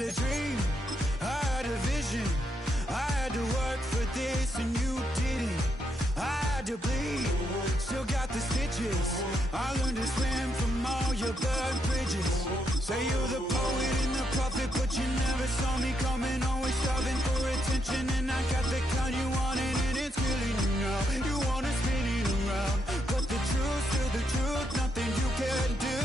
had a dream, I had a vision, I had to work for this and you didn't. I had to bleed, still got the stitches. I learned to swim from all your burned bridges. Say you're the poet and the prophet, but you never saw me coming. Always starving for attention, and I got the kind you wanted, and it's killing you now. You wanna spin it around, but the truth's still the truth, nothing you can do.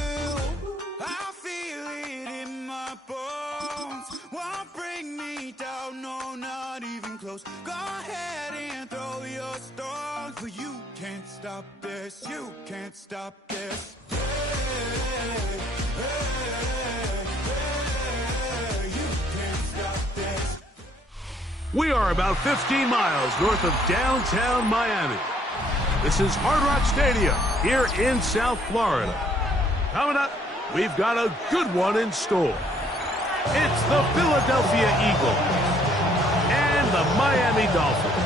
I feel it in my bones, won't bring me down, no, not even close. Go ahead and throw your stones, but you can't stop this, you can't stop this. Hey, hey, hey, you can't stop this. We are about 15 miles north of downtown Miami. This is Hard Rock Stadium here in South Florida. Coming up, we've got a good one in store. It's the Philadelphia Eagles and the Miami Dolphins.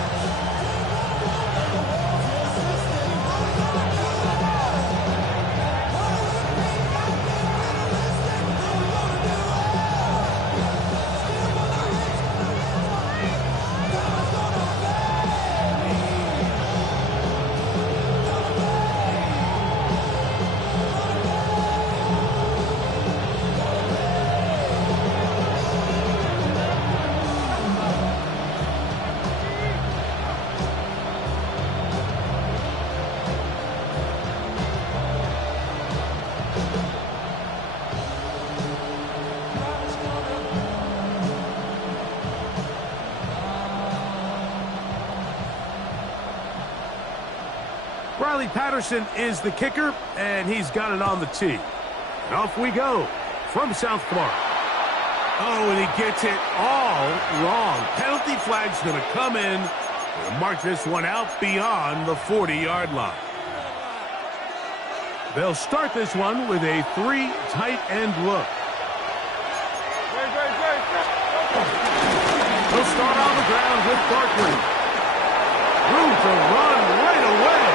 Patterson is the kicker, and he's got it on the tee. And off we go from South Florida. Oh, and he gets it all wrong. Penalty flag's going to come in and mark this one out beyond the 40-yard line. They'll start this one with a 3 tight end look. They'll start on the ground with Barkley. Room to run right away.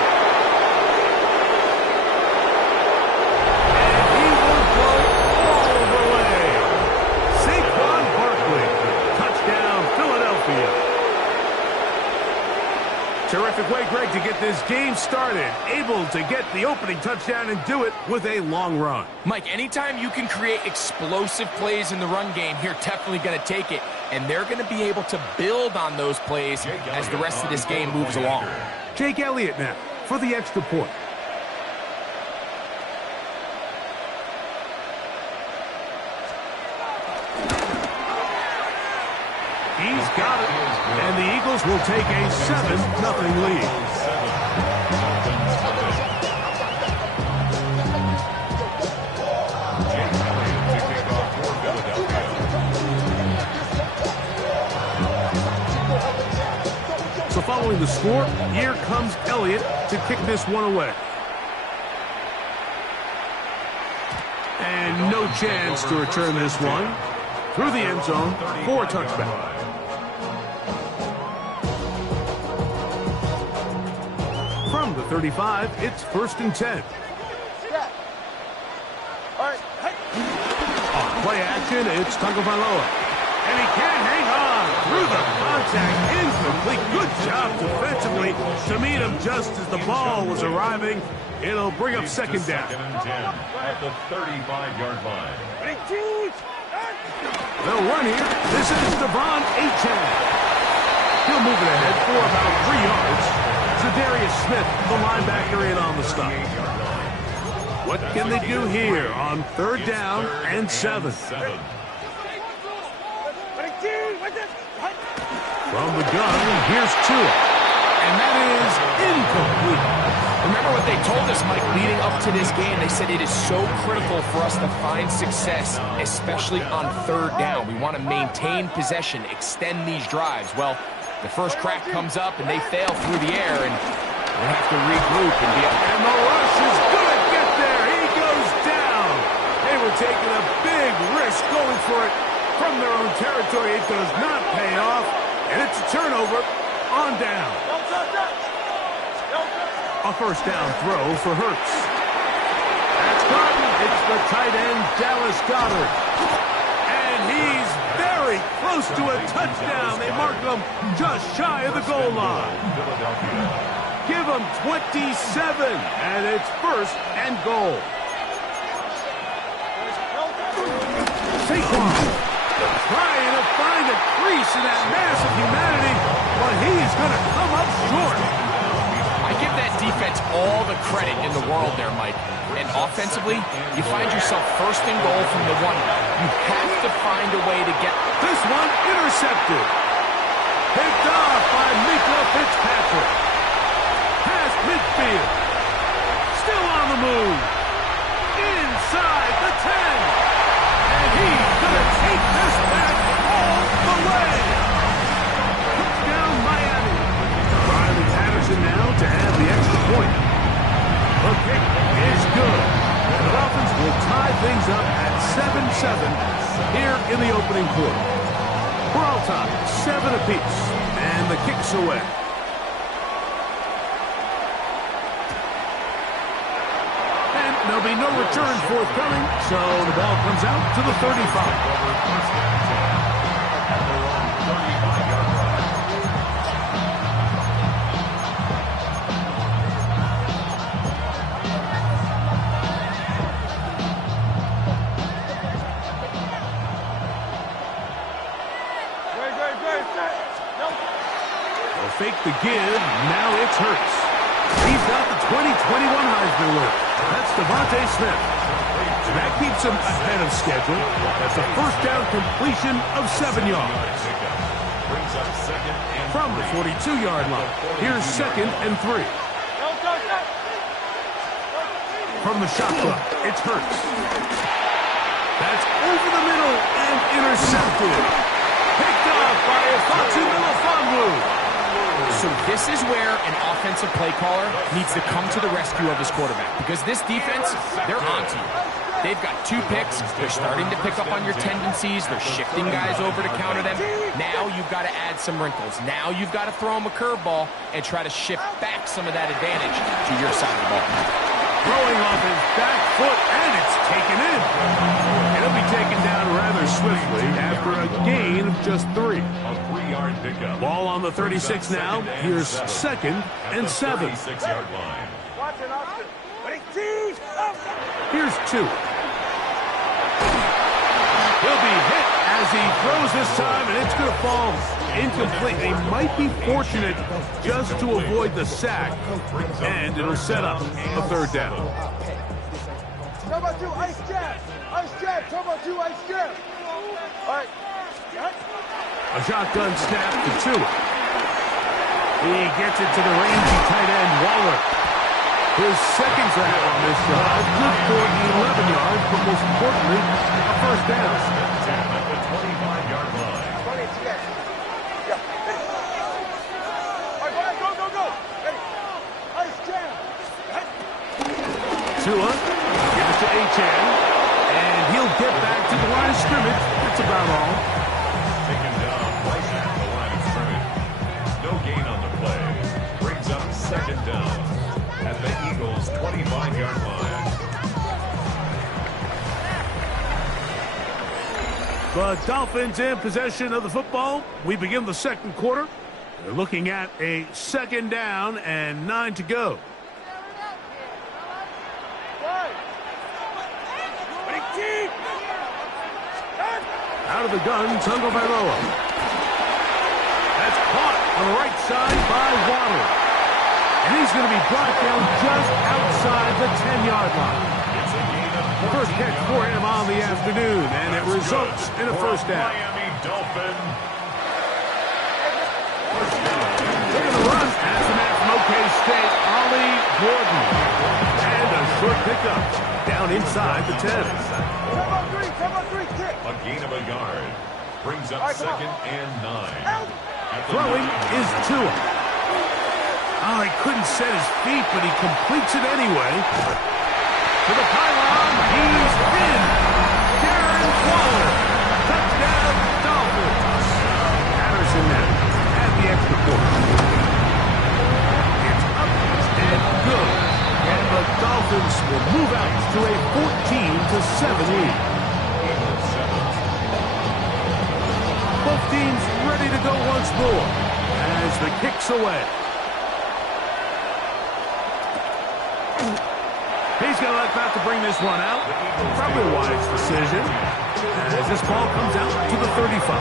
Terrific way, Greg, to get this game started. Able to get the opening touchdown and do it with a long run. Mike, anytime you can create explosive plays in the run game, you're definitely going to take it. And they're going to be able to build on those plays as the rest of this game moves along. Jake Elliott now for the extra point. He's got it, and the Eagles will take a 7-0 lead. So following the score, here comes Elliott to kick this one away. And no chance to return this one through the end zone for a touchback. From the 35, it's 1st and 10. On play action, it's Tagovailoa. And he can't hang on through the contact. Incomplete. Good job defensively to meet him just as the ball was arriving. It'll bring up 2nd down. 2nd and 10 at the 35-yard line. They'll run here. This is Devon Achane. He'll move it ahead for about 3 yards. Darius Smith, the linebacker, in on the stop. What can they do here on 3rd down and 7? From the gun, here's Tua. And that is incomplete. Remember what they told us, Mike, leading up to this game. They said it is so critical for us to find success, especially on 3rd down. We want to maintain possession, extend these drives. Well, the first crack comes up, and they fail through the air, and they have to regroup and be up. And the rush is going to get there. He goes down. They were taking a big risk going for it from their own territory. It does not pay off, and it's a turnover on down. A 1st down throw for Hurts. That's Garden. It's the tight end, Dallas Goedert. And he's close to a touchdown. They mark them just shy of the goal line. Give them 27, and it's first and goal. Saquon trying to find a crease in that mass of humanity, but he's going to come up short. I give that defense all the credit in the world there, Mike. And offensively, you find yourself first and goal from the 1. You have to find a way to get... This one intercepted. Picked off by Mika Fitzpatrick. Past midfield. Still on the move. Inside the 10. And he's going to take this back all the way. Touchdown, Miami. Riley Patterson now to add the extra point. The kick is good. The Dolphins will tie things up at 7-7 here in the opening quarter. We're all tied, 7 apiece, and the kick's away. And there'll be no return forthcoming, so the ball comes out to the 35. Fake the give, now it's Hurts. He's got the 2021 Heisman winner. That's Devontae Smith. That keeps him ahead of schedule. That's a first down completion of 7 yards. From the 42-yard line, here's 2nd and 3. From the shotgun, it's Hurts. That's over the middle and intercepted. Picked off by Ifeatu Melifonwu. So this is where an offensive play caller needs to come to the rescue of his quarterback, because this defense, they're onto you. They've got 2 picks. They're starting to pick up on your tendencies. They're shifting guys over to counter them. Now you've got to add some wrinkles. Now you've got to throw them a curveball and try to shift back some of that advantage to your side of the ball. Throwing off his back foot, and it's taken in. It'll be taken down rather swiftly after a gain of just 3. A 3-yard pickup. Ball on the 36 now. Here's 2nd and 7. 36-yard line. Here's 2. He'll be hit as he throws this time, and it's going to fall incomplete. He might be fortunate just to avoid the sack, and it'll set up a 3rd down. Ice jab. All right. A shotgun snap to Tua. He gets it to the rangy tight end, Waller. His 2nd grab on this drive, good for 11 yards, but most importantly, a first down. At the 25-yard line. Go. Ready. Ice jab. Tua, give it to Achane, and he'll get back to the line of scrimmage. That's about all. Taken down right at the line of scrimmage. No gain on the play. Brings up 2nd down at the Eagles' 25-yard line. The Dolphins in possession of the football. We begin the 2nd quarter. They're looking at a 2nd down and 9 to go. Out of the gun, Tagovailoa. That's caught on the right side by Waddle. And he's going to be brought down just outside the 10-yard line. First catch for him on the afternoon, and it results in a first down. Miami Dolphin. Taking the run as the man from OK State, Ollie Gordon. And a short pickup down inside the 10. Come on, 3, kick. A gain of a yard. Brings up 2nd and 9. Throwing is Tua. Oh, he couldn't set his feet, but he completes it anyway. To the pylon, he's in. Darren Waller. Touchdown, Dolphins. Patterson now at the extra point. It's up and good. And the Dolphins will move out to a 14-7 lead. The more as the kick's away. He's going to let that to bring this one out. Probably a wise decision as this ball comes out to the 35.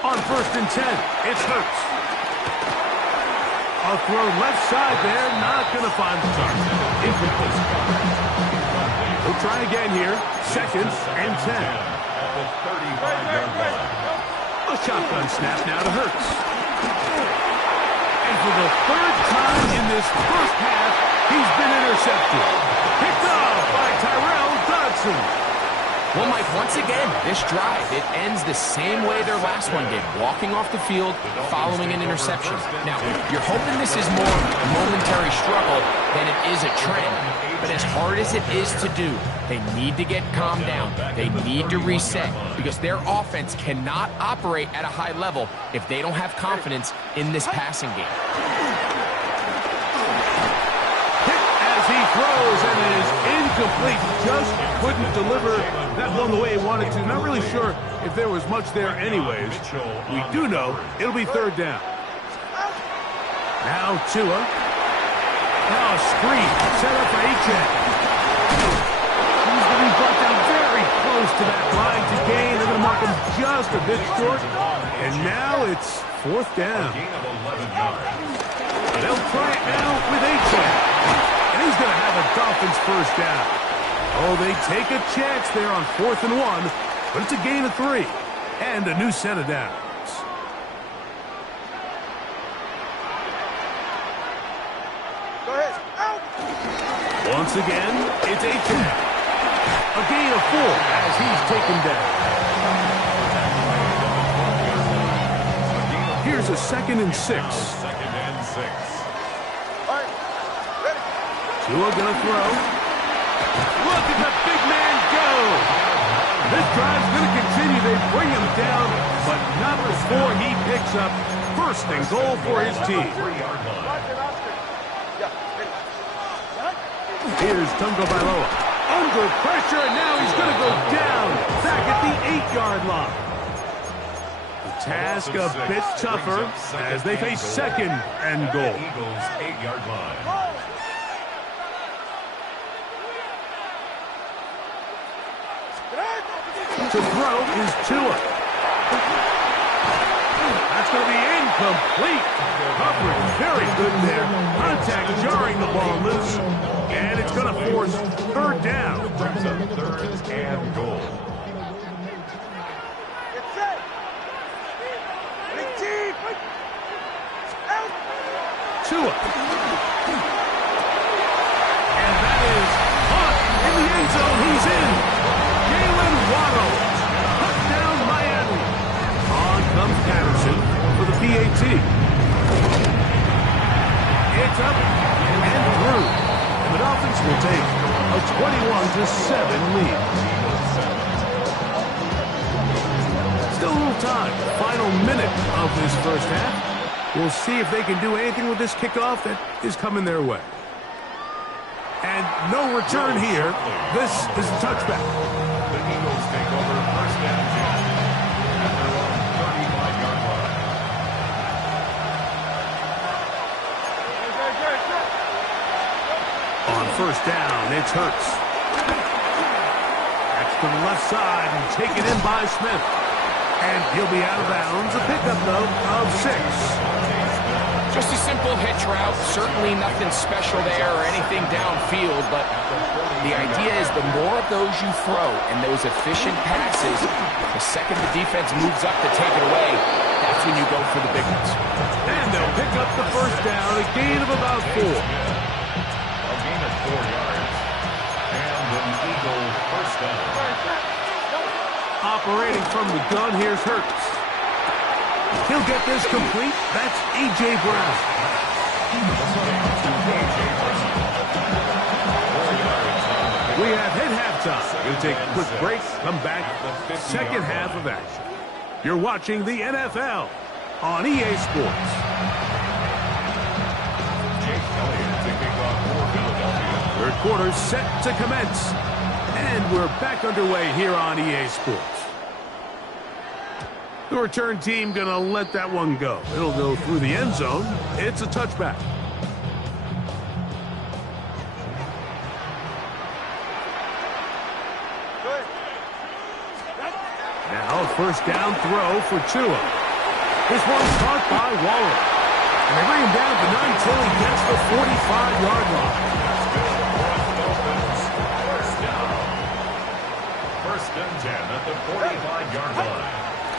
On 1st and 10, it's Hurts. A throw left side there, not going to find the target. Incomplete. We'll try again here. 2nd and 10. A shotgun snap now to Hurts. And for the 3rd time in this first half, he's been intercepted. Picked off by Tyrell Dodson. Well, Mike, once again, this drive, it ends the same way their last one did, walking off the field, following an interception. Now, you're hoping this is more a momentary struggle than it is a trend. But as hard as it is to do, they need to get calmed down. They need to reset because their offense cannot operate at a high level if they don't have confidence in this passing game. He throws and it is incomplete. Just couldn't deliver that one the way he wanted to. Not really sure if there was much there anyways. We do know it'll be 3rd down. Now Tua. Now a screen set up by Etienne. He's going to be brought down very close to that line to gain. They're going to mark him just a bit short. And now it's 4th down. They'll try it now with Etienne. And he's going to have a Dolphins 1st down. Oh, they take a chance there on 4th and 1, but it's a gain of 3 and a new set of downs. Go ahead. Out. Once again, it's Etienne. A gain of 4 as he's taken down. Here's a 2nd and 6. Tua gonna throw. Look at the big man go! This drive's gonna continue. They bring him down, but not before he picks up 1st and goal for his team. Here's Tungo Bailoa. Under pressure, and now he's gonna go down. Back at the 8-yard line. The task a bit tougher as they face 2nd and goal. Eagles 8-yard line. To throw is Tua. That's going to be incomplete. Coverage very good there. Contact jarring the ball loose. And it's going to force 3rd down. Brings up 3rd and goal. Tua. And that is caught in the end zone. He's in. Waddle. Touchdown, Miami. On comes Patterson for the PAT. It's up and through. And the Dolphins will take a 21-7 lead. Still a little time. Final minute of this 1st half. We'll see if they can do anything with this kickoff that is coming their way. And no return here. This is a touchback. The Eagles take over 1st and 10 at their own 35-yard line. On 1st down, it's Hurts. That's to the left side and taken in by Smith. And he'll be out of bounds. A pickup, though, of 6. Just a simple hitch route. Certainly nothing special there or anything downfield, but the idea is the more of those you throw and those efficient passes, the second the defense moves up to take it away, that's when you go for the big ones. And they'll pick up the 1st down, a gain of about 4. A gain of 4 yards. And an Eagle 1st down. Operating from the gun, here's Hurts. He'll get this complete. That's A.J. Brown. We have hit halftime. We'll take a quick break, come back, 2nd half of action. You're watching the NFL on EA Sports. Jake Elliott to kick off for Philadelphia. quarter set to commence. And we're back underway here on EA Sports. The return team going to let that one go. It'll go through the end zone. It's a touchback. Now, first down throw for Tua. This one's caught by Waller. And they bring him down to 9 until he gets the 45-yard line. First and 10 at the 45-yard line.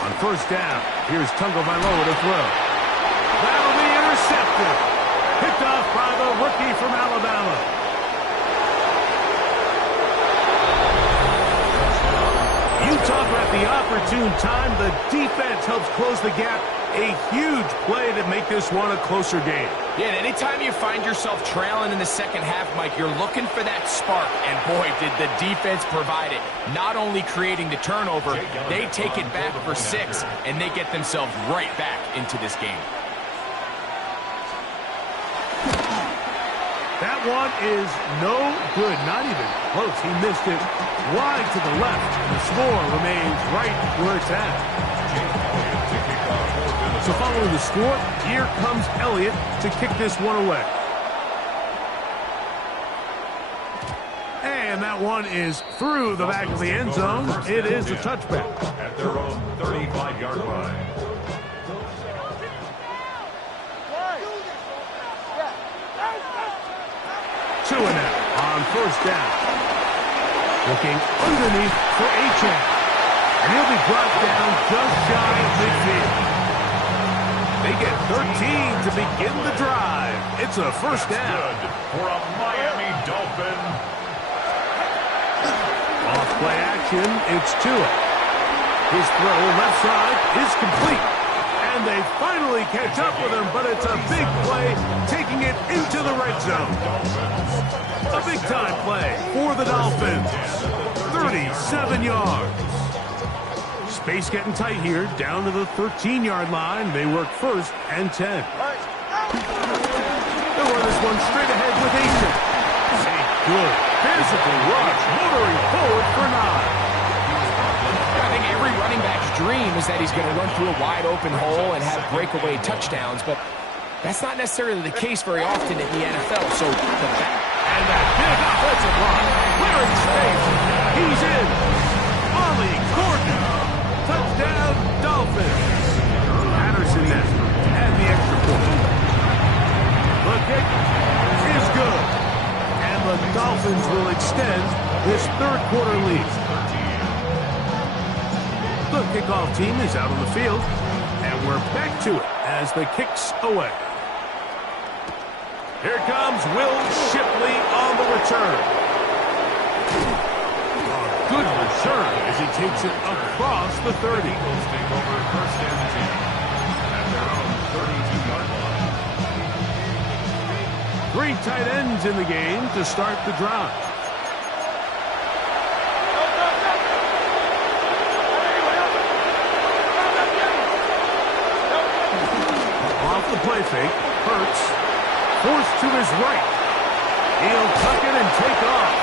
On first down, here's Tagovailoa to throw. That'll be intercepted. Picked off by the rookie from Alabama. You talk about the opportune time. The defense helps close the gap. A huge play to make this one a closer game. Yeah, and anytime you find yourself trailing in the second half, Mike, you're looking for that spark. And boy, did the defense provide it. Not only creating the turnover, they take it back for 6, and they get themselves right back into this game. That one is no good, not even close. He missed it wide to the left, and the score remains right where it's at. So following the score, here comes Elliott to kick this one away. And that one is through the back of the end zone. It is a touchback. At their own 35-yard line. Tua now on first down. Looking underneath for Achane. And he'll be brought down just shy of midfield. They get 13 to begin the drive. It's a first down. Good for a Miami Dolphin. Off play action, it's Tua. His throw left side is complete. And they finally catch up with him, but it's a big play, taking it into the red zone. A big-time play for the Dolphins. 37 yards. Space getting tight here, down to the 13-yard line. They work first and 10. They'll run this one straight ahead with Achane. A good physical rush, motoring forward for 9. I think every running back's dream is that he's going to run through a wide-open hole and have breakaway touchdowns, but that's not necessarily the case very often in the NFL. So the back and that big offensive line, clearing space. He's in. Ollie Gordon. Touchdown, Dolphins. Patterson now and the extra point. The kick is good. And the Dolphins will extend this third-quarter lead. The kickoff team is out on the field, and we're back to it as the kick's away. Here comes Will Shipley on the return. A good return as he takes it across the 30. Eagles take over first and 10 at their own 32-yard line. 3 tight ends in the game to start the drive. Off the play fake, Hurts. Forced to his right. He'll tuck it and take off.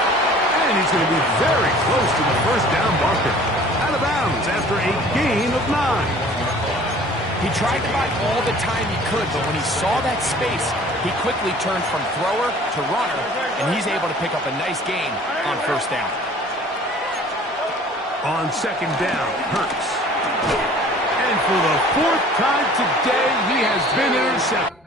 And he's going to be very close to the first down marker. Out of bounds after a gain of 9. He tried to buy all the time he could, but when he saw that space, he quickly turned from thrower to runner, and he's able to pick up a nice gain on first down. On second down, Hurts. And for the 4th time today, he has been intercepted.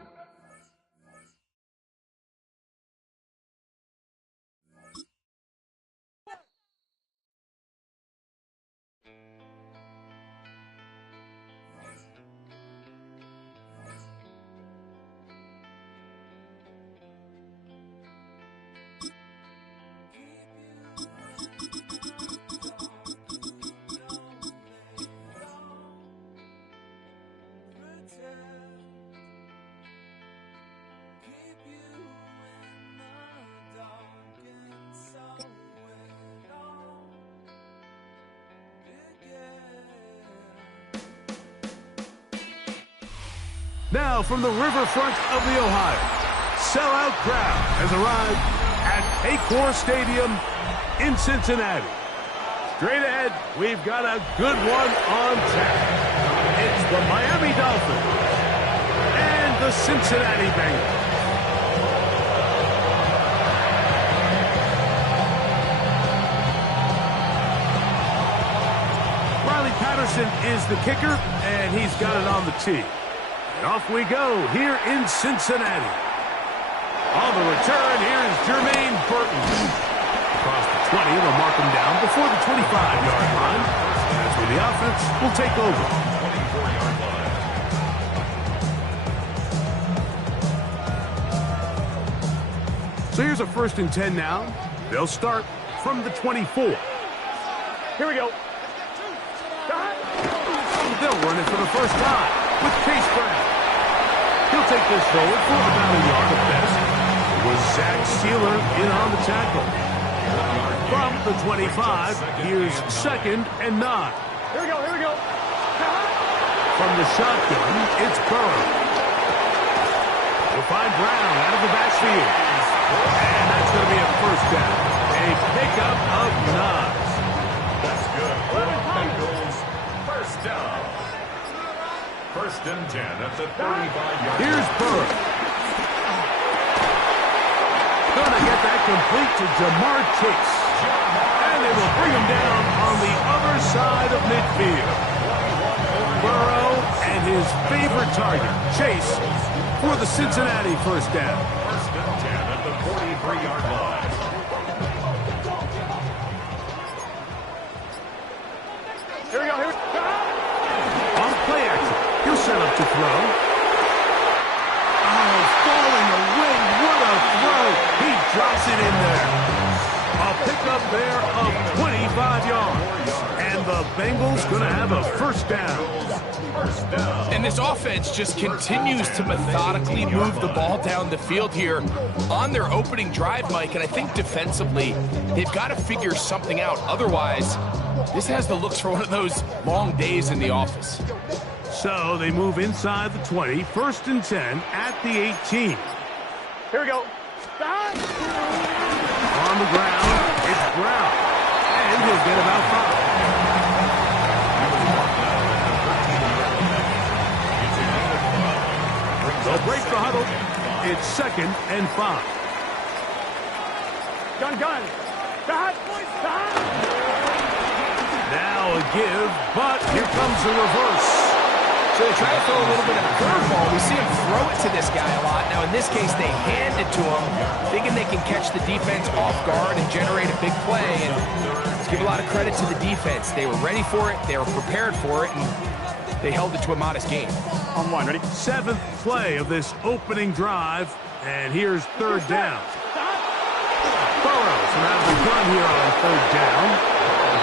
Now from the riverfront of the Ohio, sellout crowd has arrived at at Paycor Stadium in Cincinnati. Straight ahead, we've got a good one on tap. It's the Miami Dolphins and the Cincinnati Bengals. Patterson is the kicker, and he's got it on the tee. And off we go here in Cincinnati. On the return, here's Jermaine Burton. Across the 20, they'll mark him down before the 25-yard line. That's where the offense will take over. 24-yard line. So here's a 1st and 10 now. They'll start from the 24. Here we go. They'll run it for the first time with Chase Brown. He'll take this forward for about a yard at best. It was Zach Sealer in on the tackle. From the 25, here's 2nd and 9. Here we go, here we go. From the shotgun, it's Burrow. We'll find Brown out of the backfield. And that's going to be a 1st down. A pickup of 9. That's good. Bengals, 1st down. 1st and 10 at the 35-yard. Here's Burrow. Gonna get that complete to Jamar Chase. And they will bring him down on the other side of midfield. Burrow and his favorite target, Chase, for the Cincinnati 1st down. 1st and 10 at the 43-yard line. Here we go, here we go. On play action, he'll set up to throw. Oh, falling away, what a throw. He drops it in there. A pickup there of 25 yards. And the Bengals going to have a 1st down. And this offense just continues to methodically move the ball down the field here on their opening drive, Mike. And I think defensively, they've got to figure something out. Otherwise, this has the looks for one of those long days in the office. So they move inside the 20, 1st and 10 at the 18. Here we go. On the ground, it's Brown. And he'll get about 5. They'll break the huddle. It's 2nd and 5. Gun. Now a give, but here comes the reverse. So they try to throw a little bit of a curveball. We see him throw it to this guy a lot. Now, in this case, they hand it to him, thinking they can catch the defense off guard and generate a big play. And let's give a lot of credit to the defense. They were ready for it, they were prepared for it, and they held it to a modest game. On 1, ready? 7th play of this opening drive, and here's 3rd down. Burrows out of the gun here on 3rd down.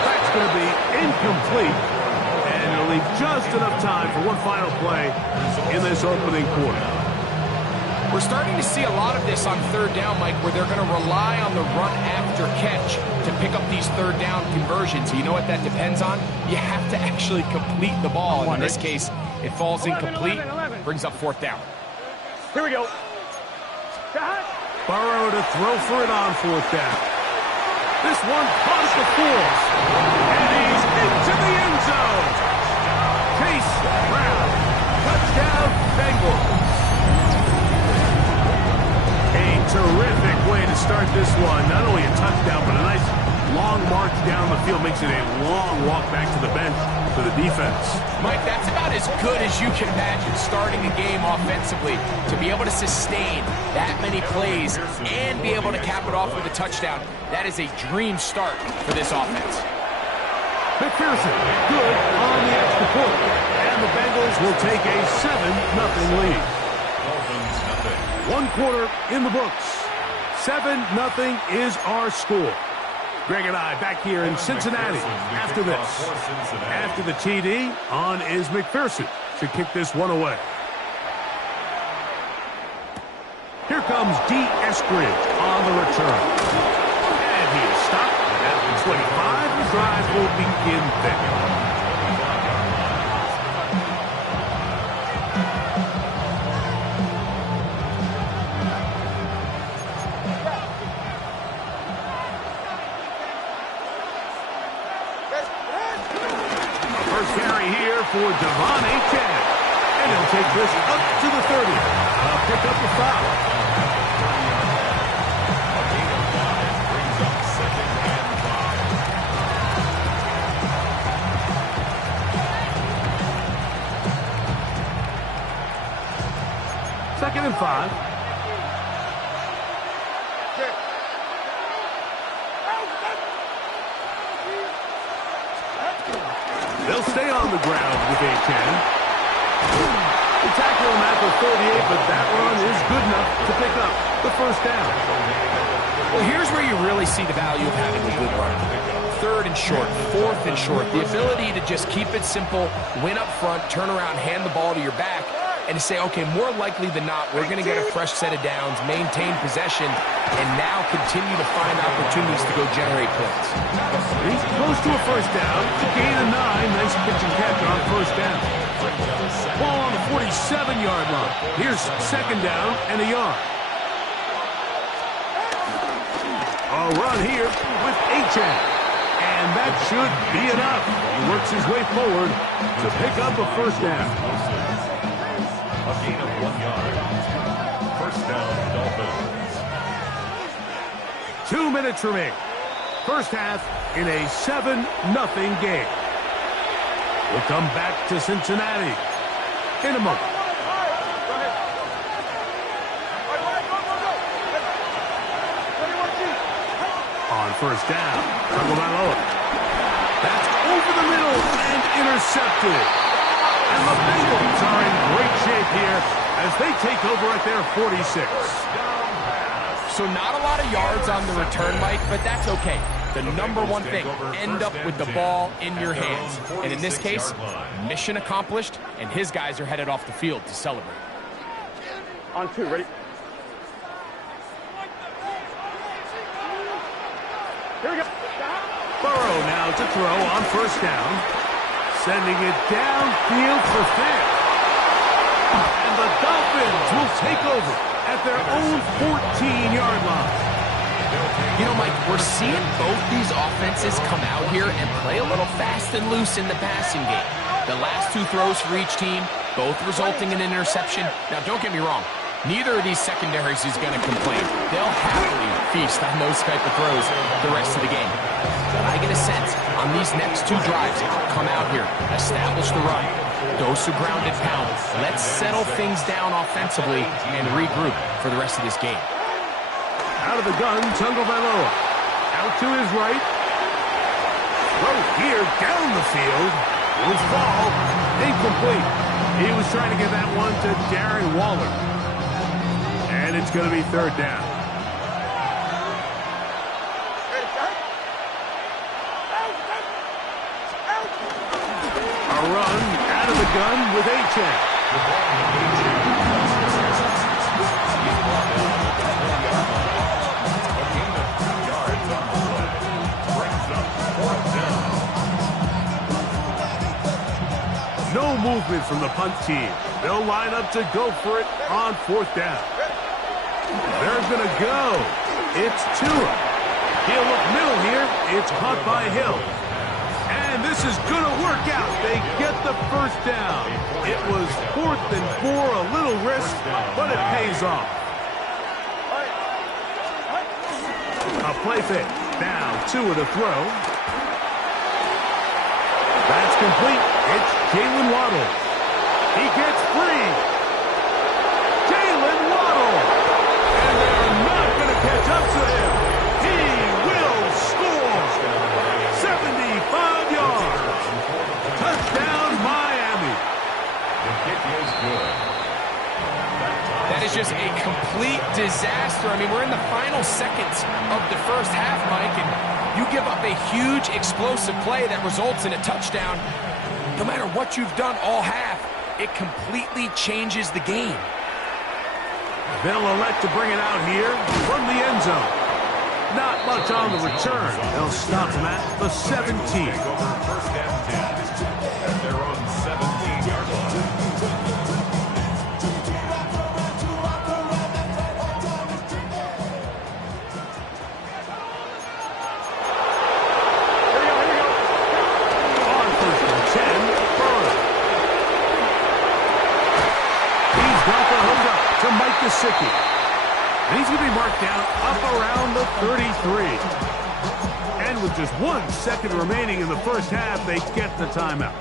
That's going to be incomplete, and it'll leave just enough time for one final play in this opening quarter. We're starting to see a lot of this on 3rd down, Mike, where they're going to rely on the run after catch to pick up these 3rd down conversions. You know what that depends on? You have to actually complete the ball. And in this case, it falls incomplete, brings up 4th down. Here we go. Burrow to throw for it on 4th down. This one caught at the 4. And he's into the end zone. Chase Brown. Touchdown, Bengals. A terrific way to start this one. Not only a touchdown, but a nice long march down the field. Makes it a long walk back to the bench for the defense. Mike, that's about as good as you can imagine starting a game offensively. To be able to sustain that many plays and be able to cap it off with a touchdown, that is a dream start for this offense. McPherson, good on the extra point. And the Bengals will take a 7-0 lead. 1 quarter in the books. 7-0 is our score. Greg and I back here in Cincinnati after this. After the TD, on is McPherson to kick this one away. Here comes D. Eskridge on the return. And he is stopped at the 25. The drive will begin there. for Devon Achane. And he'll take this up to the 30. Pick up the foul. A gain of 5 brings up 2nd and 5. 2nd and 5. They'll stay on the ground with Achane. They tackle him at the 38, but that run is good enough to pick up the first down. Well, here's where you really see the value of having a good run. 3rd and short, 4th and short. The ability to just keep it simple, win up front, turn around, hand the ball to your back, and to say, okay, more likely than not, we're going to get a fresh set of downs, maintain possession, and now continue to find opportunities to go generate points. He's close to a first down. It's a gain of 9. Nice pitch and catch on first down. Ball on the 47-yard line. Here's 2nd down and a yard. A run here with Achane. And that should be enough. He works his way forward to pick up a first down. A gain of 1 yard. First down, Dolphins. 2 minutes remaining. First half in a 7-0 game. We'll come back to Cincinnati in a moment. On first down, Tagovailoa. That's over the middle and intercepted. And the Bengals are in great shape here as they take over at their 46. So not a lot of yards on the return, Mike, but that's okay. The number one thing, end up with the ball in your hands. And in this case, mission accomplished, and his guys are headed off the field to celebrate. On 2, ready? Here we go. Burrow now to throw on first down. Sending it downfield for Fant. And the Dolphins will take over at their own 14-yard line. You know, Mike, we're seeing both these offenses come out here and play a little fast and loose in the passing game. The last 2 throws for each team, both resulting in an interception. Now, don't get me wrong. Neither of these secondaries is going to complain. They'll happily feast on those type of throws the rest of the game. But I get a sense on these next 2 drives, come out here, establish the run, dose of grounded pound. Let's settle things down offensively and regroup for the rest of this game. Out of the gun, Tagovailoa. Out to his right. Throw here down the field. Will fall. Incomplete. He was trying to get that one to Darren Waller. And it's going to be 3rd down. A run out of the gun with Achane. No movement from the punt team. They'll line up to go for it on 4th down. They're going to go. It's Tua. He'll look middle here. It's caught by Hill. And this is going to work out. They get the first down. It was 4th and 4, a little risk, but it pays off. A play fake. Now Tua to throw. That's complete. It's Jalen Waddle. He gets free. Jalen Waddle. And they're not going to catch up to him. He will score. 75 yards. Touchdown, Miami. The kick is good. That is just a complete disaster. I mean, we're in the final seconds of the first half, Mike, and you give up a huge explosive play that results in a touchdown. No matter what you've done all half, it completely changes the game. They'll elect to bring it out here from the end zone. Not much on the return. They'll stop him at the 17. Take over 1st and 10 at their own 17-yard line. Gesicki. And he's going to be marked down up around the 33. And with just 1 second remaining in the first half, they get the timeout.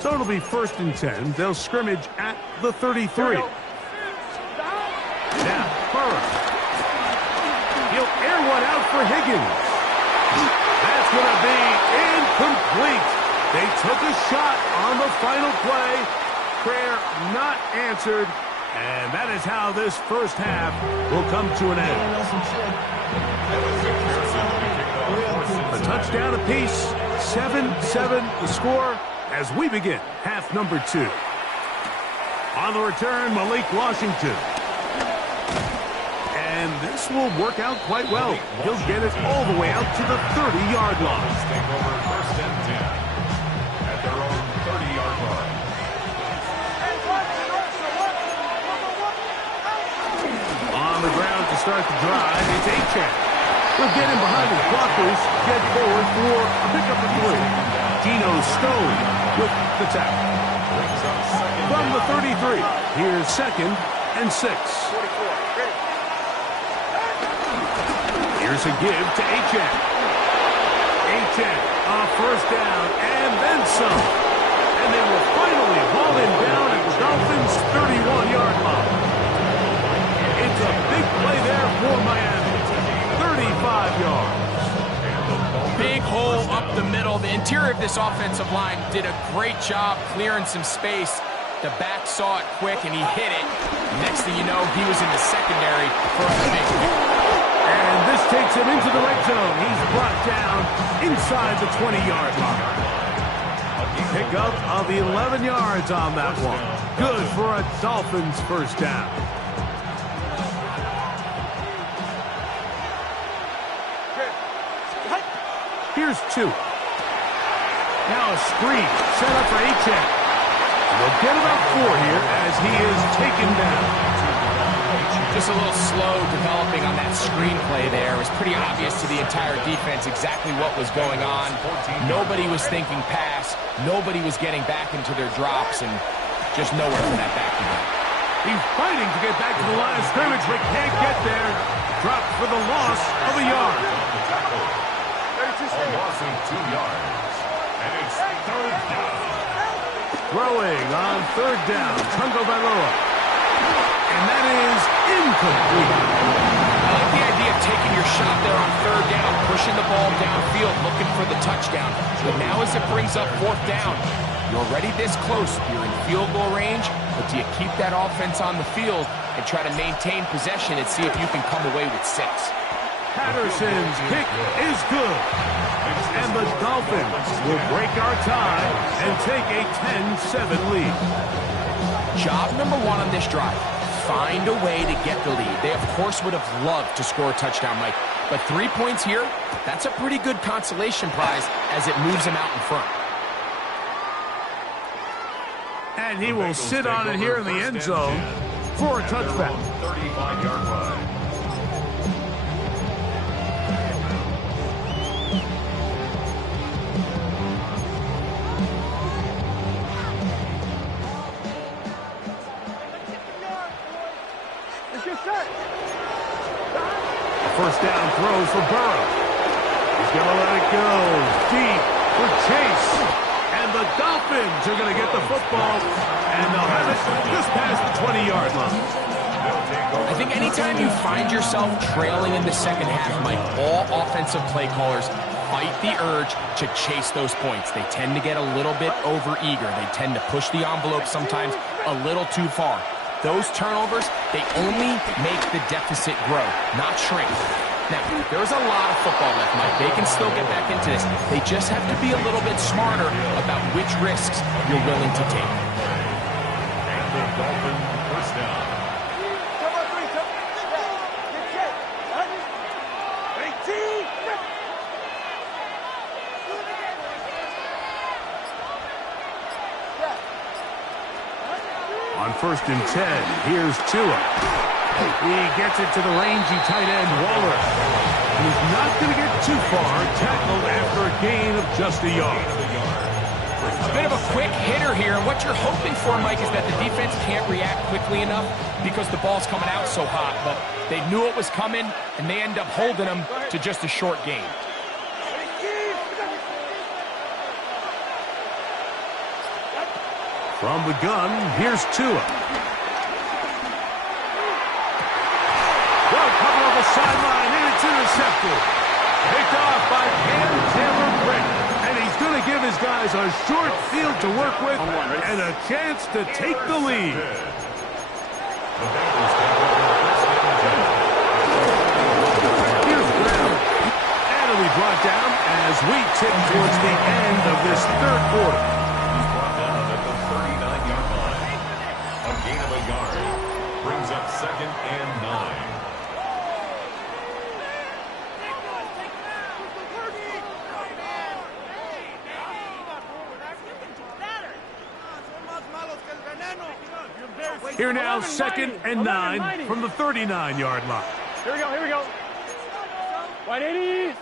So it'll be 1st and 10. They'll scrimmage at the 33. Now, Burrow. He'll air one out for Higgins. That's going to be incomplete. They took a shot on the final play. Prayer not answered. And that is how this first half will come to an end. A touchdown apiece. 7-7 the score as we begin half number 2. On the return, Malik Washington. And this will work out quite well. He'll get it all the way out to the 30-yard line. Take over 1st and 10 at their own 30-yard line. On the ground to start the drive, it's Achan. He'll get him behind his blockers, get forward for a pickup of 3. Geno Stone with the tackle. From the 33, here's 2nd and 6. Here's a give to Achan. Achan, a 1st down, and then some. And they will finally haul him down at the Dolphins' 31-yard line. It's a big play there for Miami. 35 yards. Big hole up the middle. The interior of this offensive line did a great job clearing some space. The back saw it quick, and he hit it. Next thing you know, he was in the secondary for a big hit. And this takes him into the red zone. He's brought down inside the 20-yard line. Pickup of 11 yards on that one. Good for a Dolphins 1st down. Here's 2. Now a screen set up for Achan. They'll get about 4 here as he is taken down. Just a little slow developing on that screenplay there. It was pretty obvious to the entire defense exactly what was going on. Nobody was thinking pass. Nobody was getting back into their drops, and just nowhere for that back to go. He's fighting to get back to the line of scrimmage, but can't get there. Dropped for the loss of a yard. A loss of 2 yards. And it's 3rd down. Throwing on 3rd down, Tungo Bailoa. And that is incomplete. I like the idea of taking your shot there on 3rd down, pushing the ball downfield, looking for the touchdown. But now as it brings up 4th down, you're already this close. You're in field goal range, but do you keep that offense on the field and try to maintain possession and see if you can come away with 6? Patterson's kick is good. And the Dolphins will break our tie and take a 10-7 lead. Job number 1 on this drive. Find a way to get the lead. They, of course, would have loved to score a touchdown, Mike. But 3 points here, that's a pretty good consolation prize as it moves them out in front. And he will sit on it here in the end zone for a touchback. 35-yard line. First down throw for Burrow. He's going to let it go deep for Chase. And the Dolphins are going to get the football, and they'll have it just past the 20-yard line. I think anytime you find yourself trailing in the second half, Mike, all offensive play callers fight the urge to chase those points. They tend to get a little bit overeager. They tend to push the envelope sometimes a little too far. Those turnovers, they only make the deficit grow, not shrink. Now, there's a lot of football left, Mike. They can still get back into this. They just have to be a little bit smarter about which risks you're willing to take. And the Dolphins 1st down. On 1st and 10, here's Tua. He gets it to the rangy tight end, Waller. He's not going to get too far, tackled after a gain of just a yard. A bit of a quick hitter here, and what you're hoping for, Mike, is that the defense can't react quickly enough because the ball's coming out so hot, but they knew it was coming, and they end up holding them to just a short game. From the gun, here's Tua. Well, cover on the sideline, and it's intercepted. Picked off by Cam Taylor-Britt. And he's going to give his guys a short field to work with and a chance to take the lead. Here's Brown. And it'll be brought down as we tick towards the end of this third quarter. He's brought down at the 39-yard line. A gain of a yard brings up 2nd and 9. Here now, 2nd and 9 from the 39-yard line. Here we go, here we go. 180.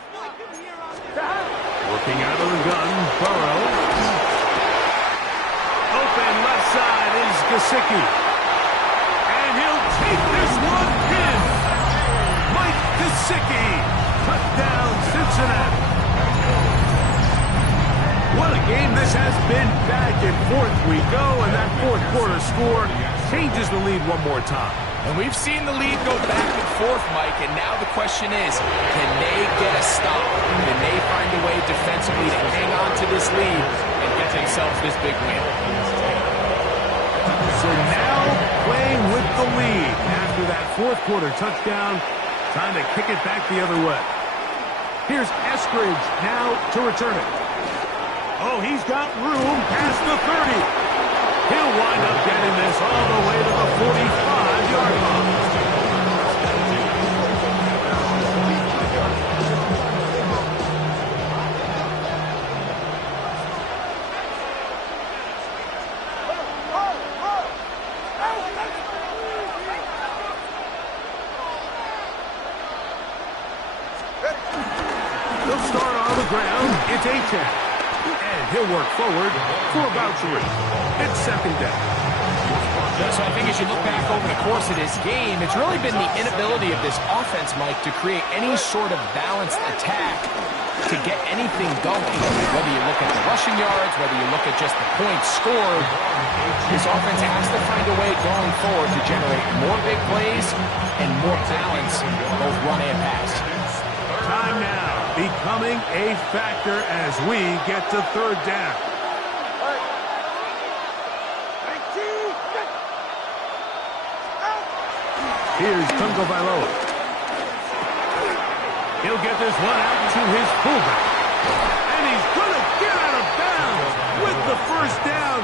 Working out of the gun, Burrow. Open left side is Gesicki. And he'll take this one in. Mike Gesicki. Touchdown, Cincinnati. What a game this has been. Back and forth we go, and that fourth quarter score changes the lead one more time. And we've seen the lead go back and forth, Mike, and now the question is, can they get a stop? Can they find a way defensively to hang on to this lead and get themselves this big win? So now playing with the lead after that fourth quarter touchdown, time to kick it back the other way. Here's Eskridge now to return it. Oh, he's got room past the 30. He'll wind up getting this all the way to the 45-yard line. They'll start on the ground. It's A-Chan. And he'll work forward for about 3. It's 2nd down. So I think as you look back over the course of this game, it's really been the inability of this offense, Mike, to create any sort of balanced attack to get anything going. Whether you look at the rushing yards, whether you look at just the points scored, this offense has to find a way going forward to generate more big plays and more balance, both run and pass. Time now becoming a factor as we get to 3rd down. Here's Tungo Bailoa. He'll get this one out to his fullback. And he's going to get out of bounds with the first down.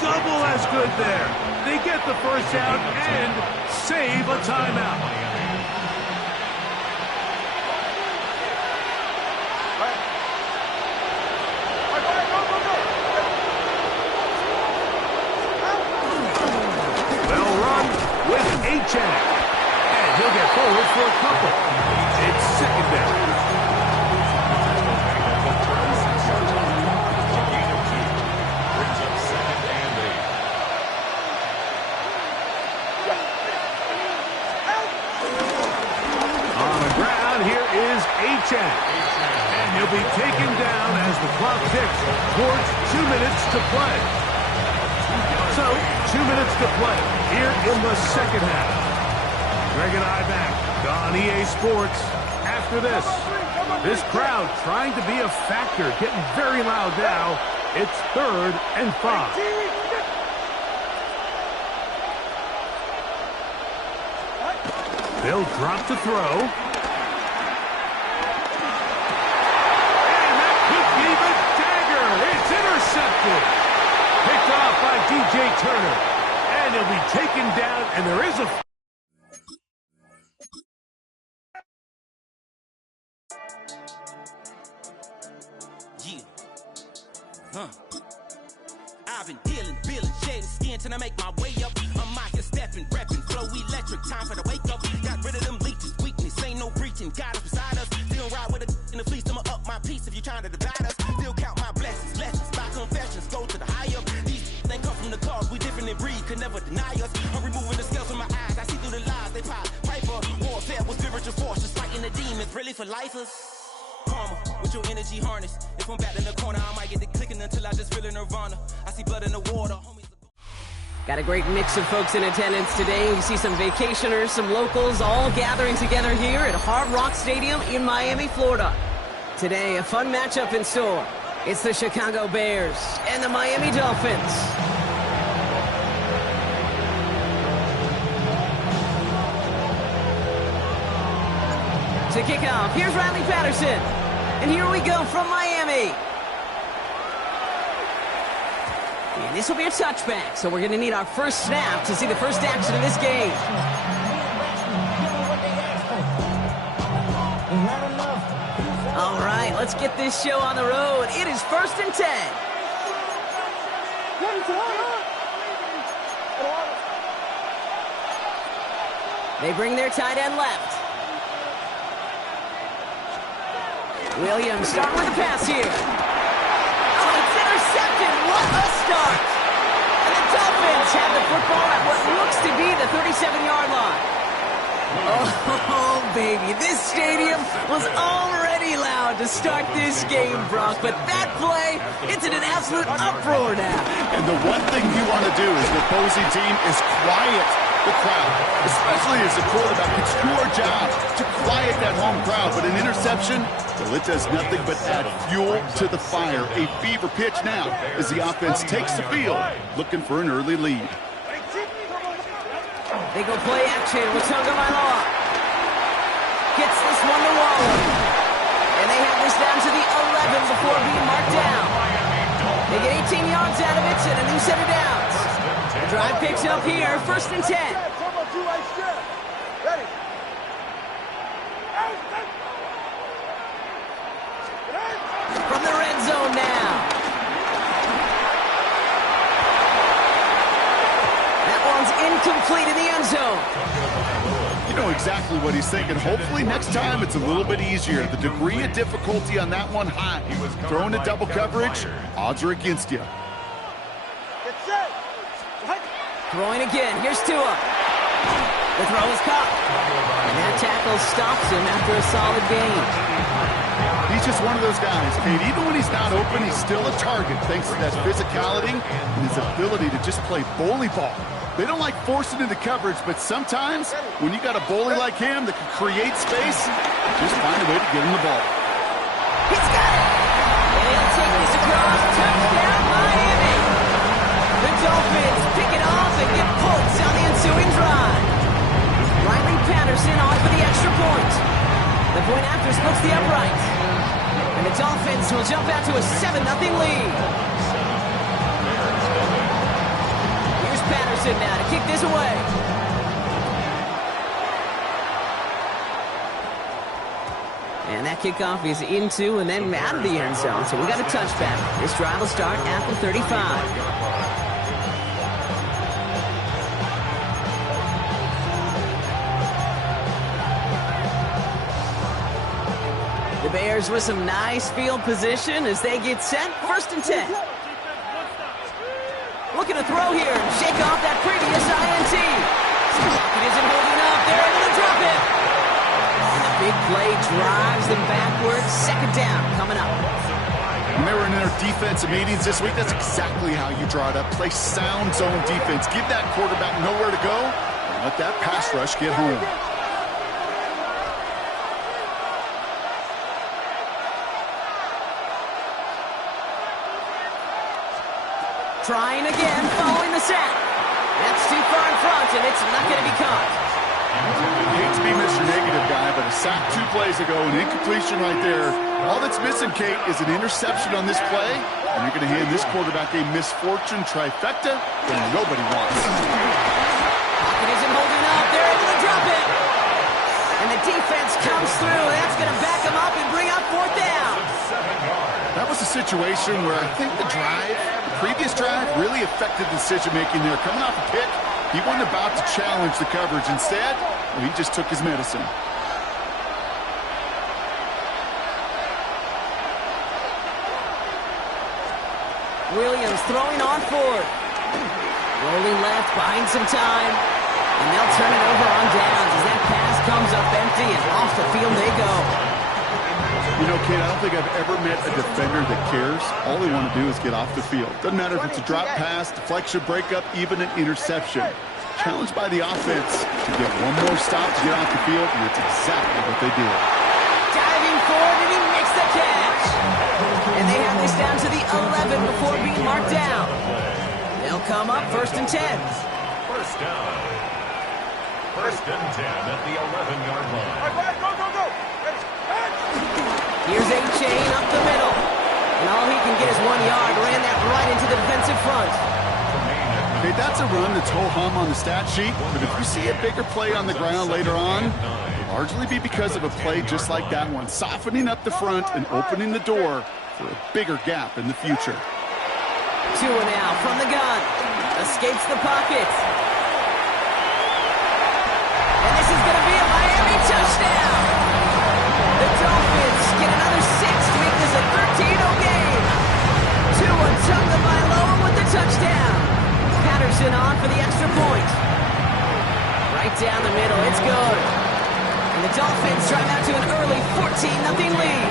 Double as good there. They get the first down and save a timeout. A-Chan. And he'll get forward for a couple. It's 2nd down. Brings up 2nd and 8. On the ground, here is A-Chan. And he'll be taken down as the clock ticks towards 2 minutes to play. So, 2 minutes to play here in the 2nd half. Greg and I back on EA Sports after this. This crowd trying to be a factor, getting very loud now. It's 3rd and 5. They'll drop to throw. And that could be the dagger. It's intercepted. Picked off by DJ Turner. And he'll be taken down, and there is a... I've been dealing, shedding skin till I make my way up. I'm out here stepping, repping, flow electric, time for the wake up. Got rid of them leeches, weakness, ain't no breaching. God is beside us, still ride with a in the fleece. I'ma up my piece if you're trying to divide us. Still count my blessings, lessons, by confessions. deny us. I'm removing the scales from my eyes. I see through the lies they pop. Piper, warfare with spiritual forces, fighting the demons, really for lifers. Karma, with your energy harness. If I'm back in the corner, I might get the clicking until I just feel a nirvana. I see blood in the water. Got a great mix of folks in attendance today. We see some vacationers, some locals, all gathering together here at Hard Rock Stadium in Miami, Florida. Today, a fun matchup in store. It's the Chicago Bears and the Miami Dolphins. To kick off, here's Riley Patterson. And here we go from Miami. And this will be a touchback, so we're going to need our first snap to see the first action of this game. All right, let's get this show on the road. It is 1st and 10. They bring their tight end left. Williams starting with a pass here. Oh, it's intercepted. What a start. And the Dolphins have the football at what looks to be the 37-yard line. Oh, baby, this stadium was already loud to start this game, Brock, but that play, it's in an absolute uproar now. And the one thing you want to do as the opposing team is quiet the crowd, especially as the quarterback. It's your job to quiet that home crowd, but an interception, well, it does nothing but add fuel to the fire. A fever pitch now as the offense takes the field, looking for an early lead. They go play action with Tagovailoa. Gets this one to Waller. And they have this down to the 11 before being marked down. They get 18 yards out of it and a new set of downs. The drive picks up here, 1st and 10. From the red zone now. Incomplete in the end zone. You know exactly what he's thinking. Hopefully next time it's a little bit easier. The degree of difficulty on that one high. Throwing to double coverage, odds are against you. Throwing again. Here's Tua. The throw is caught. And that tackle stops him after a solid gain. He's just one of those guys, Kate. Even when he's not open, he's still a target thanks to that physicality and his ability to just play bully ball. They don't like forcing into coverage, but sometimes when you got a bully like him that can create space, just find a way to get him the ball. He's got it! And he'll take this across. Touchdown, Miami! The Dolphins pick it off and get points on the ensuing drive. Riley Patterson on for the extra point. The point after splits the upright. And the Dolphins will jump out to a 7-0 lead. Patterson now to kick this away. And that kickoff is into and then out of the end zone. So we got a touchback. This drive will start at the 35. The Bears with some nice field position as they get set. 1st and 10. Looking to throw here and shake off that previous INT. It isn't holding up. They're able to drop it. And the big play drives them backwards. 2nd down coming up. When they were in their defensive meetings this week, that's exactly how you draw it up. Play sound zone defense. Give that quarterback nowhere to go and let that pass rush get home. Trying again, following the sack. That's too far in front, and it's not going to be caught. I hate to be Mr. Negative guy, but a sack 2 plays ago, an incompletion right there. All that's missing, Kate, is an interception on this play, and you're going to hand this quarterback a misfortune trifecta that nobody wants. Pocket isn't holding up. They're able to drop it. And the defense comes through. That's going to back them up and bring up 4th down. That was a situation where I think the previous drive really affected decision-making there. Coming off a pick, he wasn't about to challenge the coverage. Instead, he just took his medicine. Williams throwing on 4th. Rolling left, buying some time. And they'll turn it over on downs as that pass comes up empty and off the field they go. You know, Kate, I don't think I've ever met a defender that cares. All they want to do is get off the field. Doesn't matter if it's a drop pass, deflection, breakup, even an interception. Challenged by the offense to get one more stop to get off the field, and that's exactly what they did. Diving forward, and he makes the catch. And they have this down to the 11 before being marked down. They'll come up 1st and 10. First down. 1st and 10 at the 11-yard line. All right, go, go, go. Here's A-Chain up the middle. And all he can get is 1 yard. Ran that right into the defensive front. Okay, that's a run that's ho-hum on the stat sheet, but if you see a bigger play on the ground later on, it'll largely be because of a play just like that one, softening up the front and opening the door for a bigger gap in the future. Tua now from the gun. Escapes the pocket. And this is going to be a Miami touchdown. The Dolphins get another 6 to make this a 13-0 game. Tua tucked the lower with the touchdown. Patterson on for the extra point. Right down the middle, it's good. And the Dolphins drive out to an early 14-0 lead.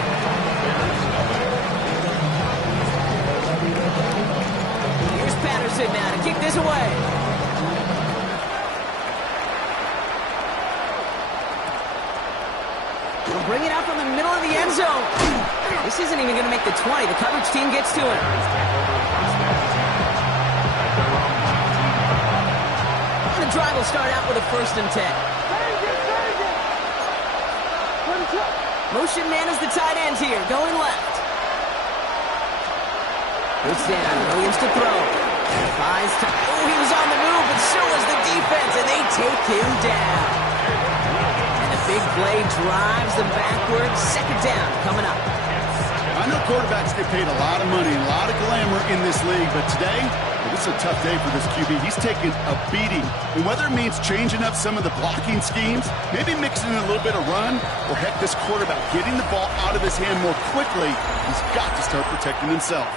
Here's Patterson now to kick this away. He'll bring it out from the middle of the end zone. This isn't even going to make the 20. The coverage team gets to it. The drive will start out with a 1st and 10. Motion man is the tight end here, going left. First down, Williams to throw. Buys time. Oh, he was on the move, but so was the defense, and they take him down. And a big play drives them backwards. 2nd down coming up. I know quarterbacks get paid a lot of money and a lot of glamour in this league, but today, this is a tough day for this QB. He's taking a beating. And whether it means changing up some of the blocking schemes, maybe mixing in a little bit of run, or heck, this quarterback getting the ball out of his hand more quickly, he's got to start protecting himself.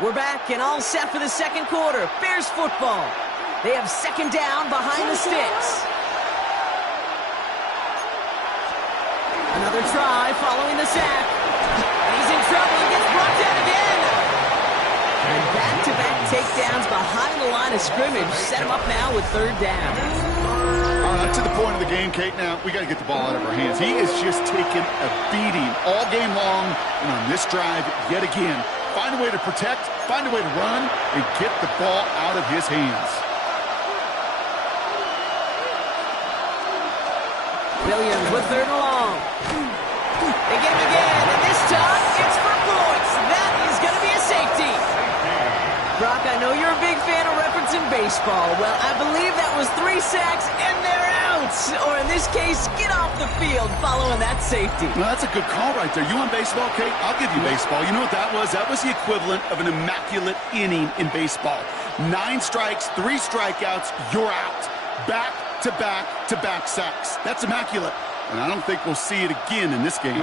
We're back and all set for the 2nd quarter. Bears football. They have 2nd down behind the sticks. Another try following the sack. And he's in trouble and gets brought down again. And back-to-back takedowns behind the line of scrimmage set him up now with 3rd down. All right, to the point of the game, Kate, now we got to get the ball out of our hands. He is just taking a beating all game long, and on this drive, yet again, find a way to protect, find a way to run, and get the ball out of his hands. Williams with 3rd and long. They get him again, and this time it's for points. That is going to be a safety. Brock, I know you're a big fan of referencing baseball. Well, I believe that was 3 sacks, and they're out. Or in this case, get off the field following that safety. Well, that's a good call right there. You want baseball, Kate? I'll give you baseball. You know what that was? That was the equivalent of an immaculate inning in baseball. 9 strikes, 3 strikeouts, you're out. Back-to-back-to-back sacks. That's immaculate. And I don't think we'll see it again in this game.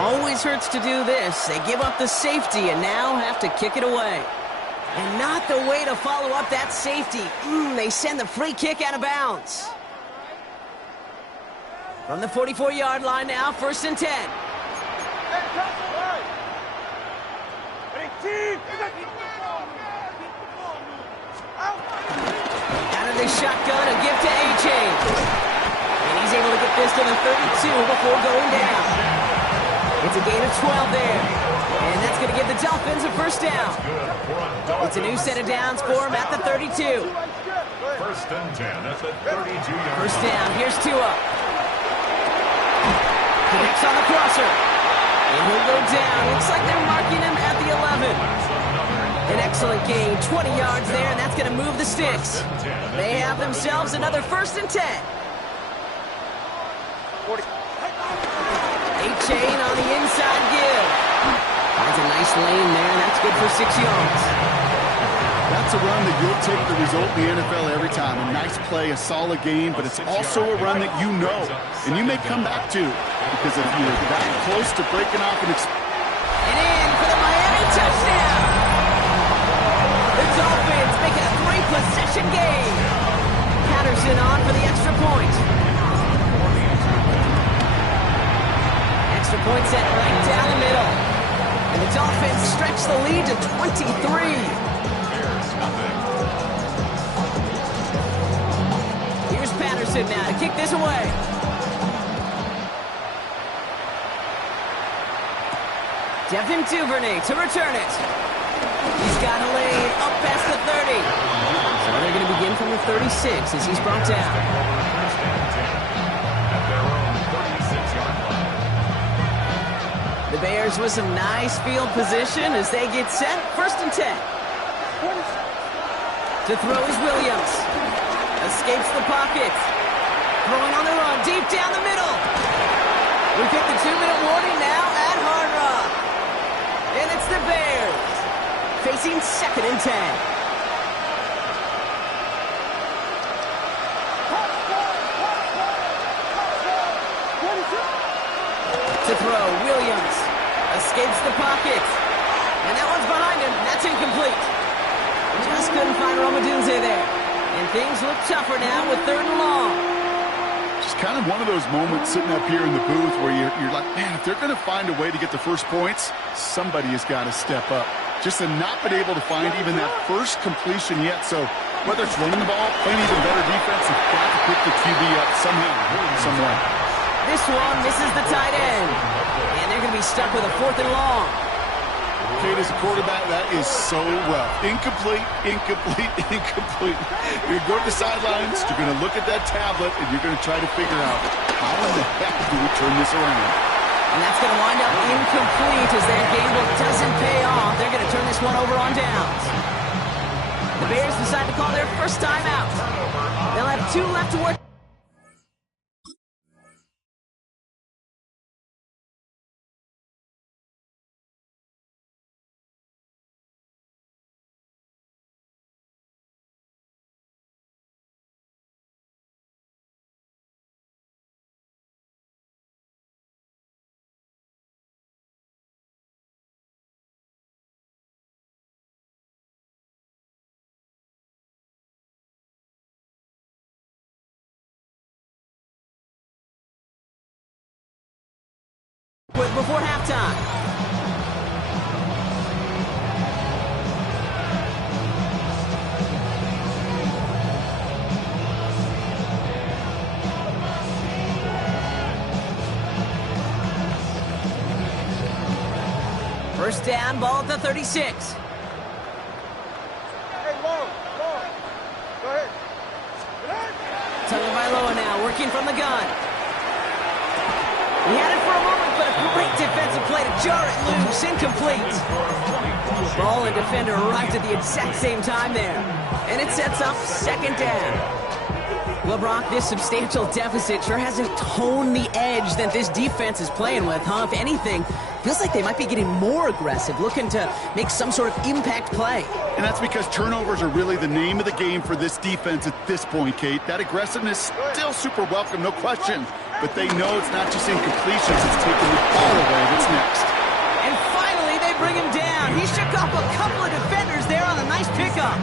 Always hurts to do this. They give up the safety and now have to kick it away. And not the way to follow up that safety. They send the free kick out of bounds. From the 44-yard line now, 1st and 10. Out of the shotgun, a gift to A-Chain. And he's able to get this to the 32 before going down. It's a gain of 12 there. And that's going to give the Dolphins a 1st down. It's a new set of downs for him at the 32. 1st and 10 at the 32-yard 1st down, here's Tua. Connects on the crosser. And he'll go down. Looks like they're marking him at the 11. An excellent gain, 20 yards there, and that's going to move the sticks. They have themselves another 1st and 10. 8-Chain on the inside give. Finds a nice lane there, and that's good for 6 yards. That's a run that you'll take the result in the NFL every time. A nice play, a solid game, but it's also a run that you know and you may come back to, because if you're that close to breaking off an and in for the Miami touchdown. The Dolphins make it a 3-possession game. Patterson on for the extra point. Extra point set right down the middle. And the Dolphins stretch the lead to 23. Here's Patterson now to kick this away. Devin Duvernay to return it. He's got a lane up past the 30. So they're going to begin from the 36 as he's brought down. The Bears with some nice field position as they get set. 1st and 10. To throw is Williams. Escapes the pocket. Throwing on the run, deep down the middle. We get the 2-minute warning now at Hard Rock. And it's the Bears facing 2nd and 10. To throw, Williams escapes the pocket. And that one's behind him. That's incomplete. Just couldn't find Romadunze there. And things look tougher now with 3rd and long. Just kind of one of those moments sitting up here in the booth where you're like, man, if they're going to find a way to get the first points, somebody has got to step up. Just to not been able to find even that first completion yet. So whether it's running the ball, playing even better defense, they've got to pick the QB up somehow, some way. This one misses the tight end. And they're going to be stuck with a 4th and long. Kate, as a quarterback, that is so rough. Incomplete, incomplete, incomplete. You're going to go to the sidelines, you're going to look at that tablet, and you're going to try to figure out how in the heck do we turn this around. And that's going to wind up incomplete as their gamble doesn't pay off. They're going to turn this one over on downs. The Bears decide to call their first time out. They'll have 2 left to work. Before halftime. First down, ball at the 36. Hey, long. Go ahead. Tagovailoa now working from the gun. He had it for a moment, but a great defensive play to jar it loose. Incomplete. Ball and defender arrived at the exact same time there. And it sets up 2nd down. Well, Brock, this substantial deficit sure hasn't toned the edge that this defense is playing with, huh? If anything, feels like they might be getting more aggressive, looking to make some sort of impact play. And that's because turnovers are really the name of the game for this defense at this point, Kate. That aggressiveness still super welcome, no question. But they know it's not just incompletions, it's taking the ball away that's next. And finally, they bring him down. He shook off a couple of defenders there on a nice pickup.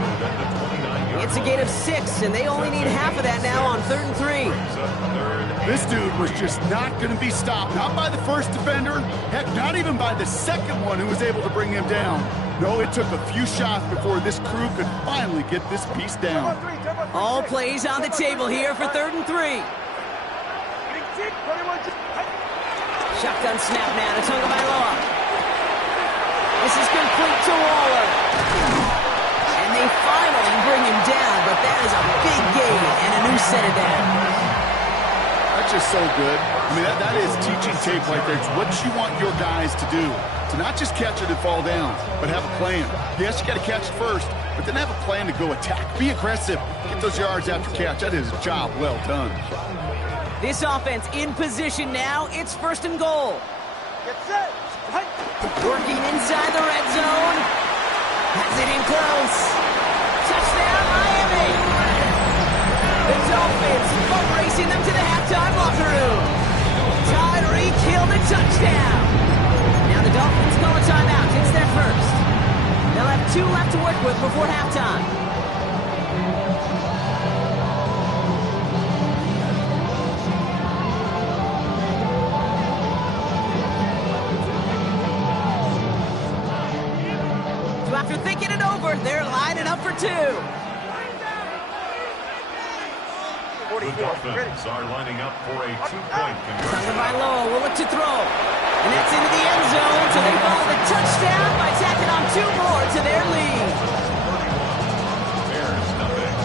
It's a gain of 6, and they only need half of that now on 3rd and 3. This dude was just not going to be stopped. Not by the first defender. Heck, not even by the second one who was able to bring him down. No, it took a few shots before this crew could finally get this piece down. All plays on the table here for 3rd and 3. Shotgun snap now to Tagovailoa. This is complete to Waller. And they finally bring him down, but that is a big gain and a new set of downs. That's just so good. I mean, that is teaching tape right there. It's what you want your guys to do. To not just catch it and fall down, but have a plan. Yes, you got to catch it first, but then have a plan to go attack. Be aggressive. Get those yards after catch. That is a job well done. This offense in position now. It's 1st and goal. Get set. Working inside the red zone. Has it in close. introducing them to the halftime locker room. Tyreek Hill, the touchdown. Now the Dolphins call a timeout. It's their first. They'll have 2 left to work with before halftime. So after thinking it over, they're lining up for 2. The Dolphins are lining up for a 2-point conversion. Covered by Lowe, will look to throw. And that's into the end zone, so they follow the touchdown by tacking on 2 more to their lead. 31, Bears nothing.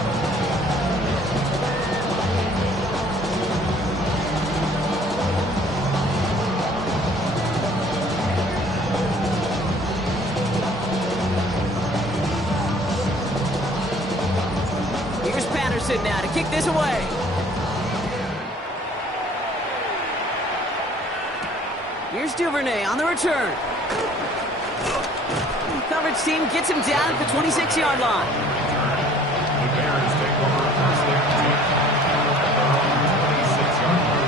Here's Patterson now to kick this away. Here's Duvernay on the return. Coverage team gets him down at the 26-yard line. The Bears take over first and 10 at their own 26-yard line.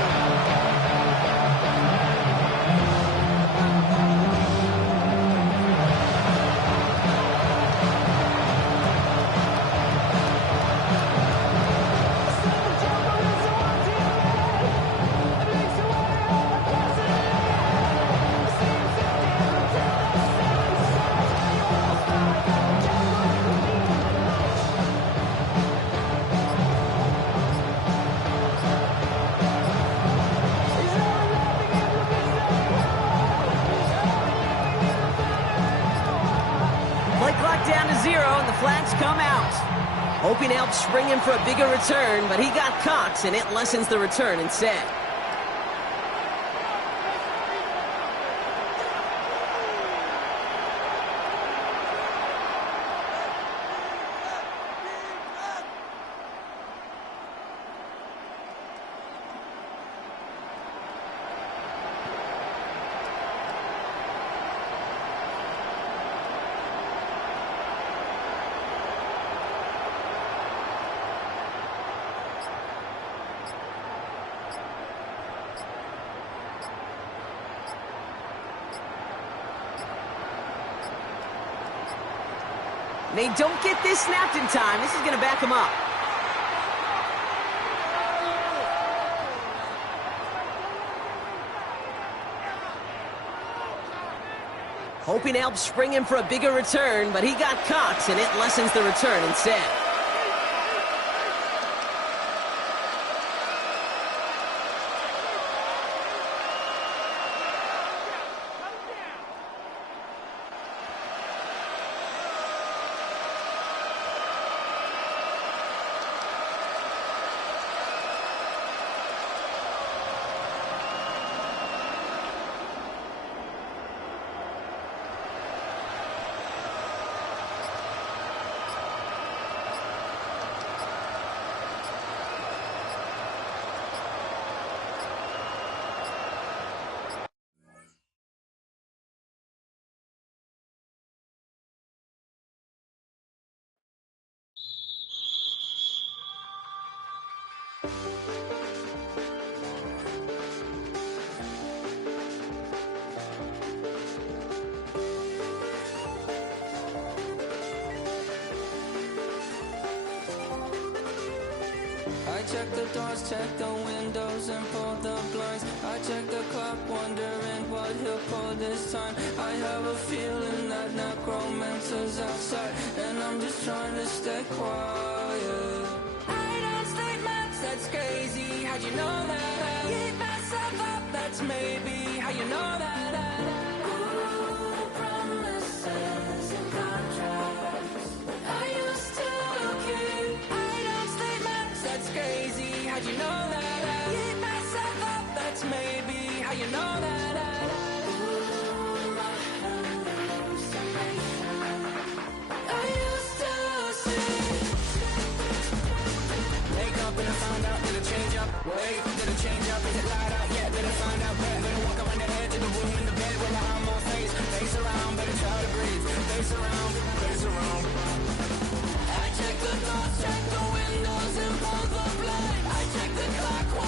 Down to 0, and the flags come out. Hoping to help spring him for a bigger return, but he got Cox, and it lessens the return instead. They don't get this snapped in time. This is going to back them up. Hoping to help spring him for a bigger return, but he got Cox, and it lessens the return instead. I check the doors, check the windows, and pull the blinds. I check the clock, wondering what he'll pull this time. I have a feeling that necromancer's outside, and I'm just trying to stay quiet. I don't state maps, that's crazy. How'd you know that? Keep myself up, that's maybe how you know that. Ooh, promises and contracts I used to keep. I don't state maps, that's crazy. How'd you know that? Keep myself up, that's maybe how you know that. Ooh, my hallucination I used to see. Wake up and I found out, did it change up? Wait, did it change up? Is it light up? Yeah, did it find out? Better walk around the edge of the room in the bed with my arm on face. Face around, better try to breathe. Face around, face around. I check the doors, check the windows, and pull the blind. I check the clock.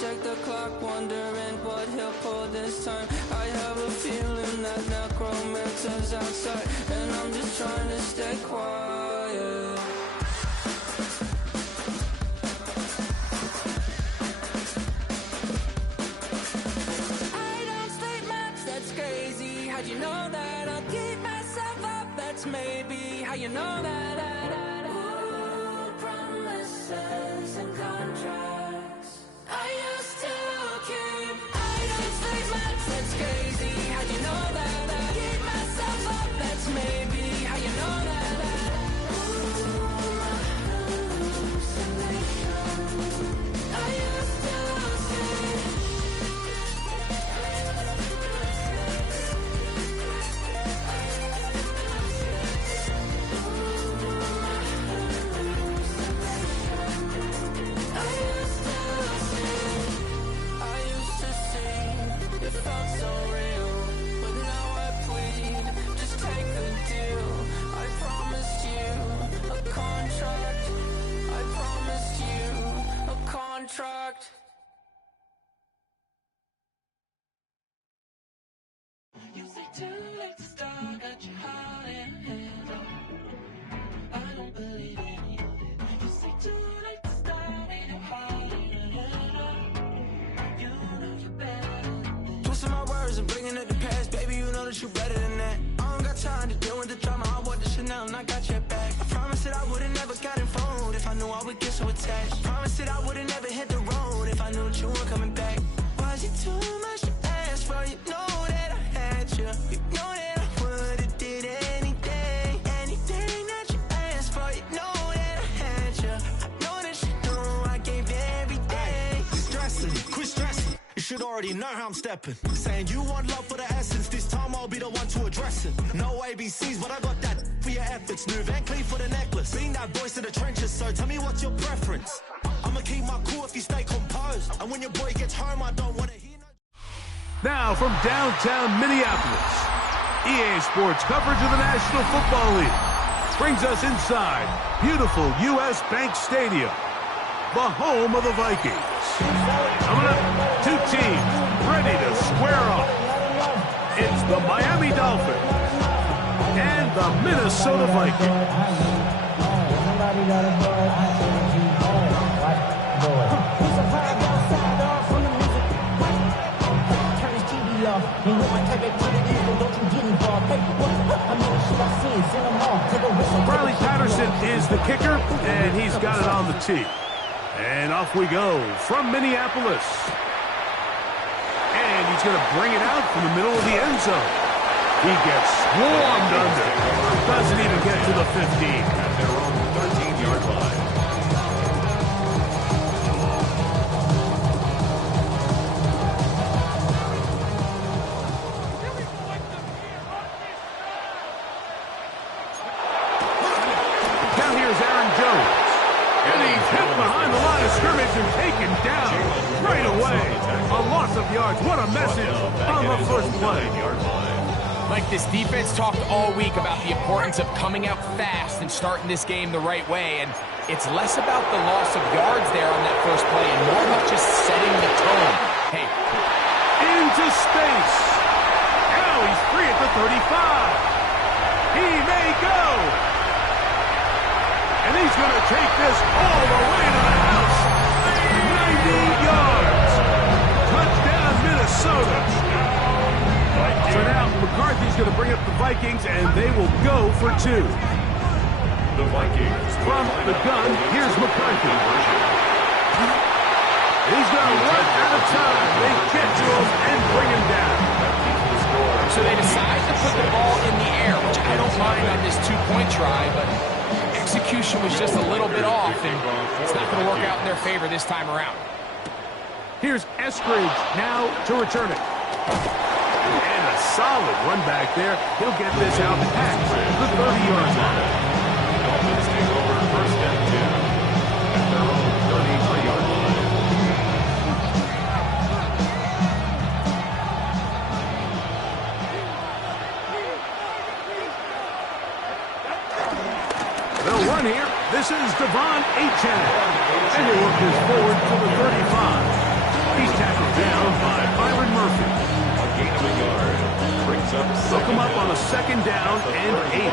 check the clock, wondering what he'll pull this time. I have a feeling that necromancer's outside, and I'm just trying to stay quiet. I don't sleep much, that's crazy. How'd you know that? I'll keep myself up, that's maybe how you know that. Ooh, promises and contracts I used to keep. I don't sleep much, that's crazy. How'd you know that? I'll keep myself up, that's maybe how you know that. Ooh, my hallucination I used to see. It felt so real, but now I plead, just take the deal. I promised you a contract. I promised you a contract. You say too late to start, got your heart in hand. I don't believe any of it. You say too late to start, ain't your heart in hand. You know you're better. Twisting my words and bringing it to pass. Baby, you know that you better than that. I don't got time to deal with the drama. I bought the Chanel and I got your back. I promised that I would've never gotten phoned if I knew I would get so attached. I promised that I would've never hit the road if I knew that you weren't coming back. Was it too much to ask for? You know that I had you. You know that I would've did anything, anything that you asked for. You know that I had you. I know that you know I gave everything. Stressing, quit stressing. You should already know how I'm stepping. Saying you want love for the essence. This time I'll be the one to address it. No ABCs, but I got that for your efforts. New Van Cleef for the necklace. Being that voice in the trenches, so tell me what's your preference. I'ma keep my cool if you stay composed. And when your boy gets home, I don't wanna hear no... Now from downtown Minneapolis, EA Sports coverage of the National Football League brings us inside beautiful U.S. Bank Stadium, the home of the Vikings. Coming up, two teams ready to square off. It's the Miami Dolphins and the Minnesota Vikings. Riley Patterson is the kicker, and he's got it on the tee. And off we go from Minneapolis. And he's going to bring it out from the middle of the end zone. He gets swarmed under. Doesn't even get to the 15. At their own 13-yard line. Now here's Aaron Jones. And he's hit behind the line of scrimmage and taken down right away. A loss of yards. What a message on the first play. Like, this defense talked all week about the importance of coming out fast and starting this game the right way, and it's less about the loss of yards there on that first play and more about just setting the tone. Hey. Into space. Now he's free at the 35. He may go. And he's going to take this all the way to the house. 90 yards. Touchdown, Minnesota. So now McCarthy's going to bring up the Vikings, and they will go for two. The Vikings. From the gun, here's McCarthy. He's going to run out of time. They get to him and bring him down. So they decide to put the ball in the air, which I don't mind on this two-point try, but execution was just a little bit off, and it's not going to work out in their favor this time around. Here's Eskridge now to return it. And a solid run back there. He'll get this out past the 30-yard line. Dolphins take over first and 10 at their own 33-yard line. They'll run here. This is Devon Achane. And he'll work his forward to the 35. He's tackled down by Byron Murphy. A gain of a yard. Brings up They'll come up on a second down and 8.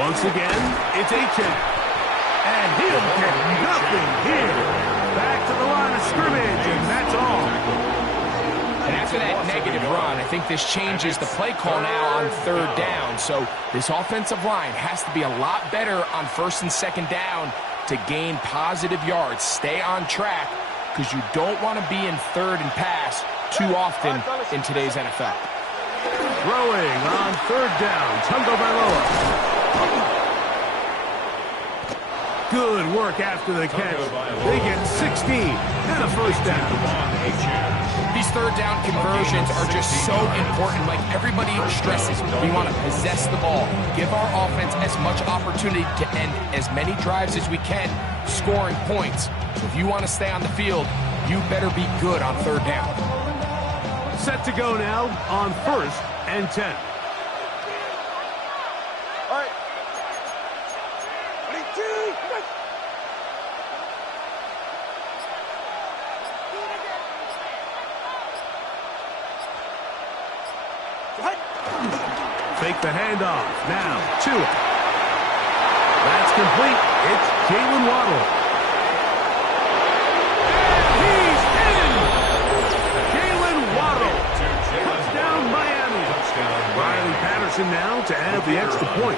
Once again, it's Achan. And he'll get nothing here. Back to the line of scrimmage, and that's all. And after that negative run, I think this changes the play call now on third down. So this offensive line has to be a lot better on first and second down to gain positive yards. Stay on track, because you don't want to be in third and pass too often in today's NFL. Throwing on third down, Tungo Bailoa. Good work after the catch. They get 16 and a first down. These third down conversions are just so important. Like everybody stresses, we want to possess the ball, give our offense as much opportunity to end as many drives as we can, scoring points. So if you want to stay on the field, you better be good on third down. Set to go now on first and 10. All right. Fake the handoff. Now, Tua. That's complete. It's Jalen Waddle. And he's in! Jalen Waddle. Touchdown, Miami. Riley Patterson now to add the extra point.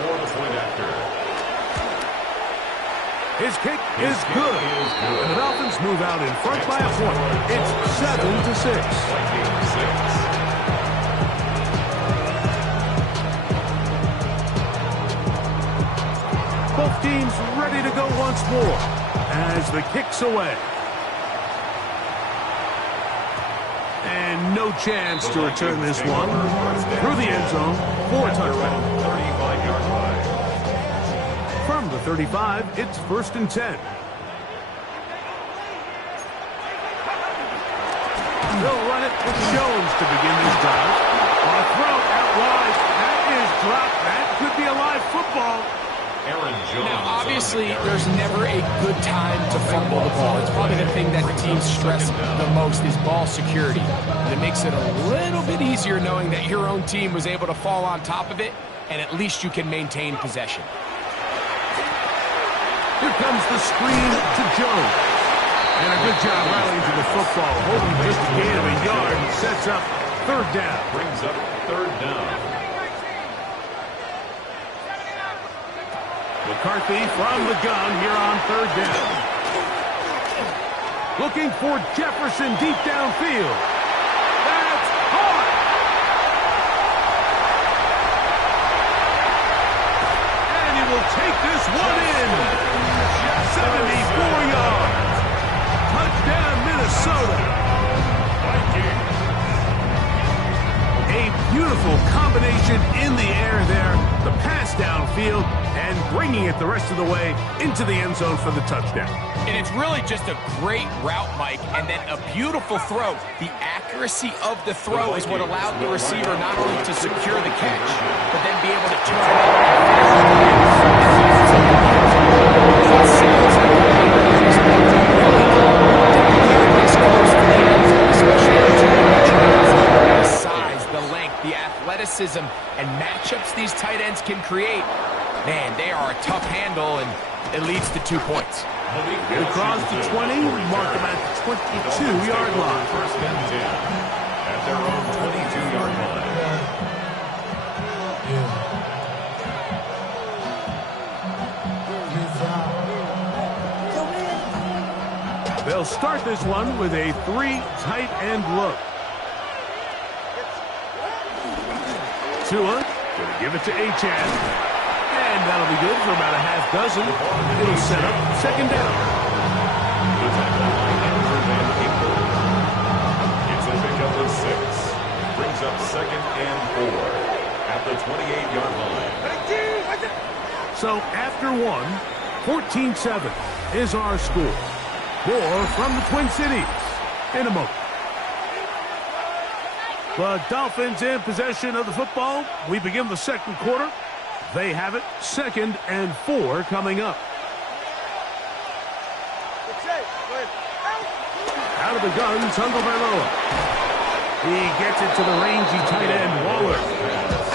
His kick is good. And the Dolphins move out in front by a point. It's 7-6. Both teams ready to go once more as the kick's away. And no chance to return this one through the end zone for a touchdown. 35-yard line. From the 35, it's first and 10. They'll run it with Jones to begin this drive. On a throw out wide. That is dropped. That could be a live football. Now, obviously, there's never a good time to fumble the ball. It's probably the thing that the team stress the most is ball security. And it makes it a little bit easier knowing that your own team was able to fall on top of it, and at least you can maintain possession. Here comes the screen to Jones. And a good job rallying to the football. Holding just a gain of a yard and sets up third down. Brings up third down. McCarthy from the gun here on third down. Looking for Jefferson deep downfield. That's hard. And he will take this one in. 74 yards. Touchdown, Minnesota. A beautiful combination in the air there. The pass downfield and bringing it the rest of the way into the end zone for the touchdown. And it's really just a great route, Mike, and then a beautiful throw. The accuracy of the throw is what allowed the receiver not only to secure the catch, but then be able to turn it. The size, the length, the athleticism, and matchups these tight ends can create. Man, they are a tough handle, and it leads to 2 points. Across the 20, mark them at the 22-yard line. First and 10 at their own 22-yard line. They'll start this one with a 3 tight end look. Tua gonna give it to Achan. And that'll be good for about a half dozen. It'll set up second down. The tackle by Andrew Van Ginkle. Gets a pickup of 6. Brings up second and 4 at the 28-yard line. So after one, 14-7 is our score. More from the Twin Cities in a moment. The Dolphins in possession of the football. We begin the second quarter. They have it, 2nd and 4 coming up. Out of the gun, Tagovailoa. He gets it to the rangy tight end, Waller.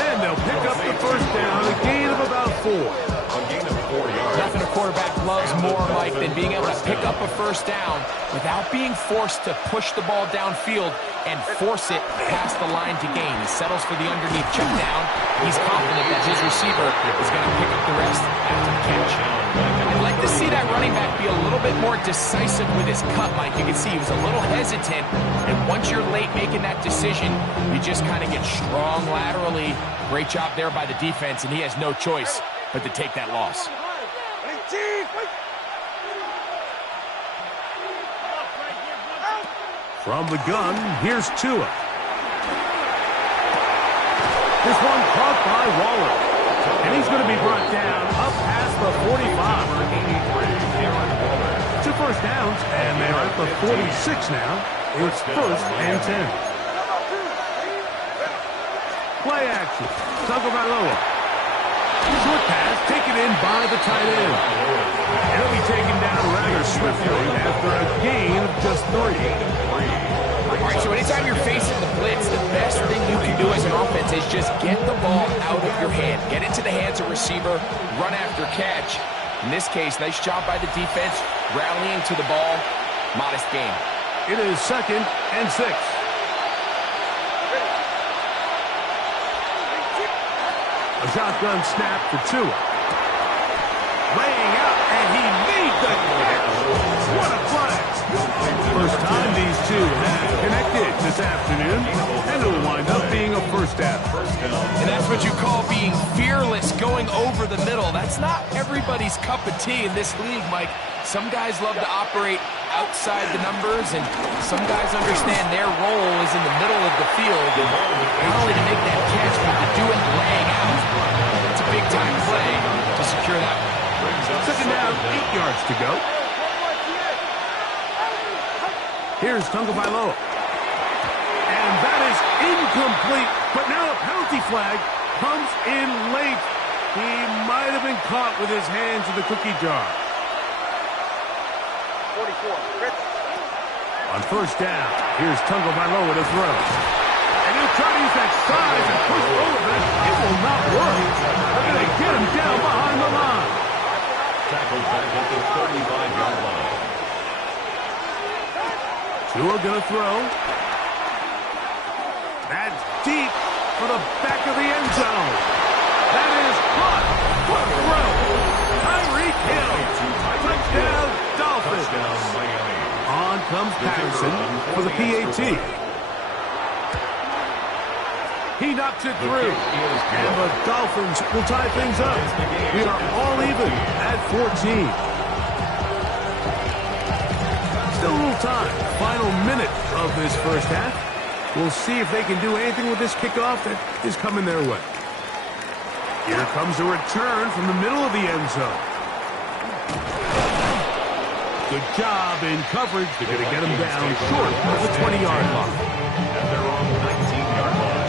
And they'll pick up the first down, a gain of about 4. A gain of 4 yards. Nothing a quarterback loves more, Mike, than being able to pick up a first down without being forced to push the ball downfield and force it past the line to gain. He settles for the underneath check down. He's confident that his receiver is going to pick up the rest after the catch. I'd like to see that running back be a little bit more decisive with his cut, Mike. You can see he was a little hesitant, and once you're late making that decision, you just kind of get strong laterally. Great job there by the defense, and he has no choice but to take that loss. From the gun, here's Tua. This one caught by Waller. And he's going to be brought down up past the 45. 2 first downs, and they're at the 46 now. It's 1st and 10. Play action. Tagovailoa. Short pass taken in by the tight end. He'll be taken down rather swiftly after a gain of just 3. All right, so anytime you're facing the blitz, the best thing you can do as an offense is just get the ball out of your hand. Get into the hands of receiver, run after catch. In this case, nice job by the defense, rallying to the ball. Modest gain. It is 2nd and 6. A shotgun snap for Tua. Laying out, and he made the catch. What a play. First time these two have connected this afternoon, and it'll wind up being a first down. And that's what you call being fearless, going over the middle. That's not everybody's cup of tea in this league, Mike. Some guys love to operate outside the numbers, and some guys understand their role is in the middle of the field. And not only to make that catch, but to do it laying out. It's a big-time play to secure that one. 2nd down, 8 yards to go. Here's Tagovailoa. And that is incomplete, but now a penalty flag comes in late. He might have been caught with his hands in the cookie jar. 44. On first down, here's Tagovailoa to throw. And he'll try to use that size and push over it. It will not work. They're going to get him down behind the line. Tackled back at the 35-yard line. Tua going to throw. That's deep for the back of the end zone. That is caught. What a throw. Tyreek Hill. Touchdown, Dolphins. Touchdown, Miami. On comes Patterson for the PAT. He knocks it through. And the Dolphins will tie things up. We are all even at 14. Still a little time. Final minute of this first half. We'll see if they can do anything with this kickoff that is coming their way. Here comes a return from the middle of the end zone. Good job in coverage. They're going to get him down short of the 20-yard line. And they're on the 19-yard line.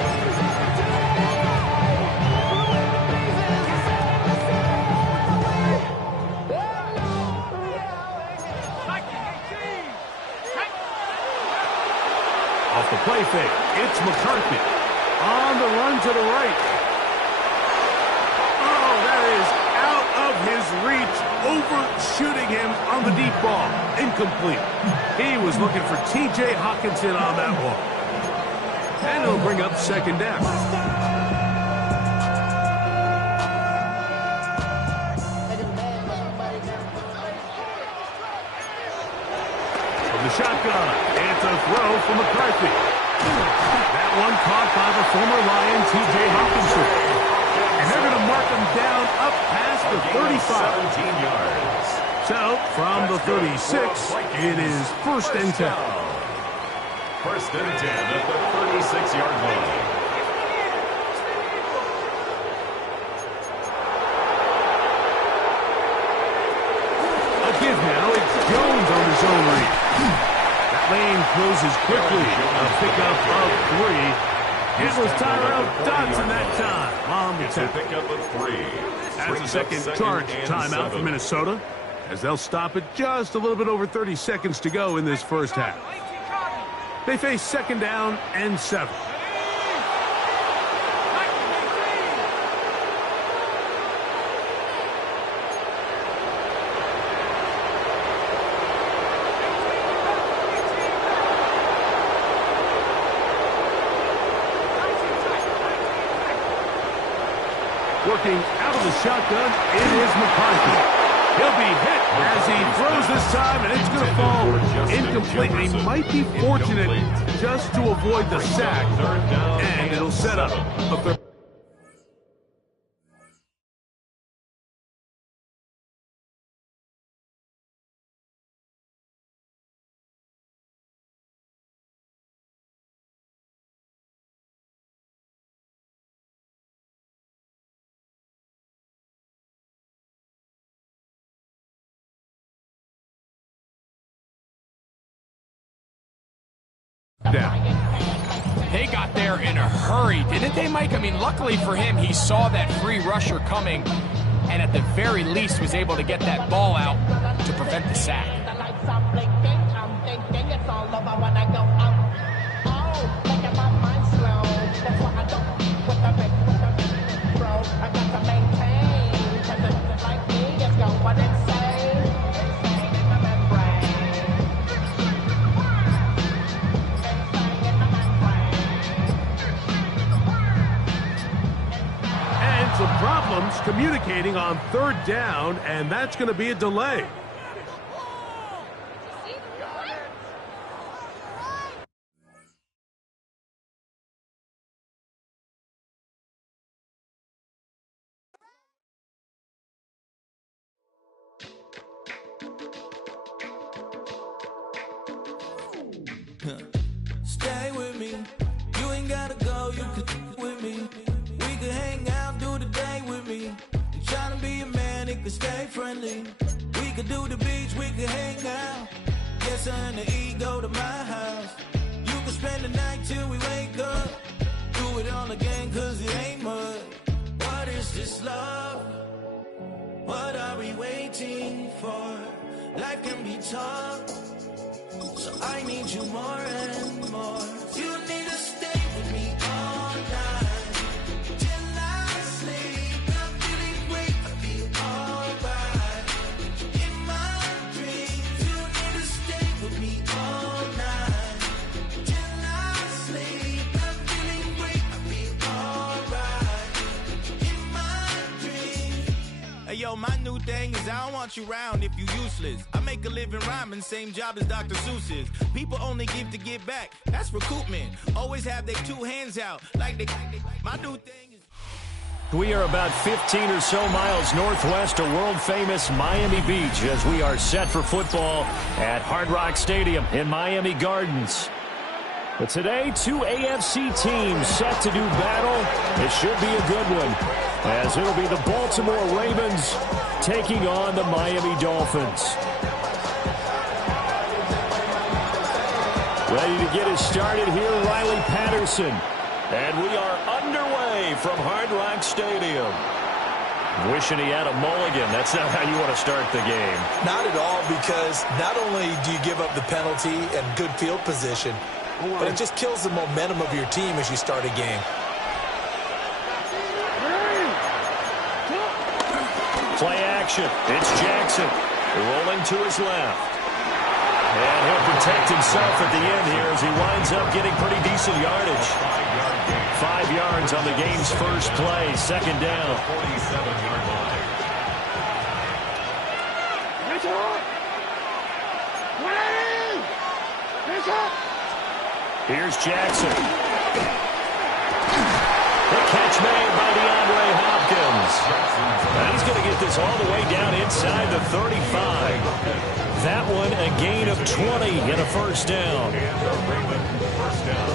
Off the play fake, it's McCarthy. On the run to the right. Oh, that is out of his reach, overshooting him on the deep ball. Incomplete. He was looking for T.J. Hawkinson on that one. And it'll bring up 2nd down. From the shotgun, it's a throw from McCarthy. That one caught by the former Lion, T.J. Hawkinson. And they're going to mark him down up past the 35. 17 yards. So, from the 36, it is 1st and 10. 1st and 10 at the 36-yard line. A give now, it's Jones on his own read. That lane closes quickly. A pickup of 3. It was Tyrell Dodson that time on the tackle. Pick up a 3. That's a second charge timeout for Minnesota, as they'll stop it just a little bit over 30 seconds to go in this first half. They face second down and 7. Working out of the shotgun, it is McCarthy. He'll be hit as he throws this time, and it's going to fall incomplete. And he might be fortunate just to avoid the sack, and it'll set up a third. Down. They got there in a hurry, didn't they, Mike? I mean, luckily for him, he saw that free rusher coming and at the very least was able to get that ball out to prevent the sack. Some problems communicating on third down, and that's going to be a delay. Stay with me. You ain't gotta go, you can with me. We could hang out, do the day with me. You tryna be a man, it could stay friendly. We could do the beach, we could hang out. Get something to eat, go to my house. You can spend the night till we wake up. Do it all again, cause it ain't mud. What is this love? What are we waiting for? Life can be tough, so I need you more and more. You need to stay with me all night till I sleep. I'm feeling great, I feel alright. In my dreams, you need to stay with me all night till I sleep. I'm feeling great, I feel alright. In my dreams. Hey yo, my new thing is I don't want you around if you useless. I make a living rhyming, same job as Dr. Seuss's. People only give to get back, that's recoupment. Always have their two hands out, like they my new thing is... We are about 15 or so miles northwest of world-famous Miami Beach as we are set for football at Hard Rock Stadium in Miami Gardens. But today, two AFC teams set to do battle. It should be a good one, as it'll be the Baltimore Ravens taking on the Miami Dolphins. Ready to get us started here, Riley Patterson. And we are underway from Hard Rock Stadium. Wishing he had a mulligan. That's not how you want to start the game. Not at all, because not only do you give up the penalty and good field position, but it just kills the momentum of your team as you start a game. Play action. It's Jackson rolling to his left. And he'll protect himself at the end here as he winds up getting pretty decent yardage. 5 yards on the game's first play, second down. Here's Jackson. The catch made by DeAndre Hopkins. And he's going to get this all the way down inside the 35. That one a gain of 20 and a first down.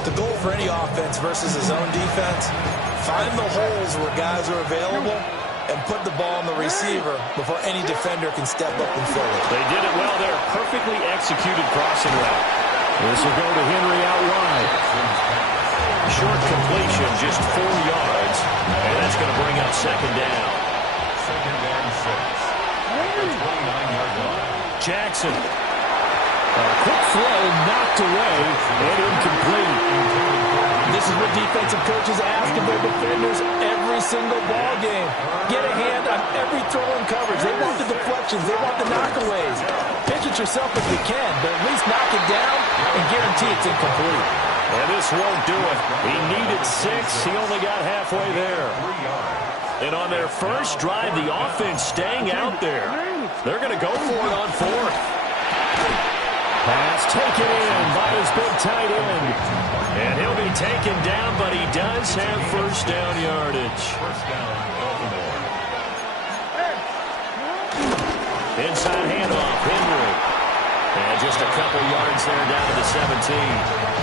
The goal for any offense versus his own defense, find the holes where guys are available and put the ball on the receiver before any defender can step up and fill it. They did it well there. Perfectly executed crossing route. This will go to Henry out wide. Short completion, just 4 yards. And that's going to bring up second down. Second and 6. At the 29-yard line. Jackson. A quick throw knocked away and incomplete. This is what defensive coaches ask of their defenders every single ball game. Get a hand on every throw in coverage. They want the deflections. They want the knockaways. Pitch it yourself if you can, but at least knock it down and guarantee it's incomplete. And this won't do it. He needed 6. He only got halfway there. And on their first drive, the offense staying out there. They're going to go for it on 4th. Pass taken in by his big tight end. And he'll be taken down, but he does have first down yardage. First down, Baltimore. Inside handoff, Henry. And just a couple yards there down to the 17.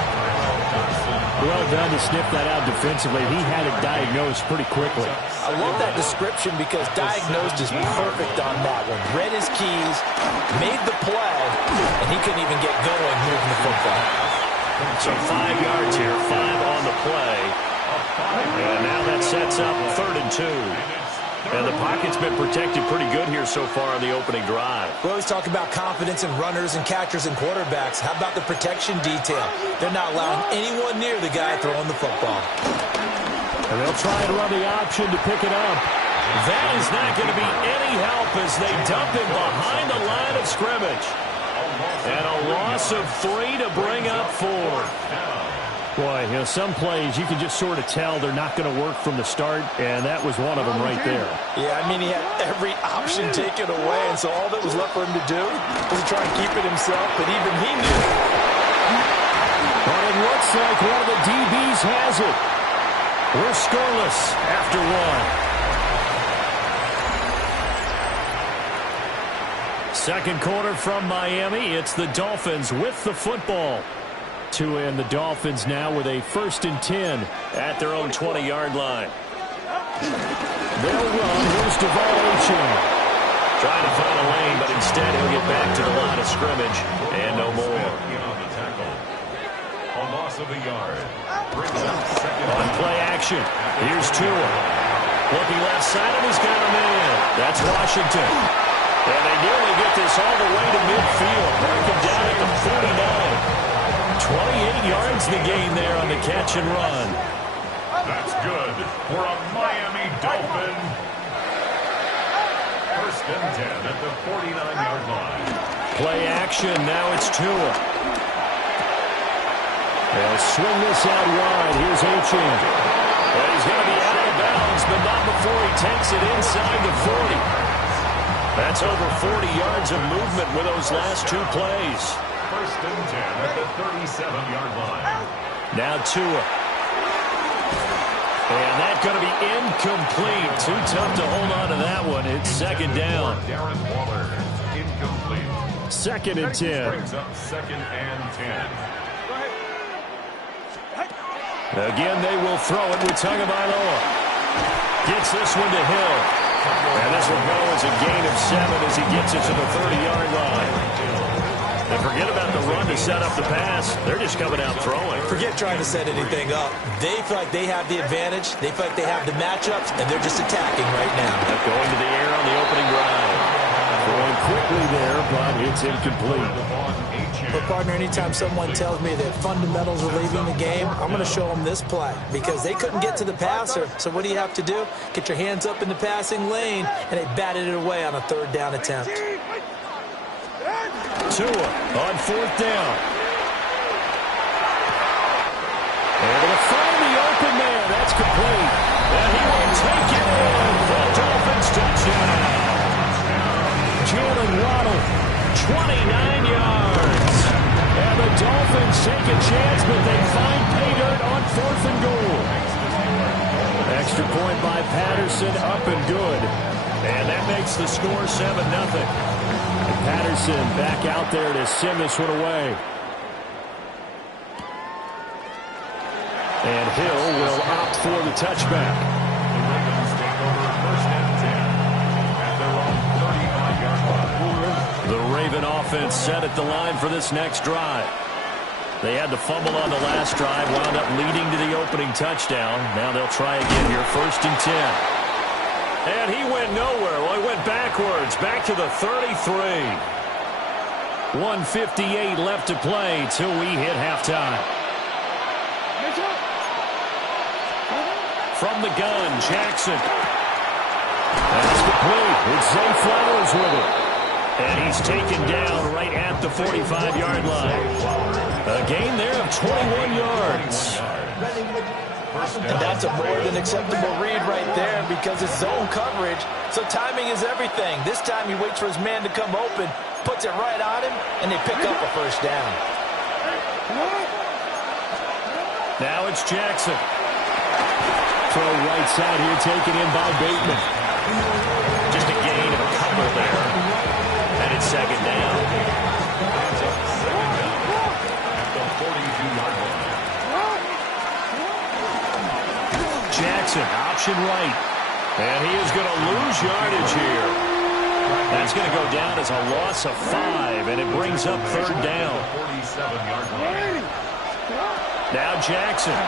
Well done to sniff that out defensively. He had it diagnosed pretty quickly. I love that description because diagnosed is perfect on that one. Read his keys, made the play, and he couldn't even get going moving the football. So 5 yards here, 5 on the play. And now that sets up 3rd and 2. And the pocket's been protected pretty good here so far on the opening drive. We always talk about confidence in runners and catchers and quarterbacks. How about the protection detail? They're not allowing anyone near the guy throwing the football. And they'll try and run the option to pick it up. That is not going to be any help as they dump him behind the line of scrimmage. And a loss of 3 to bring up 4. Boy, you know, some plays you can just sort of tell they're not going to work from the start, and that was one of them right there. Yeah, I mean, he had every option taken away, and so all that was left for him to do was to try and keep it himself, but even he knew. But it looks like one of the DBs has it. We're scoreless after 1. Second quarter from Miami. It's the Dolphins with the football. And the Dolphins now with a 1st and 10 at their own 20-yard line. They'll run. Here's Devaluation. Trying to find a lane, but instead he'll get back to the line of scrimmage and no more. A loss of a yard. On play action, here's Tua. Looking left side, and he's got a man. That's Washington. And they nearly get this all the way to midfield. Mark him down at the 49. 28 yards the gain there on the catch and run. That's good for a Miami Dolphin. 1st and 10 at the 49-yard line. Play action, now it's Tua. They'll swing this out wide. Here's Achane. Well, he's going to be out of bounds, but not before he takes it inside the 40. That's over 40 yards of movement with those last 2 plays. 1st and 10 at the 37-yard line. Now Tua. And that's going to be incomplete. Too tough to hold on to that one. It's 2nd down. Darren Waller, incomplete. 2nd and 10. Brings up 2nd and 10. Again, they will throw it with Tagovailoa. Gets this one to Hill. And this will go as a gain of 7 as he gets it to the 30-yard line. And forget about the run to set up the pass. They're just coming out throwing. Forget trying to set anything up. They feel like they have the advantage. They feel like they have the matchups, and they're just attacking right now. Going to the air on the opening drive. Going quickly there, but it's incomplete. But, partner, anytime someone tells me that fundamentals are leaving the game, I'm going to show them this play because they couldn't get to the passer. So what do you have to do? Get your hands up in the passing lane, and they batted it away on a 3rd down attempt. Tua on 4th down. Able to find the open man. That's complete. And he will take it in for the Dolphins touchdown. Jalen Waddle, 29 yards. And the Dolphins take a chance, but they find pay dirt on 4th and goal. Extra point by Patterson, up and good. And that makes the score 7-0. Patterson back out there to send this one away. And Hill will opt for the touchback. The Ravens take over 1st and 10 at their own 35-yard line. The Raven offense set at the line for this next drive. They had the fumble on the last drive, wound up leading to the opening touchdown. Now they'll try again here, 1st and 10. And he went nowhere. Well, he went backwards, back to the 33. 1:58 left to play till we hit halftime. From the gun, Jackson. That's complete. It's Zay Flowers with it. And he's taken down right at the 45-yard line. A gain there of 21 yards. And that's a more than acceptable read right there because it's zone coverage, so timing is everything. This time he waits for his man to come open, puts it right on him, and they pick up a 1st down. Now it's Jackson. Throw right side here, taken in by Bateman. Just a gain of a couple there. And it's 2nd down. At the 42-yard line. Jackson, option right. And he is going to lose yardage here. That's going to go down as a loss of 5, and it brings up 3rd down. 47-yard line. Now Jackson.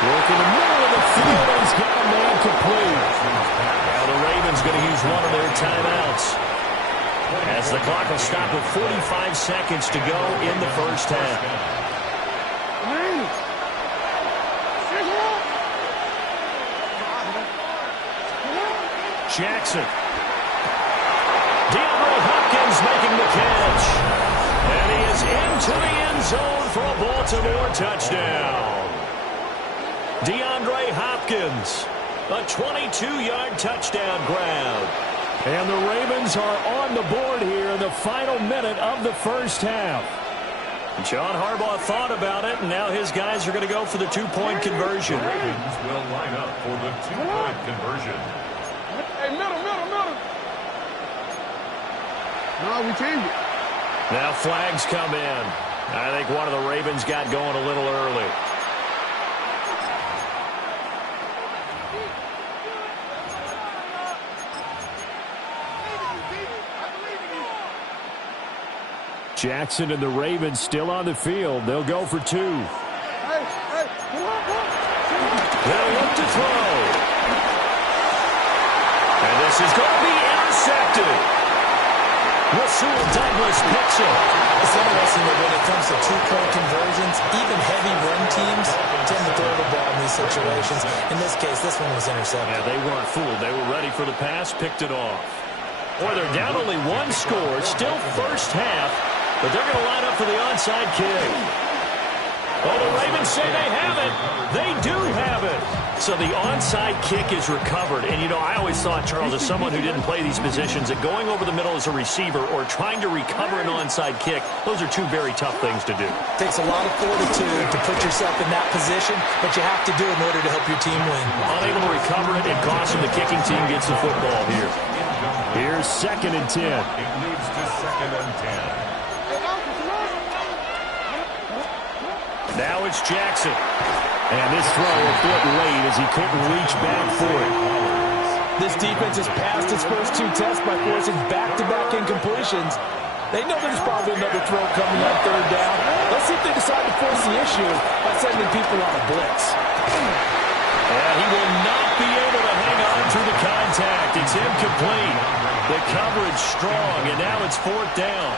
Working the middle of the field, and he's got a man complete. Now the Ravens going to use one of their timeouts. As the clock will stop with 45 seconds to go in the 1st half. Jackson. DeAndre Hopkins making the catch. And he is into the end zone for a Baltimore touchdown. DeAndre Hopkins, a 22-yard touchdown grab. And the Ravens are on the board here in the final minute of the 1st half. John Harbaugh thought about it, and now his guys are going to go for the 2-point conversion. The Ravens will line up for the 2-point conversion. Hey, middle. No, we changed it. Now flags come in. I think one of the Ravens got going a little early. Jackson and the Ravens still on the field. They'll go for 2. They'll look to throw. And this is going to be intercepted. Rasul Douglas picks it. It's interesting that when it comes to 2-point conversions, even heavy run teams tend to throw the ball in these situations. In this case, this one was intercepted. Yeah, they weren't fooled. They were ready for the pass, picked it off. Or they're down only 1 score, still 1st half, but they're going to line up for the onside kick. Oh, the Ravens say they have it. They do have it. So the onside kick is recovered. And, you know, I always thought, Charles, as someone who didn't play these positions, that going over the middle as a receiver or trying to recover an onside kick, those are 2 very tough things to do. It takes a lot of fortitude to put yourself in that position, but you have to do it in order to help your team win. Unable to recover it, it costs him. The kicking team gets the football here. Here's 2nd and 10. It leads to 2nd and 10. Now it's Jackson. And this throw a bit late as he couldn't reach back for it. This defense has passed its first 2 tests by forcing back-to-back incompletions. They know there's probably another throw coming on 3rd down. Let's see if they decide to force the issue by sending people on a blitz. And he will not be able to hang on through the contact. It's incomplete. The coverage strong, and now it's 4th down.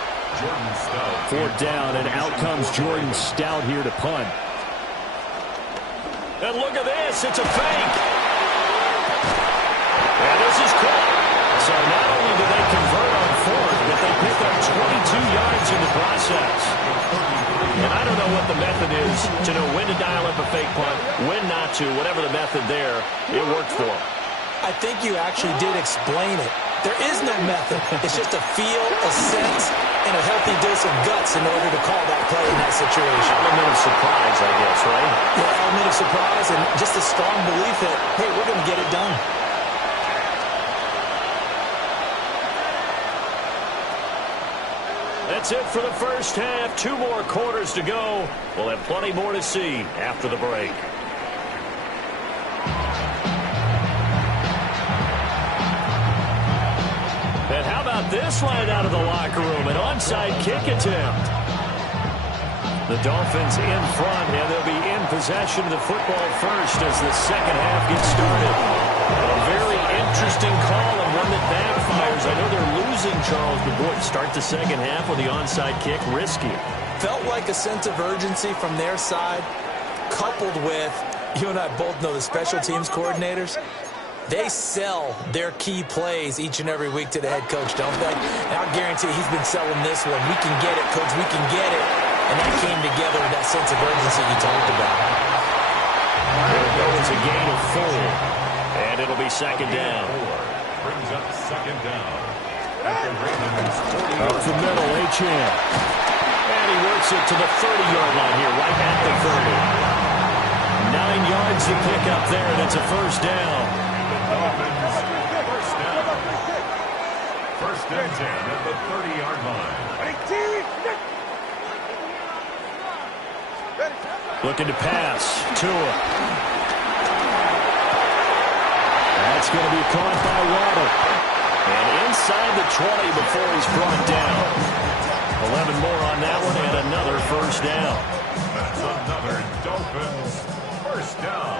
4th down, and out comes Jordan Stout here to punt. And look at this. It's a fake. And this is caught. So not only do they convert on 4th, but they pick up 22 yards in the process. And I don't know what the method is to know when to dial up a fake punt, when not to, whatever the method there, it worked for them. I think you actually did explain it. There is no method. It's just a feel, a sense, and a healthy dose of guts in order to call that play in that situation. Element of surprise, I guess, right? Yeah, element of surprise and just a strong belief that, hey, we're going to get it done. That's it for the 1st half. 2 more quarters to go. We'll have plenty more to see after the break. And how about this right out of the locker room? An onside kick attempt. The Dolphins in front, and they'll be in possession of the football first as the second half gets started. A very interesting call and one that backfires. I know they're losing, Charles, but boy, start the second half with the onside kick, risky. Felt like a sense of urgency from their side, coupled with, you and I both know the special teams coordinators, they sell their key plays each and every week to the head coach, don't they? And I guarantee he's been selling this one. We can get it, coach, we can get it. And that came together with that sense of urgency you talked about. There goes a gain of 4, and it'll be second down. Brings up second down. At the Ravens 40. Up the middle, Achane. And he works it to the 30-yard line here, right at the 30. 9 yards to pick up there, and it's a first down. Dolphins, first down. First and 10 at the 30-yard line. Looking to pass. Tua. That's going to be caught by Waddle. And inside the 20 before he's brought down. 11 more on that one, and another first down. That's another Dolphins first down.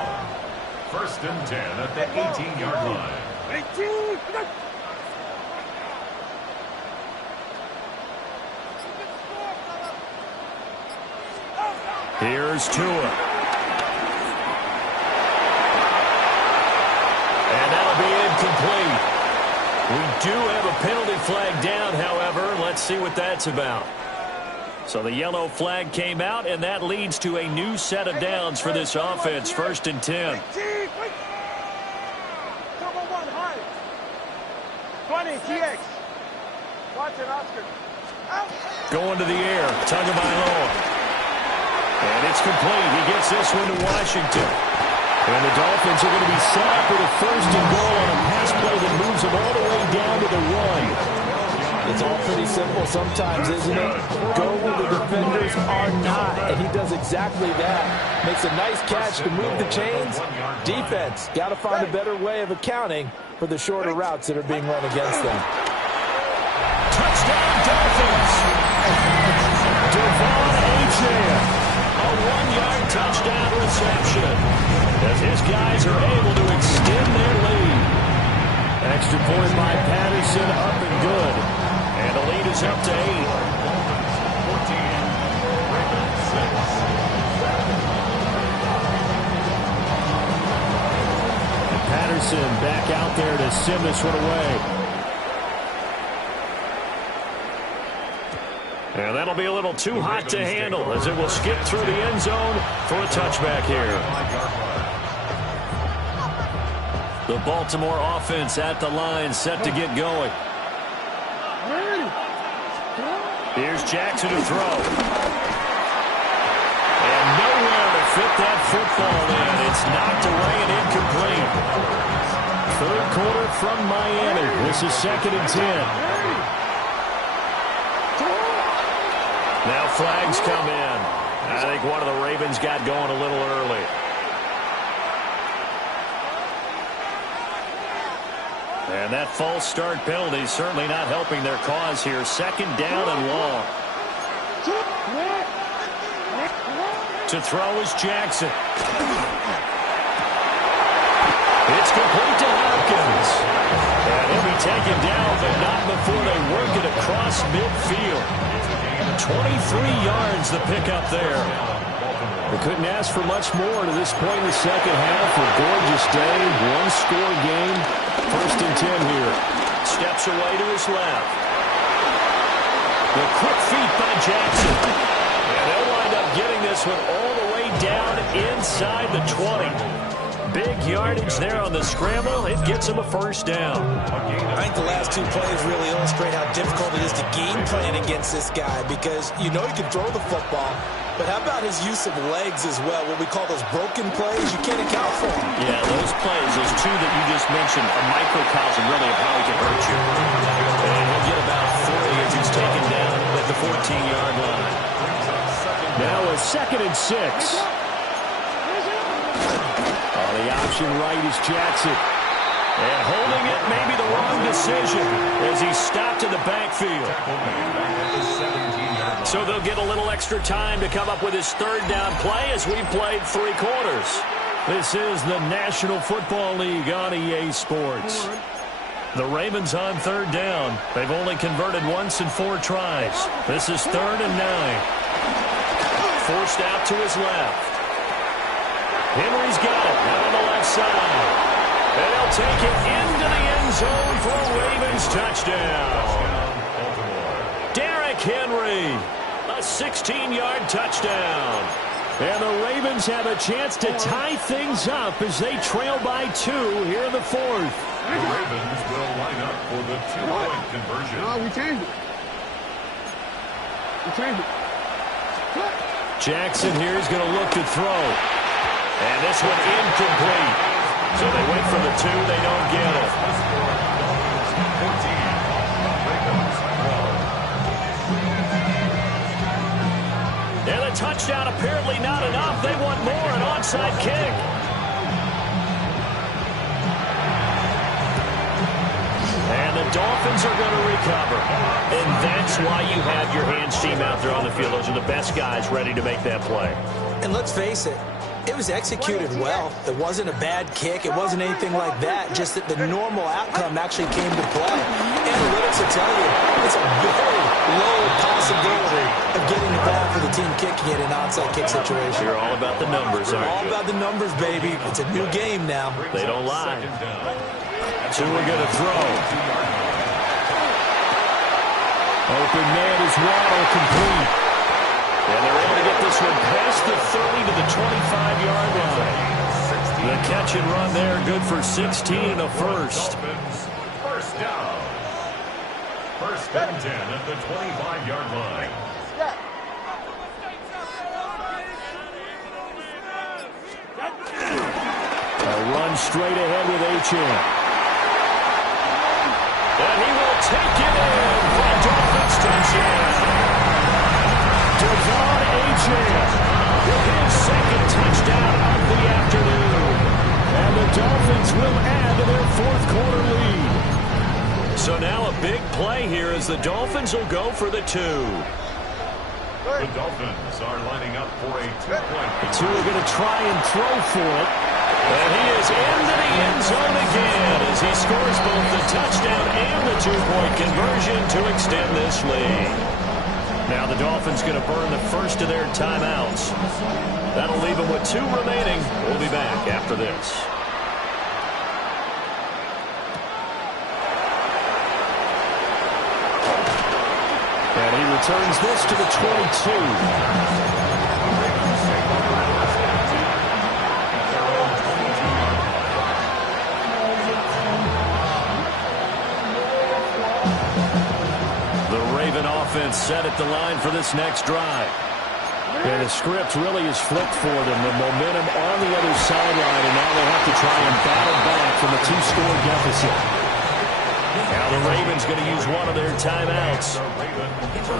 First and 10 at the 18-yard line. Here's Tua. And that'll be incomplete. We do have a penalty flag down, however. Let's see what that's about. So the yellow flag came out, and that leads to a new set of downs for this offense. First and 10. 20, TX. Watch it, Oscar. Going to the air. Tagovailoa. And it's complete. He gets this one to Washington. And the Dolphins are going to be set up with a first and goal on a pass play that moves them all the way down to the 1. It's all pretty simple sometimes, isn't it? Go where the defenders are not, and he does exactly that. Makes a nice catch to move the chains. Defense, got to find a better way of accounting for the shorter routes that are being run against them. Touchdown, Dolphins! Devon Achane. A 1-yard touchdown reception as his guys are able to extend their lead. Extra point by Patterson, up and good. And the lead is up to 8. 14, Ravens 6. And Patterson back out there to send this one away. And that'll be a little too hot to handle as it will skip through the end zone for a touchback here. The Baltimore offense at the line, set to get going. Here's Jackson to throw. And nowhere to fit that football in. It's knocked away and incomplete. Third quarter from Miami. This is second and 10. Now flags come in. I think one of the Ravens got going a little early. And that false start penalty certainly not helping their cause here. Second down and long. To throw is Jackson. It's complete to Hopkins. And he'll be taken down, but not before they work it across midfield. 23 yards the pickup there. They couldn't ask for much more to this point in the second half. A gorgeous day, one-score game. First and 10 here. Steps away to his left. The quick feet by Jackson. And they'll wind up getting this one all the way down inside the 20. Big yardage there on the scramble. It gets him a first down. I think the last two plays really illustrate how difficult it is to game plan against this guy because you know he can throw the football, but how about his use of legs as well? What we call those broken plays, you can't account for them. Yeah, those plays, those two that you just mentioned, a microcosm really of how he can hurt you. And he'll get about 3 as he's taken down at the 14-yard line. Now a second and 6. The option right is Jackson. And holding it may be the wrong decision as he stopped in the backfield. So they'll get a little extra time to come up with his third down play as we played 3 quarters. This is the National Football League on EA Sports. The Ravens on third down. They've only converted once in 4 tries. This is 3rd and 9. Forced out to his left. Henry's got it now on the left side. And he'll take it into the end zone for a Ravens touchdown. Derrick Henry, a 16-yard touchdown. And the Ravens have a chance to tie things up as they trail by 2 here in the 4th. The Ravens will line up for the 2-point conversion. No, we changed it. We changed it. Jackson here is going to look to throw. And this one incomplete. So they wait for the 2. They don't get it. And a touchdown apparently not enough. They want more, an onside kick. And the Dolphins are going to recover. And that's why you have your hands team out there on the field. Those are the best guys ready to make that play. And let's face it, it was executed well. It wasn't a bad kick. It wasn't anything like that. Just that the normal outcome actually came to play. Analytics will tell you it's a very low possibility of getting the ball for the team kicking it in an onside kick situation. You're all about the numbers, aren't you? All about the numbers, baby. It's a new game now. They don't lie. 2 are going to throw. Open man is Waddle, complete. And they're able to get this one past the 30 to the 25-yard line. The catch and run there, good for 16 and a first. First down. 1st and 10 at the 25-yard line. A run straight ahead with Achane. And he will take it in for a Dolphins touchdown. Devon Achane with his 2nd touchdown of the afternoon. And the Dolphins will add to their 4th quarter lead. So now a big play here as the Dolphins will go for the 2. The Dolphins are lining up for a 2-point. The 2 are going to try and throw for it. And he is into the end zone again as he scores both the touchdown and the 2-point conversion to extend this lead. Now the Dolphins going to burn the first of their timeouts. That'll leave them with 2 remaining. We'll be back after this. And he returns this to the 22. Offense set at the line for this next drive. And the script really is flipped for them. The momentum on the other sideline, and now they have to try and battle back from a 2-score deficit. Now the Ravens going to use one of their timeouts.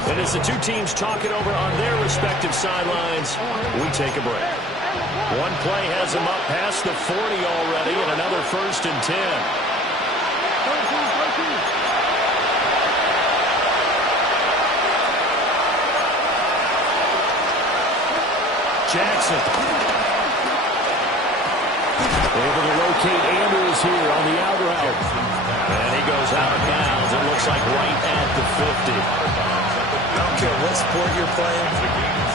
And as the 2 teams talk it over on their respective sidelines, we take a break. One play has them up past the 40 already, and another 1st and 10. Jackson. Able to locate Andrews here on the out route. And he goes out of bounds. It looks like right at the 50. I don't care what sport you're playing.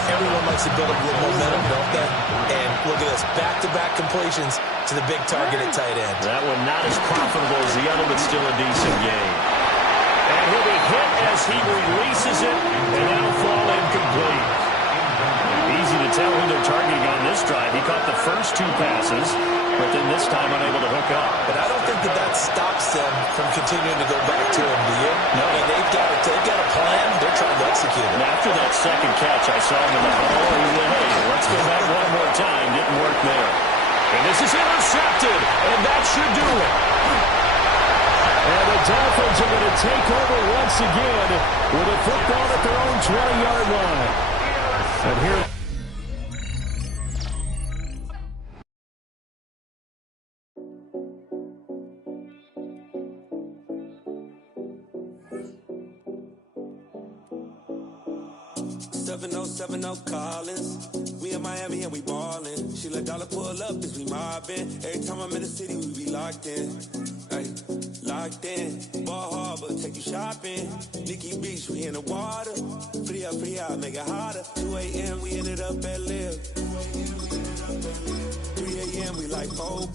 Everyone likes to build up a little momentum, don't they? And look at this. Back-to-back completions to the big target at tight end. That one not as profitable as the other, but still a decent game. And he'll be hit as he releases it, and that'll fall incomplete. Easy to tell who they're targeting on this drive. He caught the first 2 passes, but then this time unable to hook up. But I don't think that stops them from continuing to go back to him, do you? No. I mean, they've got a plan. They're trying to execute it. And after that second catch, I saw him in the hall, and he said, hey, let's go back one more time. Didn't work there. And this is intercepted, and that should do it. And the Dolphins are going to take over once again with a football at their own 20-yard line. And here... 7070 Collins. We in Miami and we ballin'. She let dollar pull up as we mobbin'. Every time I'm in the city, we be locked in. Ay, locked in. Ball Harbor, take you shopping. Nikki Beach, we in the water. Free up, make it hotter. 2 a.m., we ended up at Live. 3 a.m., we like open.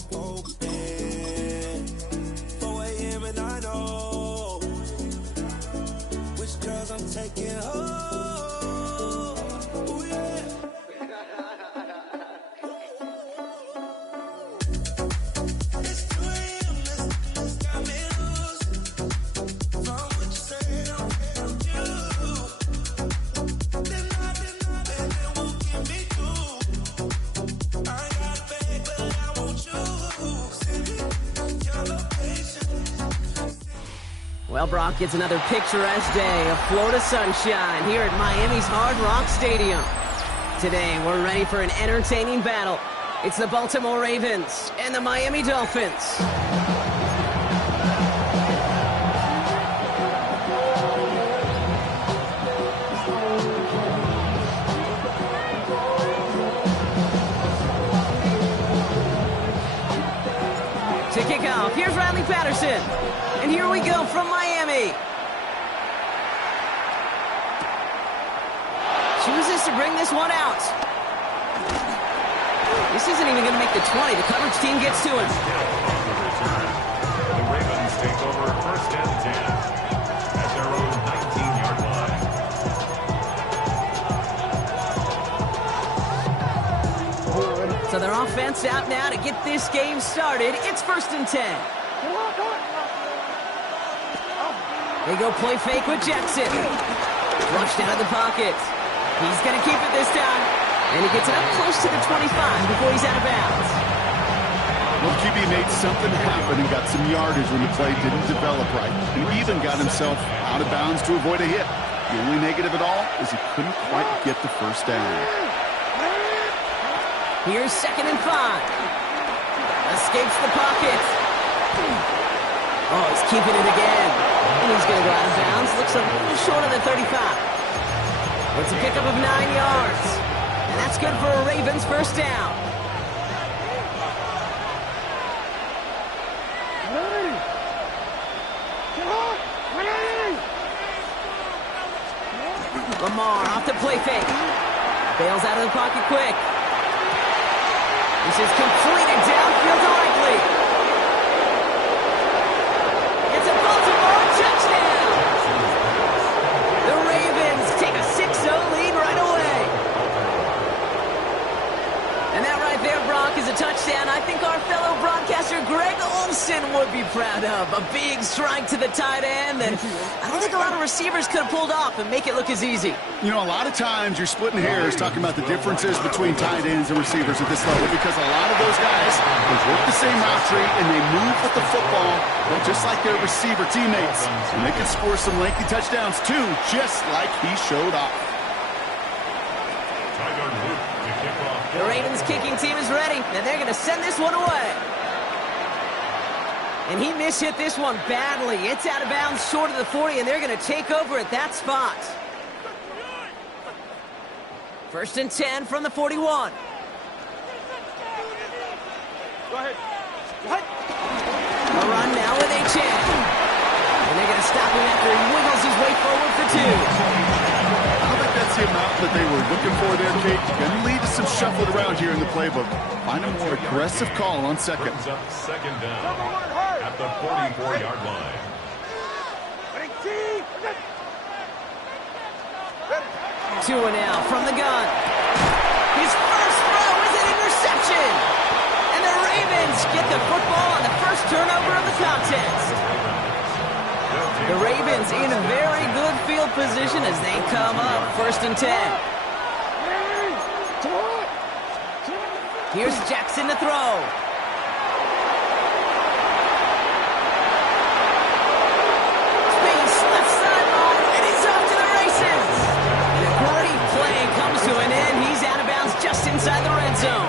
4 a.m. and I know which girls I'm taking home. Ooh, yeah. Well, Brock, it's another picturesque day of Florida sunshine here at Miami's Hard Rock Stadium. Today, we're ready for an entertaining battle. It's the Baltimore Ravens and the Miami Dolphins. To kick off, here's Riley Patterson. And here we go from Miami. Chooses to bring this one out. This isn't even going to make the 20. The coverage team gets to him. The Ravens take over first and 10 at their own 19-yard line. So their offense out now to get this game started. It's first and 10. They go play fake with Jackson. Rushed out of the pocket. He's going to keep it this time. And he gets it up close to the 25 before he's out of bounds. Well, QB made something happen and got some yardage when the play didn't develop right. He even got himself out of bounds to avoid a hit. The only negative at all is he couldn't quite get the first down. Here's 2nd and 5. Escapes the pocket. Oh, he's keeping it again. And he's going to go out of bounds. Looks a little short of the 35. It's a pickup of 9 yards. And that's good for a Ravens first down. Lamar off the play fake. Bails out of the pocket quick. This is completed downfield to Likely. It's a Baltimore touchdown. The Ravens take a 6-0 lead right away. And that right there, Brock, is a touchdown I think our fellow broadcaster Greg Olsen would be proud of. A big strike to the tight end that I don't think a lot of receivers could have pulled off and make it look as easy. You know, a lot of times you're splitting hairs talking about the differences between tight ends and receivers at this level because a lot of those guys, they work the same route tree and they move with the football, but just like their receiver teammates. And they can score some lengthy touchdowns too, just like he showed off. The Ravens kicking team is ready, and they're going to send this one away. And he mishit this one badly. It's out of bounds short of the 40, and they're going to take over at that spot. First and 10 from the 41. Go ahead. A run now with H.N. And they're going to stop him after he wiggles his way forward for 2. I don't think that's the amount that they were looking for there, Kate. Going to lead to some shuffled around here in the playbook. Find a more aggressive call on second. Second down at the 44-yard line. Two and out from the gun. His first throw is an interception. And the Ravens get the football on the first turnover of the contest. The Ravens in a very good field position as they come up first and 10. Here's Jackson to throw. Space left sideline, and he's off to the races. And a great play comes to an end. He's out of bounds just inside the red zone.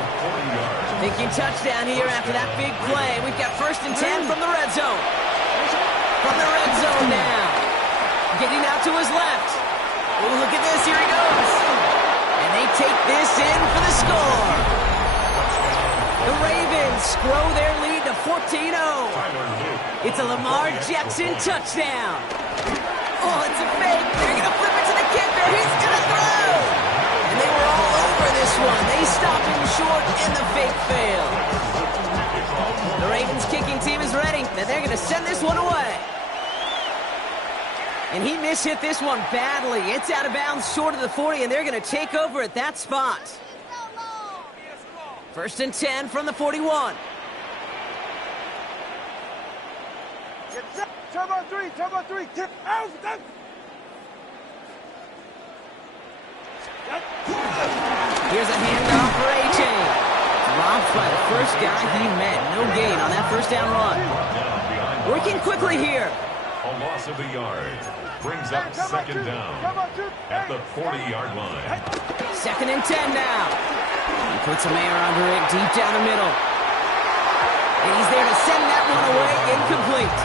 Thinking touchdown here after that big play. We've got first and 10 from the red zone. From the red zone now. Getting out to his left. Oh, look at this. Here he goes. And they take this in for the score. The Ravens grow their lead to 14-0. It's a Lamar Jackson touchdown. Oh, it's a fake. They're going to flip it to the kicker. He's going to throw. And they were all over this one. They stopped him short, and the fake failed. The Ravens kicking team is ready, and they're going to send this one away. And he mishit this one badly. It's out of bounds short of the 40, and they're going to take over at that spot. 1st and 10 from the 41. Turbo three, tip out. Here's a handoff for A-Chain. Robbed by the first guy he met. No gain on that first down run. Working quickly here. A loss of a yard. Brings up 2nd down at the 40-yard line. 2nd and 10 now. He puts a man under it deep down the middle. And he's there to send that one away. Incomplete.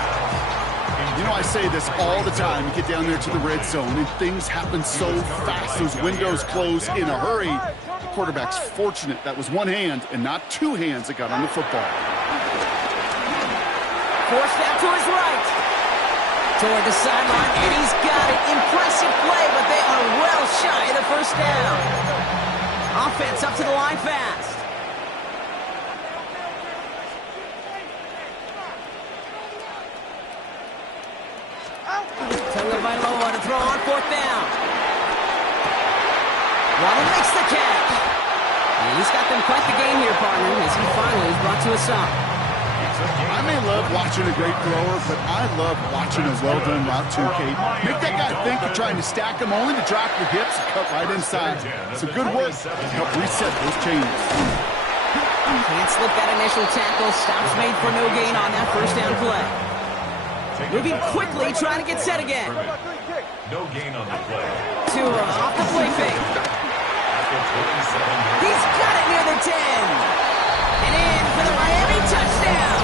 You know, I say this all the time. You get down there to the red zone, and things happen so fast. Those windows close in a hurry. The quarterback's fortunate that was one hand and not two hands that got on the football. Forced out to his right. Toward the sideline, and he's got it. Impressive play, but they are well shy of the first down. Offense up to the line fast. Tagovailoa to throw on 4th down. Waddle makes the catch. And he's got them quite the game here, partner, as he finally is brought to a stop. I may love watching a great thrower, but I love watching a well-done route too, Kate. Make that guy think you're trying to stack him, only to drop your hips and cut right inside. Some good work to help reset those chains. Can't slip that initial tackle. Stops made for no gain on that first down play. Moving quickly, trying to get set again. No gain on the play. Tua off the play fake. He's got it near the 10. And in for the Miami touchdown.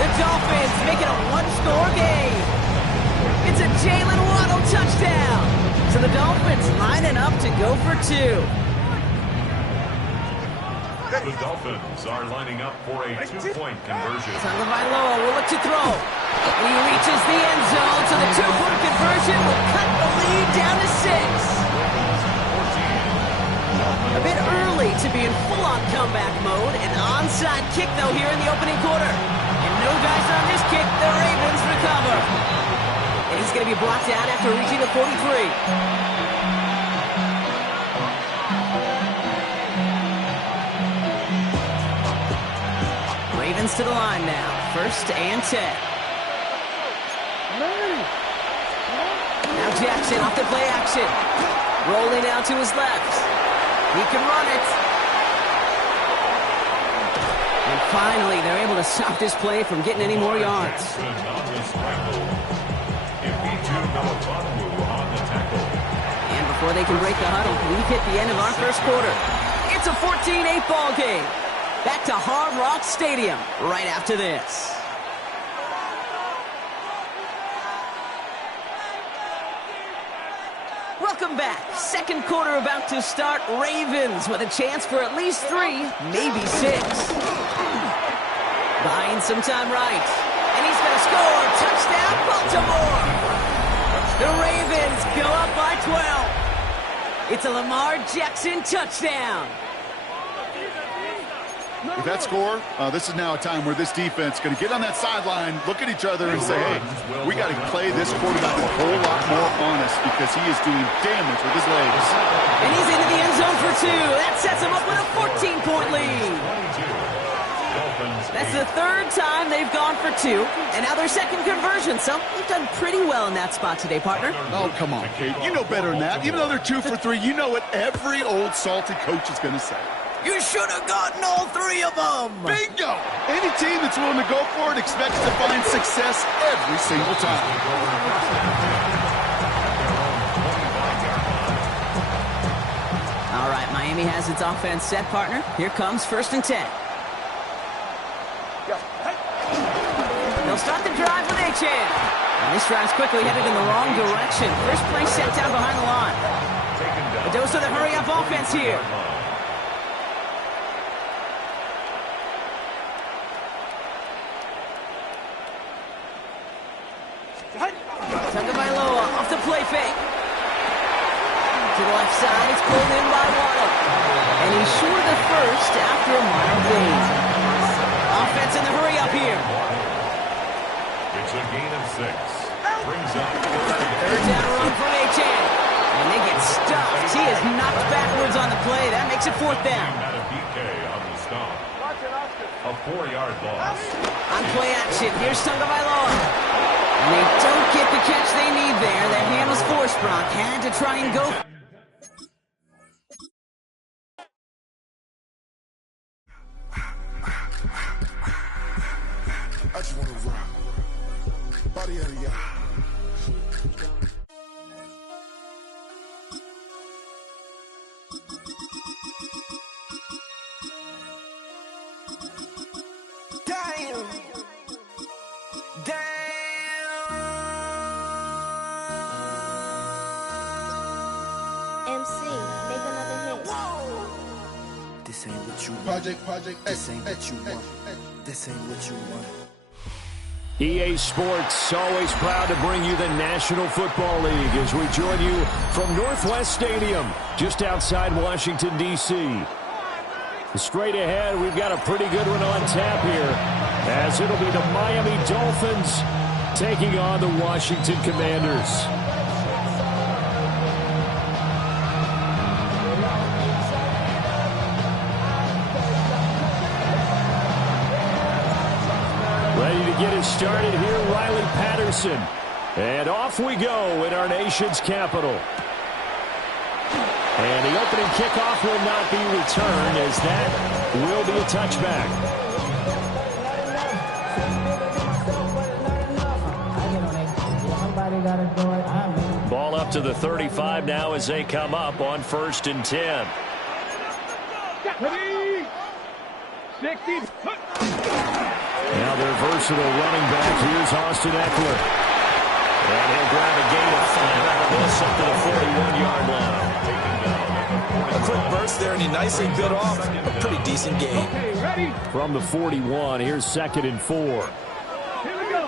The Dolphins make it a one-score game. It's a Jalen Waddle touchdown. So the Dolphins lining up to go for 2. The Dolphins are lining up for a 2-point conversion. Tagovailoa will look to throw. He reaches the end zone, so the 2-point conversion will cut the lead down to 6. A bit early to be in full-on comeback mode. An onside kick, though, here in the opening quarter. And no guys on this kick. The Ravens recover. And he's going to be blocked out after reaching the 43. Ravens to the line now. 1st and 10. Now Jackson off the play action. Rolling out to his left. He can run it. And finally, they're able to stop this play from getting any more yards. And before they can break the huddle, we've hit the end of our first quarter. It's a 14-8 ball game. Back to Hard Rock Stadium right after this. Welcome back. 2nd quarter about to start. Ravens with a chance for at least 3, maybe 6. Buying some time right. And he's going to score. Touchdown, Baltimore. The Ravens go up by 12. It's a Lamar Jackson touchdown. With that score, this is now a time where this defense is going to get on that sideline, look at each other, and say, hey, we got to play this quarterback a whole lot more honest because he is doing damage with his legs. And he's into the end zone for 2. That sets him up with a 14-point lead. That's the 3rd time they've gone for 2, and now their 2nd conversion. So they've done pretty well in that spot today, partner. Oh, come on, Kate. You know better than that. Even though they're 2 for 3, you know what every old salty coach is going to say. You should have gotten all 3 of them. Bingo! Any team that's willing to go for it expects to find success every single time. All right, Miami has its offense set, partner. Here comes 1st and 10. They'll start the drive with A-Chain. And this drive's quickly headed in the wrong direction. First play set down behind the line. A dose of the hurry-up offense here. Tagovailoa off the play fake. To the left side, it's pulled in by Waddle. And he's short of the first after a mild gain. Offense in the hurry-up here. It's a gain of 6. Brings up third down run from Achane. And they get stuffed. He is knocked backwards on the play. That makes it fourth down. on the stop. A 4-yard loss. On play action, here's Tagovailoa. And they don't get the catch they need there. That hand was forced, Brock. Had to try and go. I just want to rock. Body out of y'all. This ain't what you want. Project. This ain't what you want. This ain't what you want. EA Sports, always proud to bring you the National Football League as we join you from Northwest Stadium, just outside Washington, D.C. Straight ahead, we've got a pretty good one on tap here, as it'll be the Miami Dolphins taking on the Washington Commanders. Ready to get us started here, Riley Patterson. And off we go in our nation's capital. And the opening kickoff will not be returned, as that will be a touchback. Ball up to the 35 now as they come up on 1st and 10. 60. Now their versatile running back, here's Austin Eckler. And he'll grab a gain of 5 out of this up to the 41-yard line. A quick burst there, and he nicely bit off a pretty decent gain. Okay, ready? From the 41, here's 2nd and 4. Here we go.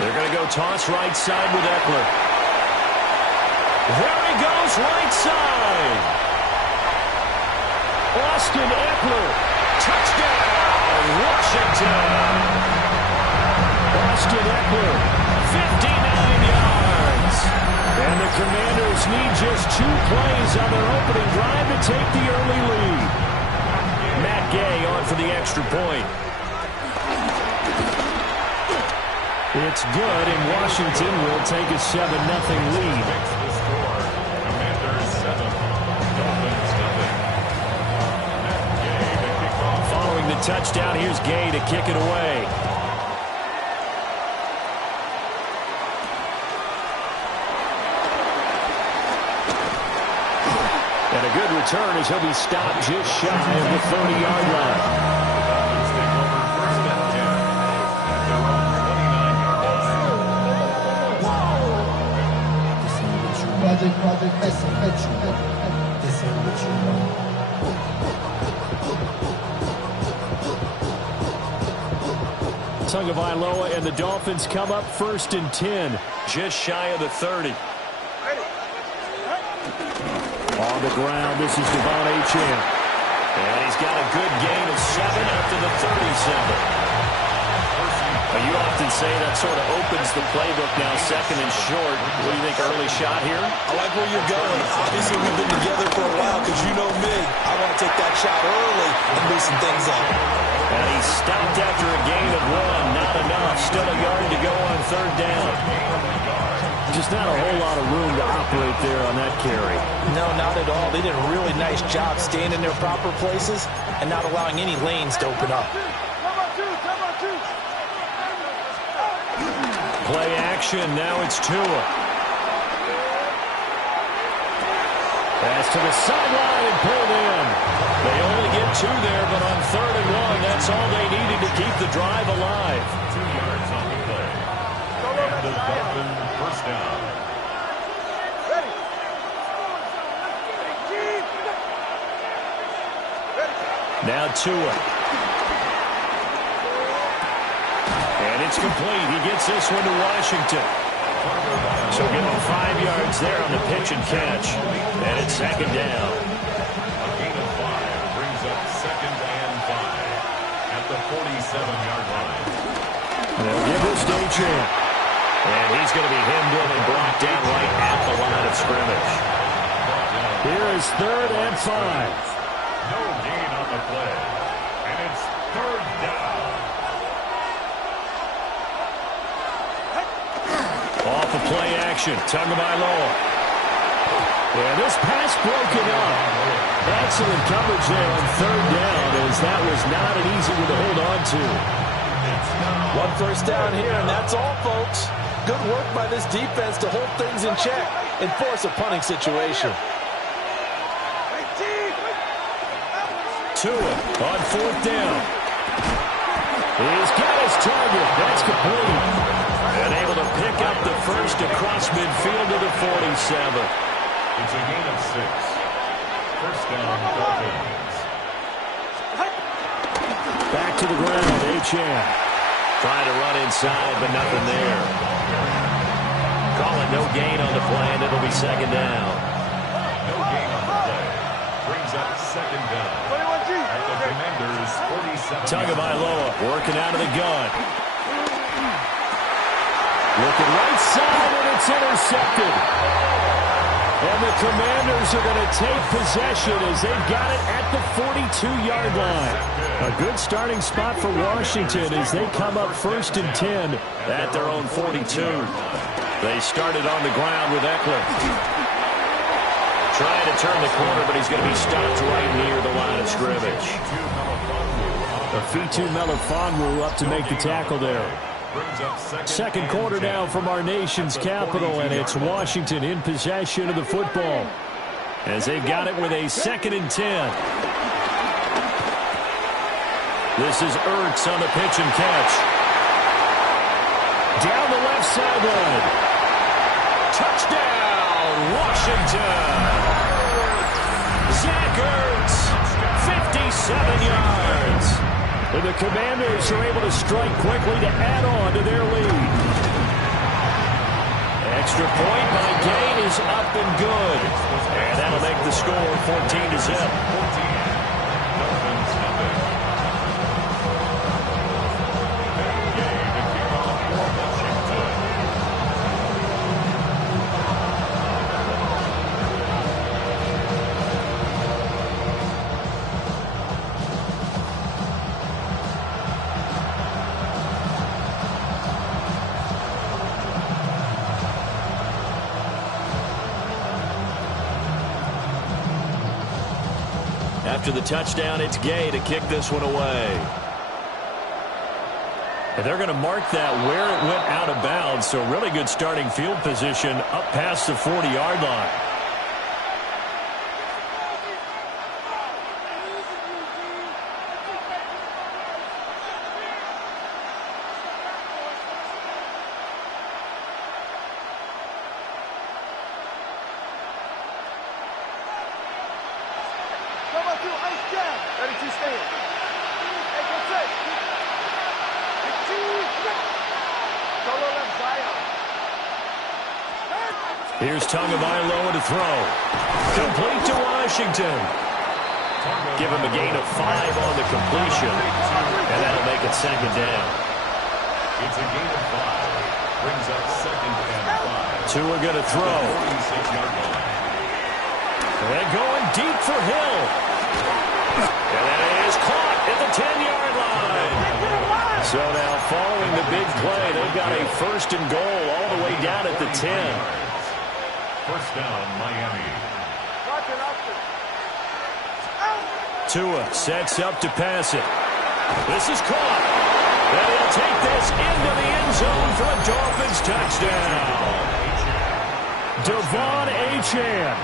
They're going to go toss right side with Eckler. There he goes, right side. Austin Eckler, touchdown, Washington. Austin Eckler, 59 yards. And the Commanders need just 2 plays on their opening drive to take the early lead. Matt Gay on for the extra point. It's good, and Washington will take a 7-0 lead. Commanders 7, Dolphins 0. Following the touchdown, here's Gay to kick it away. And a good return as he'll be stopped just shy of the 30-yard line. Project, this ain't what you want. Tagovailoa and the Dolphins come up 1st and 10, just shy of the 30. On the ground, this is Devon Achane. And he's got a good gain of 7 up to the 37. You often say that sort of opens the playbook now, 2nd and short. What do you think, early shot here? I like where you're going. Obviously, we've been together for a while because you know me. I want to take that shot early and loosen things up. And he stopped after a gain of 1. Not enough. Still a yard to go on 3rd down. Just not a whole lot of room to operate there on that carry. No, not at all. They did a really nice job staying in their proper places and not allowing any lanes to open up. Play action, now it's Tua. Pass to the sideline and pulled in. They only get 2 there, but on 3rd and 1, that's all they needed to keep the drive alive. 2 yards on the play. first down. Now Tua. And it's complete. He gets this one to Washington. So give him 5 yards there on the pitch and catch. And it's second down. A gain of 5 brings up second and 5 at the 47-yard line. They'll give this to Achan. And he's going to be hemmed in and brought down right at the line of scrimmage. Here is third and 5. No gain on the play. And it's third down. Off of play action. Tagovailoa. Yeah, this pass broken up. Excellent coverage there on third down, as that was not an easy one to hold on to. One first down here, and that's all, folks. Good work by this defense to hold things in check and force a punting situation. Tua on fourth down. He's got his target. That's complete. And able to pick up the first across midfield to the 47. It's a gain of 6. First down, Dolphins. Back to the ground, Achan. Trying to run inside, but nothing there. Call it no gain on the play, and it'll be second down. No gain on the play. Brings up second down. At the Commanders' 47. Tagovailoa working out of the gun. Looking right side, and it's intercepted. And the Commanders are going to take possession as they've got it at the 42-yard line. A good starting spot for Washington as they come up first and 10 at their own 42. They started on the ground with Eckler. Trying to turn the corner, but he's going to be stopped right near the line of scrimmage. Afitu Melifonwu up to make the tackle there. Second quarter now from our nation's capital, and it's Washington in possession of the football as they've got it with a 2nd and 10. This is Ertz on the pitch and catch. Down the left sideline. Touchdown, Washington. Zach Ertz, 57 yards. And the Commanders are able to strike quickly to add on to their lead. Extra point by Gain is up and good. And that'll make the score 14-0. After the touchdown, it's Gay to kick this one away. And they're going to mark that where it went out of bounds, so really good starting field position up past the 40-yard line. Here's Tagovailoa to throw. Complete to Washington. Give him a gain of 5 on the completion, and that'll make it second down. It's a gain of 5. Brings up second and 5. Tua going to throw. 46-yard line. And going deep for Hill. And that is caught at the 10-yard line. So now following the big play, they've got a first and goal all the way down at the 10. First down, Miami. Tua sets up to pass it. This is caught. And he'll take this into the end zone for a Dolphins touchdown. Devon Achane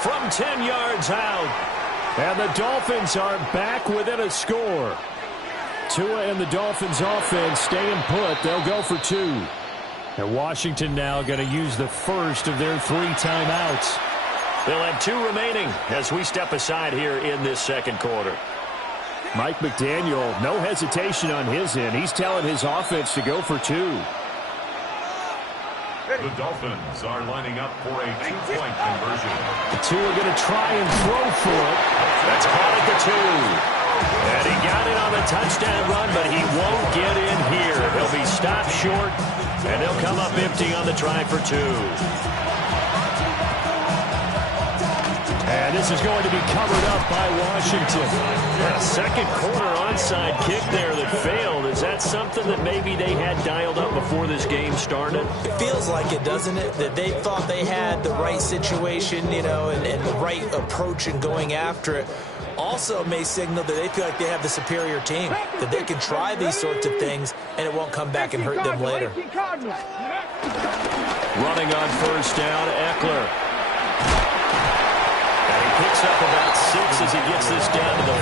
from 10 yards out. And the Dolphins are back within a score. Tua and the Dolphins offense staying put. They'll go for 2. And Washington now going to use the first of their 3 timeouts. They'll have 2 remaining as we step aside here in this second quarter. Mike McDaniel, no hesitation on his end. He's telling his offense to go for 2. The Dolphins are lining up for a 2-point conversion. The 2 are going to try and throw for it. That's caught at the 2. And he got it on the touchdown run, but he won't get in here. He'll be stopped short, and they'll come up empty on the try for 2. And this is going to be covered up by Washington. A second quarter onside kick there that failed. Is that something that maybe they had dialed up before this game started? It feels like it, doesn't it? That they thought they had the right situation, you know, and the right approach in going after it. Also may signal that they feel like they have the superior team, that they can try these sorts of things and it won't come back and hurt them later. Running on first down, Eckler. Picks up about 6 as he gets this down to the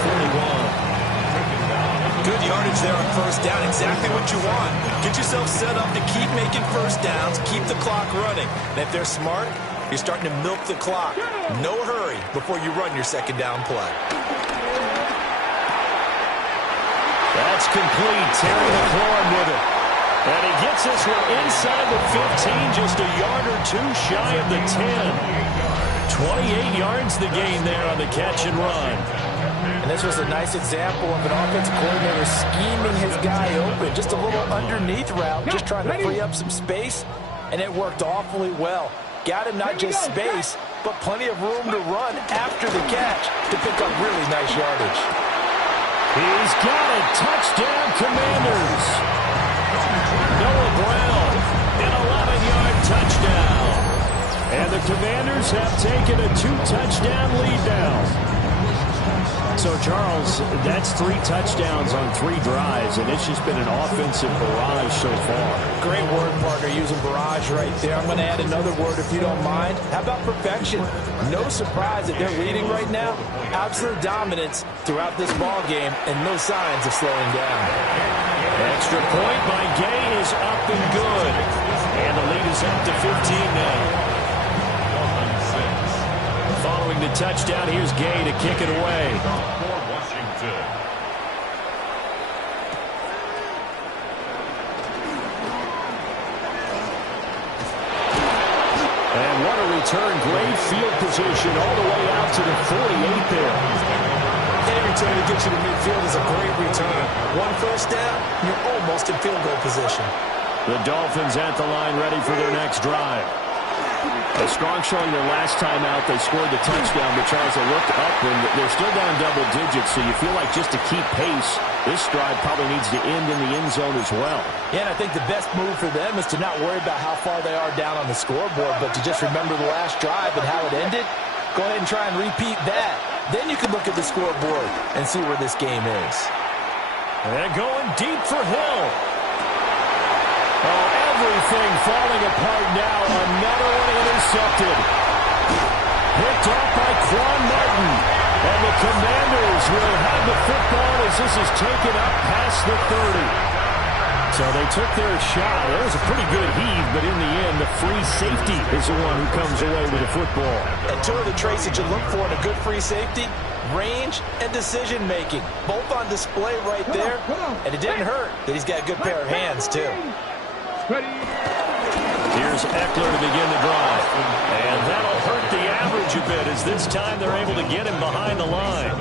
41. Good yardage there on first down. Exactly what you want. Get yourself set up to keep making first downs, keep the clock running. And if they're smart, you're starting to milk the clock. No hurry before you run your second down play. That's complete. Terry McLaurin with it. And he gets this one inside the 15, just a yard or 2 shy of the 10. 28 yards the gain there on the catch and run. And this was a nice example of an offensive coordinator scheming his guy open. Just a little underneath route, just trying to free up some space, and it worked awfully well. Got him not just space, but plenty of room to run after the catch to pick up really nice yardage. He's got it. Touchdown, Commanders. Noah Brown, an 11-yard touchdown. And the Commanders have taken a 2-touchdown lead now. So, Charles, that's 3 touchdowns on 3 drives, and it's just been an offensive barrage so far. Great word, partner, using barrage right there. I'm going to add another word if you don't mind. How about perfection? No surprise that they're leading right now. Absolute dominance throughout this ball game, and no signs of slowing down. Extra point by Gay is up and good. And the lead is up to 15 now. Following the touchdown, here's Gay to kick it away. For Washington. And what a return. Great field position all the way out to the 48 there. Any return to get you to midfield is a great return. 1 first down, you're almost in field goal position. The Dolphins at the line ready for their next drive. A strong showing their last time out. They scored the touchdown, but Charles, they looked up and they're still down double digits, so you feel like just to keep pace, this drive probably needs to end in the end zone as well. Yeah, and I think the best move for them is to not worry about how far they are down on the scoreboard, but to just remember the last drive and how it ended. Go ahead and try and repeat that. Then you can look at the scoreboard and see where this game is. And going deep for Hill. Oh, everything falling apart now. Another one intercepted. Picked off by Quan Martin. And the Commanders will have the football as this is taken up past the 30. So they took their shot. It was a pretty good heave, but in the end, the free safety is the one who comes away with the football. And 2 of the traits that you look for in a good free safety, range and decision-making. Both on display right there. And it didn't hurt that he's got a good pair of hands, too. Here's Eckler to begin the drive. And that'll hurt the average a bit as this time they're able to get him behind the line.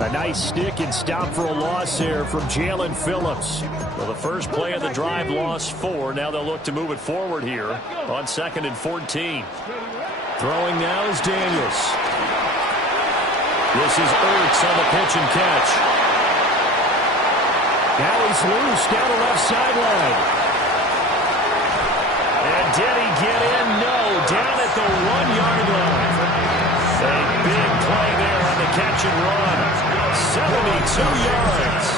A nice stick and stop for a loss there from Jalen Phillips. Well, the first play of the drive lost 4. Now they'll look to move it forward here on 2nd and 14. Throwing now is Daniels. This is Ertz on the pitch and catch. Now he's loose down the left sideline. And did he get in? No. Down at the 1-yard line. A big play there on the catch and run. 72 yards.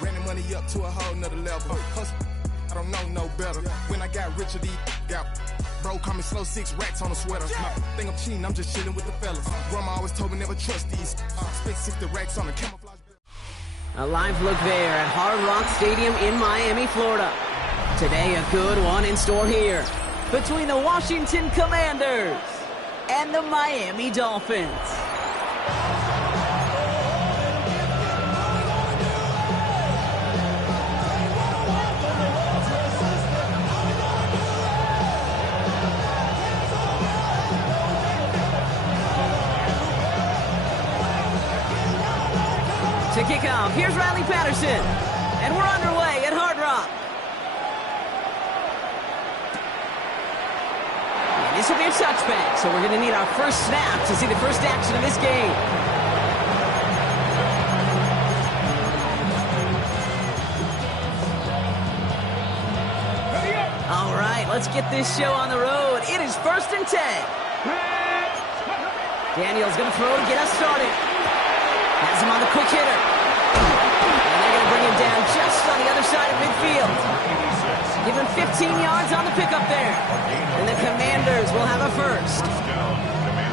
Ran the money up to a whole nother level. Hustle, I don't know no better. When I got richer, got bro, call me slow 6 racks on a sweater. My think I'm cheating, I'm just chilling with the fellas. Grandma always told me never trust these. Spent 60 racks on a camouflage. A live look there at Hard Rock Stadium in Miami, Florida. Today, a good one in store here between the Washington Commanders and the Miami Dolphins. To kick off, here's Riley Patterson, and we're underway at Hard Rock. And this will be a touchback, so we're going to need our first snap to see the first action of this game. All right, let's get this show on the road. It is 1st and 10. Daniel's going to throw to get us started. Has him on the quick hitter. And they're going to bring him down just on the other side of midfield. Give him 15 yards on the pickup there. And the Commanders will have a first.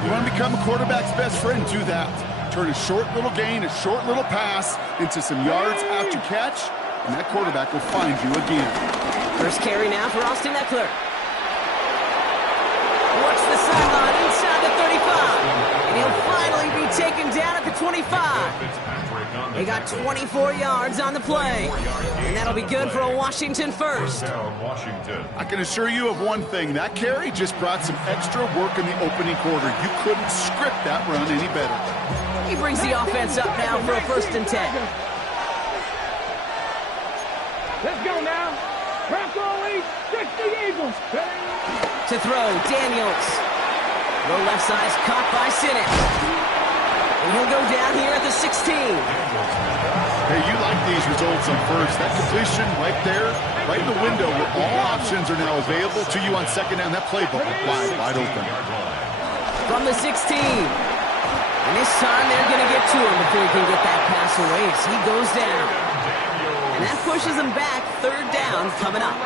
You want to become a quarterback's best friend, do that. Turn a short little gain, a short little pass into some yards after catch, and that quarterback will find you again. First carry now for Austin Eckler. Watch the sideline inside the 35. And he'll finally be taken down at the 25. They got 24 yards on the play. And that'll be good for a Washington first. I can assure you of one thing. That carry just brought some extra work in the opening quarter. You couldn't script that run any better. He brings the offense up now for a 1st and 10. Let's go now. Crack all 8, 60 Eagles. To throw, Daniels. Low left side is caught by Sinnott. And he'll go down here at the 16. Hey, you like these results on first. That completion right there, right in the window where all options are now available to you on second down. That playbook wide open. From the 16. And this time they're going to get to him before he can get that pass away as he goes down. And that pushes him back. 3rd down coming up.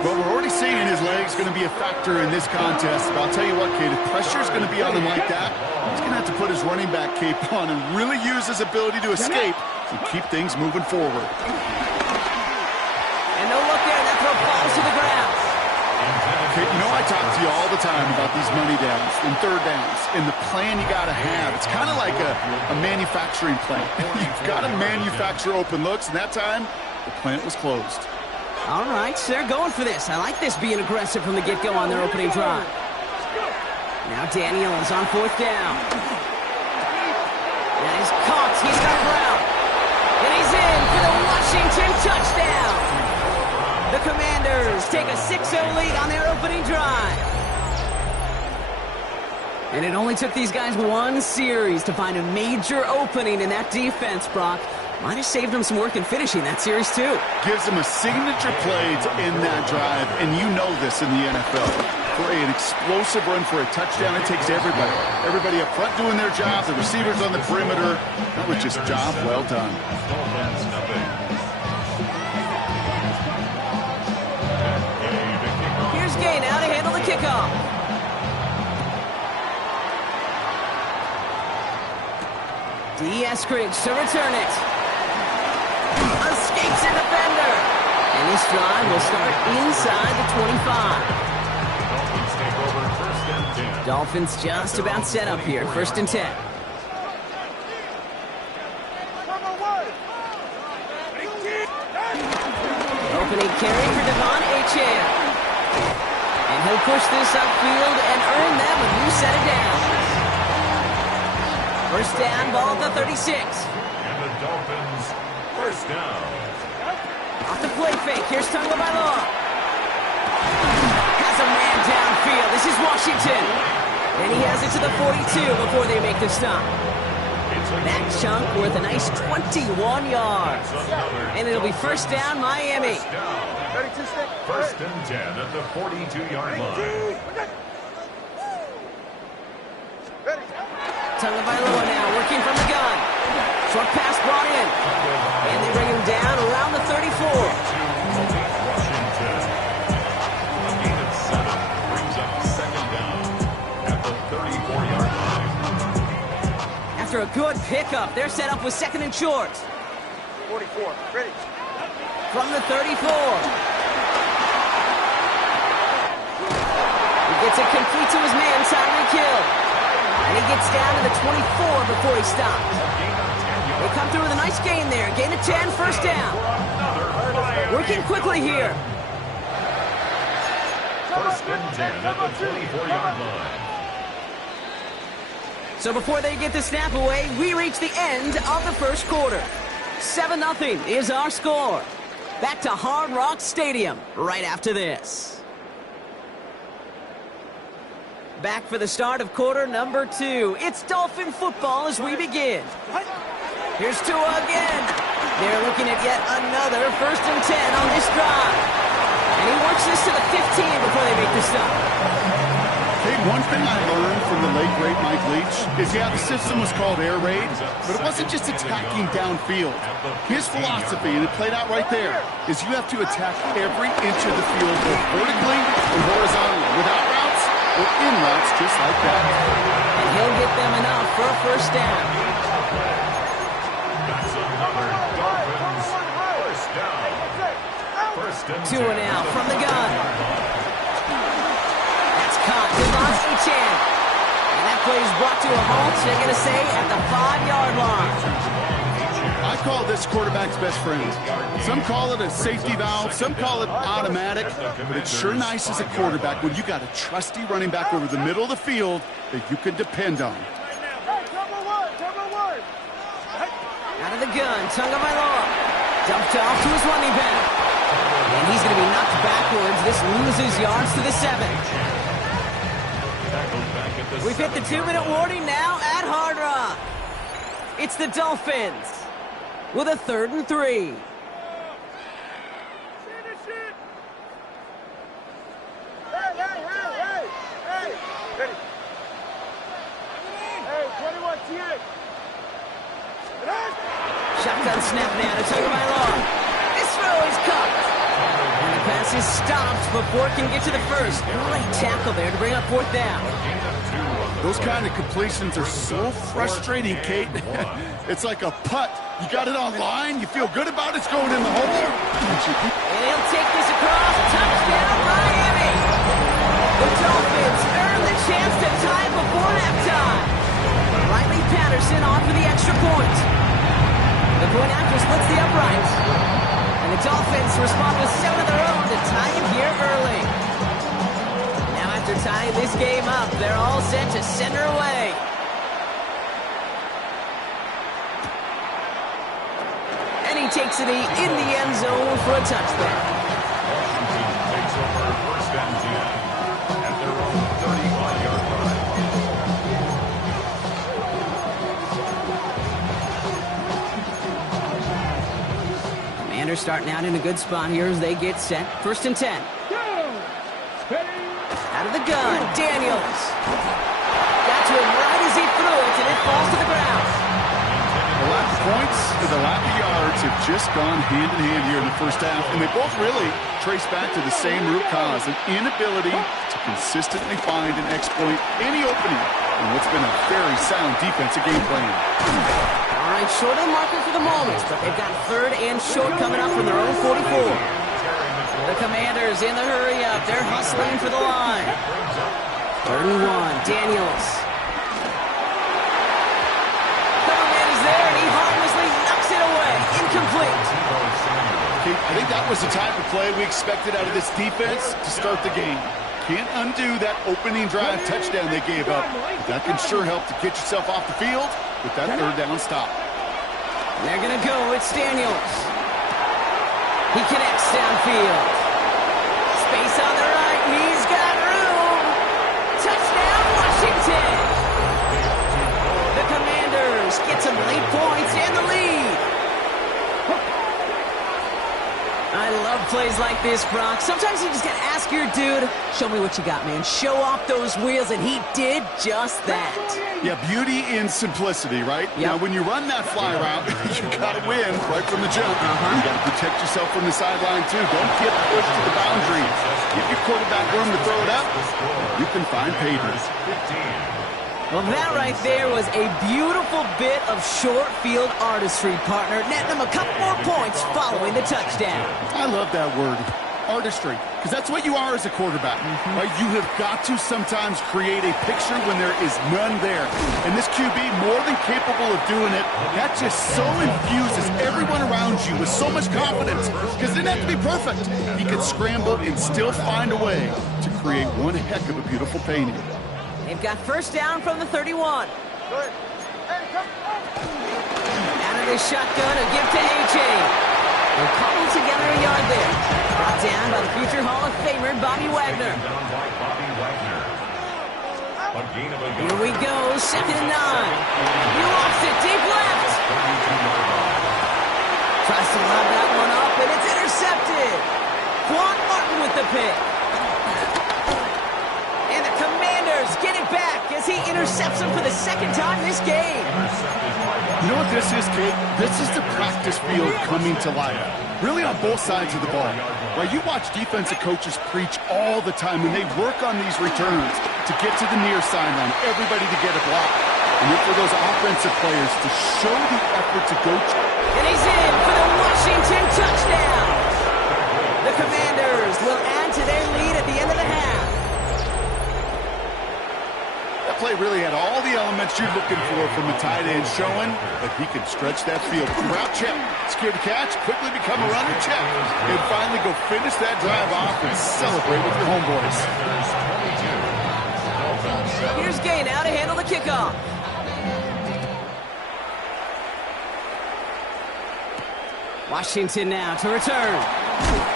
Well, we're already seeing his legs going to be a factor in this contest. But I'll tell you what, Kate, if pressure's going to be on him like that, he's going to have to put his running back cape on and really use his ability to escape and keep things moving forward. And no look there. That throw falls to the ground. Kate, you know I talk to you all the time about these money downs and 3rd downs and the plan you got to have. It's kind of like a manufacturing plant. You've got to manufacture open looks, and that time, the plant was closed. All right, so they're going for this. I like this being aggressive from the get-go on their opening drive. Now Daniel is on 4th down. And he's caught. He's got ground. And he's in for the Washington touchdown. The Commanders take a 6-0 lead on their opening drive. And it only took these guys one series to find a major opening in that defense, Brock. Might have saved them some work in finishing that series, too. Gives them a signature play to end that drive, and you know this in the NFL. For an explosive run for a touchdown, it takes everybody. Everybody up front doing their job, the receivers on the perimeter. That was just job well done. Here's Gay now to handle the kickoff. D. Eskridge to return it. Escapes a defender. And this drive will start inside the 25. Dolphins just about set up here. 1st and 10. Opening carry for Devon Achane. And he'll push this upfield and earn them a new set of downs. 1st down, ball at the 36. And the Dolphins, 1st down. Off the play fake, here's Tagovailoa. Has a man downfield. This is Washington. And he has it to the 42 before they make the stop. That chunk worth a nice 21 yards. And it'll be 1st down, Miami. 1st and 10 at the 42-yard line. Tagovailoa now working from the gun. Short pass brought in. And they bring him down around the 34. Washington. A gain of 7 brings up second down at the 34-yard line. After a good pickup, they're set up with second and short. 44, ready. From the 34. He gets it complete to his man, Tyreek Hill. And he gets down to the 24 before he stops. They come through with a nice gain there. Gain of 10, first down. Working quickly here. First and 10 at the 24-yard line. So before they get the snap away, we reach the end of the first quarter. 7-0 is our score. Back to Hard Rock Stadium right after this. Back for the start of quarter number 2. It's Dolphin football as we begin. Here's Tua again. They're looking at yet another first and 10 on this drive. And he works this to the 15 before they make the stop. Hey, one thing I learned from the late, great Mike Leach is, yeah, the system was called air raid, but it wasn't just attacking downfield. His philosophy, and it played out right there, is you have to attack every inch of the field, both vertically and horizontally, without routes or in routes, just like that. And he'll get them enough for a first down. That's another Dolphins first down. First and 10 Tua now from the gun. Caught. Devontae Chan. And that play is brought to a halt, they're going to say, at the 5-yard line. I call this quarterback's best friend. Some call it a safety valve, some call it automatic, but it's sure nice as a quarterback when you got a trusty running back over the middle of the field that you can depend on. Out of the gun, Tagovailoa. Dumped off to his running back. And he's going to be knocked backwards. This loses yards to the 7. We've hit the 2-minute warning now at Hard Rock. It's the Dolphins with a 3rd and 3. Shotgun snap now to Tagovailoa. This throw is caught. And the pass is stopped before it can get to the first. Great tackle there to bring up 4th down. Those kind of completions are so frustrating, Kate. It's like a putt. You got it on line, you feel good about it, it's going in the hole. And he'll take this across. Touchdown, Miami. The Dolphins earn the chance to tie before halftime. Riley Patterson on for the extra point. The point after splits the uprights. And the Dolphins respond with 7 of their own to tie it here early. Now after tying this game up, they're all set to send her away. And he takes it in the end zone for a touchback. Washington takes over first and 10 at their own 35-yard line. Commanders starting out in a good spot here as they get set. First and 10. Out of the gun, Daniels. Got to him right as he threw it, and it falls to the ground. The lack of points and the lack of yards have just gone hand in hand here in the first half, and they both really trace back to the same root cause, an inability to consistently find and exploit any opening in what's been a very sound defensive game plan. All right, short of the marker for the moment, but they've got 3rd and short coming up from their own 44. The Commanders in the hurry-up. They're hustling for the line. 3rd and 1, Daniels. Coverman is there, and he harmlessly knocks it away. Incomplete. Okay, I think that was the type of play we expected out of this defense to start the game. Can't undo that opening drive touchdown they gave up. But that can sure help to get yourself off the field with that 3rd down stop. They're going to go. It's Daniels. He connects downfield. Space on the right. He's got room. Touchdown, Washington. The Commanders get some late points and the lead. I love plays like this, Brock. Sometimes you just gotta ask your dude, show me what you got, man. Show off those wheels, and he did just that. Yeah, beauty in simplicity, right? Yep. Now, when you run that fly route, you gotta win right from the jump. You gotta protect yourself from the sideline, too. Don't get pushed to the boundary. Give your quarterback room to throw it up. You can find pay dirt. Well, that right there was a beautiful bit of short field artistry, partner. Netting them a couple more points following the touchdown. I love that word, artistry, because that's what you are as a quarterback. Right? You have got to sometimes create a picture when there is none there. And this QB, more than capable of doing it, that just so infuses everyone around you with so much confidence, because it didn't have to be perfect. He could scramble and still find a way to create one heck of a beautiful painting. They've got first down from the 31. Out of this shotgun, a give to A.J. They'll cobble together a yard there. Brought down by the future Hall of Famer, Bobby Wagner. Here we go, 2nd and 9. He lost it, deep left. Tries to lob that one up, and it's intercepted. Quan Martin with the pick. And the Commanders get it back as he intercepts him for the 2nd time this game. You know what this is, Kate? This is the practice field coming to life. Really on both sides of the ball. Right? You watch defensive coaches preach all the time when they work on these returns to get to the near sideline, everybody to get a block. And then for those offensive players to show the effort to go. And he's in for the Washington touchdown. The Commanders will add to their lead at the end of the half. That play really had all the elements you're looking for from a tight end, showing that he can stretch that field. Route check, secure the catch, quickly become a runner check, and finally go finish that drive off and celebrate with your homeboys. Here's Gay now to handle the kickoff. Washington now to return.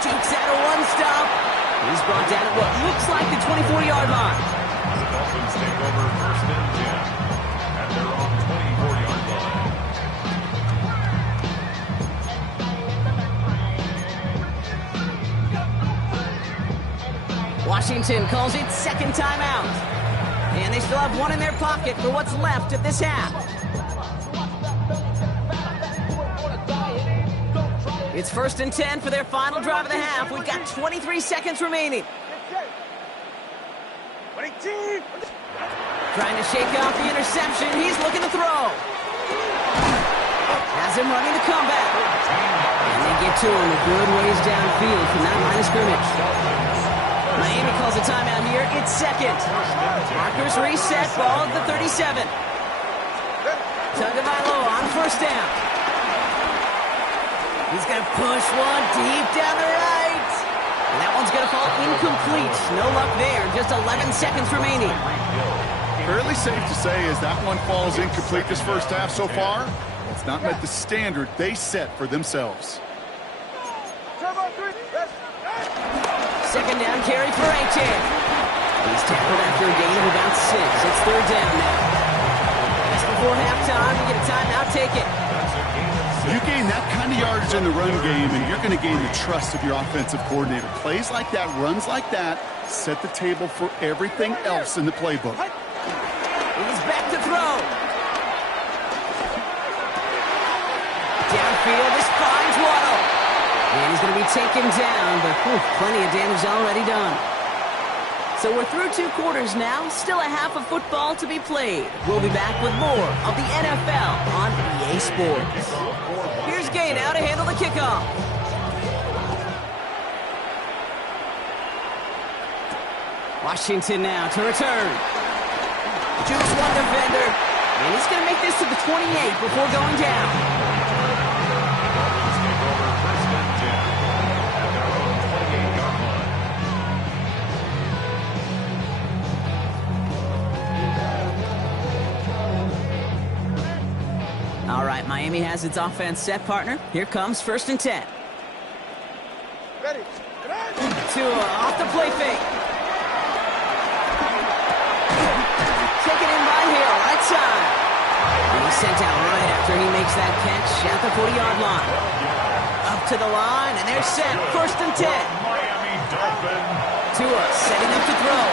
Jukes out of one stop. He's brought down at what looks like the 24-yard line. The Dolphins take over 1st and 10 at their own 24-yard line. Washington calls it 2nd timeout. And they still have one in their pocket for what's left of this half. It's 1st and 10 for their final drive of the half. We've got 23 seconds remaining. Trying to shake off the interception. He's looking to throw. Has him running the comeback. And they get to him a good ways downfield from that line of scrimmage. Miami calls a timeout here. It's 2nd. Markers reset. Ball at the 37. Tagovailoa on 1st down. He's going to push one deep down the right. And that one's going to fall incomplete. No luck there. Just 11 seconds remaining. Fairly safe to say as that one falls incomplete this first half so far, it's not met the standard they set for themselves. 2nd down carry for Achane. He's tackled after a gain of about 6. It's 3rd down now. Just before halftime, you get a timeout, take it. You gain that kind of yardage in the run game, and you're going to gain the trust of your offensive coordinator. Plays like that, runs like that, set the table for everything else in the playbook. He's back to throw. Downfield, this finds Waddle. And he's going to be taken down, but plenty of damage already done. So we're through 2 quarters now. Still a half of football to be played. We'll be back with more of the NFL on EA Sports. Here's Gay now to handle the kickoff. Washington now to return. Jukes one defender. And he's going to make this to the 28 before going down. All right, Miami has its offense set, partner. Here comes 1st and 10. Ready. Tua off the play fake. Taken in by Hill, right side. And he's sent out right after he makes that catch at the 40-yard line. A to the line, and they're set. 1st and 10. Tua setting up to throw.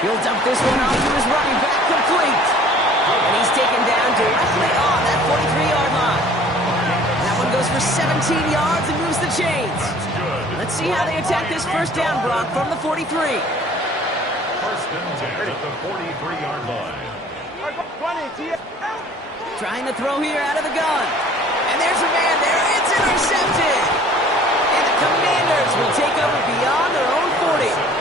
He'll dump this one off to his running back, complete. And he's taken down directly on that 43-yard line. That one goes for 17 yards and moves the chains. Let's see how they attack this 1st down, Brock, from the 43. 1st and 10 at the 43-yard line. Trying to throw here out of the gun. And there's a man there. It's intercepted. And the Commanders will take over beyond their own 40.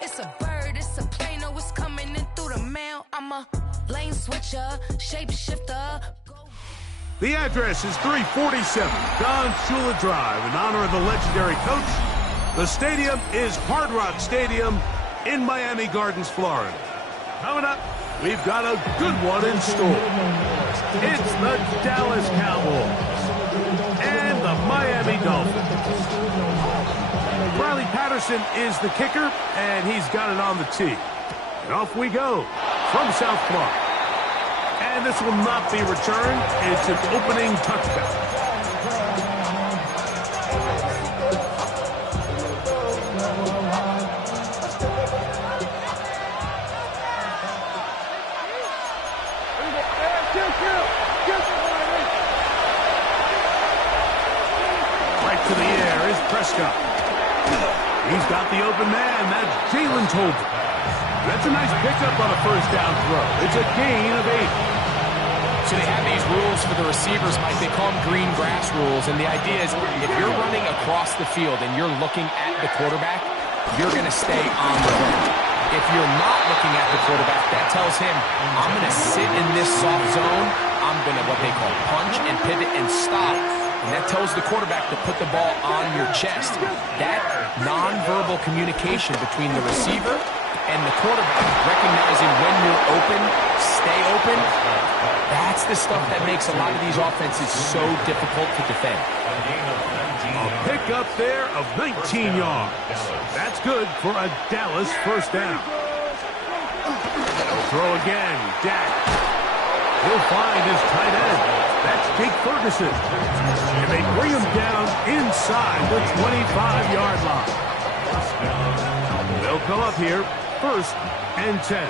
It's a bird, it's a plane, oh, it's coming in through the mail. I'm a lane switcher, shapeshifter. The address is 347 Don Shula Drive in honor of the legendary coach. The stadium is Hard Rock Stadium in Miami Gardens, Florida. Coming up, we've got a good one in store. It's the Dallas Cowboys and the Miami Dolphins. Riley Patterson is the kicker, and he's got it on the tee. And off we go from South Florida. And this will not be returned. It's an opening touchdown. Right to the air is Prescott. He's got the open man. That's Jalen Tolbert. That's a nice pickup on a 1st down throw. It's a gain of 8. So they have these rules for the receivers, Mike. They call them green grass rules. And the idea is if you're running across the field and you're looking at the quarterback, you're going to stay on the hook. If you're not looking at the quarterback, that tells him, I'm going to sit in this soft zone. I'm going to what they call punch and pivot and stop. And that tells the quarterback to put the ball on your chest. That nonverbal communication between the receiver and the quarterback, recognizing when you're open, stay open, that's the stuff that makes a lot of these offenses so difficult to defend. A pickup there of 19 yards. That's good for a Dallas 1st down. Throw again, Dak. He'll find his tight end. That's Jake Ferguson. And they bring him down inside the 25-yard line. They'll come up here 1st and 10.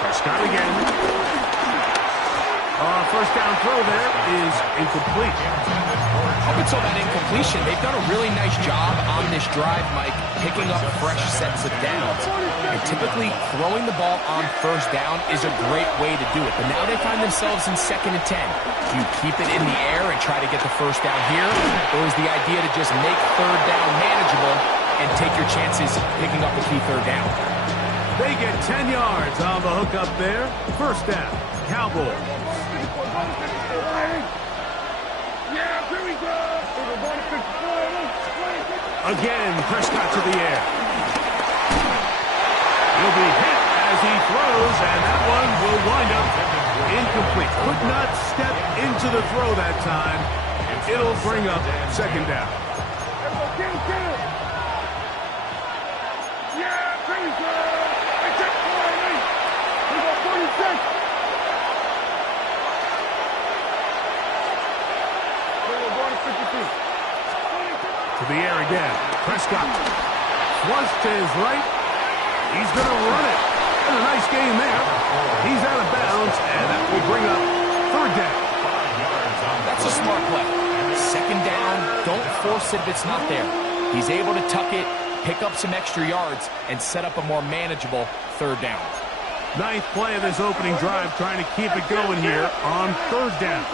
Prescott again. 1st down throw there is incomplete. Up until that incompletion, they've done a really nice job on this drive, Mike, picking up fresh sets of downs. And typically, throwing the ball on 1st down is a great way to do it. But now they find themselves in 2nd and 10. Do you keep it in the air and try to get the 1st down here? Or is the idea to just make 3rd down manageable and take your chances picking up a key 3rd down? They get 10 yards on the hook up there. 1st down, Cowboys. Again, Prescott to the air. He'll be hit as he throws, and that one will wind up incomplete. Could not step into the throw that time. It'll bring up 2nd down. To the air again. Prescott. Flush to his right. He's going to run it. And a nice game there. He's out of bounds, and that will bring up 3rd down. That's a smart play. 2nd down. Don't force it if it's not there. He's able to tuck it, pick up some extra yards, and set up a more manageable 3rd down. Ninth play of this opening drive, trying to keep it going here on third down.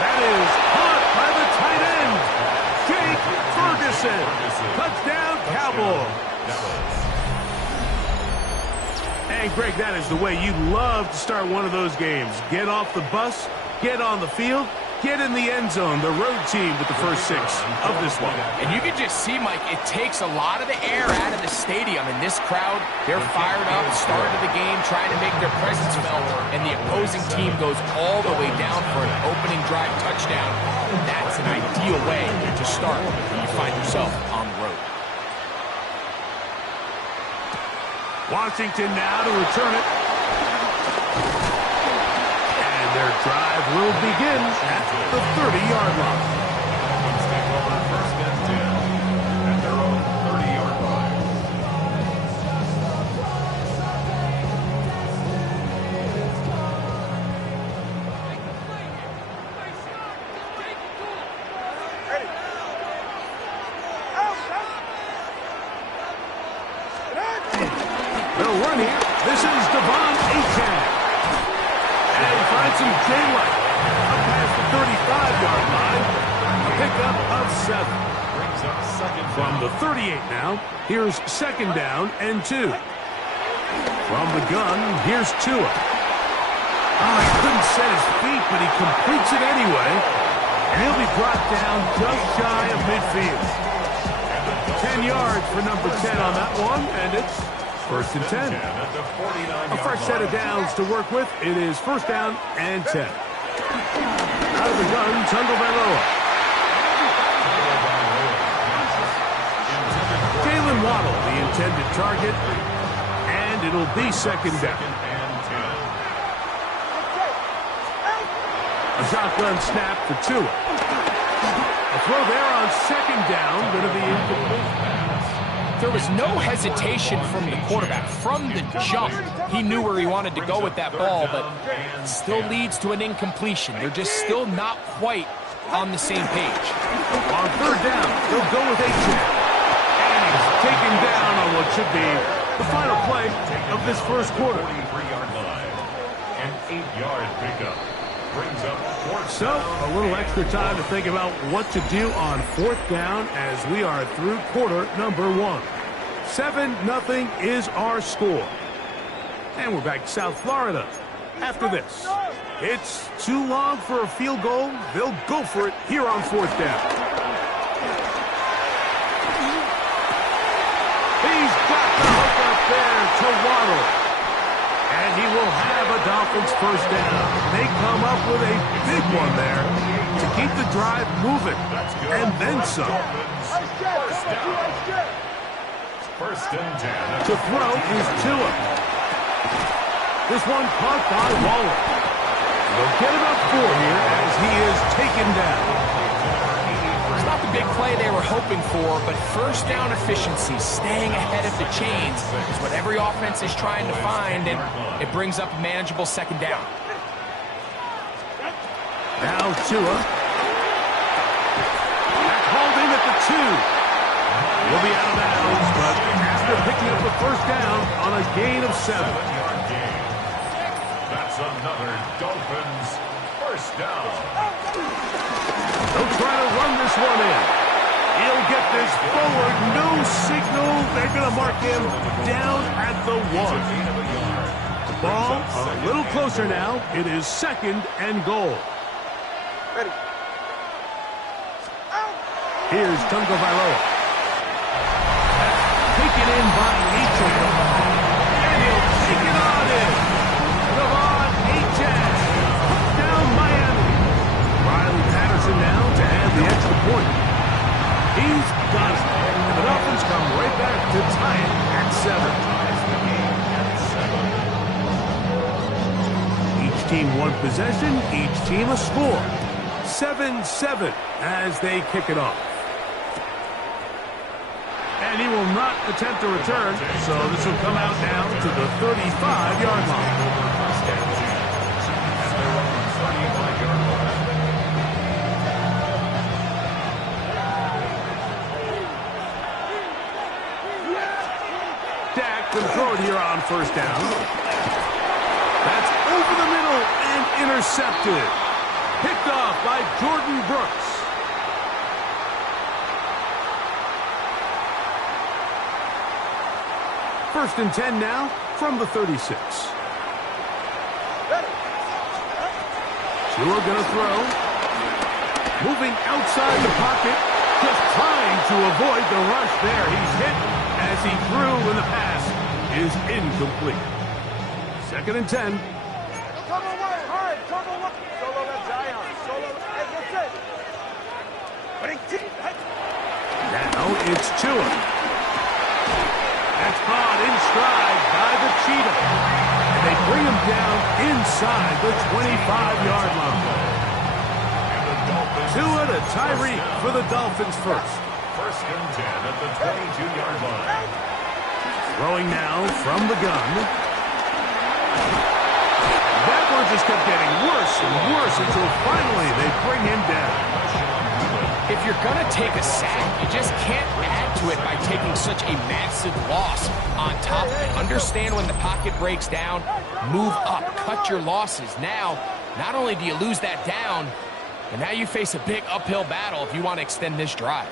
That is caught by the tight end, Jake Ferguson. Touchdown, Cowboys. And Greg, that is the way you love to start one of those games. Get off the bus, get on the field, get in the end zone. The road team with the first 6 of this one. And you can just see, Mike, it takes a lot of the air out of the stadium. And this crowd, they're fired up, start of the game, trying to make their presence felt. And the opposing team goes all the way down for an opening drive touchdown. That's an ideal way to start when you find yourself on the road. Washington now to return it. And their drive will begin at the 30-yard line. Step over first and 10 at their own 30-yard line. They'll run here. This is Devon Achane. And he finds some daylight up past the 35-yard line. A pickup of 7. Brings up second From the 38 now, here's second down and 2. From the gun, here's Tua. Oh, he couldn't set his feet, but he completes it anyway. And he'll be brought down just shy of midfield. 10 yards for number 10 on that one, and it's first and 10. A fresh set of downs to work with. It is first down and 10. Out of the gun, Tagovailoa. Jalen Waddle, the intended target, and it'll be second down. A shotgun snap for Tua. A throw there on second down, going to be incomplete. There was no hesitation from the quarterback. From the jump, he knew where he wanted to go with that ball, but it still leads to an incompletion. They're just still not quite on the same page. On third down, they'll go with Achane. And he's taken down on what should be the final play of this first quarter. 43-yard line. An 8-yard pickup. Brings up fourth So, a little extra time to think about what to do on fourth down as we are through quarter number 1. 7-0 is our score. And we're back to South Florida after this. It's too long for a field goal. They'll go for it here on fourth down. He's got the hook up there to Waddle. And he will have a Dolphins first down. They come up with a big one there to keep the drive moving. And then some. First and 10. To throw is Tua. This one caught by Waller. They'll get enough 4 here as he is taken down. It's not the big play they were hoping for, but first down efficiency, staying ahead of the chains, is what every offense is trying to find, and it brings up a manageable second down. Now Tua. Back hauled in at the 2. He'll be out of bounds, but after picking up the first down on a gain of 7. That's another Dolphins first down. They'll try to run this one in. He'll get this forward. No signal. They're going to mark him down at the 1. The ball a little closer now. It is second and goal. Ready. Here's Tagovailoa. Taken in by Achane. And he'll take it on in. Devon Achane. Down Miami. Riley Patterson now to add the extra point. He's got it. And the Dolphins come right back to tie it at 7. Each team one possession, each team a score. 7-7 as they kick it off. And he will not attempt a return, so this will come out now to the 35-yard line. Dak Going to throw it here on first down. That's over the middle and intercepted. Picked off by Jordan Brooks. First and 10 now from the 36. Tua going to throw. Moving outside the pocket. Just trying to avoid the rush there. He's hit as he threw when the pass is incomplete. Second and 10. Now it's Tua. That's caught in stride by the Cheetah. And they bring him down inside the 25-yard line. Tua to Tyreek for the Dolphins first. First and 10 at the 22-yard line. Throwing now from the gun. That one just kept getting worse and worse until finally they bring him down. If you're going to take a sack, you just can't add to it by taking such a massive loss on top of it. Understand when the pocket breaks down, move up, cut your losses. Now, not only do you lose that down, but now you face a big uphill battle if you want to extend this drive.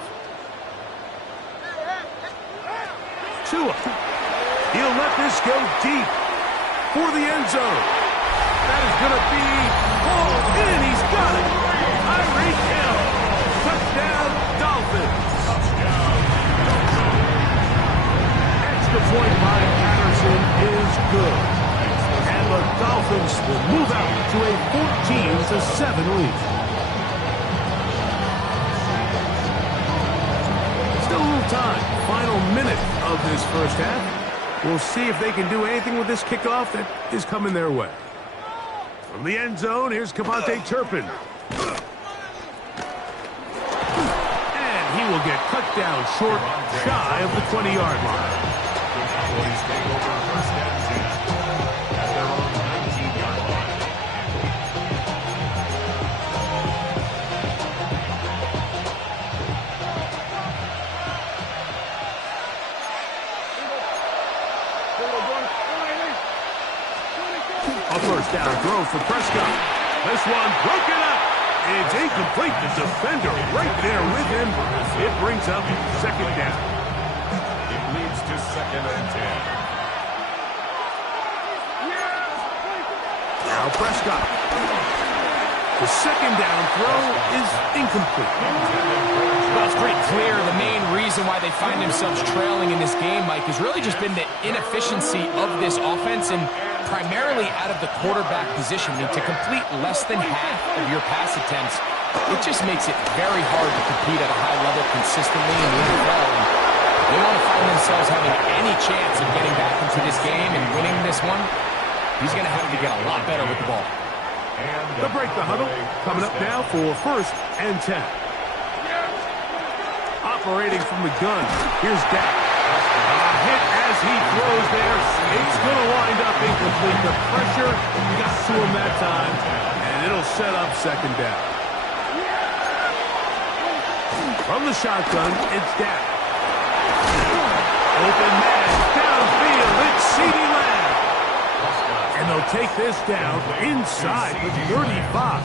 Tua. He'll let this go deep for the end zone. That is going to be pulled in. He's got it. Tyreek Hill. Touchdown, Dolphins. Extra point by Patterson is good. And the Dolphins will move out to a 14-7 lead. Still a little time. Final minute of this first half. We'll see if they can do anything with this kickoff that is coming their way. From the end zone, here's Kevontae Turpin. And he will get cut down short, shy of the 20-yard line. Cowboys take over first and 10 at their own 19-yard line. A first down throw for Prescott. This one broken up. It's incomplete. The defender right there with him. It brings up second down. It leads to second and 10. Now Prescott. The second down throw is incomplete. Well, it's pretty clear the main reason why they find themselves trailing in this game, Mike, has really just been the inefficiency of this offense and primarily out of the quarterback position. I mean, to complete less than half of your pass attempts, it just makes it very hard to compete at a high level consistently in the NFL. And they want to find themselves having any chance of getting back into this game and winning this one. He's going to have to get a lot better with the ball. They'll break the huddle. Coming up now for first and 10. Operating from the gun. Here's Dak. A hit as he throws there. It's going to wind up incomplete. The pressure got to him that time, and it'll set up second down. From the shotgun, it's Dak. Open man, downfield, it's CeeDee Lamb. And they'll take this down inside the 35.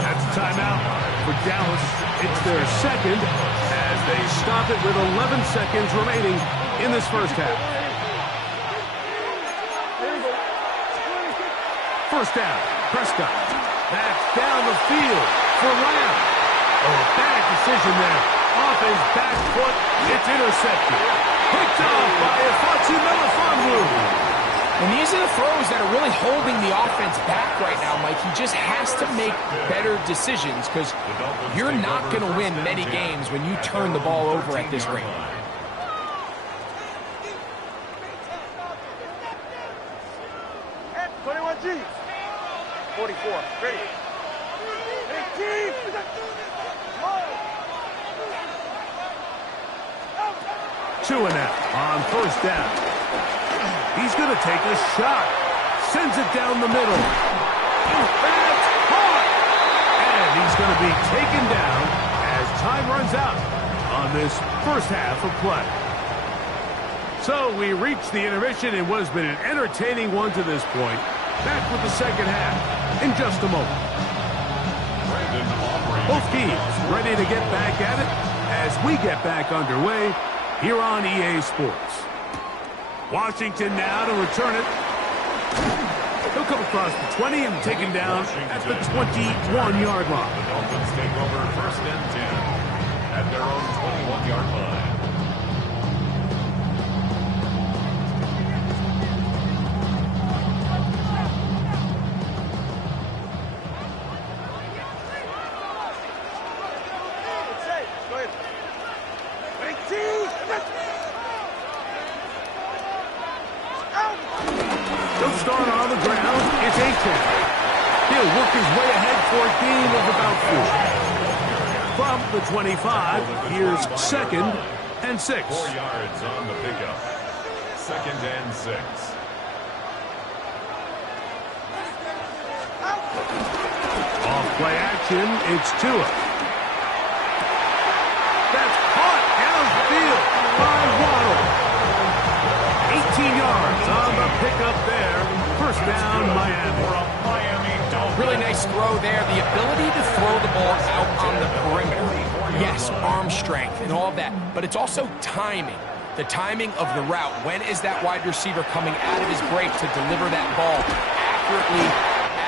That's a timeout for Dallas. It's their second as they stop it with 11 seconds remaining in this first half. First down, Prescott. That's down the field for Lamb. Oh, bad decision there. Off his back foot, it's intercepted. Picked off by Ifachi Melifonwu. And these are the throws that are really holding the offense back right now, Mike. He just has to make better decisions because you're not going to win many games when you turn the ball over at this rate. At 21 G. 44. Ready. 18. Two and out on first down. He's going to take a shot. Sends it down the middle. That's caught. And he's going to be taken down as time runs out on this first half of play. So we reached the intermission in what has been an entertaining one to this point. Back with the second half in just a moment. Both teams ready to get back at it as we get back underway here on EA Sports. Washington now to return it. He'll come across the 20 and taken down at the 21-yard line. The Dolphins take over 1st and 10 at their own 21-yard line. He'll start on the ground. It's A-10. He'll work his way ahead for a gain of about 4. From the 25, here's 2nd and 6. 4 yards on the pickup. 2nd and 6. Off play action, it's Tua. That's caught downfield by Waddle. 18 yards on the pickup there. 1st down, Miami. Really nice throw there. The ability to throw the ball out on the perimeter. Yes, arm strength and all of that, but it's also timing. The timing of the route. When is that wide receiver coming out of his break to deliver that ball accurately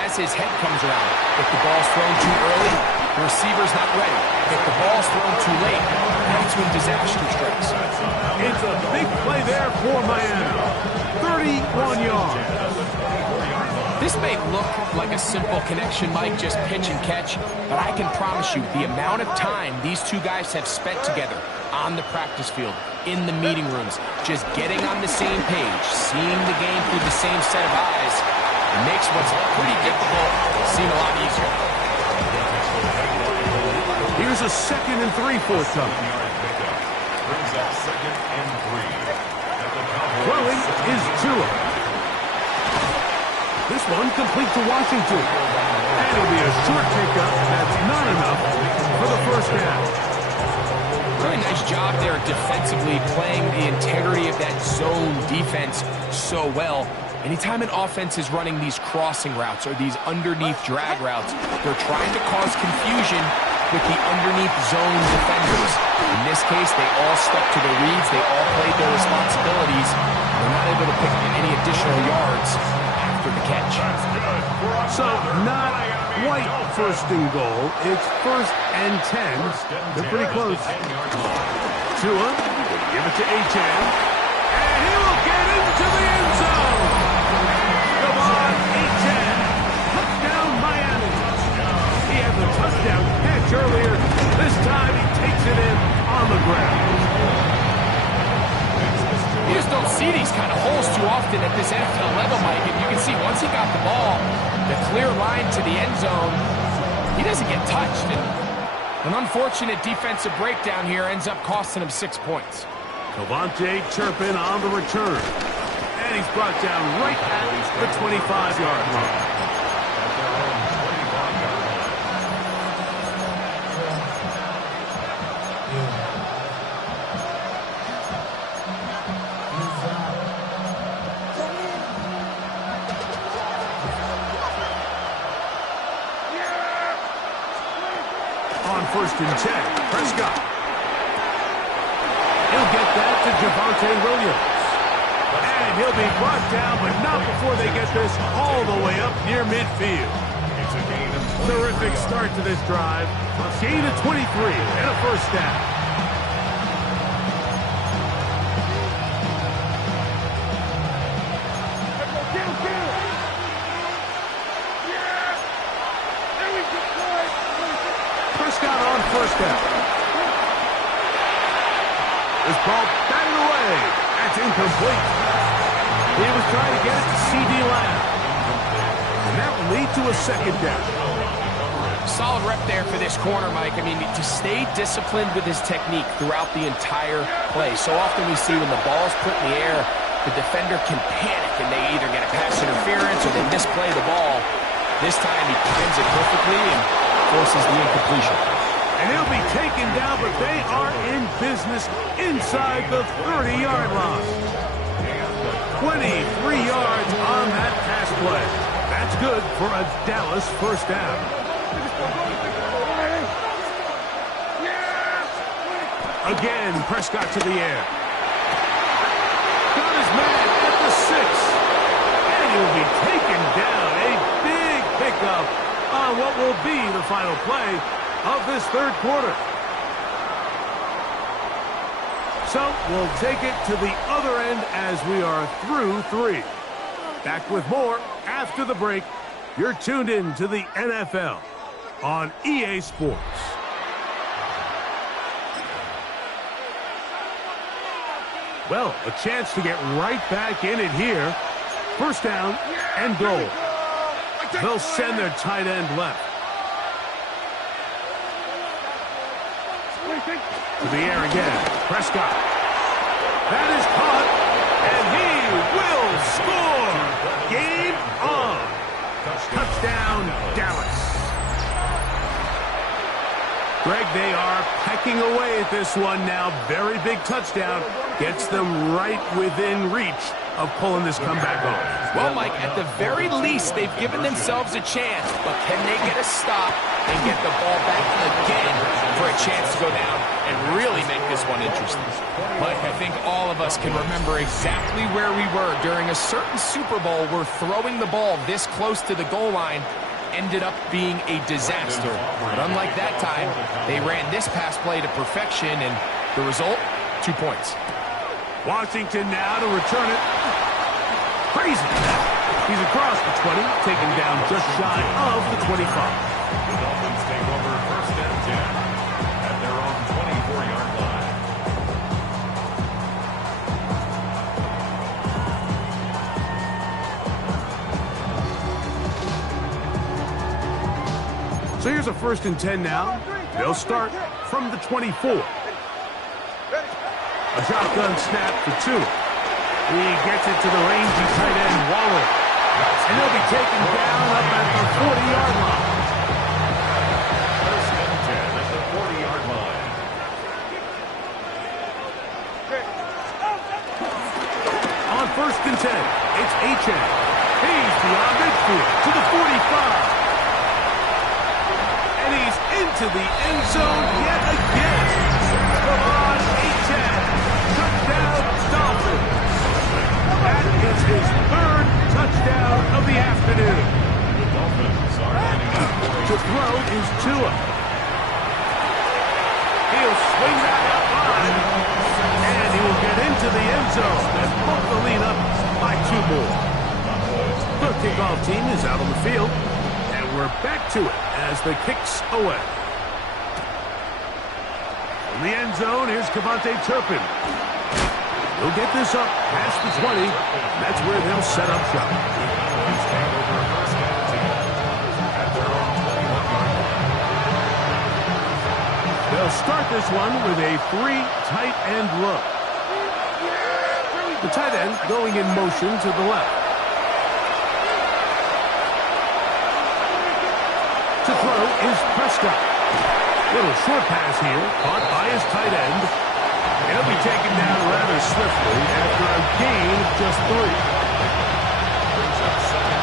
as his head comes around? If the ball's thrown too early, the receiver's not ready. If the ball's thrown too late, that's when disaster strikes. It's a big play there for Miami. 31 yards. This may look like a simple connection, Mike, just pitch and catch, but I can promise you the amount of time these two guys have spent together on the practice field, in the meeting rooms, just getting on the same page, seeing the game through the same set of eyes, it makes what's pretty difficult seem a lot easier. Here's a 2nd and 3 forthcoming. Brings up 2nd and 3. Throwing is Tua. This one complete to Washington. And it'll be a short pickup. That's not enough for the 1st down. Really nice job there defensively, playing the integrity of that zone defense so well. Anytime an offense is running these crossing routes or these underneath drag routes, they're trying to cause confusion with the underneath zone defenders. In this case, they all stuck to their reads. They all played their responsibilities. They're not able to pick up any additional yards after the catch. So not quite 1st and goal. It's 1st and 10. They're pretty close. Tua, give it to A-10. And he will get into the end zone. Come on, A-10. Touchdown, Miami. He had the touchdown catch earlier. This time he takes it in on the ground. You just don't see these kind of holes too often at this NFL level, Mike. And you can see once he got the ball, the clear line to the end zone, he doesn't get touched. And an unfortunate defensive breakdown here ends up costing him 6 points. Cavante Turpin on the return. And he's brought down right at the 25-yard line. On 1st and 10, Prescott. He'll get that to Javonte Williams. And he'll be brought down, but not before they get this all the way up near midfield. It's a gain of 20. Terrific start to this drive. A gain of 23 and a 1st down. Prescott on 1st down. This ball batted away. That's incomplete. He was trying to get it to C.D. Lamb. And that will lead to a 2nd down. Solid rep there for this corner, Mike. I mean, to stay disciplined with his technique throughout the entire play. So often we see when the ball's put in the air, the defender can panic and they either get a pass interference or they misplay the ball. This time he times it perfectly and forces the incompletion. And he'll be taken down, but they are in business inside the 30-yard line. 23 yards on that pass play. That's good for a Dallas first down. Again, Prescott to the air. Got his man at the 6. And he'll be taken down. A big pickup on what will be the final play of this third quarter. So we'll take it to the other end as we are through 3. Back with more after the break. You're tuned in to the NFL on EA Sports. Well, a chance to get right back in it here. First down and goal. They'll send their tight end left. To the air again. Prescott. That is caught, and he will score. Game on. Touchdown, Dallas. Greg, they are pecking away at this one now. Very big touchdown. Gets them right within reach of pulling this comeback off. Well, Mike, at the very least, they've given themselves a chance. But can they get a stop and get the ball back again for a chance to go down and really make this one interesting? Mike, I think all of us can remember exactly where we were during a certain Super Bowl where throwing the ball this close to the goal line ended up being a disaster. But unlike that time, they ran this pass play to perfection, and the result, 2 points. Washington now to return it. Crazy. He's across the 20, taken down just shy of the 25. The Dolphins take over first and 10 at their own 24-yard line. So here's a first and 10 now. They'll start from the 24. A shotgun snap for 2. He gets it to the rangy tight end, Waller. And he'll be taken down up at the 40-yard line. First and 10 at the 40-yard line. On first and 10, it's Achane. He's beyond midfield to the 45. And he's into the end zone yet again. Come on, Achane. Touchdown, Dolphins. That is his third touchdown of the afternoon. The Dolphins are lining up. To throw is Tua. He'll swing that out line, and he will get into the end zone and put the lead up by 2 more. The kickoff team is out on the field, and we're back to it as the kick's away. In the end zone, here's Cavante Turpin. He'll get this up past the 20. That's where they'll set up shop. They'll start this one with a 3 tight end look. The tight end going in motion to the left. To throw is Prescott. Little short pass here, caught by his tight end. He'll be taken down rather swiftly after a gain of just 3.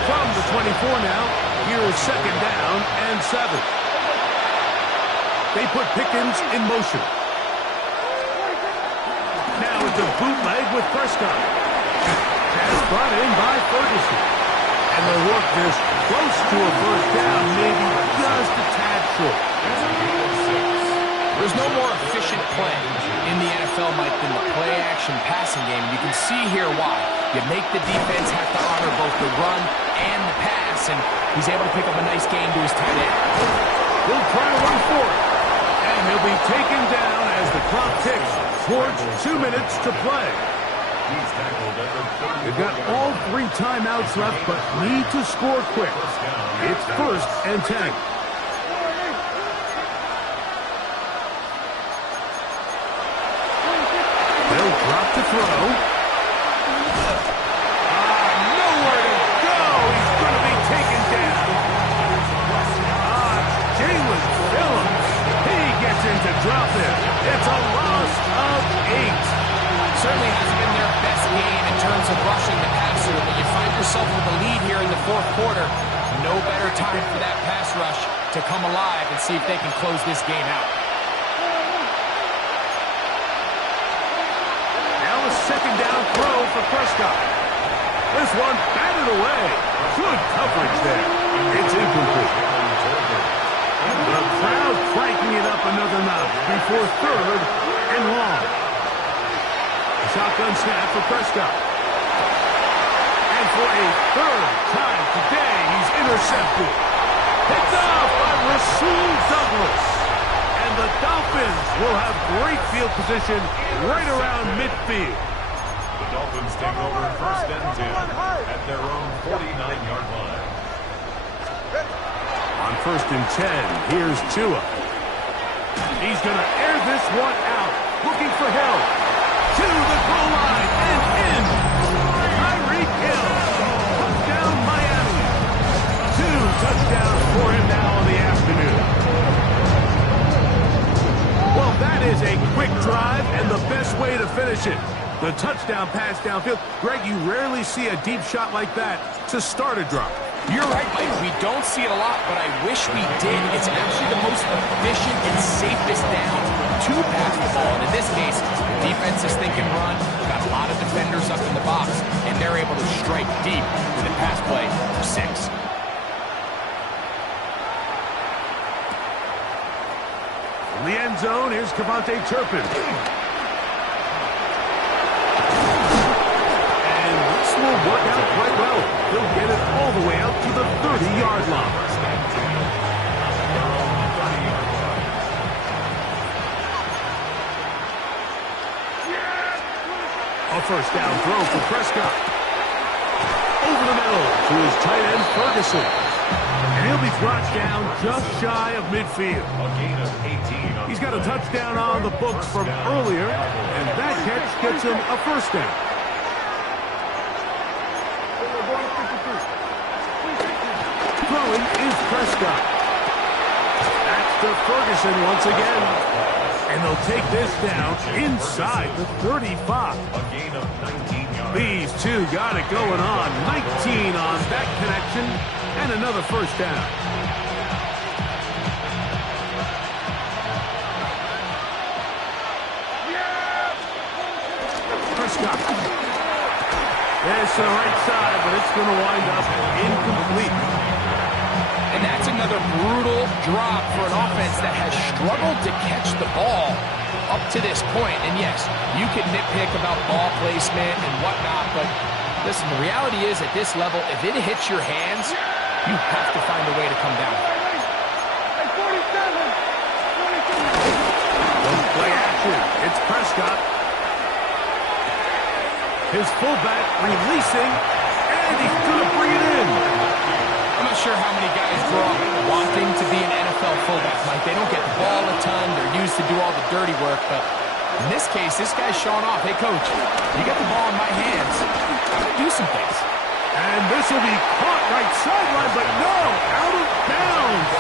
From the 24 now, here's second down and 7. They put Pickens in motion. Now it's a bootleg with Prescott. Pass brought in by Ferguson. And they'll work this close to a first down, maybe just a tad short. There's no more efficient play in the NFL, Mike, than the play-action passing game. You can see here why. You make the defense have to honor both the run and the pass, and he's able to pick up a nice gain to his tight end. He'll try to run for it, and he'll be taken down as the clock ticks towards 2 minutes to play. They've got all 3 timeouts left, but need to score quick. It's first and 10. They'll drop to throw. Nowhere to go. He's going to be taken down. Jalen Phillips. He gets in to drop it. It's a loss of 8. Certainly hasn't been their best game in terms of rushing the yourself with a lead here in the fourth quarter. No better time for that pass rush to come alive and see if they can close this game out. Now a second down throw for Prescott. This one batted away. Good coverage there. It's incomplete. The crowd cranking it up another notch before third and long. Shotgun snap for Prescott. And for a third time today, he's intercepted. Picked off by Rasul Douglas. And the Dolphins will have great field position right around midfield. The Dolphins take over first and 10 at their own 49-yard line. On first and 10, here's Tua. He's going to air this one out, looking for help. To the goal line and in. Tyreek Hill. Touchdown, Miami. 2 touchdowns for him now in the afternoon. Well, that is a quick drive and the best way to finish it. The touchdown pass downfield. Greg, you rarely see a deep shot like that to start a drive. You're right, Mike. We don't see it a lot, but I wish we did. It's actually the most efficient and safest down to pass the ball. And in this case, the defense is thinking run. Got a lot of defenders up in the box, and they're able to strike deep with a pass play for 6. In the end zone, here's Kevontae Turpin. And this will work out quite well. He'll get it all the way out to the 30-yard line. A first down throw for Prescott. Over the middle to his tight end, Ferguson. And he'll be brought down just shy of midfield. A gain of 18. He's got a touchdown on the books from earlier, and that catch gets him a first down. Throwing is Prescott. That's to Ferguson once again. And they'll take this down inside the 35. A gain of 19 yards. These two got it going on. 19 on that connection, and another first down. Prescott. It's the right side, but it's going to wind up incomplete. And that's another brutal drop for an offense that has struggled to catch the ball up to this point. And yes, you can nitpick about ball placement and whatnot, but listen, the reality is at this level, if it hits your hands, you have to find a way to come down. Play action. It's Prescott. His fullback releasing, and he's going to bring it in. I'm not sure how many guys grow up wanting to be an NFL fullback, Mike. They don't get the ball a ton. They're used to do all the dirty work. But in this case, this guy's showing off. Hey, coach, you got the ball in my hands. I'm going to do some things. And this will be caught right sideline, but no, out of bounds.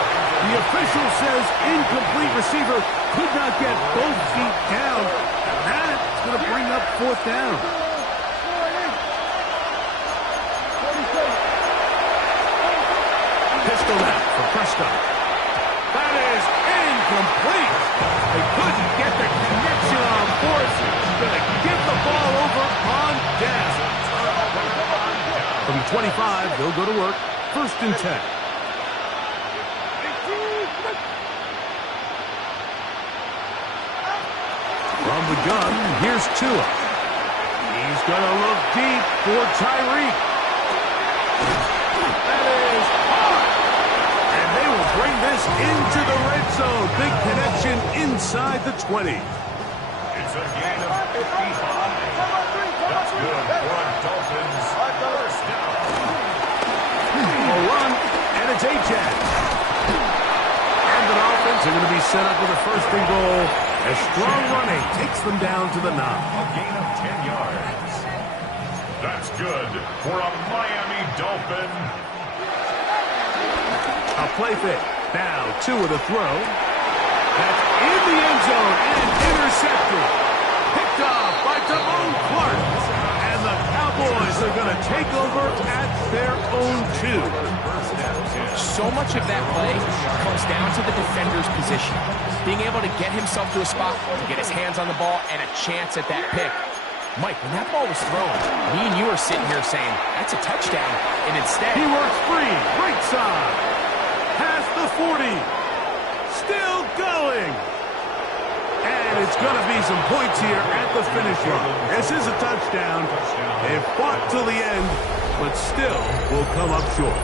The official says incomplete. Receiver could not get both feet down. And that's going to bring up fourth down. Pistol out for Prescott. That is incomplete. They couldn't get the connection on fourth. Going to get the ball over on down. From 25, they'll go to work. First and 10. From the gun, here's Tua. He's going to look deep for Tyreek. That is hard. And they will bring this into the red zone. Big connection inside the 20. It's a gain of 55. That's good for a Dolphins first down. A run, and it's Achad. And the Dolphins are going to be set up with a first and goal as strong running takes them down to the 9. A gain of 10 yards. That's good for a Miami Dolphin. A play fake. Now Tua the throw. That's in the end zone and intercepted. Picked off by Damone Clark. And the Cowboys are going to to take over at their own 2. So much of that play comes down to the defender's position. Being able to get himself to a spot, to get his hands on the ball, and a chance at that pick. Mike, when that ball was thrown, me and you are sitting here saying, that's a touchdown, and instead... He works free, right side. Past the 40. Still going. And it's going to be some points here at the finish line. This is a touchdown. They fought till the end, but still will come up short.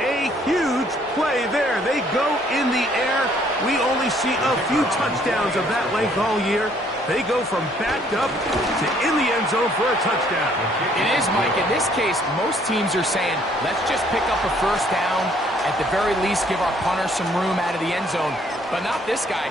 A huge play there. They go in the air. We only see a few touchdowns of that length all year. They go from backed up to in the end zone for a touchdown. It is, Mike. In this case, most teams are saying, let's just pick up a first down. At the very least, give our punter some room out of the end zone. But not this guy.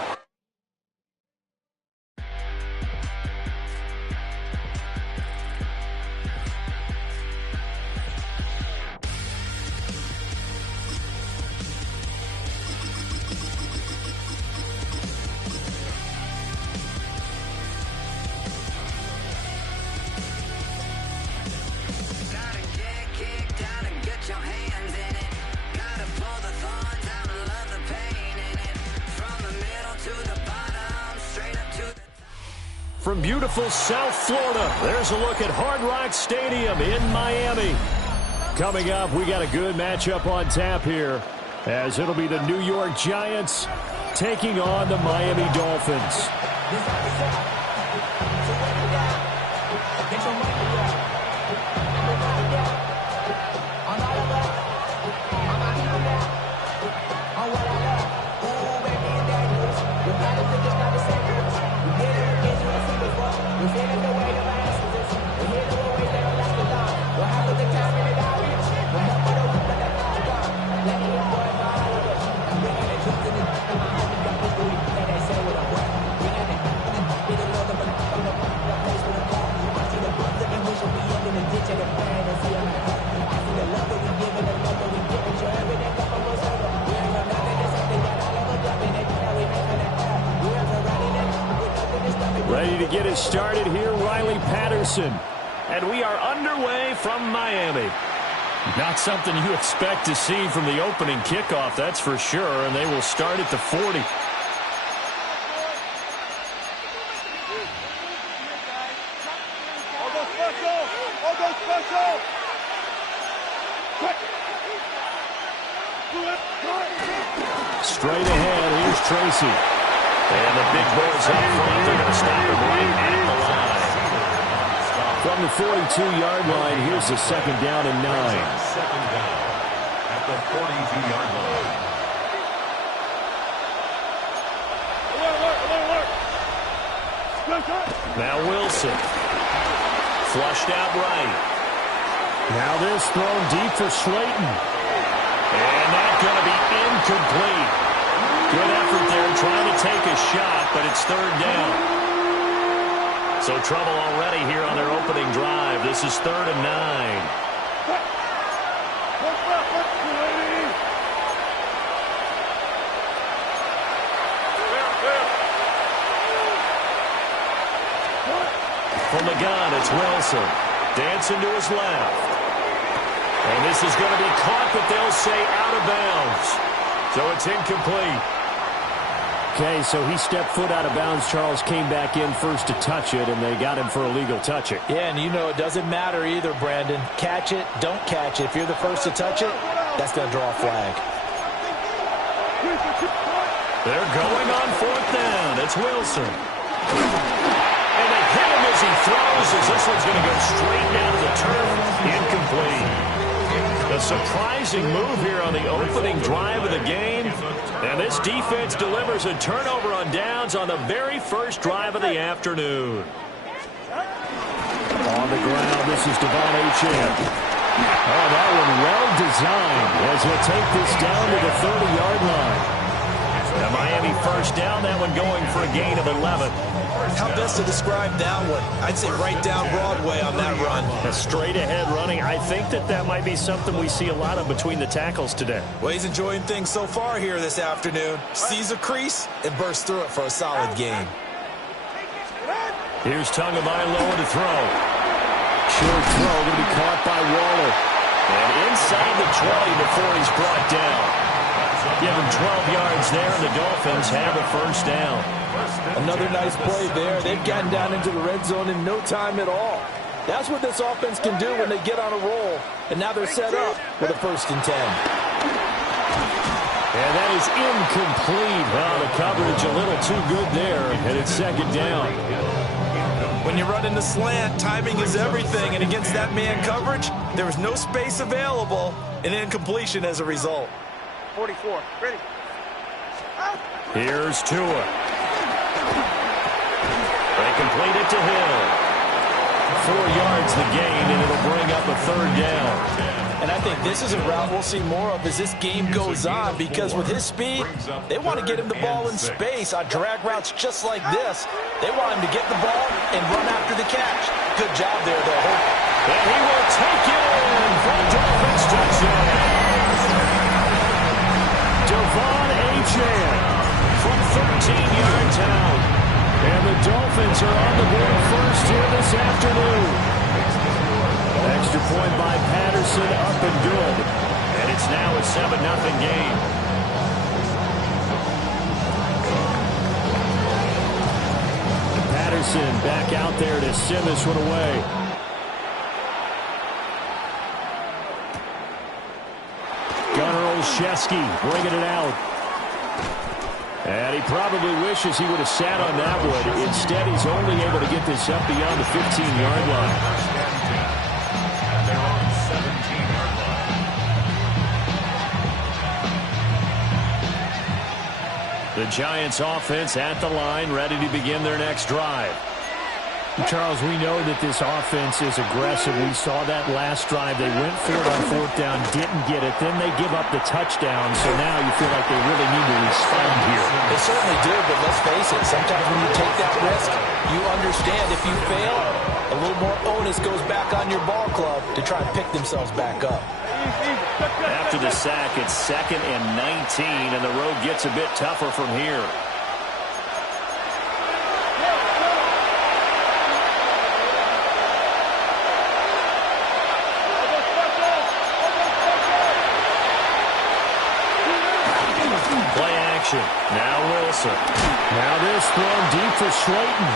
From beautiful South Florida, there's a look at Hard Rock Stadium in Miami. Coming up, we got a good matchup on tap here, as it'll be the New York Giants taking on the Miami Dolphins. Ready to get us started here, Riley Patterson. And we are underway from Miami. Not something you expect to see from the opening kickoff, that's for sure, and they will start at the 40. Straight ahead, here's Tracy. And the big boys up front, they're going to stop him right at the line. From the 42-yard line, here's the second down and 9. Second down at the 42-yard line. Now Wilson. Flushed out right. Now this thrown deep for Slayton. And that's going to be incomplete. Good effort there trying to take a shot, but it's third down. So trouble already here on their opening drive. This is 3rd and 9. From the gun, it's Wilson. Dancing to his left. And this is going to be caught, but they'll say out of bounds. So it's incomplete. Okay, so he stepped foot out of bounds. Charles came back in first to touch it, and they got him for illegal touching. Yeah, and you know it doesn't matter either, Brandon. Catch it, don't catch it. If you're the first to touch it, that's going to draw a flag. They're going on 4th down. It's Wilson. And they hit him as he throws, as this one's going to go straight down to the turf. Incomplete. A surprising move here on the opening drive of the game. And this defense delivers a turnover on downs on the very first drive of the afternoon. On the ground, this is Devon Achane. Oh, that one well designed as he'll take this down to the 30-yard line. Now Miami first down, that one going for a gain of 11. How best to describe that one? I'd say right down Broadway on that run. A straight ahead running. I think that might be something we see a lot of between the tackles today. Well, he's enjoying things so far here this afternoon. Sees a crease and bursts through it for a solid game. Here's Tagovailoa to throw. Short throw going to be caught by Waller. And inside the 20 before he's brought down. Give him 12 yards there, and the Dolphins have a first down. Another nice play there. They've gotten down into the red zone in no time at all. That's what this offense can do when they get on a roll. And now they're set up with a 1st and 10. And that is incomplete. Well, the coverage a little too good there, and it's 2nd down. When you run in the slant, timing is everything. And against that man coverage, there was no space available, and incompletion as a result. 44, ready. Here's Tua. They complete it to Hill. 4 yards the gain, and it'll bring up a 3rd down. And I think this is a route we'll see more of as this game goes on, because with his speed, they want to get him the ball in space on drag routes just like this. They want him to get the ball and run after the catch. Good job there, though. And he will take it in for the Dolphins touchdown. Devon Achane from 13 yards out. And the Dolphins are on the board first here this afternoon. Extra point by Patterson, up and good. And it's now a 7-0 game. Patterson back out there to send this one away. Gunnar Olszewski bringing it out. And he probably wishes he would have sat on that one. Instead, he's only able to get this up beyond the 15-yard line. The Giants offense at the line, ready to begin their next drive. Charles, we know that this offense is aggressive. We saw that last drive. They went for it on 4th down, didn't get it. Then they give up the touchdown, so now you feel like they really need to respond here. They certainly do, but let's face it. Sometimes when you take that risk, you understand if you fail, a little more onus goes back on your ball club to try and pick themselves back up. After the sack, it's 2nd and 19, and the road gets a bit tougher from here. Now Wilson. Now this thrown deep for Slayton.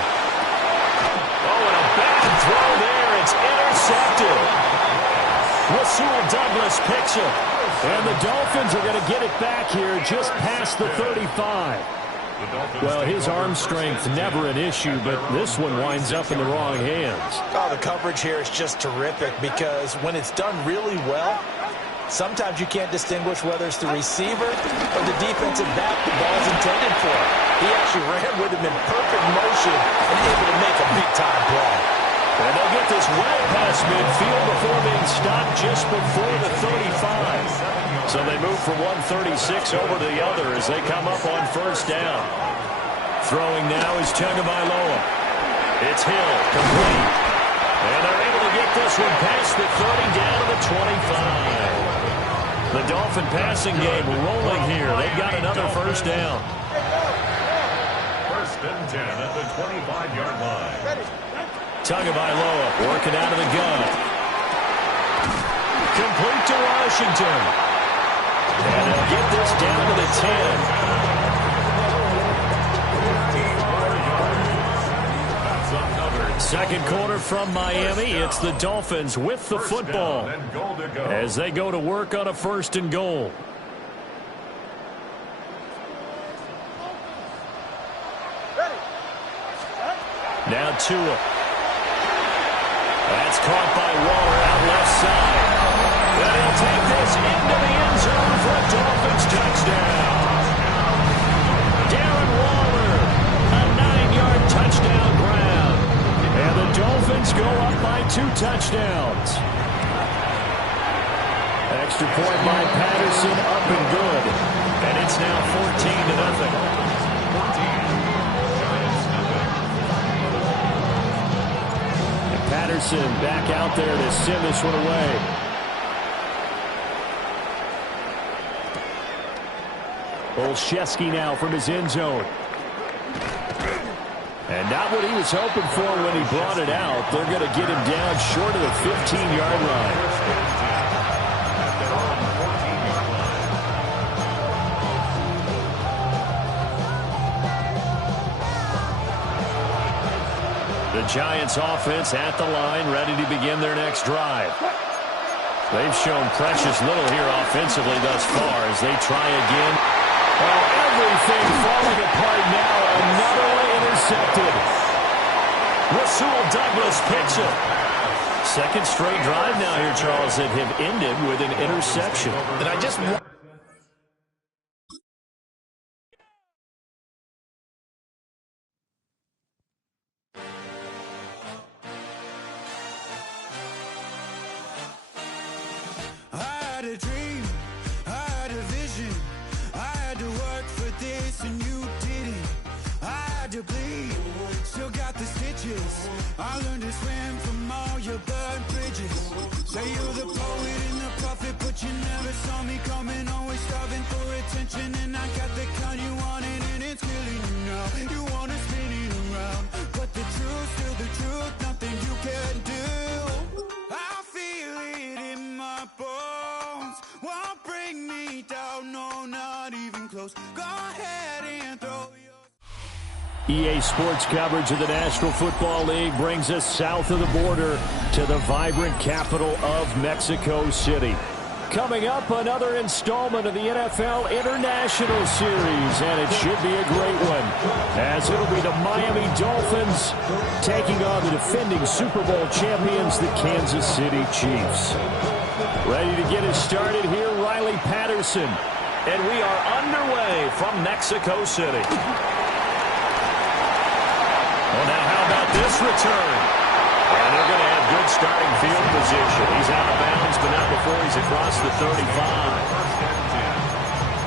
Oh, and a bad throw there. It's intercepted. Rasul Douglas picks it. And the Dolphins are going to get it back here just past the 35. Well, his arm strength never an issue, but this one winds up in the wrong hands. Oh, the coverage here is just terrific because when it's done really well, sometimes you can't distinguish whether it's the receiver or the defensive back the ball's intended for. He actually ran with him in perfect motion and able to make a big-time play. And they'll get this well past midfield before being stopped just before the 35. So they move from 136 over to the other as they come up on 1st down. Throwing now is Tagovailoa. It's Hill, complete. And they're able to get this one past the 30 down to the 25. The Dolphin passing game rolling here. They've got another 1st down. 1st and 10 at the 25-yard line. Tagovailoa working out of the gun. Complete to Washington. And they'll get this down to the 10. Second quarter from Miami. It's the Dolphins with the football as they go to work on a 1st and goal. Now Tua. That's caught by Waller out left side. And he'll take this into the end zone for a Dolphins touchdown. Darren Waller, a 9-yard touchdown grab. And the Dolphins go up by 2 touchdowns. Extra point by Patterson, up and good. And it's now 14-0. Patterson back out there to send this one away. Olszewski now from his end zone. And not what he was hoping for when he brought it out. They're going to get him down short of the 15-yard line. The Giants offense at the line, ready to begin their next drive. They've shown precious little here offensively thus far as they try again. Oh, everything falling apart now. Another one intercepted. Rasul Douglas picks it. Second straight drive now here, Charles, that have ended with an interception. And I just want... I learned to swim from all your burnt bridges. Say you're the poet and the prophet, but you never saw me coming. Always starving for attention, and I got the kind you wanted, and it's killing you now. You wanna spin it around, but the truth's still the truth. Nothing you can do. I feel it in my bones. Won't bring me down, no, not even close. Go ahead and throw your... EA Sports coverage of the National Football League brings us south of the border to the vibrant capital of Mexico City. Coming up, another installment of the NFL International Series, and it should be a great one, as it'll be the Miami Dolphins taking on the defending Super Bowl champions, the Kansas City Chiefs. Ready to get us started here, Riley Patterson, and we are underway from Mexico City. Well, now how about this return? And they're going to have good starting field position. He's out of bounds, but not before he's across the 35. First and 10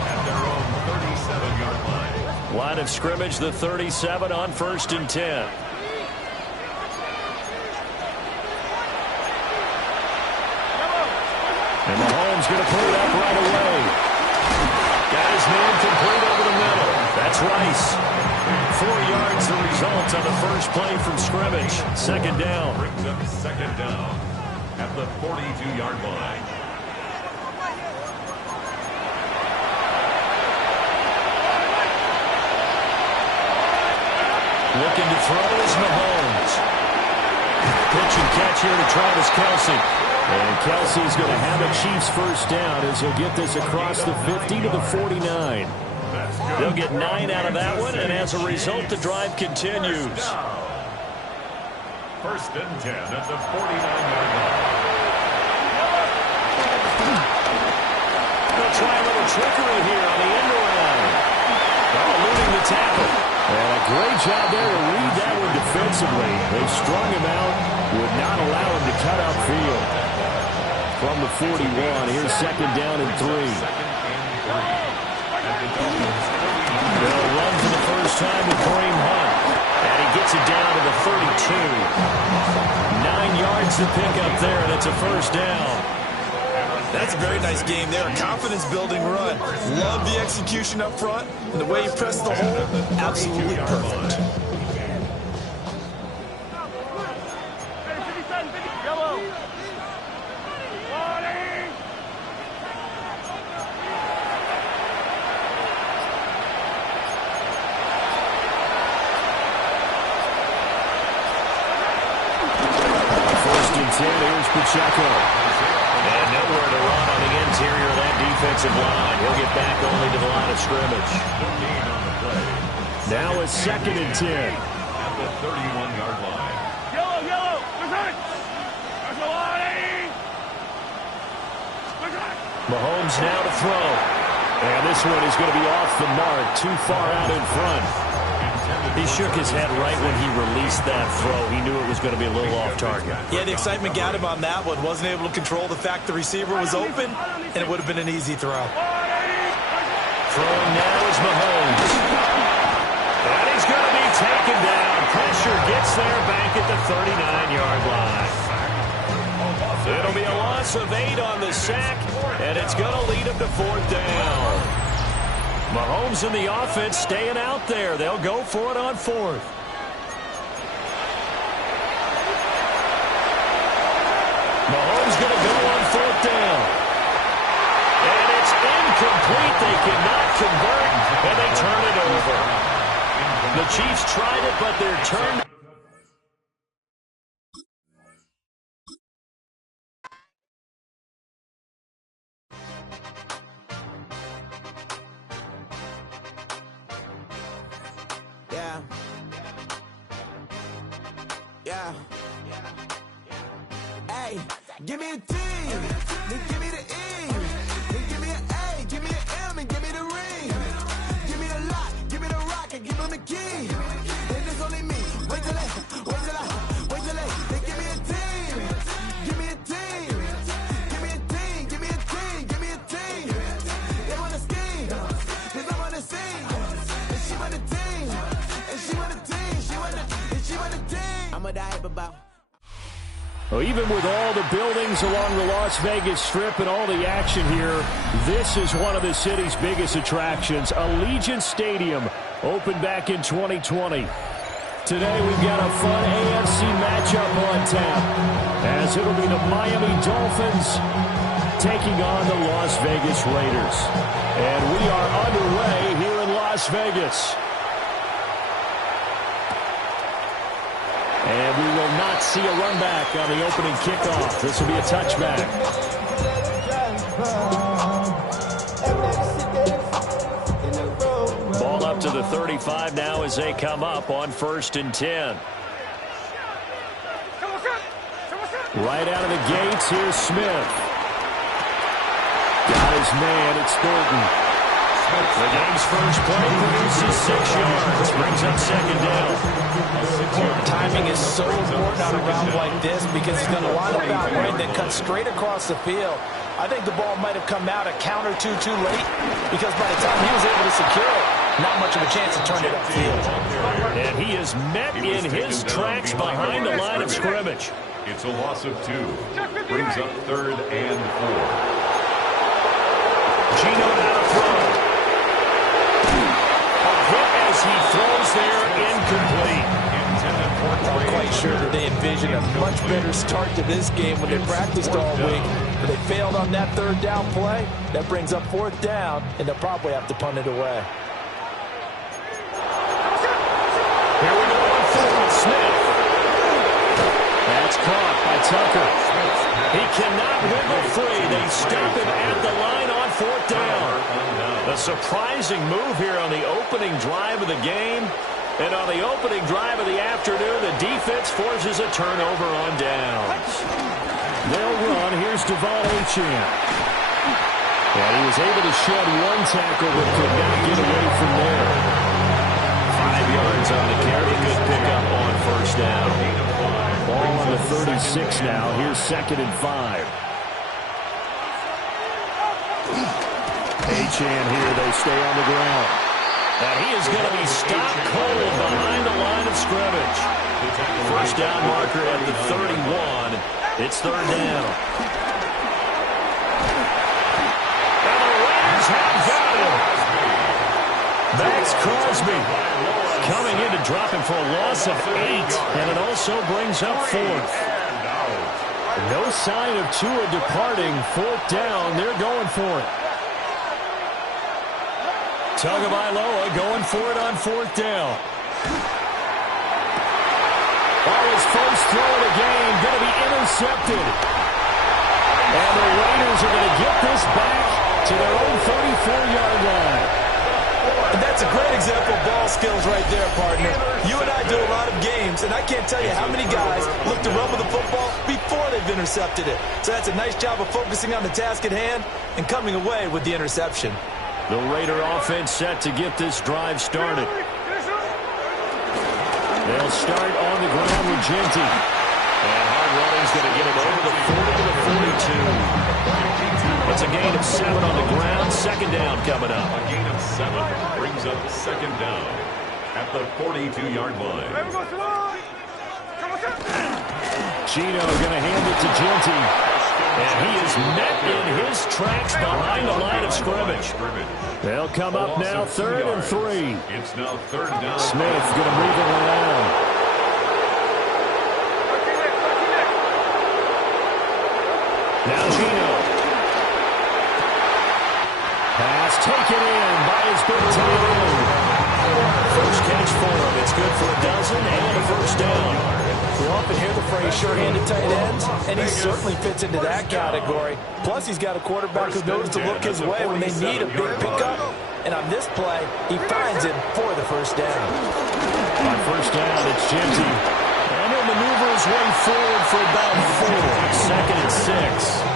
at their own 37-yard line. Line of scrimmage, the 37 on 1st and 10. And Mahomes going to put it up right away. Got his man complete over the middle. That's Rice. 4 yards the result on the first play from scrimmage. Second down. Brings up second down at the 42-yard line. Looking to throw is Mahomes. Pitch and catch here to Travis Kelce. And Kelce's going to have a Chiefs first down as he'll get this across the 50 to the 49. They'll get 9 out of that one, and as a result, the drive continues. First and 10 at the 49-yard line. They'll try a little trickery here on the end around. Eluding the tackle. And a great job there to read that one defensively. They strung him out, would not allow him to cut upfield. From the 41, here's second down and 3. They'll run for the first time with Kareem Hunt. And he gets it down to the 32. 9 yards to pick up there, and it's a first down. That's a very nice game there. A confidence-building run. Love the execution up front. And the way he pressed the hole, absolutely perfect. Here's Pacheco. And nowhere to run on the interior of that defensive line. He'll get back only to the line of scrimmage. Now a second and 10. At the 31-yard line. Yellow, Mahomes now to throw. And this one is going to be off the mark, too far out in front. He shook his head right when he released that throw. He knew it was going to be a little off target. Yeah, the excitement got him on that one. Wasn't able to control the fact the receiver was open, and it would have been an easy throw. Throwing now is Mahomes. And he's going to be taken down. Pressure gets there back at the 39-yard line. It'll be a loss of 8 on the sack, and it's going to lead him to 4th down. Mahomes and the offense staying out there. They'll go for it on 4th. Mahomes going to go on 4th down. And it's incomplete. They cannot convert, and they turn it over. The Chiefs tried it, but they're turned. Yeah. Yeah. Hey, give me a T, then give me the E, then give me an A, give me an M, and give me the ring. Give me the lock, give me the rock, and give them the key. And it's only me. Wait till they, then give me a team, give me a team, give me a team, give me a team, give me a team. They wanna scheme, 'cause I'm on the scene, and she want the team, and she want the team, she want the team. I'm a dive about. Well, even with all the buildings along the Las Vegas Strip and all the action here, this is one of the city's biggest attractions. Allegiant Stadium opened back in 2020. Today we've got a fun AFC matchup on tap, as it'll be the Miami Dolphins taking on the Las Vegas Raiders. And we are underway here in Las Vegas. And we will not see a run back on the opening kickoff. This will be a touchback. Ball up to the 35 now as they come up on 1st and 10. Right out of the gates, here's Smith. Got his man, it's Thornton. The game's first play produces 6 yards. Brings up 2nd down. Timing is so important on a round like this because he's going to line up out right and then cut straight across the field. I think the ball might have come out a count or two too late because by the time he was able to secure it, not much of a chance to turn it upfield. And he is met in his tracks behind the line of scrimmage. It's a loss of 2. Brings up 3rd and 4. Gino now to throw. As he throws there, incomplete. I'm quite sure that they envisioned a much better start to this game when they practiced all week. But they failed on that 3rd down play. That brings up 4th down, and they'll probably have to punt it away. Here we go on 4th. Smith. That's caught by Tucker. He cannot wiggle free. They stop him at the line on 4th down. A surprising move here on the opening drive of the game. And on the opening drive of the afternoon, the defense forces a turnover on downs. They'll run. Here's Devon Achane. And he was able to shed 1 tackle, but could not get away from there. 5 yards on the carry. Good pickup on 1st down. Ball on the 36 now. Here's 2nd and 5. Achane here. They stay on the ground. And he is going to be stopped cold behind the line of scrimmage. 1st down marker at the 31. It's 3rd down. And the Raiders have got him. Max Crosby coming in to drop him for a loss of 8. And it also brings up 4th. No sign of Tua departing. 4th down. They're going for it. Tagovailoa going for it on 4th down. Oh, his first throw of the game going to be intercepted. And the Raiders are going to get this back to their own 34-yard line. And that's a great example of ball skills right there, partner. You and I do a lot of games, and I can't tell you how many guys look to run with the football before they've intercepted it. So that's a nice job of focusing on the task at hand and coming away with the interception. The Raider offense set to get this drive started. They'll start on the ground with Genty. And hard running's going to get him over the 40 to the 42. That's a gain of 7 on the ground. 2nd down coming up. A gain of 7 brings up 2nd down at the 42-yard line. Gino going to hand it to Genty. And he is met in his tracks behind the line of scrimmage. They'll come up now 3rd and 3. It's now 3rd down. Smith going to move it around. Gino. Pass taken in by his big tight end. First catch for him. It's good for a dozen and a first down. We often hear the phrase sure-handed tight ends, and he certainly fits into that category. Plus, he's got a quarterback who knows to look his way when they need a big pickup. And on this play, he finds it for the first down. On first down, it's Genty. And he'll maneuver his way forward for about 4. Second and 6.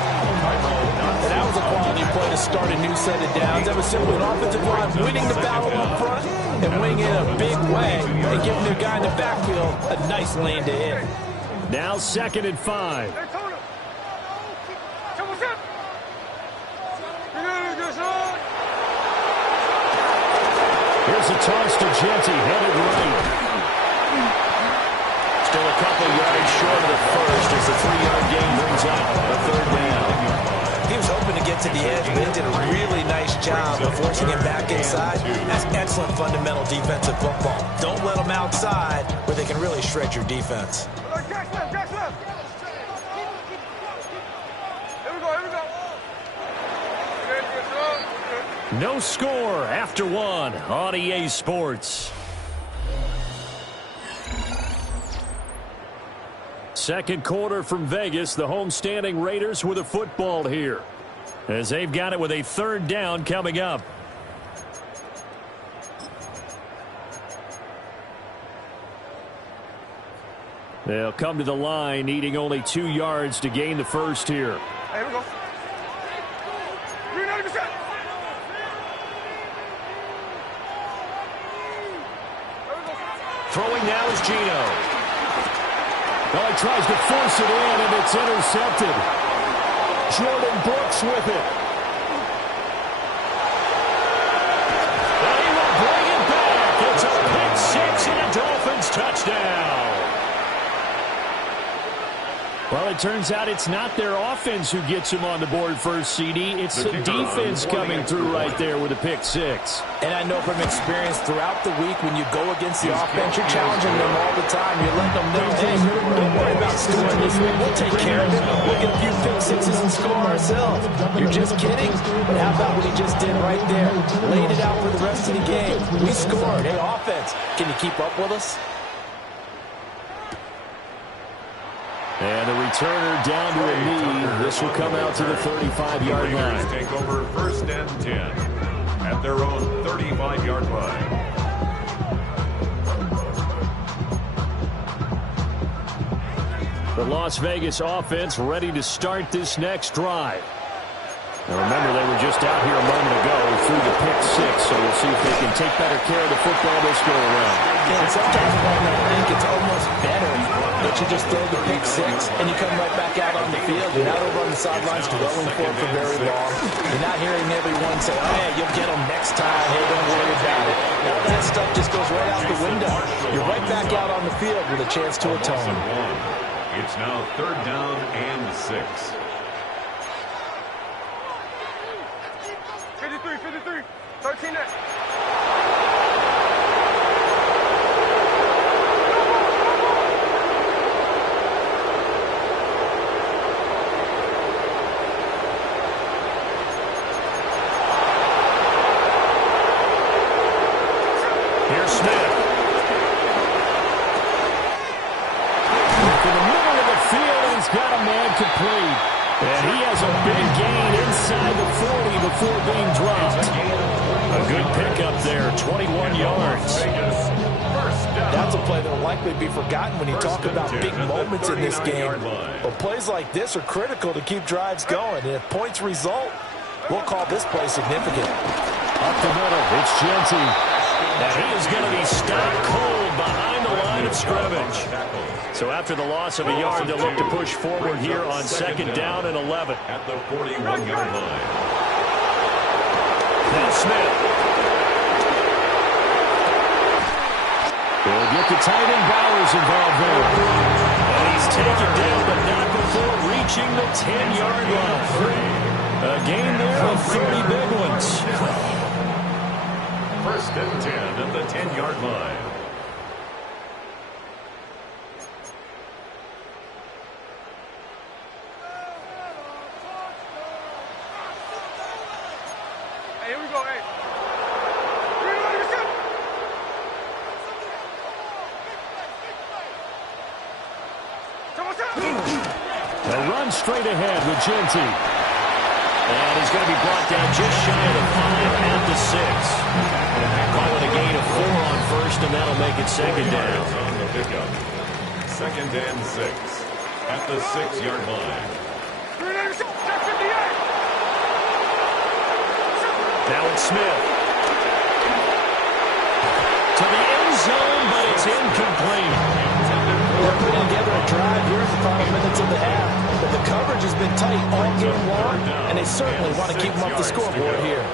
And that was a quality play to start a new set of downs. That was simply an offensive line winning the battle up front and winning it in a big way and giving their guy in the backfield a nice lane to hit. Now 2nd and 5. Here's a toss to Genty, headed right. Still a couple yards short of the first as the 3-yard gain brings up a third down. He was hoping to get to the edge, but they did a really nice job of forcing him back inside. That's excellent fundamental defensive football. Don't let them outside where they can really shred your defense. No score after 1 on EA Sports. Second quarter from Vegas. The homestanding Raiders with a football here, as they've got it with a third down coming up. They'll come to the line needing only 2 yards to gain the first here. Here we go. Throwing now is Gino. Well, he tries to force it in, and it's intercepted. Jordan Brooks with it. And he will bring it back. It's a pick six and a Dolphins touchdown. Well, it turns out it's not their offense who gets him on the board first, CD. It's the defense coming through right there with a pick six. And I know from experience throughout the week when you go against the offense, you're challenging them all the time. You're letting them know, hey, don't worry about scoring this week. We'll take care of it. We'll get a few pick sixes and score ourselves. You're just kidding? But how about what he just did right there? Laid it out for the rest of the game. We scored. Hey, offense, can you keep up with us? And the returner down to a knee. This will come out to the 35-yard line. Take over 1st and 10 at their own 35-yard line. The Las Vegas offense ready to start this next drive. Now remember, they were just out here a moment ago through the pick six, so we'll see if they can take better care of the football this go around. And sometimes I think it's almost better that you just throw the pick six and you come right back out on the field. You're not over on the sidelines dwelling for it for very long. You're not hearing everyone say, oh, hey, you'll get them next time. Hey, don't worry about it. All that stuff just goes right out the window. You're right back out on the field with a chance to atone. It's now 3rd down and 6. 53, 13 next. Here's Smith. Look in the middle of the field, and he's got a man complete. And he has a big gain inside the 40 before being dropped. A good pickup there, 21 yards. That's a play that will likely be forgotten when you talk about big moments in this game. But plays like this are critical to keep drives going. And if points result, we'll call this play significant. Up the middle, it's Genty. And he is going to be stopped cold behind the line of scrimmage. So after the loss of a yard, they'll look to push forward here on 2nd down and 11. At the 41-yard line. Now Smith. They'll get the tight end Bowers involved there. And he's taken down, but not before reaching the 10-yard line. A gain there of 30 big ones. 1st and 10 at the 10-yard line. A run straight ahead with Genty. And he's going to be brought down just shy of the 5 at the 6. Call it a gain of 4 on first, and that'll make it second down. On the pickup. 2nd and 6 at the 6-yard line. Now it's Smith. To the end zone, but it's incomplete. They're putting together a drive here in the final minutes of the half. But the coverage has been tight all game long, and they certainly want to keep them off the scoreboard here.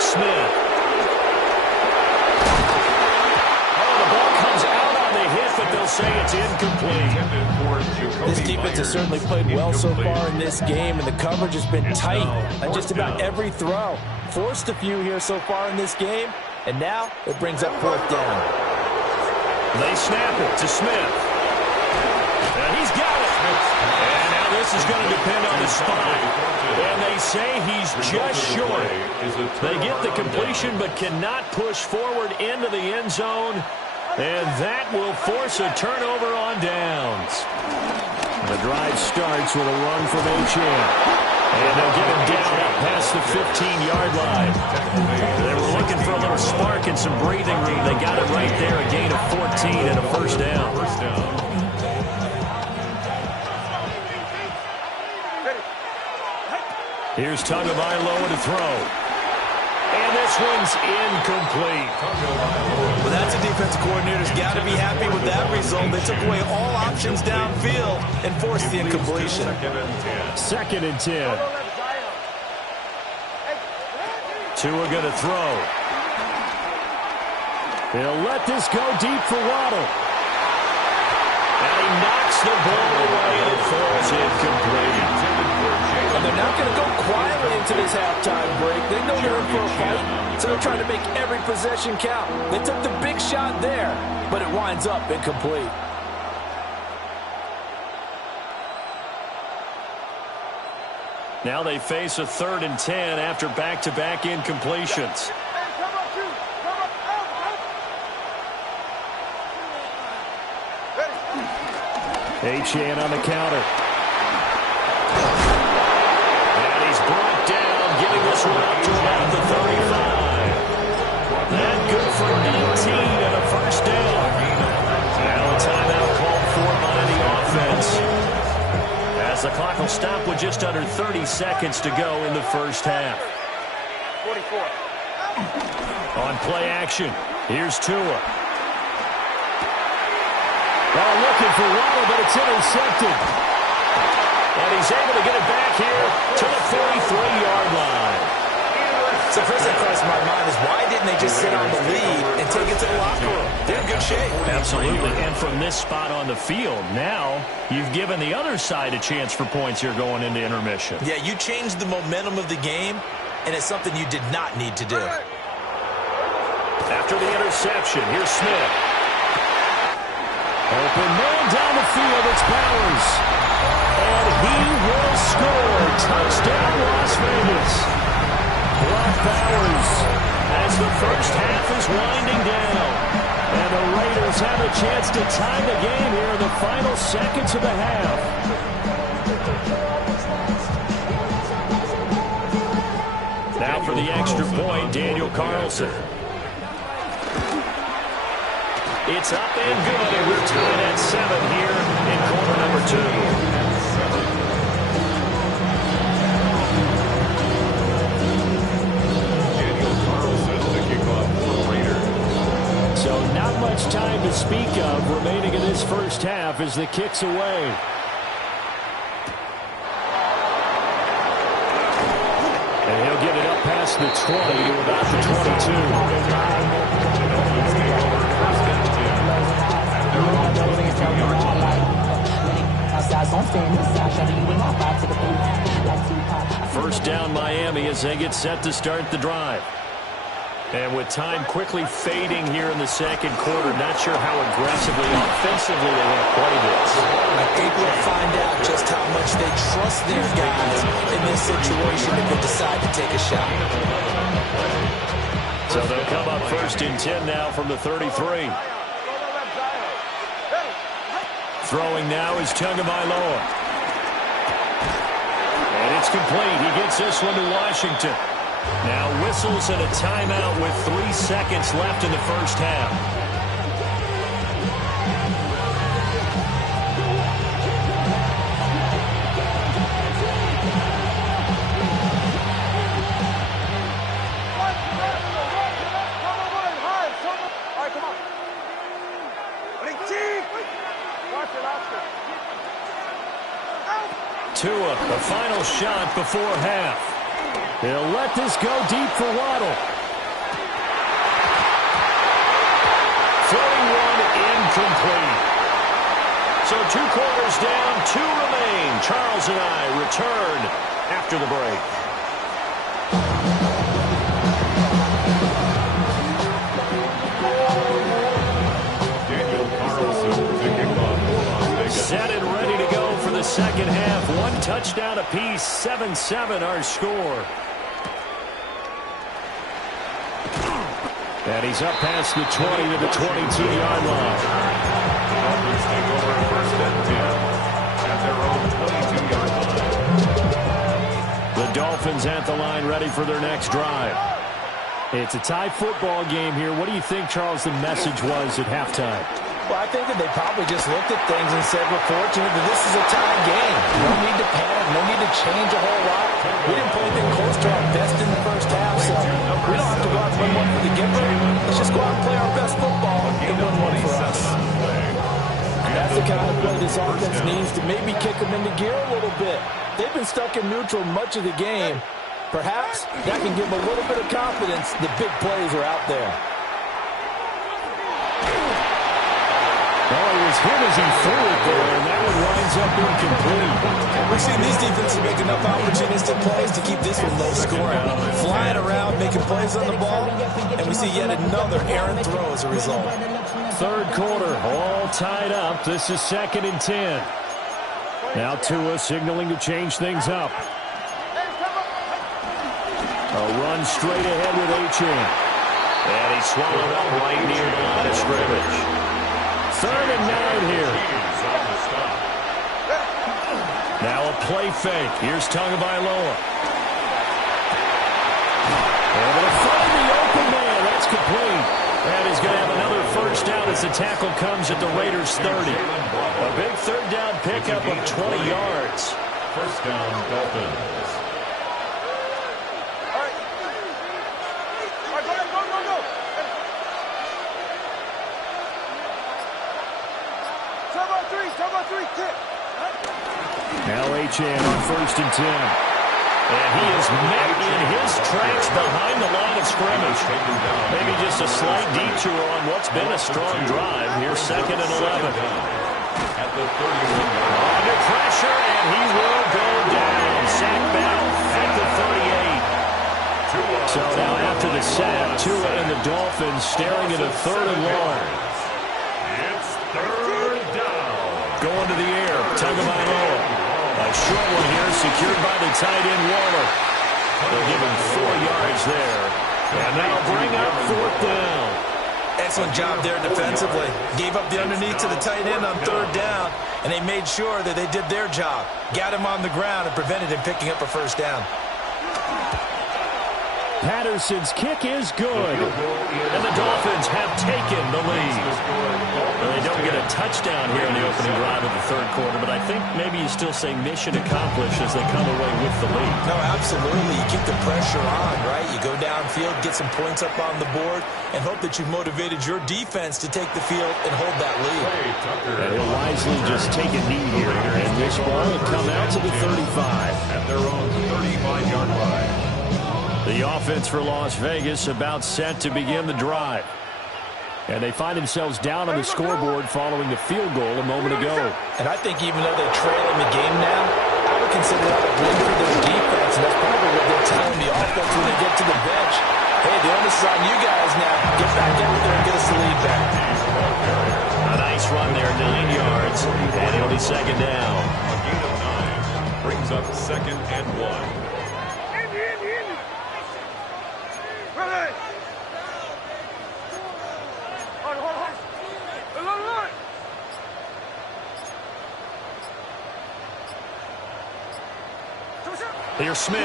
Smith. Oh, the ball comes out on the hit, but they'll say it's incomplete. This defense has certainly played well so far in this game, and the coverage has been tight on just about every throw. Forced a few here so far in this game, and now it brings up 4th down. They snap it to Smith. And he's got it. And now this is going to depend on the spot. And they say he's just short. They get the completion but cannot push forward into the end zone. And that will force a turnover on downs. The drive starts with a run from H.M. And they'll get him down up past the 15-yard line. They were looking for a little spark and some breathing room. They got it right there, a gain of 14 and a first down. Here's Tagovailoa to throw. And this one's incomplete. Well, that's a defensive coordinator's got to be happy with that result. They took away all options downfield and forced the incompletion. 2nd and 10. Tua going to throw. He'll let this go deep for Waddle. And he knocks the ball away and it falls incomplete. And they're not going to go quietly into this halftime break. They know they're in for a fight, so they're trying to make every possession count. They took the big shot there, but it winds up incomplete. Now they face a 3rd and 10 after back-to-back incompletions. H.A. on the counter. And he's brought down, getting this one up to about the 35. And good for 19 and a first down. Now a timeout called for by the offense, as the clock will stop with just under 30 seconds to go in the first half. 44. On play action, here's Tua. Well, looking for Waddle, but it's intercepted. And he's able to get it back here to the 43-yard line. So first that crossed my mind is, why didn't they just sit on the lead and take it to the locker room? They're in good shape. Absolutely. And from this spot on the field, now you've given the other side a chance for points here going into intermission. Yeah, you changed the momentum of the game, and it's something you did not need to do. After the interception, here's Smith. Open man down the field, it's Powers. And he will score. Touchdown, Las Vegas. Brock Powers, as the first half is winding down. And the Raiders have a chance to tie the game here in the final seconds of the half. Now for the extra point, Daniel Carlson. It's up and good, and we're tied at 7 here in quarter number 2. So not much time to speak of remaining in this first half as the kick's away. And he'll get it up past the 20 to about the 22. First down Miami as they get set to start the drive. And with time quickly fading here in the second quarter, not sure how aggressively, offensively they want to play this. I think we'll find out just how much they trust their guys in this situation if they decide to take a shot. So they'll come up first First and 10 now from the 33. Throwing now is Tagovailoa. And it's complete. He gets this one to Washington. Now whistles and a timeout with 3 seconds left in the first half. Tua, the final shot before half. He'll let this go deep for Waddle. Throwing one incomplete. So 2 quarters down, 2 remain. Charles and I return after the break. Set and ready to go for the second half. 1 touchdown apiece, 7-7 our score. And he's up past the 20 to the 22-yard line. The Dolphins take over first and 10 at their own 22-yard line. The Dolphins at the line, ready for their next drive. It's a tie football game here. What do you think, Charles, the message was at halftime? Well, I think that they probably just looked at things and said, we're fortunate that this is a tie game. No need to panic. No need to change a whole lot. We didn't play anything close to our best in the first half, so we don't have to go out and win one for the giver. Let's just go out and play our best football and win one for us. And that's the kind of play this offense needs to maybe kick them into gear a little bit. They've been stuck in neutral much of the game. Perhaps that can give them a little bit of confidence. The big plays are out there. Well, he was hit as he threw it there, and that one winds up incomplete. We've seen these defenses make enough opportunistic plays to keep this one low scoring. Flying around, making plays on the ball, and we see yet another errant throw as a result. Third quarter, all tied up. This is 2nd and 10. Now Tua signaling to change things up. A run straight ahead with Achane. And he swallowed up right near the line of scrimmage. 3rd and 9 here. Now a play fake. Here's Tagovailoa. Able to find the open man. That's complete. And he's going to have another first down as the tackle comes at the Raiders' 30. A big 3rd down pickup of 20 yards. First down, Dolphins. Now Achane on 1st and 10. And he is met in his tracks behind the line of scrimmage. Maybe just a slight detour on what's been a strong drive. Here's 2nd and 11. At the 31-yard. Under pressure, and he will go down. Sack back at the 38. So now after the sack, Tua and the Dolphins staring at a 3rd and long. It's 3rd down. Going to the air, Tagovailoa. A short one here, secured by the tight end Waller. They'll give him 4 yards there. And that'll bring up 4th down. Excellent job there defensively. Gave up the underneath to the tight end on 3rd down, and they made sure that they did their job. Got him on the ground and prevented him picking up a first down. Patterson's kick is good. And the Dolphins have taken the lead. Well, they don't get a touchdown here in the opening drive of the 3rd quarter, but I think maybe you still say mission accomplished as they come away with the lead. No, absolutely. You keep the pressure on, right? You go downfield, get some points up on the board, and hope that you've motivated your defense to take the field and hold that lead. And he'll wisely just take a knee here. And this ball will come out to the 35. At their own 35-yard line. The offense for Las Vegas about set to begin the drive. And they find themselves down on the scoreboard following the field goal a moment ago. And I think even though they're trailing the game now, I would consider that a win for their defense. And that's probably what they're telling the offense when they get to the bench. Hey, the onus is on you guys now. Get back out there and get us the lead back. A nice run there, 9 yards. And it'll be 2nd down. A gain of 9 brings up 2nd and 1. Here's Smith.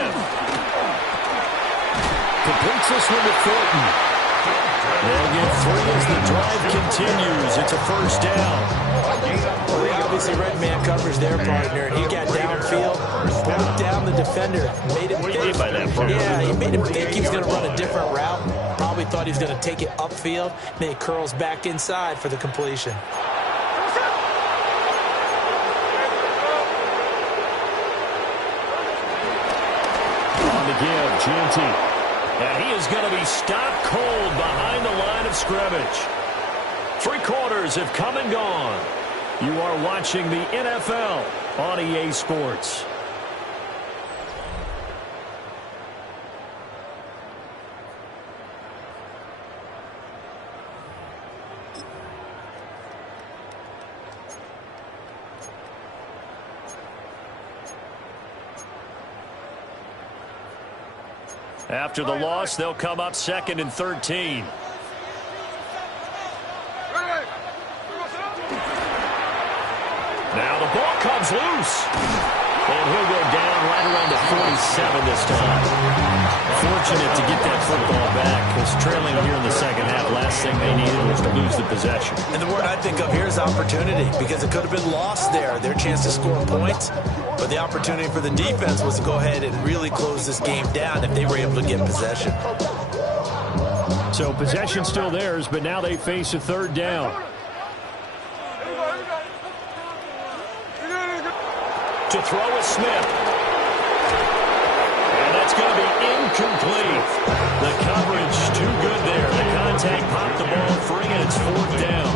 Completes this one to Thornton. They'll get 3 as the drive continues. It's a first down. Well, they obviously read man coverage their partner, and he got downfield, broke down the defender, made him think. Yeah, he made him think he was going to run a different route. Probably thought he was going to take it upfield, then he curls back inside for the completion. On the give, Gianti. And he is going to be stopped cold behind the line of scrimmage. 3 quarters have come and gone. You are watching the NFL on EA Sports. After the loss, they'll come up 2nd and 13. Now the ball comes loose. And he'll go down right around the 47 this time. Fortunate to get that football back, because trailing here in the second half, last thing they needed was to lose the possession. And the word I think of here is opportunity, because it could have been lost there, their chance to score points. But the opportunity for the defense was to go ahead and really close this game down if they were able to get possession. So possession still theirs, but now they face a 3rd down. To throw is Smith. And that's going to be incomplete. The coverage too good there. The contact popped the ball free, and it's 4th down.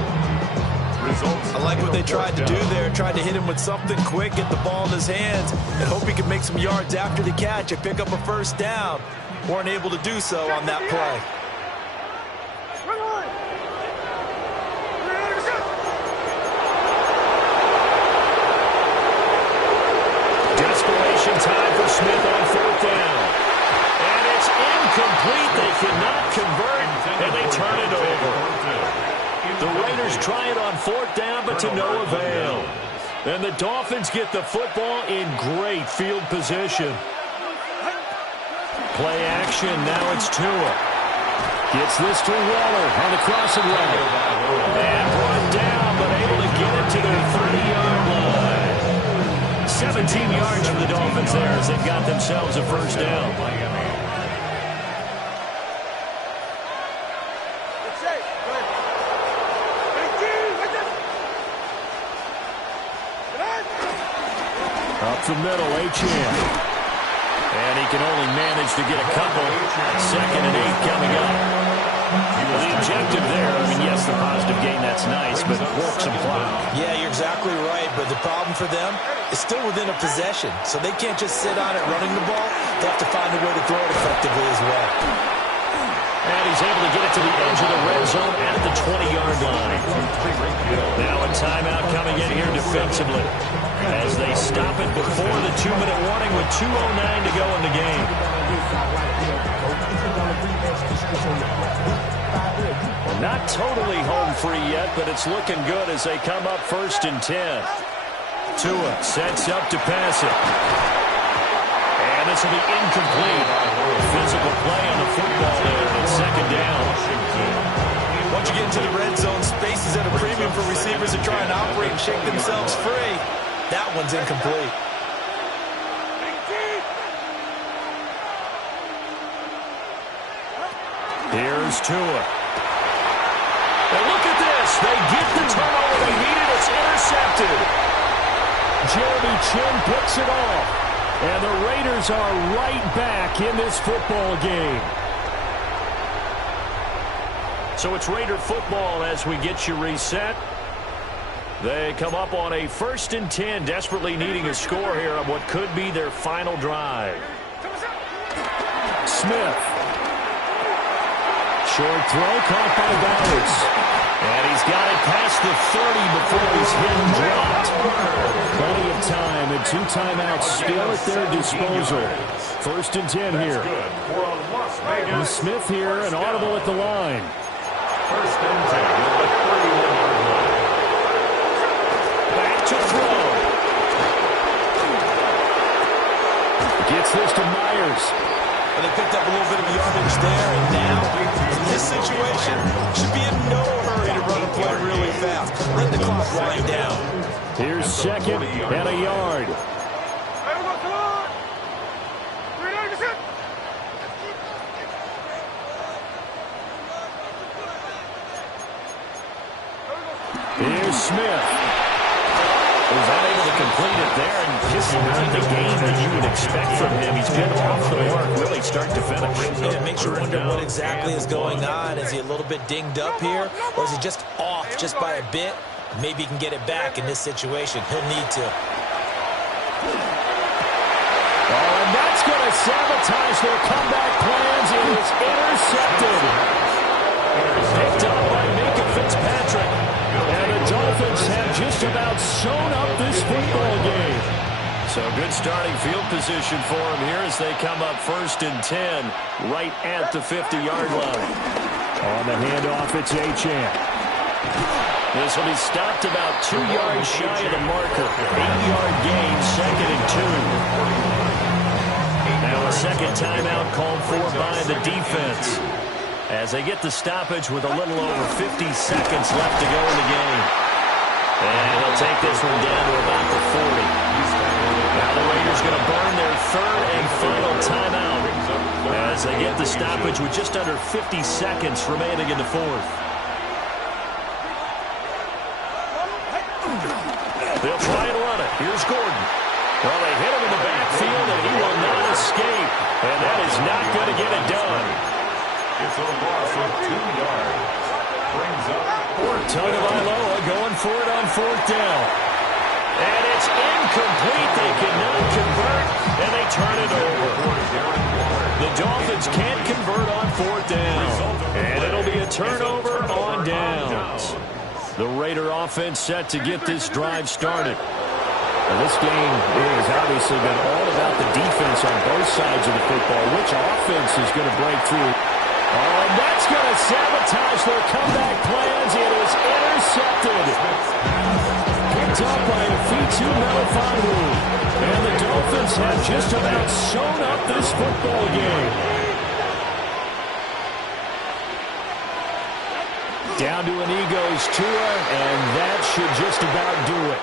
I like what they tried to do there. Tried to hit him with something quick, get the ball in his hands, and hope he can make some yards after the catch and pick up a 1st down. Weren't able to do so on that play. Desperation time for Smith on 4th down. And it's incomplete. They cannot convert, and they turn it over. The Raiders try it on 4th down, but to no avail. And the Dolphins get the football in great field position. Play action, now it's Tua. Gets this to Waller on the crossing route. And brought down, but able to get it to their 30-yard line. 17 yards for the Dolphins there as they've got themselves a 1st down. Up the middle, Achane. And he can only manage to get a couple. 2nd and 8 coming up. The objective there, I mean, yes, the positive gain, that's nice, but work some clock. Yeah, you're exactly right, but the problem for them is still within a possession, so they can't just sit on it running the ball. They have to find a way to throw it effectively as well. And he's able to get it to the edge of the red zone at the 20-yard line. Now a timeout coming in here defensively as they stop it before the 2-minute warning with 2:09 to go in the game. Well, not totally home free yet, but it's looking good as they come up 1st and 10. Tua sets up to pass it. And this will be incomplete. Physical play on the football there, and it's 2nd down. Once you get into the red zone, space is at a premium for receivers to try and operate and shake themselves free. That one's incomplete. Here's Tua. And look at this. They get the turnover they needed. It's intercepted. Jeremy Chin picks it off. And the Raiders are right back in this football game. So it's Raider football as we get you reset. They come up on a 1st and 10, desperately needing a score here on what could be their final drive. Smith. Short throw caught by Bowers. And he's got it past the 30 before he's hit and dropped. Plenty of time and 2 timeouts still at their disposal. 1st and 10 here. And Smith here, an audible at the line. 1st and 10 at the 31-yard line. Back to throw. Gets gets this to Myers. And they picked up a little bit of yardage there, and now, in this situation, should be in no hurry to run a play really fast. Let the clock wind down. Here's second and a yard. Here's Smith. Was unable to complete it there, and just not the game that you would expect from him. He's been off the mark, really start to finish. Yeah, it makes you wonder what exactly is going on. Is he a little bit dinged up here, or is he just off just by a bit? Maybe he can get it back in this situation. He'll need to. Oh, and that's going to sabotage their comeback plans. It is intercepted. Picked up by Minka Fitzpatrick. And the Dolphins have just about sewn up this football game. So good starting field position for him here as they come up 1st and 10 right at the 50-yard line. On the handoff, it's Achane. This will be stopped about 2 yards shy of the marker. 8-yard gain, 2nd and 2. Now a second timeout called for by the defense as they get the stoppage with a little over 50 seconds left to go in the game. And he'll take this one down to about the 40. Now the Raiders going to burn their 3rd and final timeout as they get the stoppage with just under 50 seconds remaining in the 4th. They'll try and run it. Here's Gordon. Well, they hit him in the backfield, and he will not escape. And that is not going to get it done. It's a loss of 2 yards. Brings up Tagovailoa going for it on 4th down. And it's incomplete. They cannot convert, and they turn it over. The Dolphins can't convert on 4th down. And it'll be a turnover on downs. The Raider offense set to get this drive started. Well, this game has obviously been all about the defense on both sides of the football. Which offense is going to break through? Oh, and that's going to sabotage their comeback plans. It is intercepted. Picked up by Afitu Melifonwu. And the Dolphins have just about sewn up this football game. Down to an Egos Tua, and that should just about do it.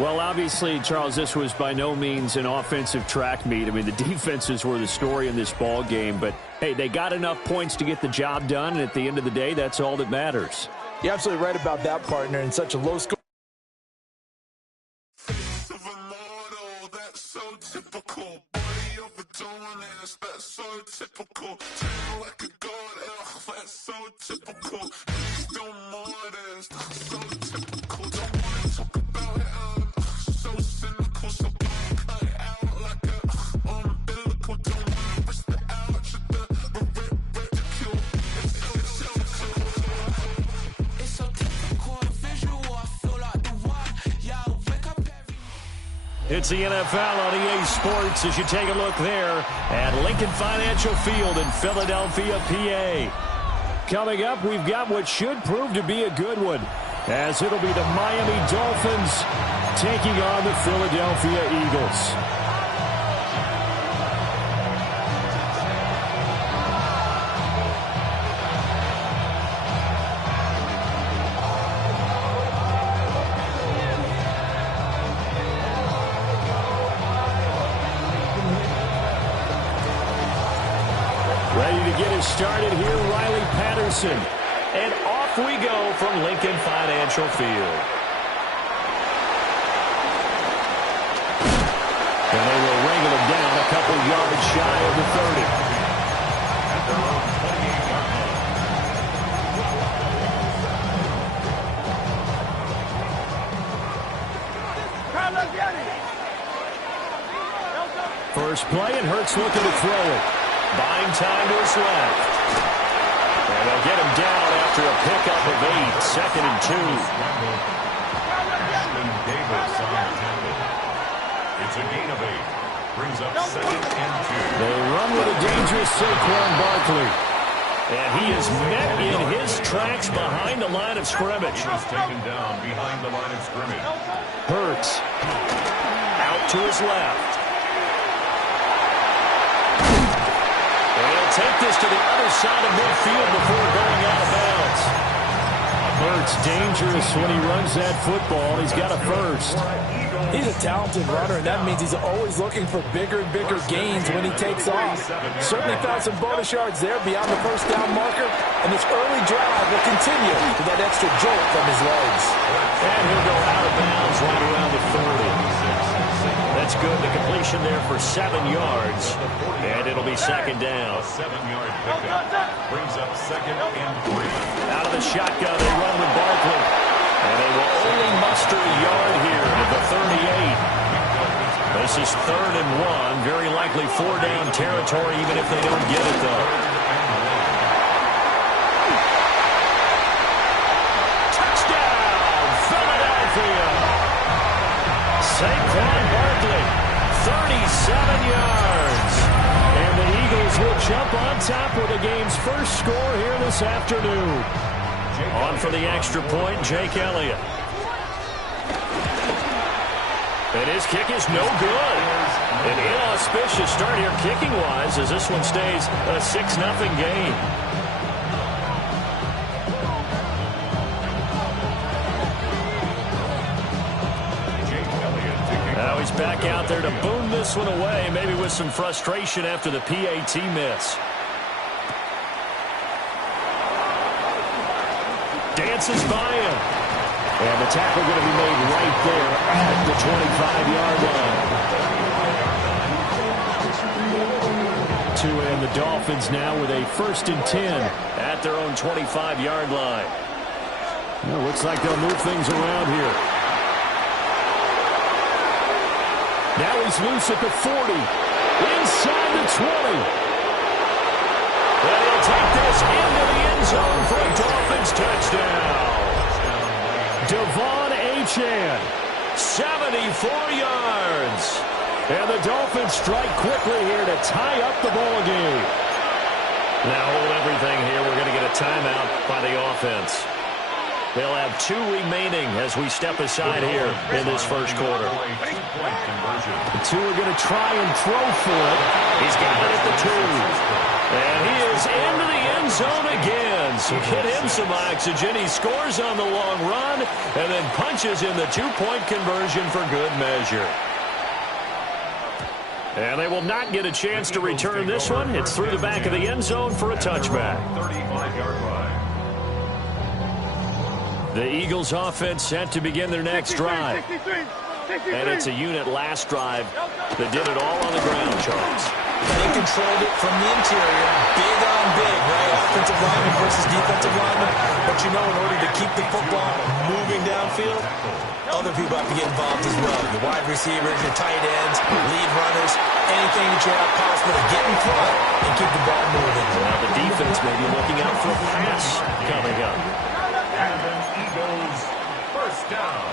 Well, obviously, Charles, this was by no means an offensive track meet. I mean, the defenses were the story in this ball game, but hey, they got enough points to get the job done, and at the end of the day, that's all that matters. You're absolutely right about that, partner, in such a low score. It's the NFL on EA Sports as you take a look there at Lincoln Financial Field in Philadelphia, PA. Coming up, we've got what should prove to be a good one, as it'll be the Miami Dolphins taking on the Philadelphia Eagles. Ready to get us started here, Riley Patterson. And off we go from Lincoln Financial Field. And they will wrangle him down a couple yards shy of the 30. At their own 28-yard line. First play, and Hurts looking to throw it. Buying time to his left. And they'll get him down after a pickup of 8, 2nd and 2. It's a gain of 8. Brings up 2nd and 2. They run with a dangerous Saquon Barkley. And he is met in his tracks behind the line of scrimmage. He's taken down behind the line of scrimmage. Hurts out to his left. They'll take this to the other side of midfield before going out of bounds. Hurts dangerous when he runs that football. He's got a first. He's a talented runner, and that means he's always looking for bigger and bigger gains when he takes off. Certainly found some bonus yards there beyond the first down marker, and this early drive will continue with that extra jolt from his legs. And he'll go out of bounds right around the 30. That's good. The completion there for 7 yards, and it'll be second down. 7-yard pickup brings up second and 3. Out of the shotgun, they run with Barkley. And they will only muster a yard here to the 38. This is 3rd and 1. Very likely 4-down territory, even if they don't get it, though. Touchdown, Philadelphia! Saquon Barkley, 37 yards. And the Eagles will jump on top with the game's first score here this afternoon. On for the extra point, Jake Elliott. And his kick is no good. An inauspicious start here kicking-wise as this one stays a 6-0 game. Now he's back out there to boom this one away, maybe with some frustration after the PAT miss. Dances by him. And the tackle going to be made right there at the 25-yard line. To end the Dolphins now with a 1st and 10 at their own 25-yard line. Well, looks like they'll move things around here. Now he's loose at the 40. Inside the 20. And he'll take this into the end zone for a Dolphins touchdown. Devon Achane, 74 yards. And the Dolphins strike quickly here to tie up the ball game. Now hold everything here. We're going to get a timeout by the offense. They'll have 2 remaining as we step aside here in this first quarter. The 2 are going to try and throw for it. He's got it at the 2. And he is into the end zone again. So get him some oxygen. He scores on the long run and then punches in the 2-point conversion for good measure. And they will not get a chance to return this one. It's through the back of the end zone for a touchback. 35-yard line. The Eagles offense set to begin their next drive. And it's a unit last drive that did it all on the ground, Charles. They controlled it from the interior, big on big, right? Offensive lineman versus defensive lineman. But you know, in order to keep the football moving downfield, other people have to get involved as well. Your wide receivers, your tight ends, lead runners, anything that you have possible to get in front and keep the ball moving. Now the defense may be looking out for a pass coming up. Eagles, first down.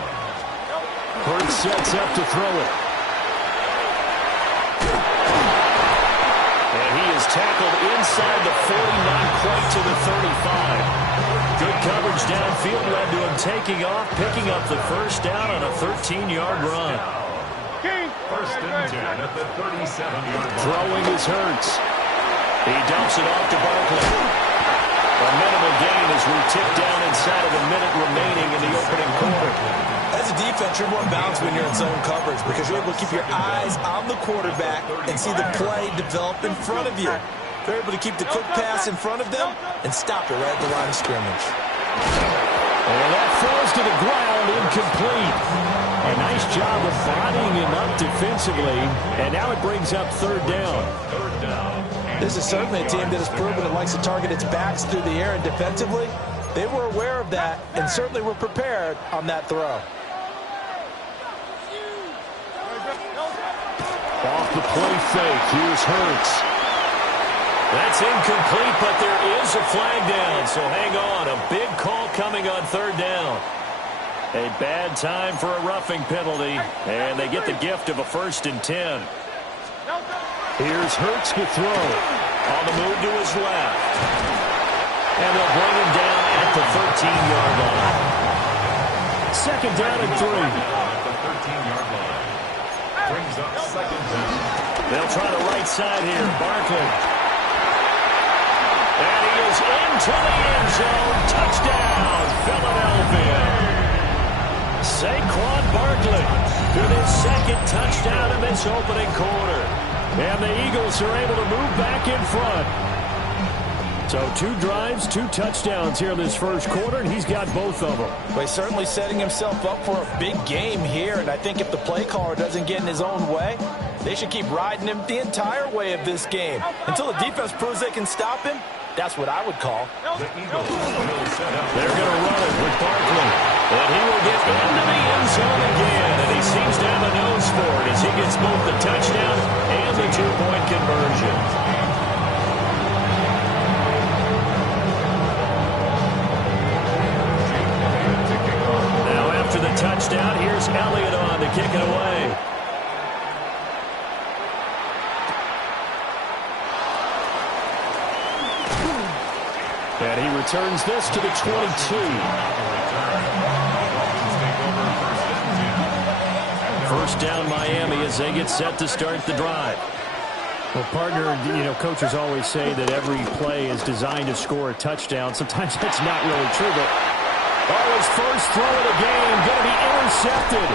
Hurts sets up to throw it. And he is tackled inside the 40, not quite to the 35. Good coverage downfield led to him taking off, picking up the first down on a 13-yard run. First and 10 at the 37-yard line. Throwing is Hurts. He dumps it off to Barkley. A minimal gain as we tick down inside of a minute remaining in the opening quarter. As a defense, you're more balanced when you're in zone coverage because you're able to keep your eyes on the quarterback and see the play develop in front of you. They're able to keep the quick pass in front of them and stop it right at the line of scrimmage. And that falls to the ground, incomplete. A nice job of bodying him up defensively, and now it brings up 3rd down. This is certainly a team that has proven it likes to target its backs through the air, and defensively, they were aware of that and certainly were prepared on that throw. Off the play fake, here's Hurts. That's incomplete, but there is a flag down, so hang on. A big call coming on 3rd down. A bad time for a roughing penalty, and they get the gift of a 1st and 10. Here's Hurts to throw. On the move to his left. And they'll bring him down at the 13-yard line. 2nd down and 3. The 13-yard line. Brings up 2nd down. They'll try the right side here. Barkley. into the end zone. Touchdown, Philadelphia. Saquon Barkley with his second touchdown in this opening quarter. And the Eagles are able to move back in front. So 2 drives, 2 touchdowns here in this first quarter, and he's got both of them. Well, he's certainly setting himself up for a big game here, and I think if the play caller doesn't get in his own way, they should keep riding him the entire way of this game. Until the defense proves they can stop him, that's what I would call. They're going to run it with Barkley. And he will get into the end zone again, and he seems to have a nose for it as he gets both the touchdown and the 2-point conversion. After the touchdown, here's Elliott on to kick it away. And he returns this to the 22. First down Miami as they get set to start the drive. Well, partner, coaches always say that every play is designed to score a touchdown. Sometimes that's not really true, but his first throw of the game going to be intercepted.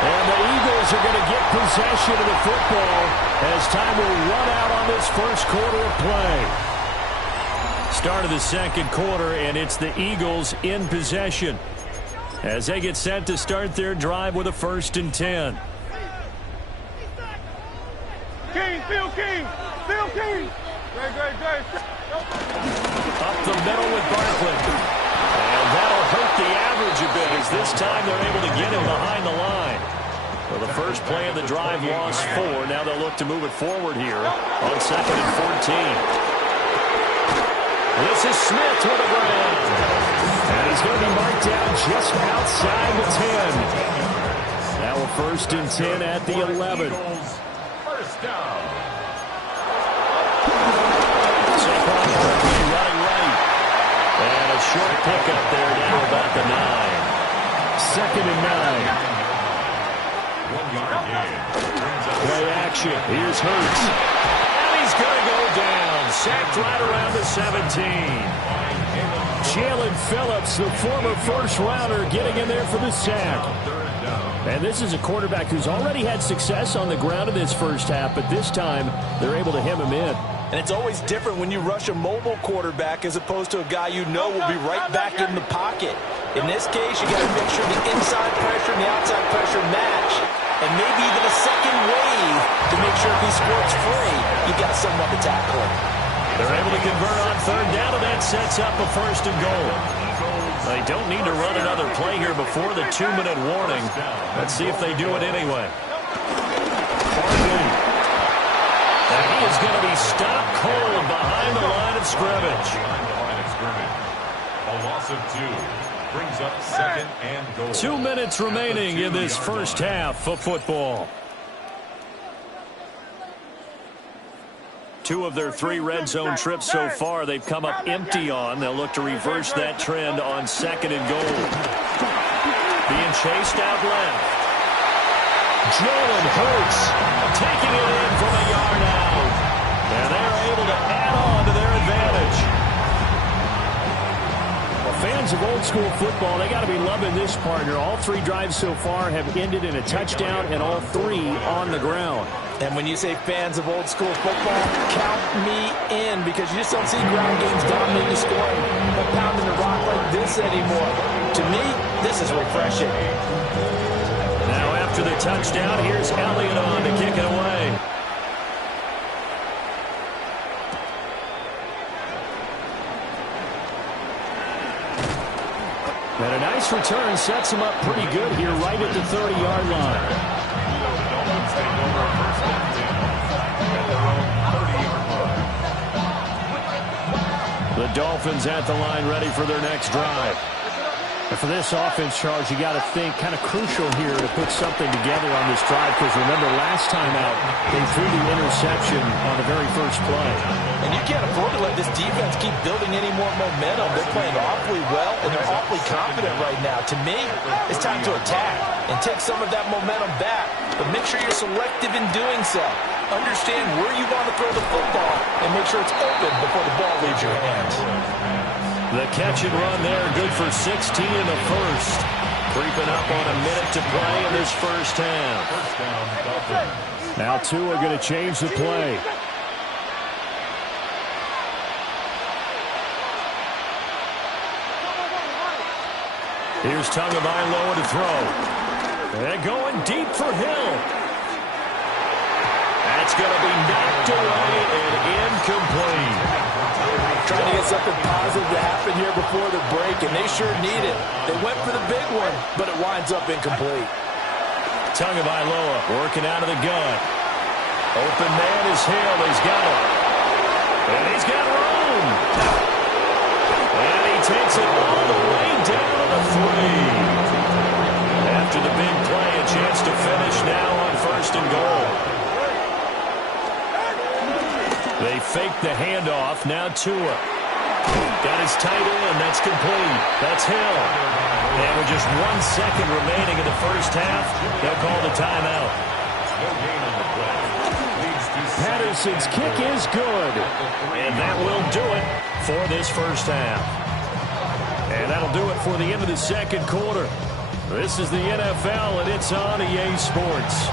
And the Eagles are going to get possession of the football as time will run out on this first quarter of play. Start of the second quarter, and it's the Eagles in possession as they get set to start their drive with a 1st and 10. Phil King. Great. Up the middle with Barkley. And that'll hurt the average a bit as this time they're able to get him behind the line. Well, the first play of the drive lost 4. Now they'll look to move it forward here on 2nd and 14. This is Smith with a ground. And he's going to be marked down just outside the 10. Now a 1st and 10 at the 11. First down. Saquon Barkley running right. And a short pickup there down about the 9. 2nd and 9. 1 yard gain. Play action. Here's Hurts. And he's going to go down. Sacked right around the 17. Jalen Phillips, the former first-rounder, getting in there for the sack. And this is a quarterback who's already had success on the ground in this first half, but this time they're able to hem him in. And it's always different when you rush a mobile quarterback as opposed to a guy you know will be right back in the pocket. In this case, you got to make sure the inside pressure and the outside pressure match. And maybe even a second wave to make sure if he squirts free, you got someone to tackle him. They're able to convert on 3rd down, and that sets up a 1st and goal. They don't need to run another play here before the 2-minute warning. Let's see if they do it anyway. Barkley. And he is going to be stopped cold behind the line of scrimmage. A loss of 2. Brings up 2nd and goal. 2 minutes remaining in this first half of football. 2 of their 3 red zone trips so far they've come up empty on. They'll look to reverse that trend on 2nd and goal. Being chased out left. Jalen Hurts taking it in from a yard out. And they're able to add on to their advantage. Fans of old school football, they got to be loving this, partner. All 3 drives so far have ended in a touchdown, and all 3 on the ground. And when you say fans of old school football, count me in, because you just don't see ground games dominating scoring or pounding the rock like this anymore. To me, this is refreshing. Now after the touchdown, here's Elliott on to kick it away. And a nice return sets him up pretty good here right at the 30-yard line. The Dolphins at the line ready for their next drive. And for this offense, Charles, you got to think kind of crucial here to put something together on this drive, because remember last time out, they threw the interception on the very first play. And you can't afford to let this defense keep building any more momentum. They're playing awfully well, and they're awfully confident right now. To me, it's time to attack and take some of that momentum back, but make sure you're selective in doing so. Understand where you want to throw the football and make sure it's open before the ball leaves your hands. The catch and run there, good for 16 in the first. Creeping up on a minute to play in this first half. Now two are going to change the play. Here's Tagovailoa to throw. And going deep for Hill. That's going to be knocked away and incomplete. Trying to get something positive to happen here before the break, and they sure need it. They went for the big one, but it winds up incomplete. Tagovailoa working out of the gun. Open man is Hill. He's got it. And he's got room. And he takes it all the way down to the 3. After the big play, a chance to finish now on first and goal. They fake the handoff. Now Tua. Got his tight end. That's complete. That's Hill. And with just 1 second remaining in the first half, they'll call the timeout. Patterson's kick is good. And that will do it for this first half. And that'll do it for the end of the second quarter. This is the NFL, and it's on EA Sports.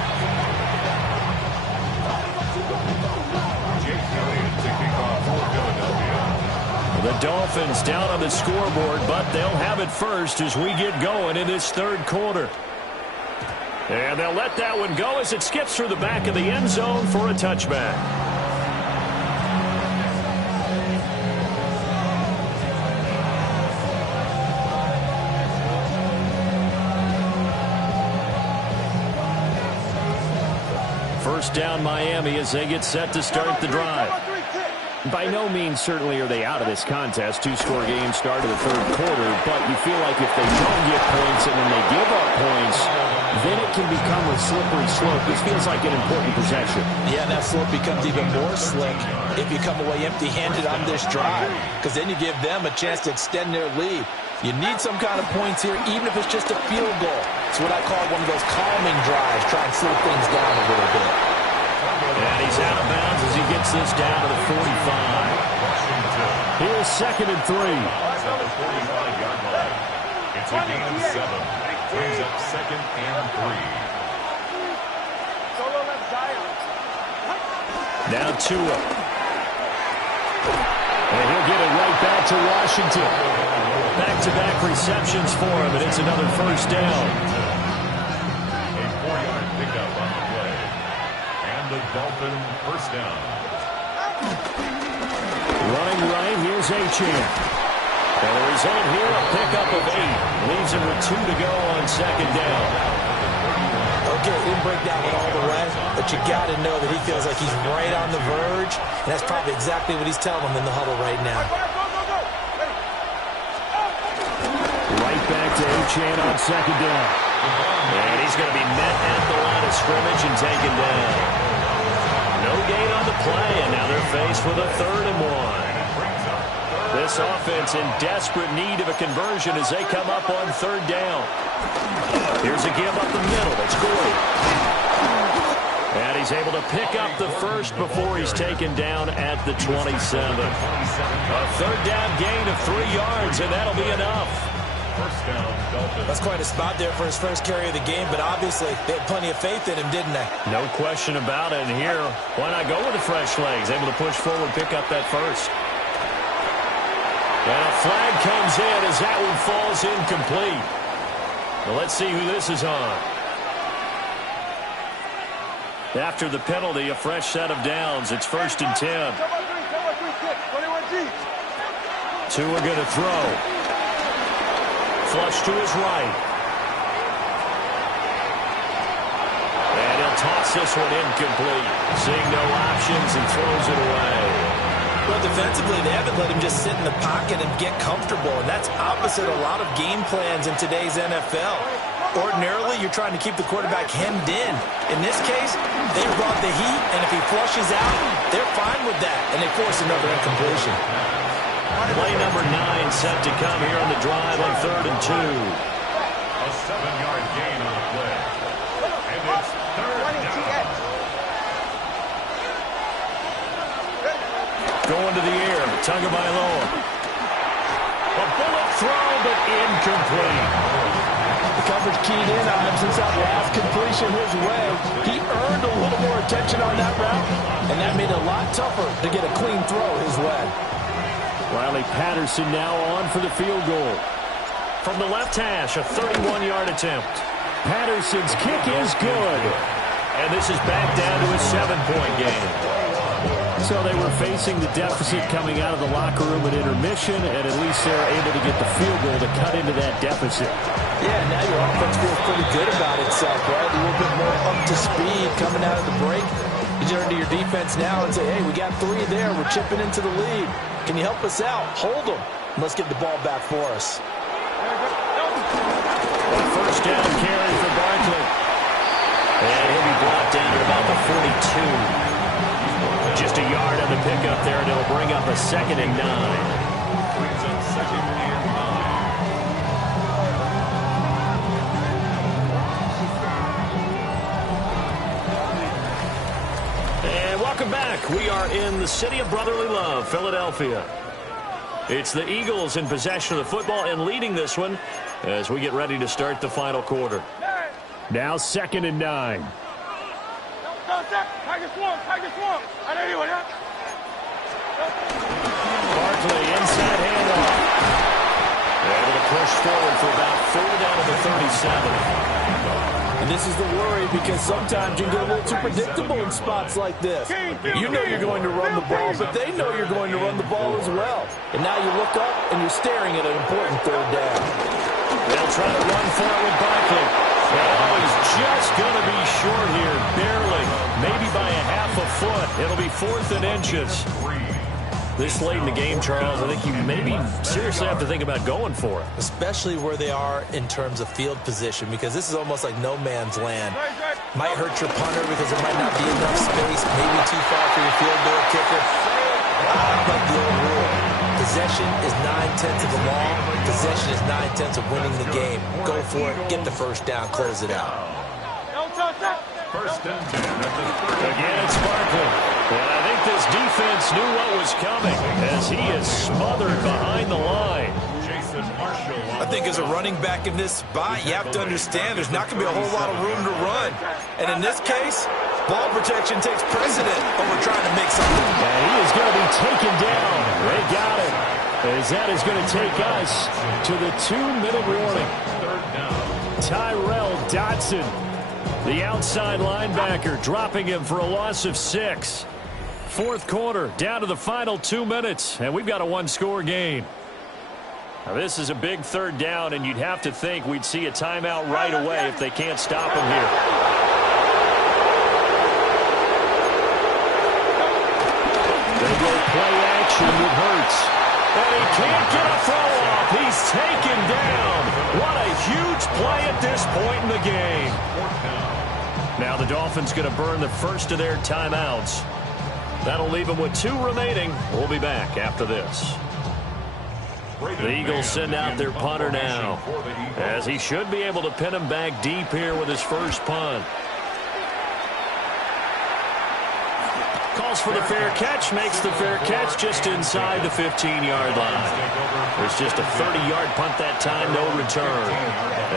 The Dolphins down on the scoreboard, but they'll have it first as we get going in this third quarter. And they'll let that one go as it skips through the back of the end zone for a touchback. First down Miami as they get set to start the drive. By no means, certainly, are they out of this contest. Two-score game start of the third quarter, but you feel like if they don't get points and then they give up points, then it can become a slippery slope. This feels like an important possession. Yeah, and that slope becomes even more slick if you come away empty-handed on this drive, because then you give them a chance to extend their lead. You need some kind of points here, even if it's just a field goal. It's what I call one of those calming drives, try and slow things down a little bit. And he's out of bounds as he gets this down to the 45. Here's second and 3. It's a gain of 7. Brings up second and 3. Now Tua. And he'll get it right back to Washington. Back-to-back receptions for him, and it's another first down. A 4-yard pickup on the play. And the Dolphin first down. Running right, here's Achane. And the result here, a pickup of 8. Leaves him with 2 to go on second down. Okay, didn't break that one all the way, but you got to know that he feels like he's right on the verge, and that's probably exactly what he's telling them in the huddle right now. Right back to Achane on second down. And he's going to be met at the line of scrimmage and taken down. No gain on the play, and now they're faced with a 3rd and 1. This offense in desperate need of a conversion as they come up on 3rd down. Here's a give up the middle. It's Gordy. And he's able to pick up the first before he's taken down at the 27. A 3rd down gain of 3 yards, and that'll be enough. First down, Dolphins. That's quite a spot there for his first carry of the game, but obviously they had plenty of faith in him, didn't they? No question about it. And here, why not go with the fresh legs? Able to push forward, pick up that first. And a flag comes in as that one falls incomplete. Well, let's see who this is on. After the penalty, a fresh set of downs. It's 1st and 10. 2 are going to throw. Flush to his right. And he'll toss this one incomplete. Seeing no options and throws it away. Well, defensively, they haven't let him just sit in the pocket and get comfortable, and that's opposite a lot of game plans in today's NFL. Ordinarily, you're trying to keep the quarterback hemmed in. In this case, they brought the heat, and if he flushes out, they're fine with that, and they force another incompletion. Play number 9 set to come here on the drive on 3rd and 2. A 7-yard gain on the play. And it's 3rd down. Going to the air, Tagovailoa. A bullet throw, but incomplete. The coverage keyed in on him since that last completion his way. He earned a little more attention on that route, and that made it a lot tougher to get a clean throw his way. Riley Patterson now on for the field goal. From the left hash, a 31-yard attempt. Patterson's kick is good. And this is back down to a 7-point game. So they were facing the deficit coming out of the locker room at intermission, and at least they're able to get the field goal to cut into that deficit. Yeah, now your offense feels pretty good about itself, right? A little bit more up to speed coming out of the break. You turn to your defense now and say, hey, we got 3 there. We're chipping into the lead. Can you help us out? Hold them. Let's get the ball back for us. A first down carry for Barkley. And he'll be brought down to about the 42. Just a yard on the pickup there, and it'll bring up a 2nd and 9. Brings up 2nd and 9. And welcome back. We are in the city of brotherly love, Philadelphia. It's the Eagles in possession of the football and leading this one as we get ready to start the final quarter. Now 2nd and 9. Barkley inside handoff. Able to push forward for about 4 down to the 37. And this is the worry because sometimes you can get a little too predictable in spots like this. You know you're going to run the ball, but they know you're going to run the ball as well. And now you look up and you're staring at an important 3rd down. They'll try to run for it with Barkley. Oh, he's just going to be short here, barely. Maybe by a half a foot. It'll be 4th and inches. This late in the game, Charles, I think you maybe seriously have to think about going for it. Especially where they are in terms of field position, because this is almost like no man's land. Might hurt your punter because there might not be enough space, maybe too far for your field goal kicker. I like the old rule. Possession is 9/10 of the law. Possession is 9/10 of winning the game. Go for it, get the first down, close it out. First and 10 at the 30. Again, it's Barkley. And I think this defense knew what was coming as he is smothered behind the line. I think as a running back in this spot, you have to understand there's not going to be a whole lot of room to run. And in this case, ball protection takes precedent over trying to make something. And he is going to be taken down. They got it. As that is going to take us to the 2-minute warning. Tyrell Dodson, the outside linebacker, dropping him for a loss of 6. 4th quarter, down to the final 2 minutes, and we've got a 1-score game. Now, this is a big 3rd down, and you'd have to think we'd see a timeout right away if they can't stop him here. They go play action with Hurts. And he can't get a throw off. He's taken down. What a huge play at this point in the game. Now the Dolphins going to burn the first of their timeouts. That'll leave them with 2 remaining. We'll be back after this. The Eagles send out their punter now, as he should be able to pin him back deep here with his first punt. Calls for the fair catch, makes the fair catch just inside the 15-yard line. There's just a 30-yard punt that time, no return.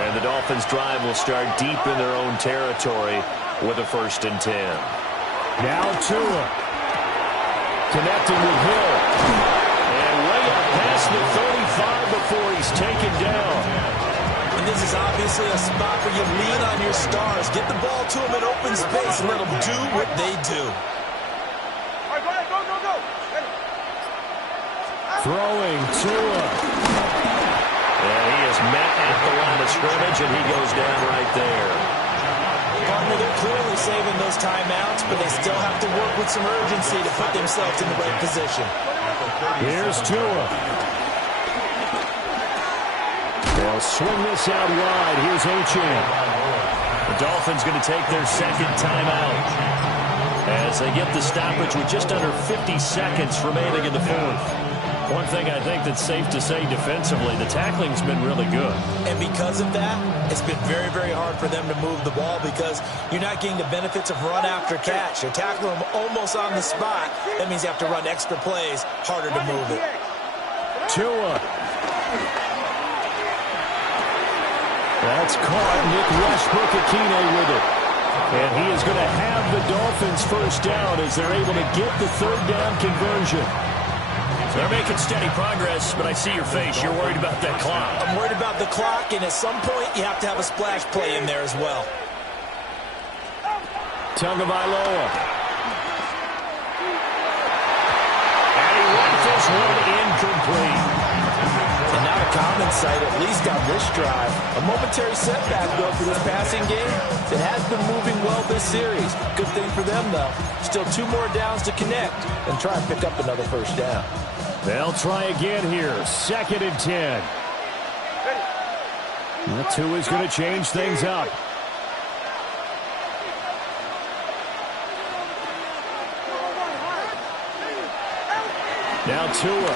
And the Dolphins' drive will start deep in their own territory with a 1st and 10. Now Tua, connecting with Hill. And way up past the 35 before he's taken down. And this is obviously a spot where you lean on your stars. Get the ball to them in open space and let them do what they do. Throwing Tua. And he is met at the line of scrimmage, and he goes down right there. partner, they're clearly saving those timeouts, but they still have to work with some urgency to put themselves in the right position. Here's Tua. They'll swing this out wide. Here's Achane. The Dolphins going to take their second timeout as they get the stoppage with just under 50 seconds remaining in the fourth. One thing I think that's safe to say defensively, the tackling's been really good. And because of that, it's been very, very hard for them to move the ball because you're not getting the benefits of run after catch. You're tackling them almost on the spot. That means you have to run extra plays, harder to move it. Tua. That's caught. Nick Westbrook-Akine with it. And he is going to have the Dolphins first down as they're able to get the third down conversion. They're making steady progress, but I see your face. You're worried about that clock. I'm worried about the clock, and at some point, you have to have a splash play in there as well. Tagovailoa. And he rifles one incomplete. And not a common sight, at least on this drive. A momentary setback, though, for this passing game that has been moving well this series. Good thing for them, though. Still 2 more downs to connect and try and pick up another first down. They'll try again here. 2nd and 10. That Tua is going to change things up. Now Tua.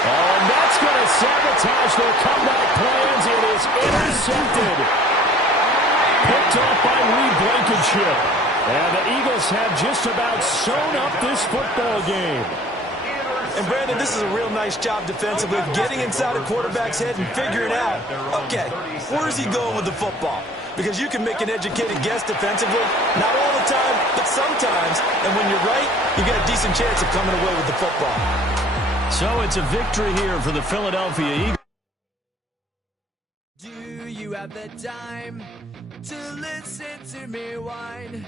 Oh, and that's going to sabotage their comeback plans. It is intercepted. Picked off by Reed Blankenship. And the Eagles have just about sewn up this football game. And, Brandon, this is a real nice job defensively of getting inside a quarterback's head and figuring out, okay, where's he going with the football? Because you can make an educated guess defensively, not all the time, but sometimes. And when you're right, you get a decent chance of coming away with the football. So it's a victory here for the Philadelphia Eagles. Do you have the time to listen to me whine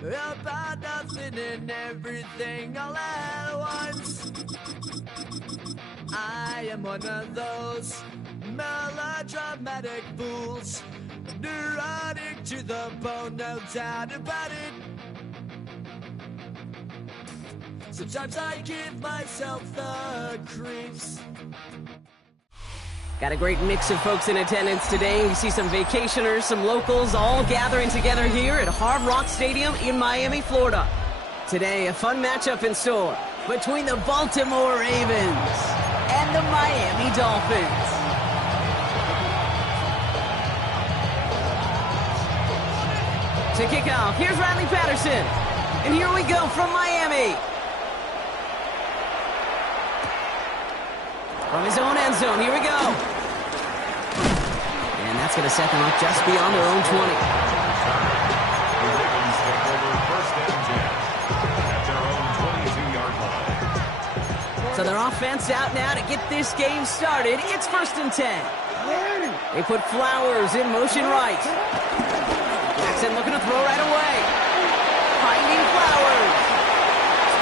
about nothing and everything all at once? I am one of those melodramatic fools, neurotic to the bone, no doubt about it. Sometimes I give myself the creeps. Got a great mix of folks in attendance today. You see some vacationers, some locals, all gathering together here at Hard Rock Stadium in Miami, Florida. Today, a fun matchup in store between the Baltimore Ravens and the Miami Dolphins. To kick off, here's Riley Patterson. And here we go from Miami. From his own end zone, here we go. And that's going to set them up just beyond their own 20. So their offense out now to get this game started. It's 1st and 10. They put Flowers in motion right. Jackson looking to throw right away. Finding Flowers.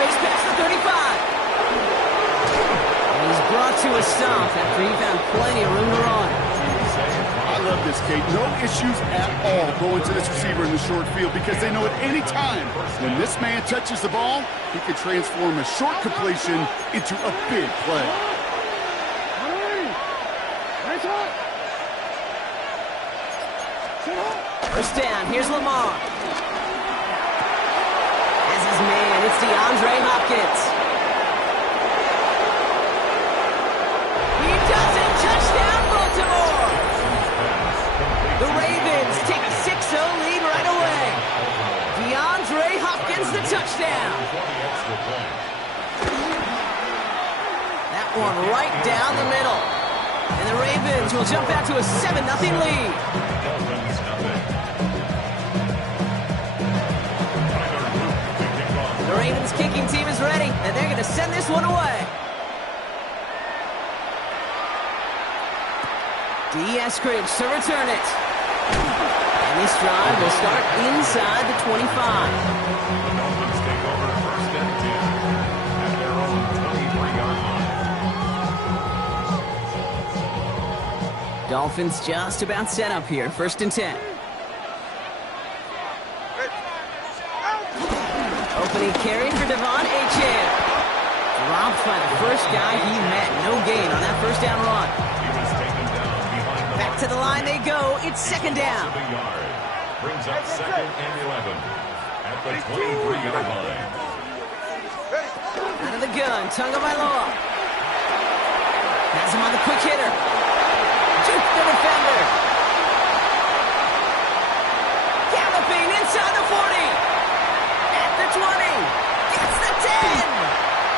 Space pass to 35. He's brought to a stop after he found plenty of room to run. I love this, Kate. No issues at all going to this receiver in the short field because they know at any time when this man touches the ball, he can transform a short completion into a big play. First down, here's Lamar. As his man, it's DeAndre Hopkins. Touchdown, Baltimore! The Ravens take a 6-0 lead right away. DeAndre Hopkins, the touchdown. That one right down the middle. And the Ravens will jump out to a 7-0 lead. The Ravens kicking team is ready, and they're going to send this one away. D. Eskridge to return it. And this drive will start inside the 25. Dolphins take over 1st and 10 at their own 23-yard line. Dolphins just about set up here. 1st and 10. Opening carry for Devon Achane. Dropped by the first guy he met. No gain on that first down run. Back to the line they go. It's 2nd down. Brings up 2nd and 11 at the 23-yard line. Out of the gun, Tagovailoa. Has him on the quick hitter. Jukes the defender. Galloping inside the 40. At the 20. Gets the 10.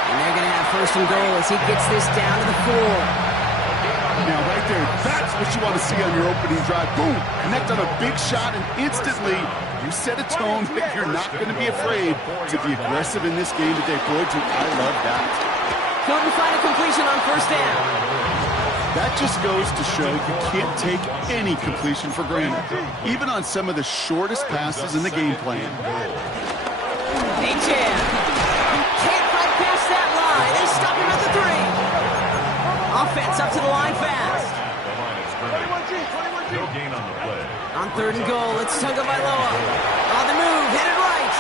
And they're going to have 1st and goal as he gets this down to the 4. Now, right there, that's what you want to see on your opening drive. Boom! Connect on a big shot, and instantly you set a tone that you're not going to be afraid to be aggressive in this game today. Boy, do I love that. Couldn't find a completion on 1st down. That just goes to show you can't take any completion for granted, even on some of the shortest passes in the game plan. Achane can't fight past that line. They stop him at the 3. Offense up to the line fast. No gain on the play. On 3rd and goal, it's Tagovailoa. On the move, headed right.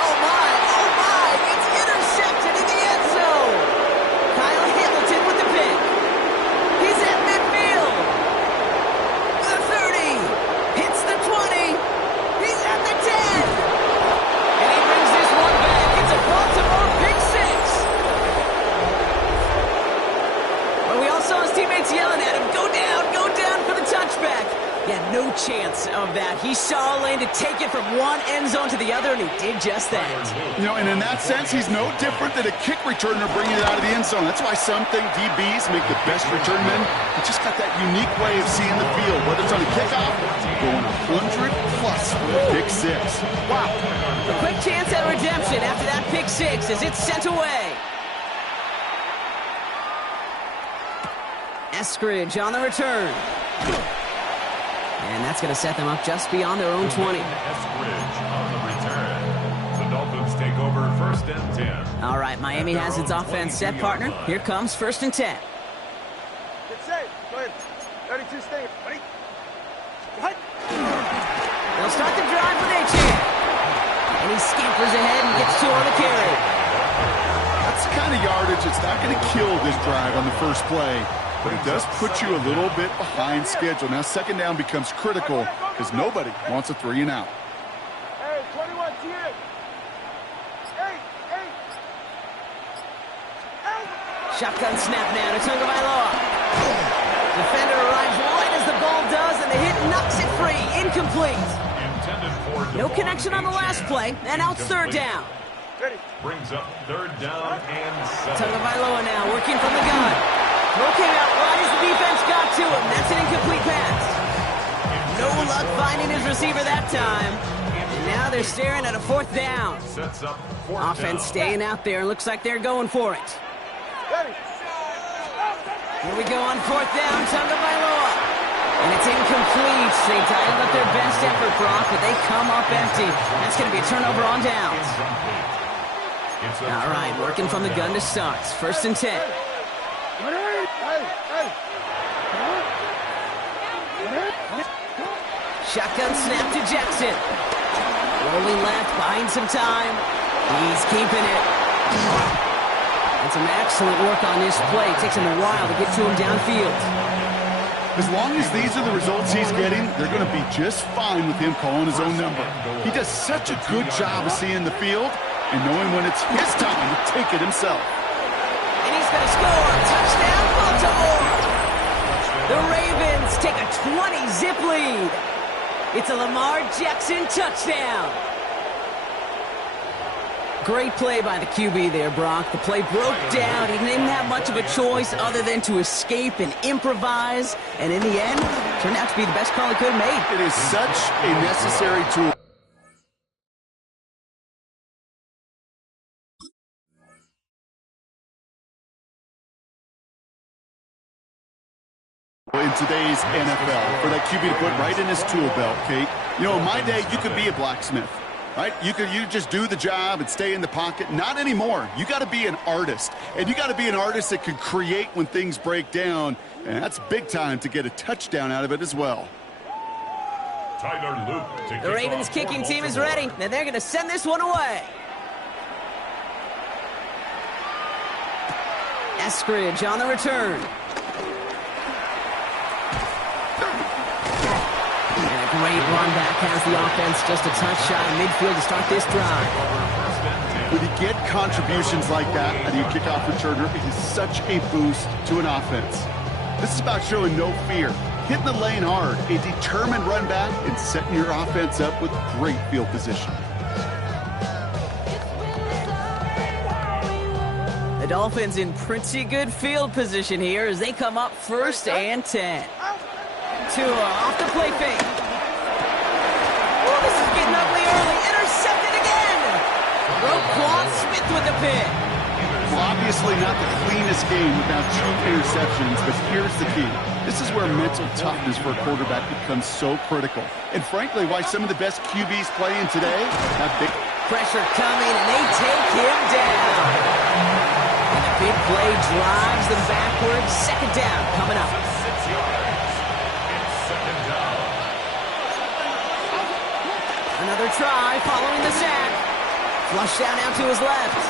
Oh my, it's intercepted in the end zone. Kyle Hamilton with the pick. He's at midfield. The 30, hits the 20. He's at the 10. And he brings this one back. It's a Baltimore pick 6. We all saw his teammates yelling at him, go down for the touchback. Yeah, no chance of that. He saw a lane to take it from one end zone to the other, and he did just that. You know, and in that sense, he's no different than a kick returner bringing it out of the end zone. That's why some think DBs make the best return men. He just got that unique way of seeing the field, whether it's on a kickoff, going 100+ for the pick 6. Wow. A quick chance at redemption after that pick 6 as it's sent away. Eskridge on the return. And that's going to set them up just beyond their own 20. Eskridge on the return. The Dolphins take over 1st and 10. All right, Miami has its offense set, partner. Here comes 1st and 10. Get safe. Go ahead. 32 stay. Ready? They'll start the drive with Achane. And he scampers ahead and gets 2 on the carry. That's the kind of yardage that's not going to kill this drive on the first play. But it does put you a little bit behind schedule. Now 2nd down becomes critical because nobody wants a 3 and out. Hey, 21, here. Hey. Shotgun snap now to Tagovailoa. Defender arrives right as the ball does, and the hit knocks it free. Incomplete. No connection on the last play, and out 3rd down. Brings up 3rd down and 7. Tagovailoa now working from the gun. Throw came out right as the defense got to him. That's an incomplete pass. No luck finding his receiver that time. And now they're staring at a 4th down. Sets up 4th Offense down. staying out there. Looks like they're going for it. Here we go on 4th down. Tagovailoa. And it's incomplete. They dialed up their best effort, Brock, but they come up empty. That's going to be a turnover on downs. All right, working from the gun to start. 1st and 10. Shotgun snap to Jackson. Rolling left, buying some time. He's keeping it. And some excellent work on this play. It takes him a while to get to him downfield. As long as these are the results he's getting, they're going to be just fine with him calling his own number. He does such a good job of seeing the field and knowing when it's his time to take it himself. And he's going to score. Touchdown, Baltimore. The Ravens take a 20-zip lead. It's a Lamar Jackson touchdown. Great play by the QB there, Brock. The play broke down. He didn't have much of a choice other than to escape and improvise. And in the end, turned out to be the best call he could have made. It is such a necessary tool. In today's NFL, for that QB to put right in his tool belt, Kate. You know, in my day, you could be a blacksmith. right? You just do the job and stay in the pocket. Not anymore. You got to be an artist, and you got to be an artist that can create when things break down, and that's big time to get a touchdown out of it as well. The Ravens kicking team is ready, and they're going to send this one away. Eskridge on the return. And a great run back has the offense just a touch shy of midfield to start this drive. When you get contributions like that out of your kickoff returner, it is such a boost to an offense. This is about showing no fear, hitting the lane hard, a determined run back, and setting your offense up with great field position. The Dolphins in pretty good field position here as they come up 1st and 10. Tua off the play fake. Oh, this is getting ugly early. Intercepted again. Roquan Smith with the pick. Well, obviously not the cleanest game without 2 interceptions, but here's the key. This is where mental toughness for a quarterback becomes so critical. And frankly, why some of the best QBs playing today have big pressure coming, and they take him down. And the big play drives them backwards. 2nd down coming up. Another try following the sack. Flush down out to his left.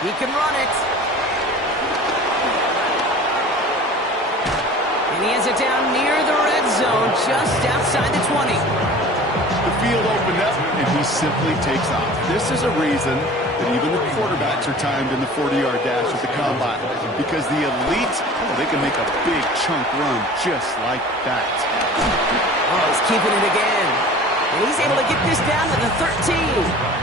He can run it. And he has it down near the red zone, just outside the 20. The field opened up, and he simply takes off. This is a reason that even the quarterbacks are timed in the 40-yard dash at the combine, because the elite, they can make a big chunk run just like that. Oh, he's keeping it again. And he's able to get this down to the 13.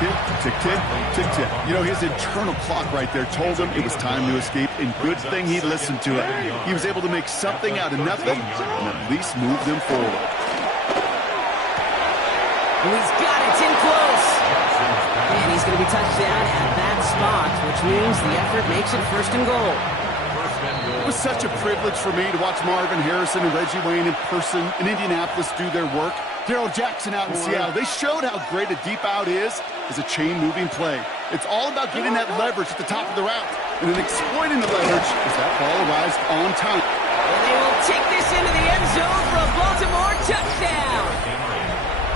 Tick, tick, tick, tick, tick. You know, his internal clock right there told him it was time to escape, and good thing he listened to it. He was able to make something out of nothing and at least move them forward. Oh, he's got it in close. And he's going to be touched down at that spot, which means the effort makes it 1st and goal. It was such a privilege for me to watch Marvin Harrison and Reggie Wayne in person in Indianapolis do their work. Darrell Jackson out in Seattle. They showed how great a deep out is as a chain-moving play. It's all about getting that leverage at the top of the route and then exploiting the leverage as that ball arrives on time. And they will take this into the end zone for a Baltimore touchdown.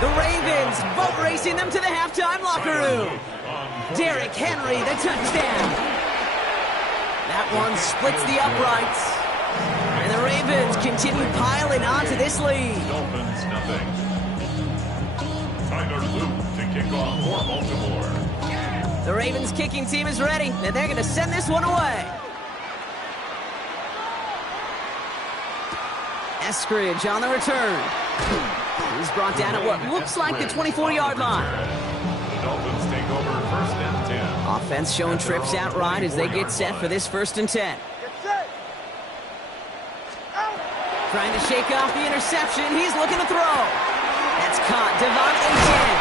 The Ravens boat racing them to the halftime locker room. Derrick Henry, the touchdown. That one splits the uprights. And the Ravens continue piling onto this lead. Dolphins nothing. Tyler Luke to kick off for Baltimore. The Ravens kicking team is ready, and they're going to send this one away. Eskridge on the return. He's brought down at what looks like the 24-yard line. The Dolphins take over 1st and 10. Offense showing trips out right as they get set for this 1st and 10. Trying to shake off the interception. He's looking to throw. That's caught. Devon Achane.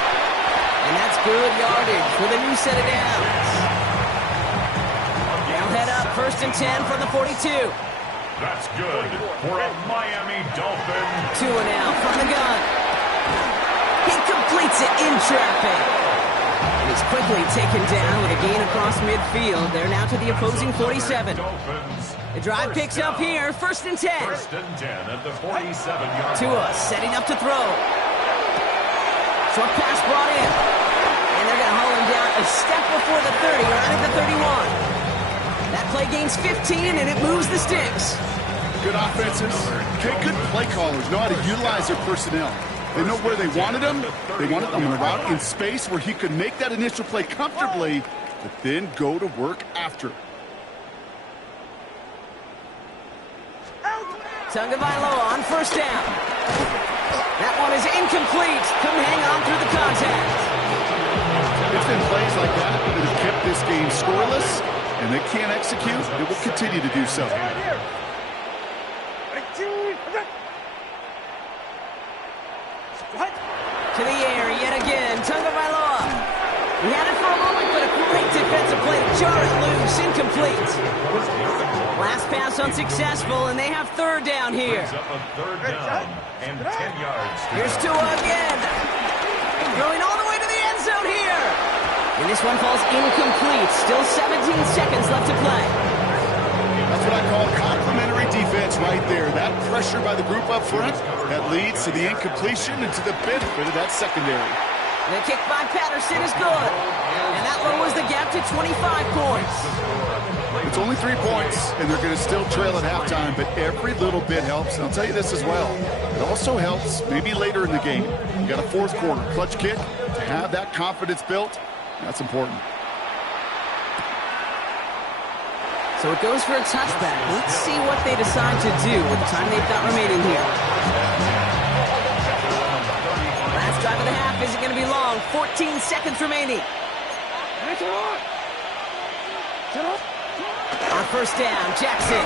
And that's good yardage for the new set of downs. They'll head up 1st and 10 from the 42. That's good for a Miami Dolphin. Tua now from the gun. He completes it in traffic. And he's quickly taken down with a gain across midfield. They're now to the opposing 47. The drive picks up here, 1st and 10. 1st and 10 at the 47-yard Tua line. setting up to throw. Short pass brought in. And they're going to haul him down a step before the 30, right at the 31. That play gains 15, and it moves the sticks. Good offenses. Okay, good play callers know how to utilize their personnel. They know where they wanted them. They wanted them on a route in space where he could make that initial play comfortably, but then go to work after. Tagovailoa on 1st down. That one is incomplete. Couldn't hang on through the contact. It's been plays like that that have kept this game scoreless, and they can't execute. It will continue to do so. To the air yet again. Tagovailoa. He had it for a moment, but a great defensive play to jar it loose. Incomplete. Last pass unsuccessful, and they have 3rd down here. Up a 3rd down and 10 yards. Here's Tua again. Throwing all the way to the end zone here. And this one falls incomplete. Still 17 seconds left to play. That's what I call complimentary defense right there. That pressure by the group up front, that leads to the incompletion and to the benefit of that secondary. The kick by Patterson is good. And that lowers the gap to 25 points. It's only 3 points, and they're going to still trail at halftime, but every little bit helps. And I'll tell you this as well. It also helps maybe later in the game. You got a fourth quarter clutch kick. To have that confidence built, that's important. So it goes for a touchback. Let's see what they decide to do with the time they've got remaining here. Last drive of the half isn't going to be long. 14 seconds remaining. On first down, Jackson.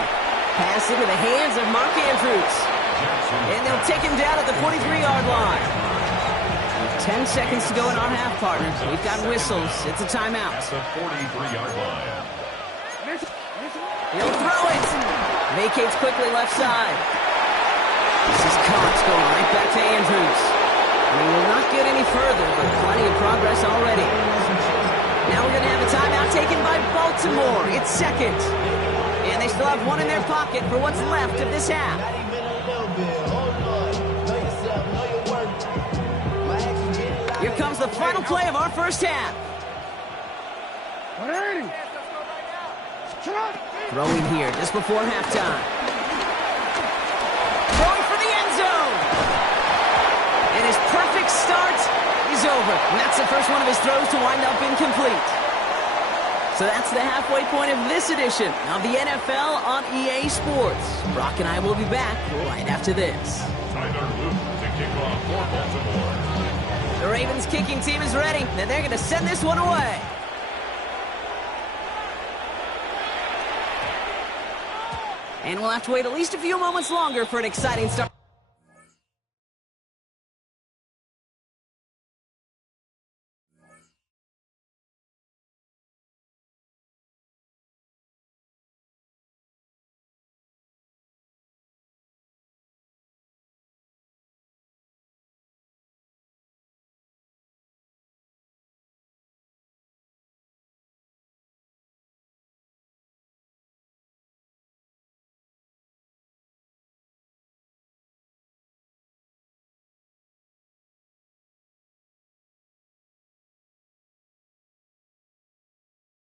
Pass into the hands of Mark Andrews. And they'll take him down at the 43-yard line. 10 seconds to go in our half, partners. We've got whistles. It's a timeout. At the 43-yard line. He'll throw it. Vacates quickly left side. This is Cox going right back to Andrews. And he will not get any further, but plenty of progress already. Now we're going to have a timeout taken by Baltimore. It's second. And they still have one in their pocket for what's left of this half. Here comes the final play of our first half. Throwing here just before halftime. Throwing for the end zone. And his perfect start is over. And that's the first one of his throws to wind up incomplete. So that's the halfway point of this edition of the NFL on EA Sports. Brock and I will be back right after this. Tyler Luke to kick off for Baltimore. The Ravens kicking team is ready, and they're going to send this one away. And we'll have to wait at least a few moments longer for an exciting start.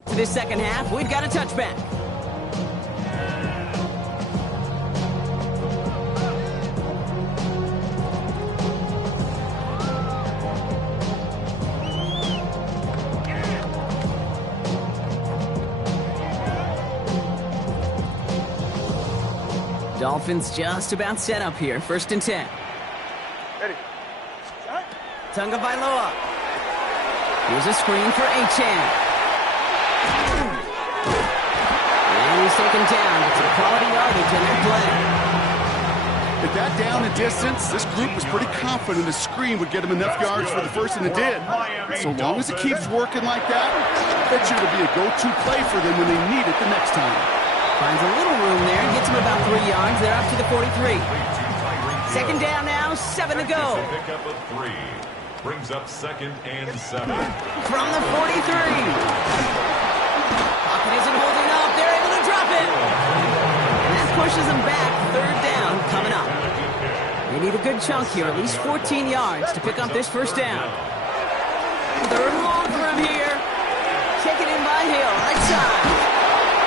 To this second half, we've got a touchback. Dolphins just about set up here. First and 10. Ready. Tunga Bailoa. Here's a screen for Achane. And he's taken down. It's a quality yardage in their play. At that down and distance, this group was pretty confident the screen would get him enough yards for the first, and it did. So long as it keeps working like that, I bet you it'll be a go-to play for them when they need it the next time. Finds a little room there. Gets him about 3 yards. They're up to the 43. Second down now. 7 to go. Pick up a 3. Brings up 2nd and 7. From the 43. Pocket isn't holding up. They're able to drop it. And that pushes them back. Third down coming up. They need a good chunk here. At least 14 yards to pick up this first down. Third and long for him here. Taken in by Hill. Right side.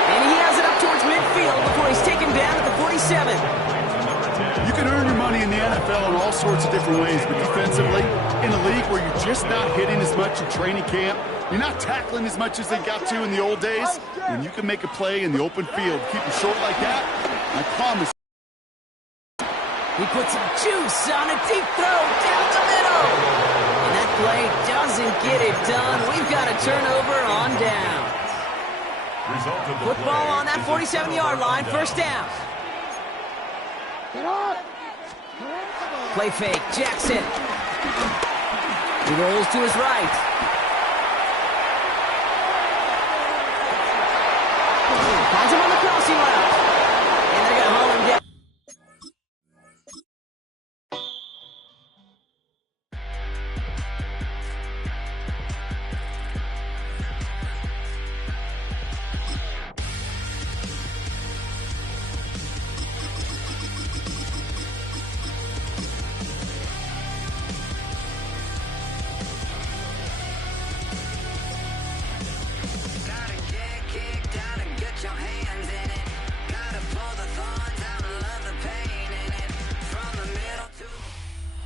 And he has it up towards midfield before he's taken down at the 47. You can earn your money in the NFL in all sorts of different ways, but defensively, in a league where you're just not hitting as much in training camp, you're not tackling as much as they got to in the old days, and you can make a play in the open field. Keep it short like that, I promise. He puts some juice on a deep throw down the middle. And that play doesn't get it done. We've got a turnover on down. Football on that 47-yard line, first down. Play fake, Jackson. He rolls to his right. Finds him on the crossing route. And they're going to haul him down.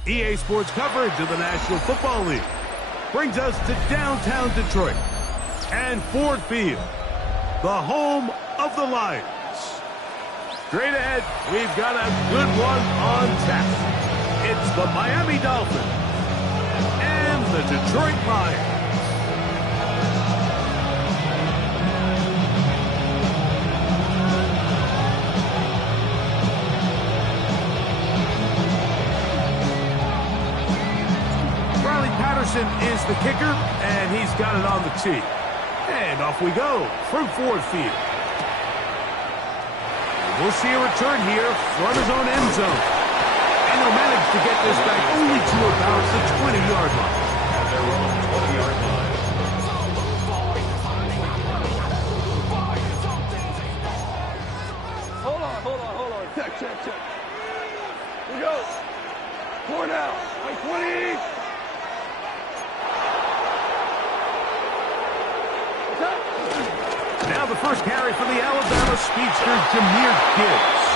EA Sports coverage of the National Football League brings us to downtown Detroit and Ford Field, the home of the Lions. Straight ahead, we've got a good one on tap. It's the Miami Dolphins and the Detroit Lions. Patterson is the kicker, and he's got it on the tee. And off we go from Ford Field. We'll see a return here from his own end zone. And they'll manage to get this back only to about the 20-yard line. At their own 20-yard line. Hold on. Check. Here we go. 4 now. Like 20. Now the first carry for the Alabama speedster, Jahmyr Gibbs.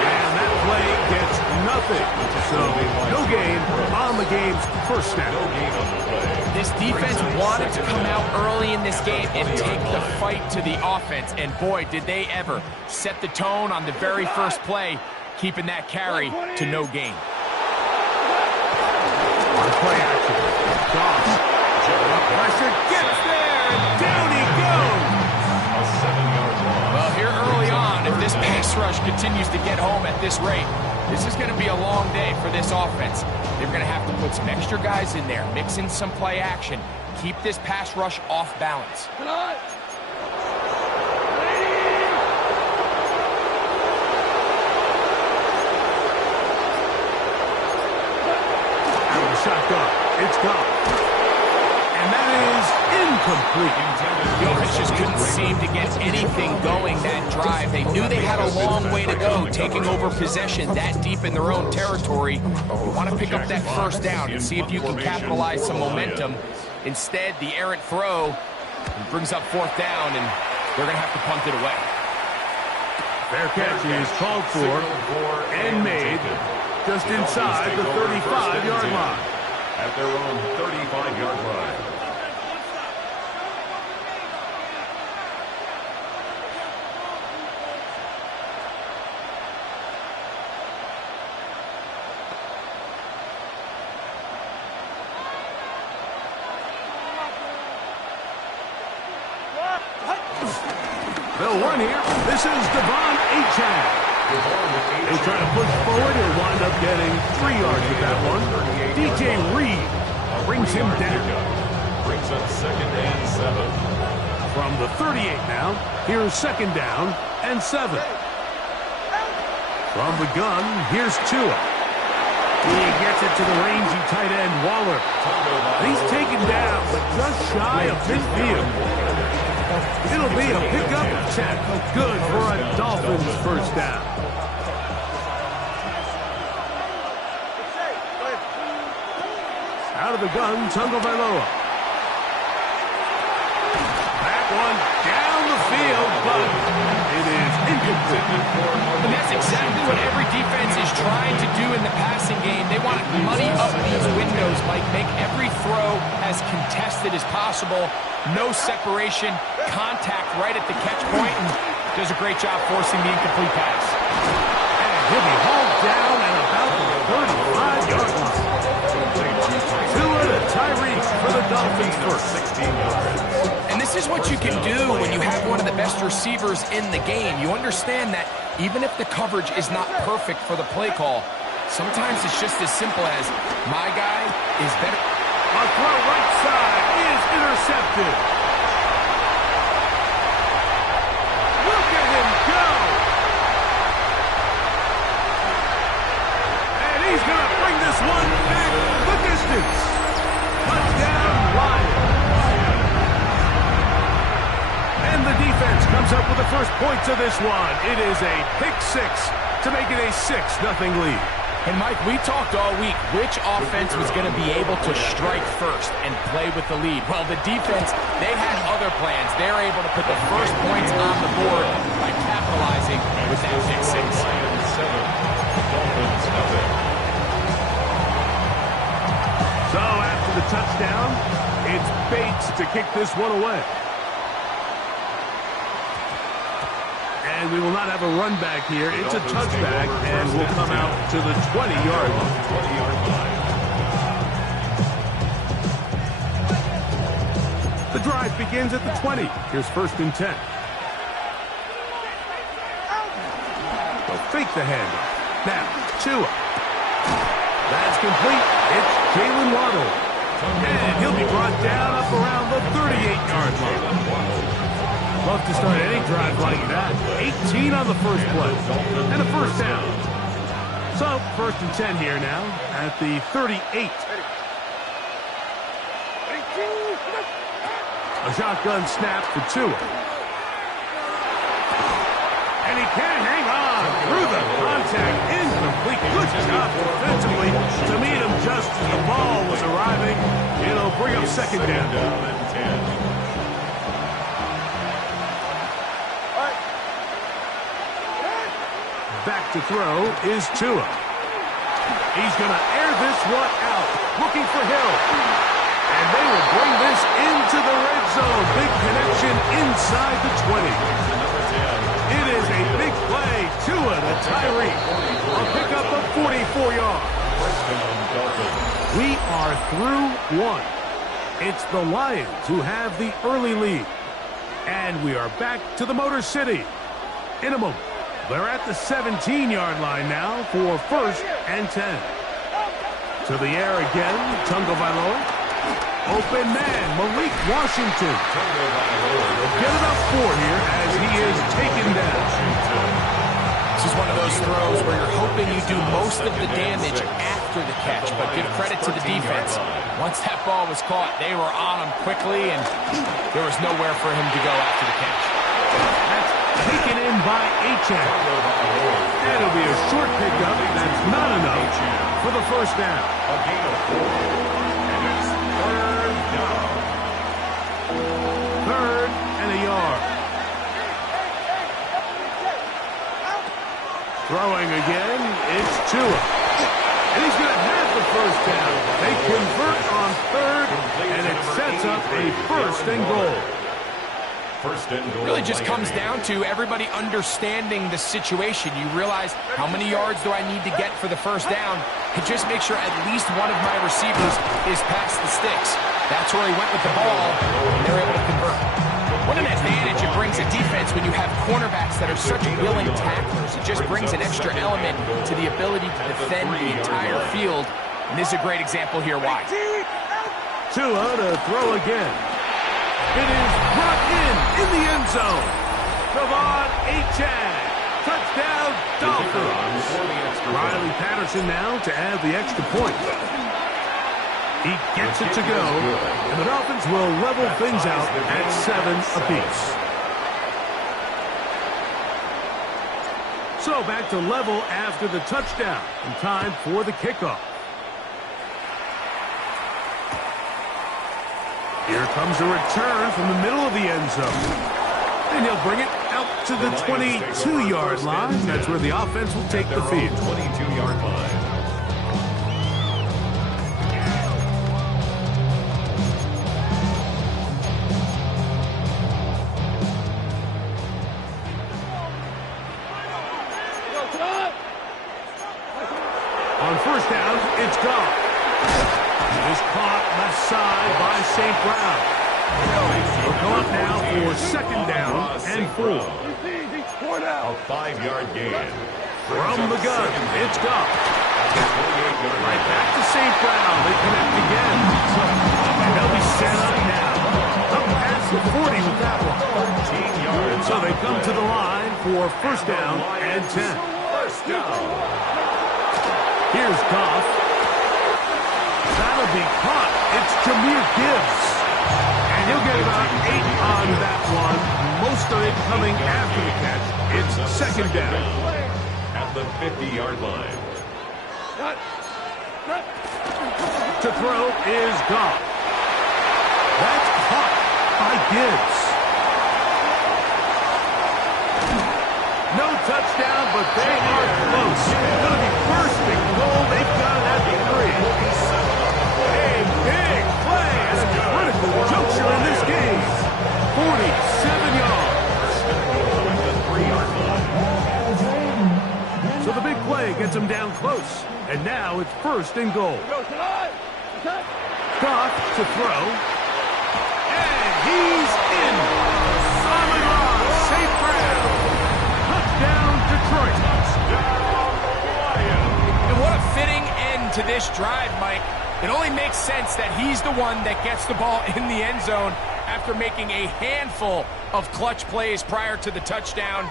And that play gets nothing. So no gain on the game's first snap. This defense wanted to come out early in this game and take the fight to the offense. And boy, did they ever set the tone on the very first play, keeping that carry to no gain. On play action. Goff. Pressure gets there, and down he goes. Well, here early on, if this pass rush continues to get home at this rate, this is going to be a long day for this offense. They're going to have to put some extra guys in there, mix in some play action, keep this pass rush off balance. Out of the shotgun, it's gone. And that is incomplete. The offense just couldn't seem to get anything going that drive. They knew they had a long way to go, taking over possession that deep in their own territory. You want to pick up that first down and see if you can capitalize some momentum. Instead, the errant throw brings up 4th down, and they're going to have to punt it away. Fair catch is called for and made just inside the 35-yard line. At their own 35-yard line. They'll run here. This is Devon Achane. They try to push forward and wind up getting 3 yards with that one. DJ Reed brings him down. Brings up 2nd and 7. From the 38 now, here's 2nd down and 7. From the gun, here's Tua. He gets it to the rangy tight end, Waller. He's taken down, but just shy of midfield. It'll be a pickup attempt. Good for a Dolphins first down. Out of the gun, Tagovailoa. That one down the field, but it is incomplete. And that's exactly what every defense is trying to do in the passing game. They want to money up these windows, Mike, make every throw as contested as possible. No separation, contact right at the catch point, and does a great job forcing the incomplete pass. And he'll be hauled down at about the 35-yard line. Tua to Tyreek for the Dolphins for 16 yards. And this is what you can do when you have one of the best receivers in the game. You understand that even if the coverage is not perfect for the play call, sometimes it's just as simple as, my guy is better. A throw right side is intercepted. Look at him go. And he's going to bring this one back the distance. Touchdown, Lions. And the defense comes up with the first points of this one. It is a pick 6 to make it a 6-0 lead. And, Mike, we talked all week which offense was going to be able to strike first and play with the lead. Well, the defense, they had other plans. They're able to put the first points on the board by capitalizing with that pick 6. So after the touchdown, it's Bates to kick this one away. And we will not have a run back here. It's a touchback, and we'll come out to the 20-yard line. The drive begins at the 20. Here's 1st and 10. They'll fake the handoff. Now, Tua. That's complete. It's Jalen Waddle. And he'll be brought down up around the 38-yard line. Love to start any drive like that. 18 on the first play. And a first down. So, 1st and 10 here now at the 38. A shotgun snap for Tua. And he can't hang on through the contact. Incomplete. Good job defensively to meet him just as the ball was arriving. It'll bring up 2nd down. Back to throw is Tua. He's going to air this one out. Looking for Hill. And they will bring this into the red zone. Big connection inside the 20. It is a big play. Tua to Tyreek. A pickup of 44 yards. We are through one. It's the Lions who have the early lead. And we are back to the Motor City. In a moment. They're at the 17-yard line now for 1st and 10. To the air again, Tagovailoa. Open man, Malik Washington. They'll get it up 4 here as he is taken down. This is one of those throws where you're hoping you do most of the damage after the catch, but give credit to the defense. Once that ball was caught, they were on him quickly, and there was nowhere for him to go after the catch. That's taken in by Achane. It'll be a short pickup. That's not enough for the first down. A gain of 4. And it's 3rd down. 3rd and a yard. Throwing again, it's Tua. And he's going to have the first down. They convert on 3rd, and it sets up a 1st and goal. Really just comes down to everybody understanding the situation. You realize how many yards do I need to get for the first down, and just make sure at least one of my receivers is past the sticks. That's where he went with the ball, and they're able to convert. What an advantage it brings a defense when you have cornerbacks that are such willing tacklers. It just brings an extra element to the ability to defend the entire field, and this is a great example here why. Tua to throw again. It is brought in the end zone. Devon Achane. Touchdown, Dolphins. Riley Patterson now to add the extra point. He gets it to go, and the Dolphins will level things out at 7 apiece. So back to level after the touchdown, and time for the kickoff. Here comes a return from the middle of the end zone. And he'll bring it out to the 22-yard line. That's where the offense will take the field. 22-yard line. On first down, it's gone. It is caught left side by St. Brown. They'll come up now for 2nd down and 4. A 5-yard gain. From the gun, it's gone. Right back to St. Brown. They connect again. And they'll be set up now. Up past the 40 with that one. 13 yards. So they come to the line for 1st down and 10. First down. Here's Goff. That'll be caught. It's Jahmyr Gibbs. And he'll get about 8 on that one. Most of it coming after the catch. It's 2nd down. At the 50-yard line. To throw is Goff. That's caught by Gibbs. No touchdown, but they are close. Going to be 1st and goal. They've got it at the 3. A close. And now it's 1st and goal. Goff to throw. And he's in. Simon Ross, safe ground. Touchdown, Detroit. And what a fitting end to this drive, Mike. It only makes sense that he's the one that gets the ball in the end zone after making a handful of clutch plays prior to the touchdown.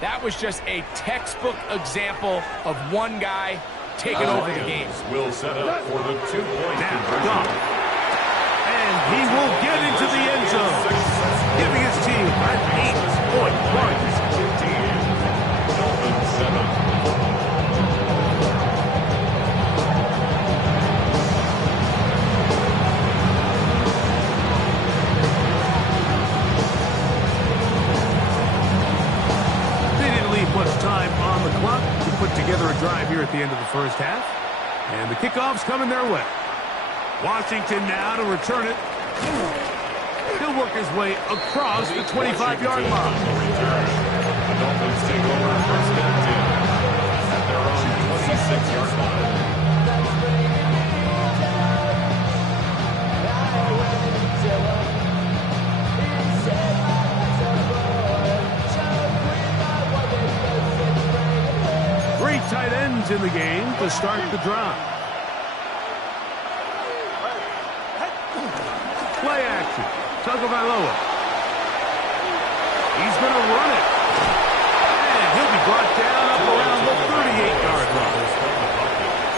That was just a textbook example of one guy taking over the game. Will set up for the 2-point conversion. And he will get into the end zone, giving his team an 8-point run. Dolphins 7. Much time on the clock to put together a drive here at the end of the first half. And the kickoff's coming their way. Washington now to return it. He'll work his way across the 25-yard line. The Dolphins take over 1st and 10 at their own 26-yard line. Tight ends in the game to start the drive. Play action. Tagovailoa. He's going to run it. And he'll be brought down up around the 38-yard line.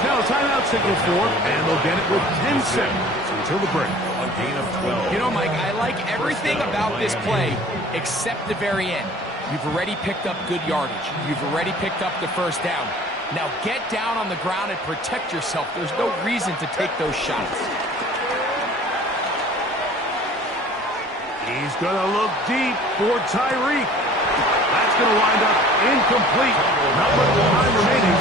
Now a timeout signal for, and they'll get it with 10 seconds until the break. A gain of 12. You know, Mike, I like everything about this play except the very end. You've already picked up good yardage. You've already picked up the 1st down. Now get down on the ground and protect yourself. There's no reason to take those shots. He's going to look deep for Tyreek. That's going to wind up incomplete. Not much time remaining.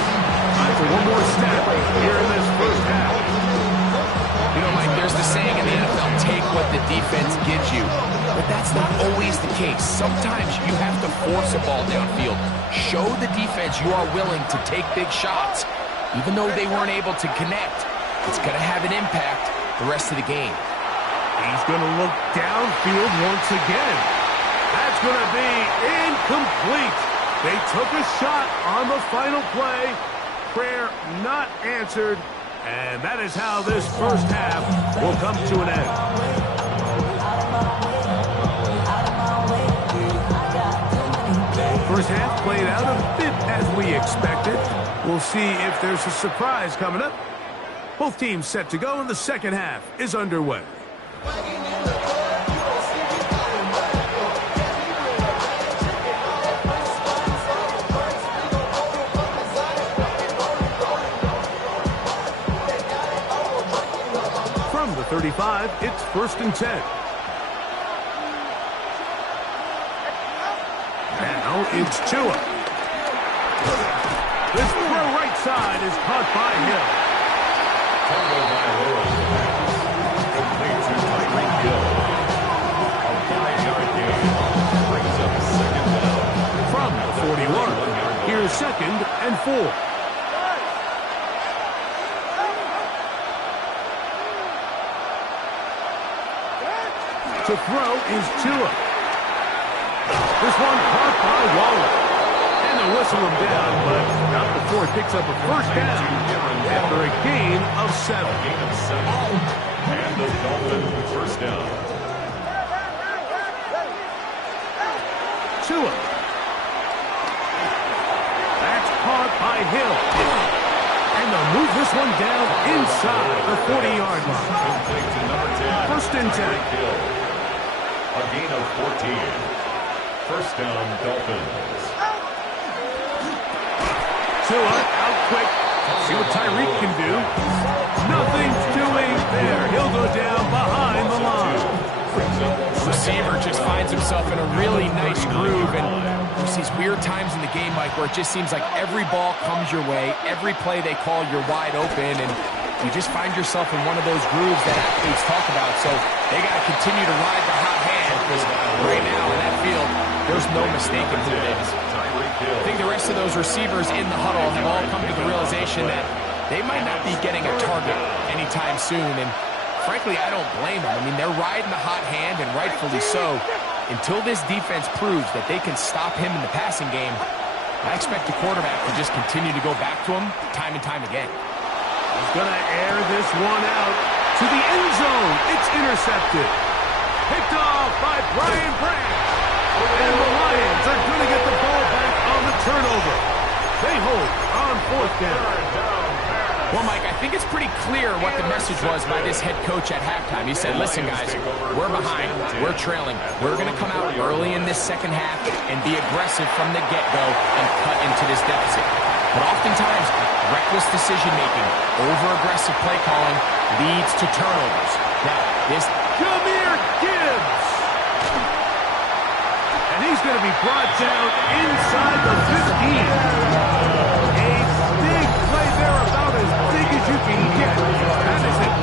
Time for one more snap here in this first half. You know, Mike, there's the saying in the NFL, take what the defense gives you. But that's not always the case. Sometimes you have to force a ball downfield. Show the defense you are willing to take big shots. Even though they weren't able to connect, it's going to have an impact the rest of the game. He's going to look downfield once again. That's going to be incomplete. They took a shot on the final play. Prayer not answered. And that is how this first half will come to an end. First half played out a bit as we expected. We'll see if there's a surprise coming up. Both teams set to go, and the second half is underway. From the 35, it's 1st and 10. Now it's Tua. This throw right side is caught by Hill. Tagovailoa complete to Tyreek Hill. A 5-yard gain brings up 2nd down. From the 41, here's 2nd and 4. To throw is Tua. This one caught by Waller. And they'll whistle him down, but not before he picks up a 1st down after a gain of 7. Gain of 7. And the Dolphins with 1st down. Tua. That's caught by Hill. And they'll move this one down inside the 40-yard line. Complete to number 10. 1st and 10. A gain of 14. 1st down, Dolphins. Tua out quick. See what Tyreek can do. Nothing's doing there. He'll go down behind the line. Receiver just finds himself in a really nice groove, and there's these weird times in the game, Mike, where it just seems like every ball comes your way, every play they call, you're wide open, and you just find yourself in one of those grooves that athletes talk about. So they got to continue to ride the hot hand, because right now in that field, there's no mistaking who it is. Tyreek I think the rest of those receivers in the huddle have all come to the realization that they might not be getting a target anytime soon, and frankly, I don't blame them. I mean, they're riding the hot hand, and rightfully so. Until this defense proves that they can stop him in the passing game, I expect the quarterback to just continue to go back to him time and time again. He's going to air this one out to the end zone. It's intercepted. Picked off by Brian Branch. And the Lions are going to get the ball back on the turnover. They hold on 4th down. Well, Mike, I think it's pretty clear what the message was by this head coach at halftime. He said, listen, guys, we're behind. We're trailing. We're going to come out early in this second half and be aggressive from the get-go and cut into this deficit. But oftentimes, reckless decision-making, over-aggressive play calling leads to turnovers. Now, this Jahmyr Gibbs. And he's going to be brought down inside the 15. A big play there, about as big as you can get. That is an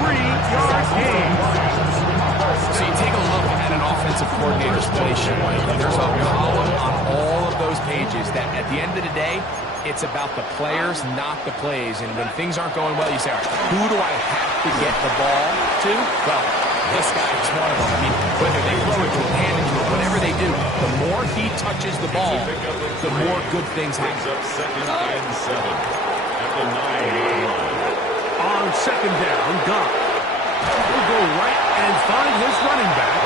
83-yard gain. So you take a look at an offensive coordinator's play sheet, and there's a column on all of those pages that at the end of the day, it's about the players, not the plays. And when things aren't going well, you say, all right, who do I have to get the ball to? Well, this guy is one of them. I mean, whether they throw it to him, hand it to him, whatever they do, the more he touches the ball, the more good things happen. Second and 7 at the 9-yard line. On 2nd down, Goff will go right and find his running back.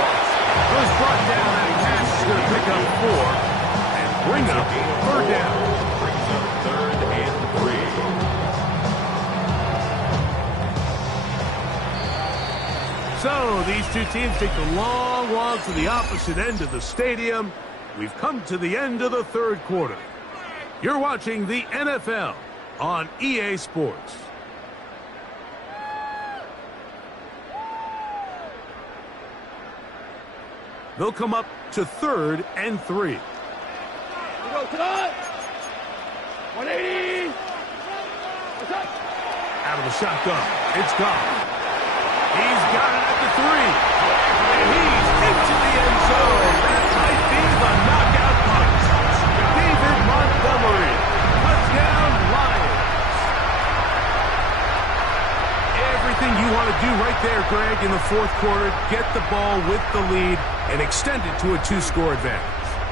Was brought down and pass is going to pick up 4 and bring up 3rd down. Brings up 3rd and 3. So these two teams take the long walk to the opposite end of the stadium. We've come to the end of the 3rd quarter. You're watching the NFL on EA Sports. They'll come up to 3rd and 3. We go tonight. 180. Out of the shotgun, it's gone. He's got it at the 3. And he's into the end zone. That might be the knockout punch. David Montgomery. Touchdown, Lions. Everything you want to do right there, Greg, in the 4th quarter. Get the ball with the lead and extend it to a 2-score advantage.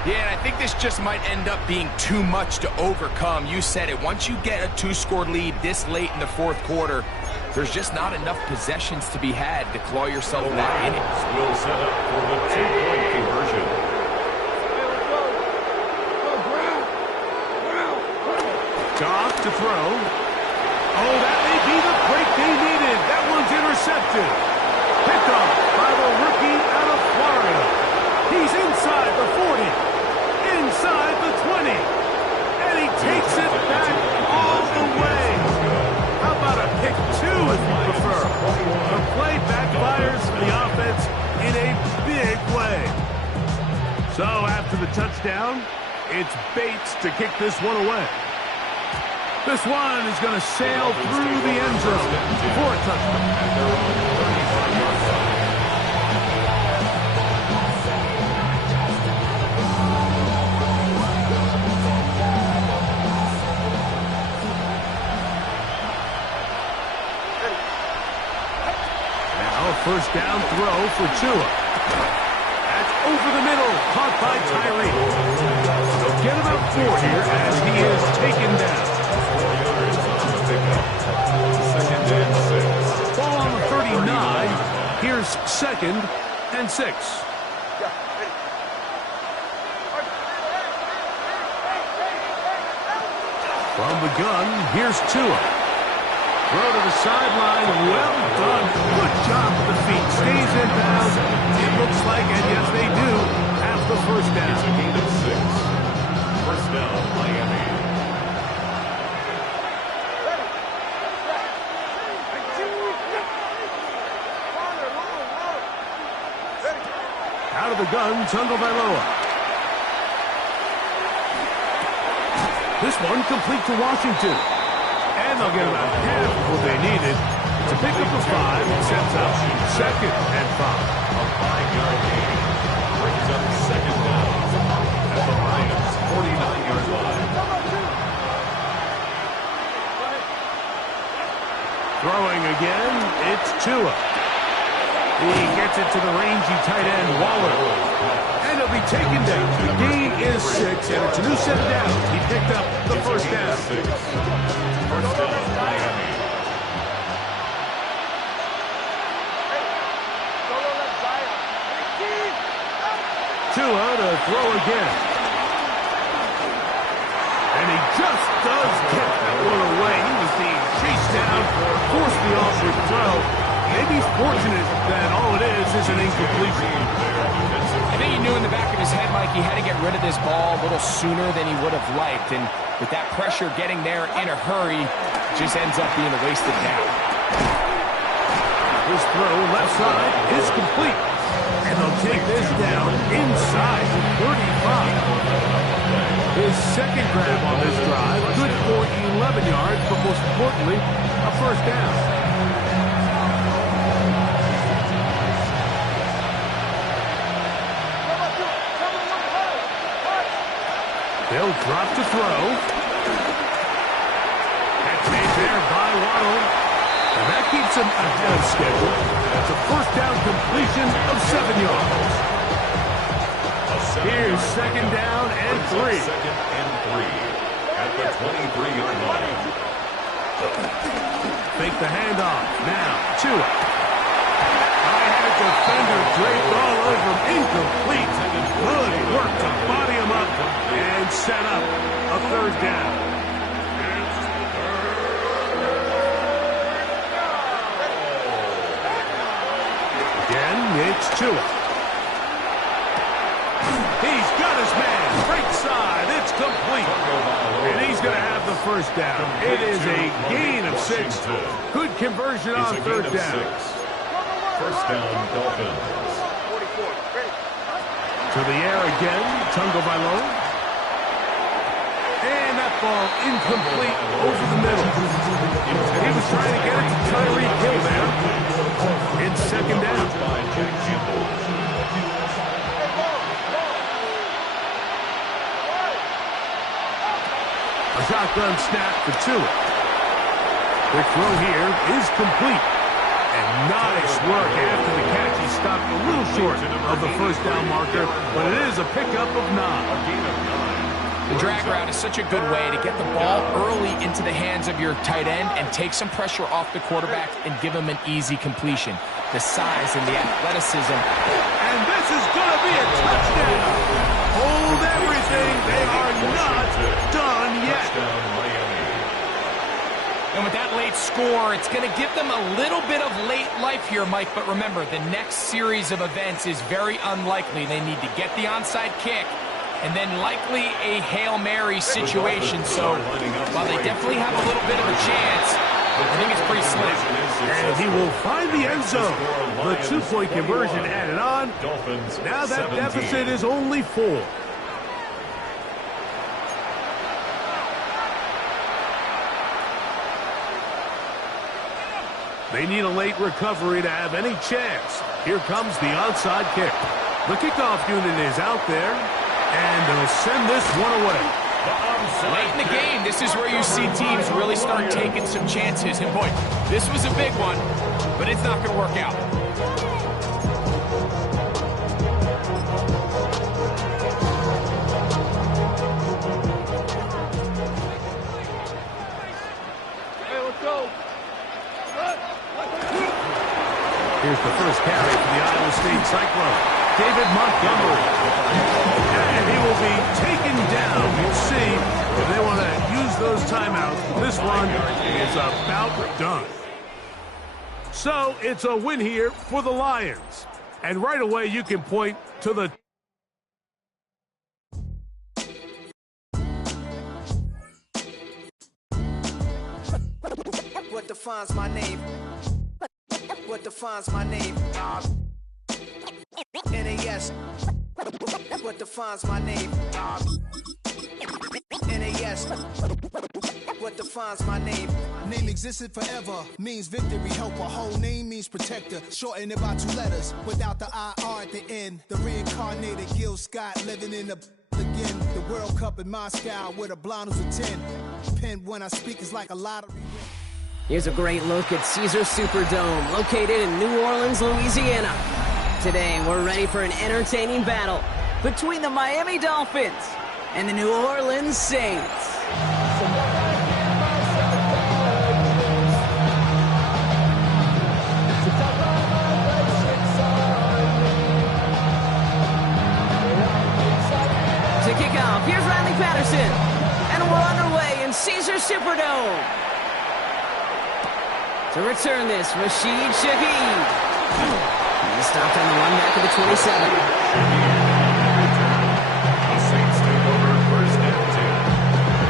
Yeah, and I think this just might end up being too much to overcome. You said it. Once you get a 2-score lead this late in the 4th quarter, there's just not enough possessions to be had to claw yourself back in it. Will set up for the 2-point conversion. Goff to throw. Oh, that may be the break they needed. That one's intercepted. Picked off by the rookie out of Florida. He's inside the 40, inside the 20, and he takes it back all the way. How about a pick 2 if you prefer? The play backfires for the offense in a big way. So after the touchdown, it's Bates to kick this one away. This one is going to sail through the end zone for a touchdown. First down throw for Tua. That's over the middle, caught by Tyree. They'll get about 4 here as he is taken down. 2nd and 6. Ball on the 39. Here's 2nd and 6. From the gun, here's Tua. Throw to the sideline. Well done. Good job with the feet. Stays in bounds. It looks like, and yes, they do, have the first down. It's a gain of 6. First down, Miami. Out of the gun, Tagovailoa. This one complete to Washington. And they'll get about half of what they needed. It's a pickup of 5 and sets up 2nd and 5. A 5-yard gain brings up 2nd down at the Lions' 49 the rangy tight end, Waller. And he'll be taken down. The gain is 6, and it's a new set of downs. He picked up the first down. First down, Miami. Tua to throw again. And he just does get that one away. He was being chased down, forced the awkward throw. Maybe he's fortunate that all it is an incompletion. I think he knew in the back of his head, Mike, he had to get rid of this ball a little sooner than he would have liked. And with that pressure getting there in a hurry, it just ends up being a wasted down. His throw left side is complete. And they'll take this down inside the 35. His second grab on this drive, good for 11 yards, but most importantly, a first down. They'll drop to throw. Catch made there by Waddle. And that keeps him ahead of schedule. That's a first down completion of 7 yards. Here's second down and 3. Second and 3 at the 23-yard line. Fake the handoff. Now, Tua. High-headed defender draped all over him. Incomplete. Good work to body him up and set up a third down. It's Tua. He's got his man. Right side. It's complete. And he's going to have the first down. It is a gain of 6. Good conversion on third down. First down, Dolphins. To the air again. Tungo Bailoa. And that ball incomplete over the middle. He was trying to get it to Tyreek Hill there. It's second down. A shotgun snap for Tua. Quick throw here is complete. And nice work after the catch. He stopped a little short of the first down marker, but it is a pickup of 9. The drag route is such a good way to get the ball early into the hands of your tight end and take some pressure off the quarterback and give him an easy completion. The size and the athleticism. And this is going to be a touchdown. Hold everything. They are not done yet. And with that late score, it's going to give them a little bit of late life here, Mike. But remember, the next series of events is very unlikely. They need to get the onside kick and then likely a Hail Mary situation. So while they definitely have a little bit of a chance, I think it's pretty slim. And he will find the end zone. The 2-point conversion added on. Now that deficit is only 4. They need a late recovery to have any chance. Here comes the onside kick. The kickoff unit is out there. And they'll send this one away. Late in the game, this is where you see teams really start taking some chances. And boy, this was a big one, but it's not going to work out. Hey, let's go. Here's the first carry for the Iowa State Cyclone. David Montgomery. And he will be taken down. We'll see if they want to use those timeouts. This one is about done. So it's a win here for the Lions. And right away you can point to the... What defines my name? What defines my name? NAS. What defines my name? NAS. What defines my name? Name existed forever, means victory, helper. Whole name means protector. Shorten it by 2 letters, without the IR at the end. The reincarnated Gil Scott living in the again. The World Cup in Moscow with a blind who's a 10. Pen when I speak is like a lottery. Here's a great look at Caesars Superdome, located in New Orleans, Louisiana. Today, we're ready for an entertaining battle between the Miami Dolphins and the New Orleans Saints. To kick off, here's Riley Patterson, and we're underway in Caesars Superdome. To return this, Rashid Shaheed. He's stopped on the run back of the 27. The Saints take over first and 10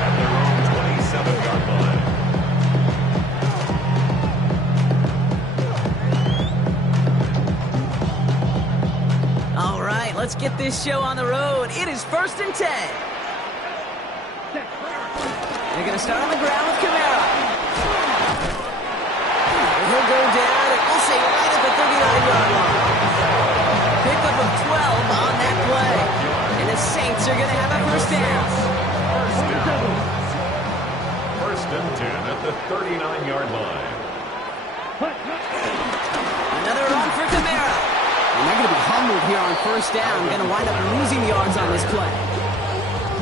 at their own 27-yard line. All right, let's get this show on the road. It is first and 10. They're going to start on the ground with Kamara. He'll go down, and we'll say right at the 39-yard line. Pickup of 12 on that play. And the Saints are going to have a first down. First and 10 at the 39-yard line. Another run for Kamara. And they're going to be humbled here on first down. Going to wind up losing yards on this play.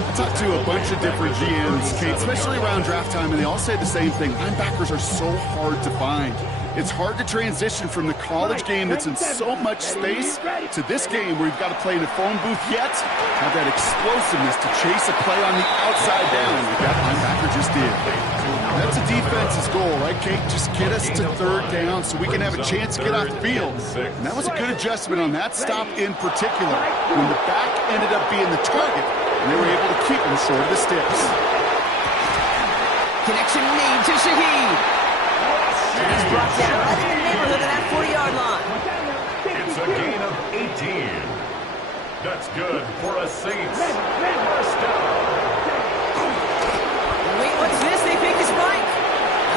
I talked to a bunch of different GMs, Kate, especially around draft time, and they all say the same thing. Linebackers are so hard to find. It's hard to transition from the college game that's in so much space to this game where you've got to play in a phone booth yet have that explosiveness to chase a play on the outside down like that linebacker just did. That's a defense's goal, right, Kate? Just get us to third down so we can have a chance to get off the field. And that was a good adjustment on that stop in particular when the back ended up being the target and they were able to keep him short of the sticks. Connection made to Shaheed. He's brought down right in the neighborhood of that 40-yard line. It's a gain of 18. That's good for a Saints first down. Wait, what's this? They think it's Mike.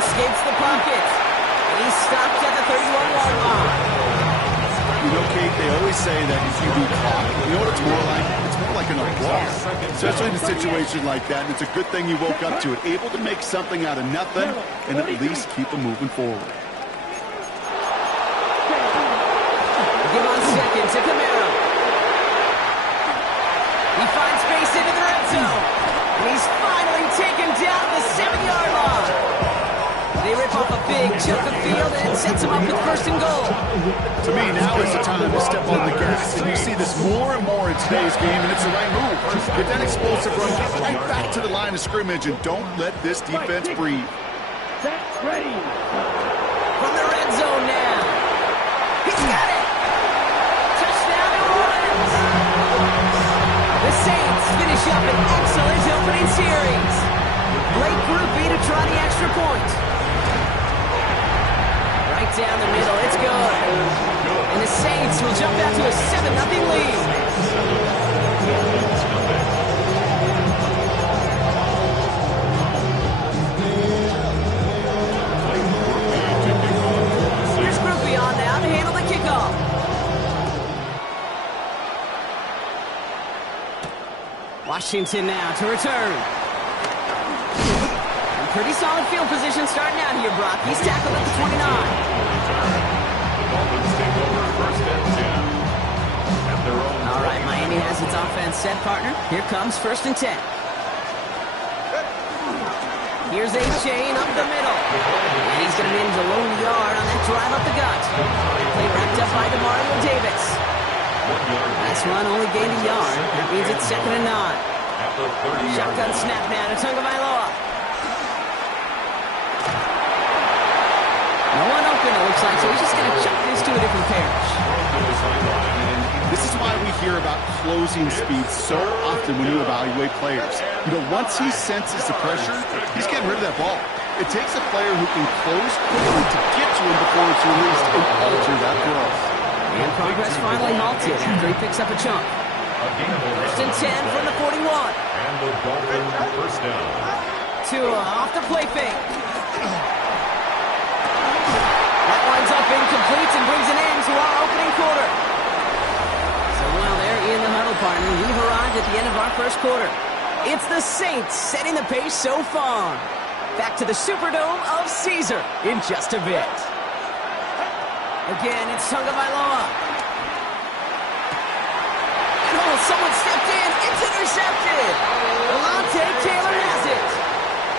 Escapes the pocket. And he's stopped at the 31-yard line. You know, Kate, they always say that if you do clock, you know what it's more like? It's more like an applause. Especially in a situation like that, and it's a good thing you woke up to it. Able to make something out of nothing and at least keep them moving forward. Give on second to Kamara. He finds space into the red zone. And he's finally taken down the 7-yard line. They rip off a big chunk of field and sets him up with first and goal. To me, now is the time to step on the gas. And you see this more and more in today's game, and it's the right move. Get that explosive run, get right back to the line of scrimmage, and don't let this defense breathe. Ready. From the red zone now. He's got it. Touchdown, New Orleans. The Saints finish up an excellent opening series. Great groupie to try the extra point. Right down the middle, it's good. And the Saints will jump out to a 7-0 lead. Here's Groupie on now to handle the kickoff. Washington now to return. Pretty solid field position starting out here, Brock. He's tackled at the 29. The Dolphins take over first and 10 at their own. All right, Miami has its offense set, partner. Here comes first and 10. Here's a chain up the middle. And he's going to manage a low yard on that drive up the gut. Play wrapped up by DeMario Davis. Last run only gained a yard. That means it's 2nd and 9. Shotgun snap now to Tagovailoa. No one open, it looks like, so he's just going to chuck this to a different parish. This is why we hear about closing speed so often when you evaluate players. You know, once he senses the pressure, he's getting rid of that ball. It takes a player who can close quickly to get to him before it's released and alter that throw. And progress finally halted after he picks up a chunk. First and 10 from the 41. And the Dolphins first down. Tua off the play fake. That winds up incomplete and brings an end to our opening quarter. So while they're in the huddle, partner, we've arrived at the end of our first quarter. It's the Saints setting the pace so far. Back to the Superdome of Caesar in just a bit. Again, it's Tagovailoa.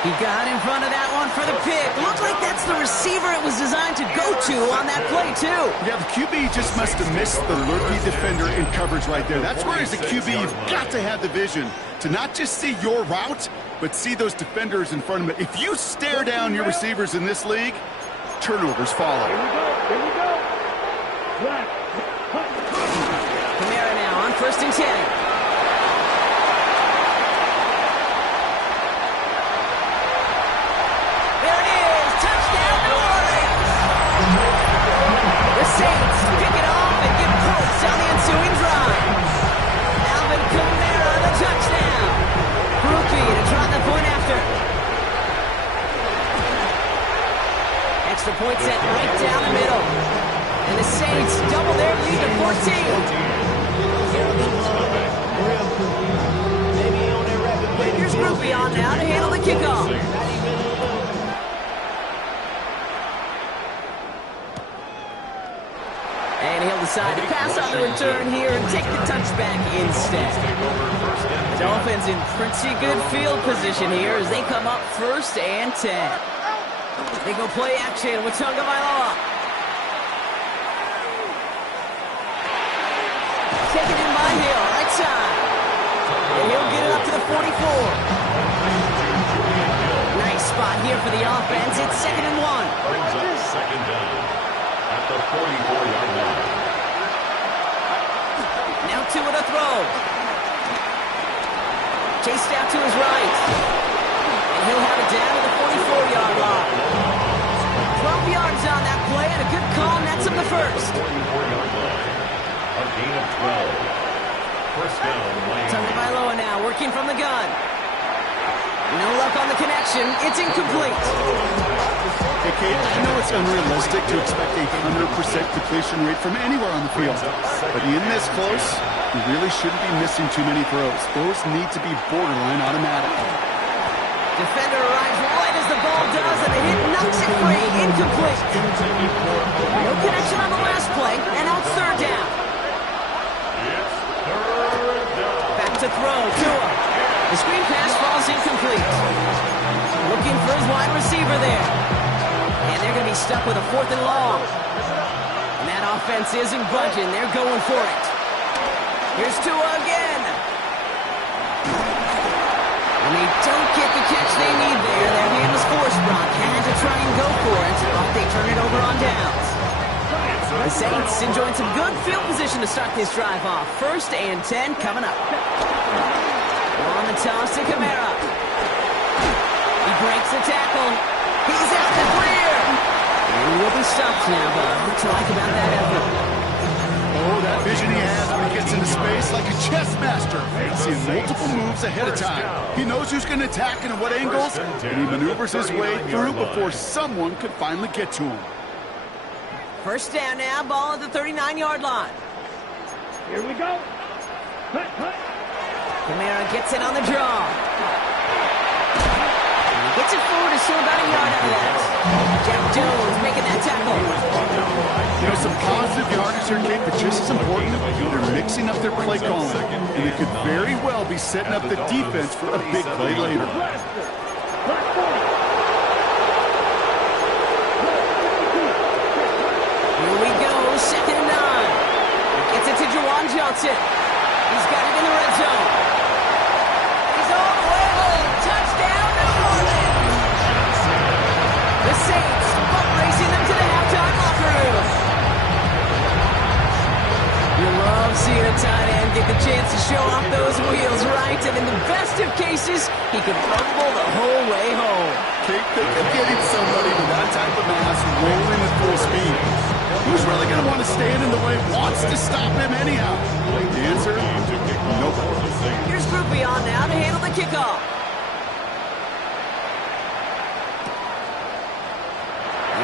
He got in front of that one for the pick. Looks like that's the receiver it was designed to go to on that play, too. Yeah, the QB just must have missed the lurky defender in coverage right there. That's where, as a QB, you've got to have the vision to not just see your route, but see those defenders in front of it. If you stare down your receivers in this league, turnovers follow. Here we go. Kamara now on 1st and 10. Saints pick it off and give points on the ensuing drive. Alvin Kamara, the touchdown. Rookie to try the point after. Extra point set right down the middle. And the Saints double their lead to 14. Here's Rookie on now to handle the kickoff. And he'll decide to pass on the return here and take the touchback instead. The Dolphins in pretty good field position here as they come up 1st and 10. They go play action with Tagovailoa. Taken in by Hill, right side. And he'll get it up to the 44. Nice spot here for the offense. It's 2nd and 1. Brings up 2nd down at the 44-yard line. Now two with a throw. Chased out to his right. And he'll have it down to the 44-yard line. 12 yards on that play and a good call, and that's him the first. 44-yard line. A gain of 12. First down, Miami. Tagovailoa now working from the gun. No luck on the connection. It's incomplete. Hey, Kate, I know it's unrealistic to expect a 100% completion rate from anywhere on the field. But in this close, you really shouldn't be missing too many throws. Those need to be borderline automatic. Defender arrives right as the ball does, and the hit knocks it free. Incomplete. No connection on the last play, and now it's 3rd down. Back to throw. Tua. The screen pass falls incomplete. Looking for his wide receiver there. And they're going to be stuck with a 4th and long. And that offense isn't budging. They're going for it. Here's Tua again. And they don't get the catch they need there. Their hand was forced. Brock had to try and go for it, but they turn it over on downs. The Saints enjoying some good field position to start this drive off. 1st and 10 coming up. On the toss to Kamara. He breaks the tackle. He's out the clear. And he will be stopped now, but what to like about that effort? Oh, that vision he has when he gets into space like a chess master. Seeing multiple moves ahead of time. He knows who's going to attack and at what angles, and he maneuvers his way through before someone could finally get to him. 1st down now, ball at the 39-yard line. Here we go. Kamara gets it on the draw. And he gets it forward to still about a yard out of that. Jack Jones making that tackle. You know, some positive yardage here, Kate, but just as important, they're mixing up their play calling. And they could very well be setting up the defense for a big play later. Here we go, 2nd and 9. Gets it to Juwan Johnson. He's got it in the red zone. He's all the way home. Touchdown, New Orleans. The Saints butt racing them to the halftime locker room. You love seeing a tight end get the chance to show off those wheels, right? And in the best of cases, he could rumble the whole way home. Kate, think of getting somebody with that type of mass rolling at full speed. Who's really going to want to stand in the way, wants to stop him anyhow? The answer, nope. Here's Groupie on now to handle the kickoff.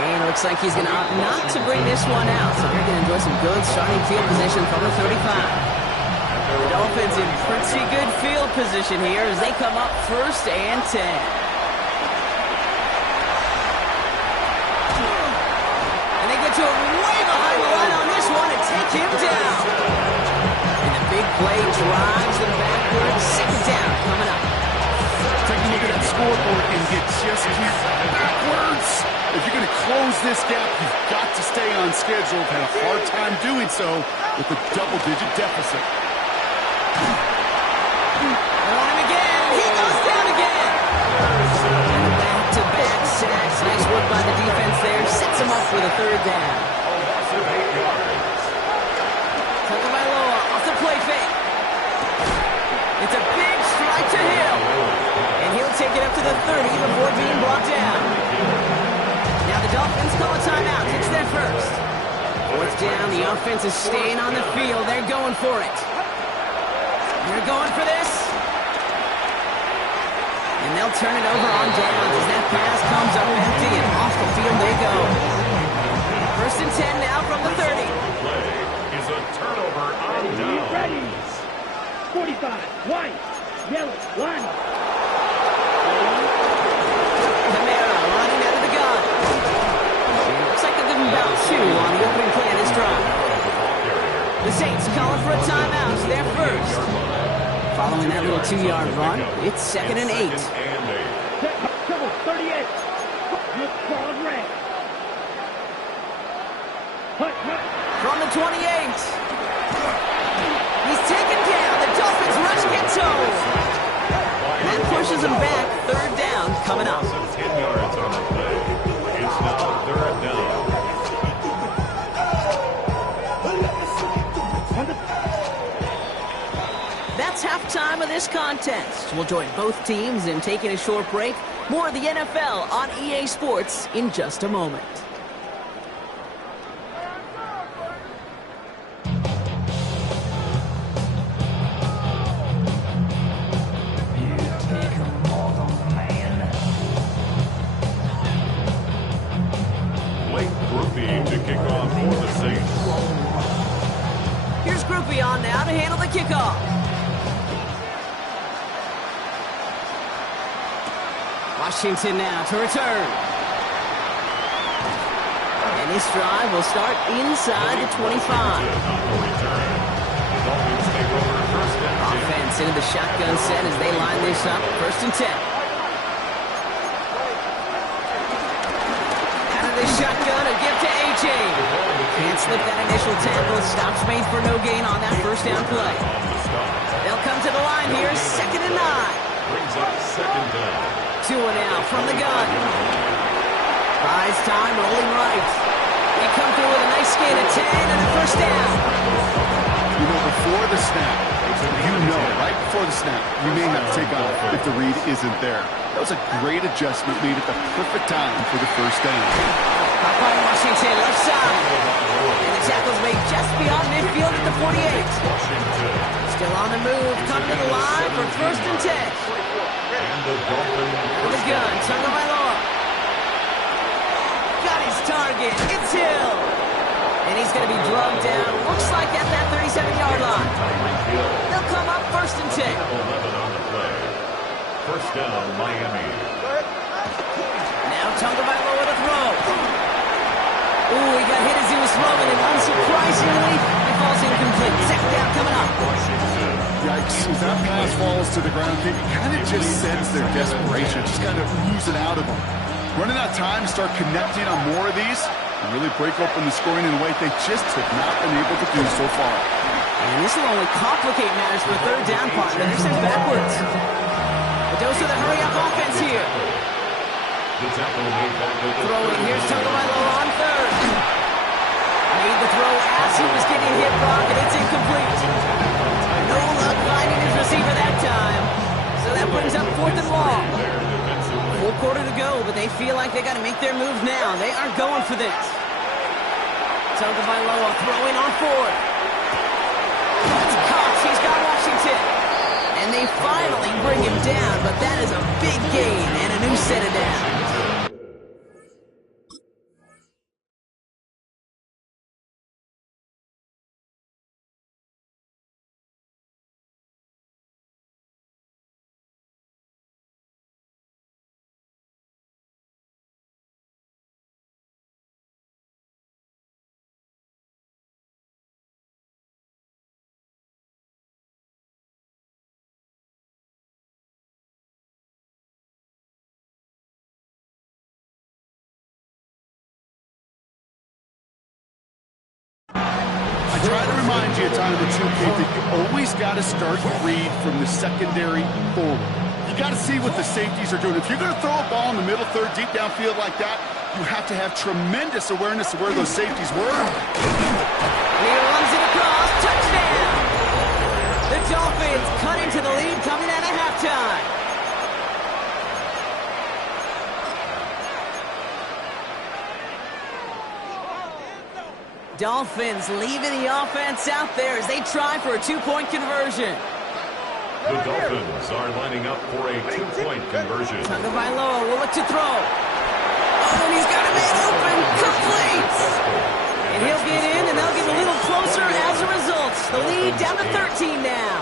And looks like he's going to opt not to bring this one out. So they're going to enjoy some good starting field position from the 35. The Dolphins in pretty good field position here as they come up 1st and 10. To way behind the line on this one and take him down. And the big play drives them backwards. 2nd down coming up. Take a look at that scoreboard and get just backwards. If you're going to close this gap, you've got to stay on schedule. Had a hard time doing so with a double-digit deficit. On him again. He goes down again. And back-to-back sacks. Nice work by the defense there. Sets him up for the third down. Tagovailoa off the play fake. It's a big strike to him. And he'll take it up to the 30 before being brought down. Now the Dolphins call a timeout. It's their first. Fourth down. The offense is staying on the field. They're going for it. They're going for this. And they'll turn it over on downs as that pass comes up empty and off the field they go. First and 10 now from the 30. Play is a turnover on downs. Ready. 45. White. Yellow. Line. Kamara running out of the gun. It looks like they'll give him about 2 on the opening play of this drive. The Saints calling for a timeout. Their first. Following that little 2-yard run, it's 2nd and 8. Trouble, 38. Look, cross red. From the 28. He's taken down. The Dolphins rush Ghetto. And that pushes him back. Third down coming up. 10 yards on the play. It's now third down. That's halftime of this contest. We'll join both teams in taking a short break. More of the NFL on EA Sports in just a moment. Blake Groupie to kick off for the Saints. Here's Groupie on now to handle the kickoff. Washington now to return. And this drive will start inside the 25. Offense into the shotgun set as they line this up. First and 10. Out of the shotgun, a gift to A.J. Can't slip that initial tackle. Stops made for no gain on that first down play. They'll come to the line here. 2nd and 9. Brings up 2nd down. Tua now from the gun. Buys time, rolling right. They come through with a nice gain of 10 and a first down. You know, before the snap, right before the snap, you may have to take off if the read isn't there. That was a great adjustment made at the perfect time for the first down. Up on Washington, left side. And the tackle's made just beyond midfield at the 48. Still on the move, coming to the line for first and 10. And the Dolphins. With the gun, Tagovailoa. Got his target. It's Hill. And he's going to be drugged down. Looks like at that 37-yard line. They'll come up first and 10. 11 on the play. First down, Miami. Now Tagovailoa to throw. Ooh, he got hit as he was throwing, and unsurprisingly, it falls incomplete. Second down coming up. Yikes, as that pass falls to the ground, you kind of just sense their desperation, just kind of oozing out of them. Running out of time to start connecting on more of these and really break open the scoring in a way they just have not been able to do so far. And this will only complicate matters for a third down partner. They're sent backwards. The dose of the hurry-up offense here. Throwing, here's Tagovailoa on third. Made the throw as he was getting hit, Brock, and it's incomplete. No luck finding his receiver that time. So that brings up 4th and long. Full quarter to go, but they feel like they got to make their move now. They aren't going for this. Tagovailoa throwing on 4th. That's Cox. He's got Washington. And they finally bring him down, but that is a big gain and a new set of downs. remind you a time or two, Kate, that you always got to start read from the secondary forward. You got to see what the safeties are doing. If you're going to throw a ball in the middle third, deep downfield like that, you have to have tremendous awareness of where those safeties were. He runs it across. Touchdown! The Dolphins cut into the lead coming out of halftime. Dolphins leaving the offense out there as they try for a two-point conversion. The Dolphins are lining up for a two-point conversion. Tagovailoa will look to throw. Oh, and he's got a man open. Complete. And he'll get in, and they'll get a little closer as a result. The lead down to 13 now.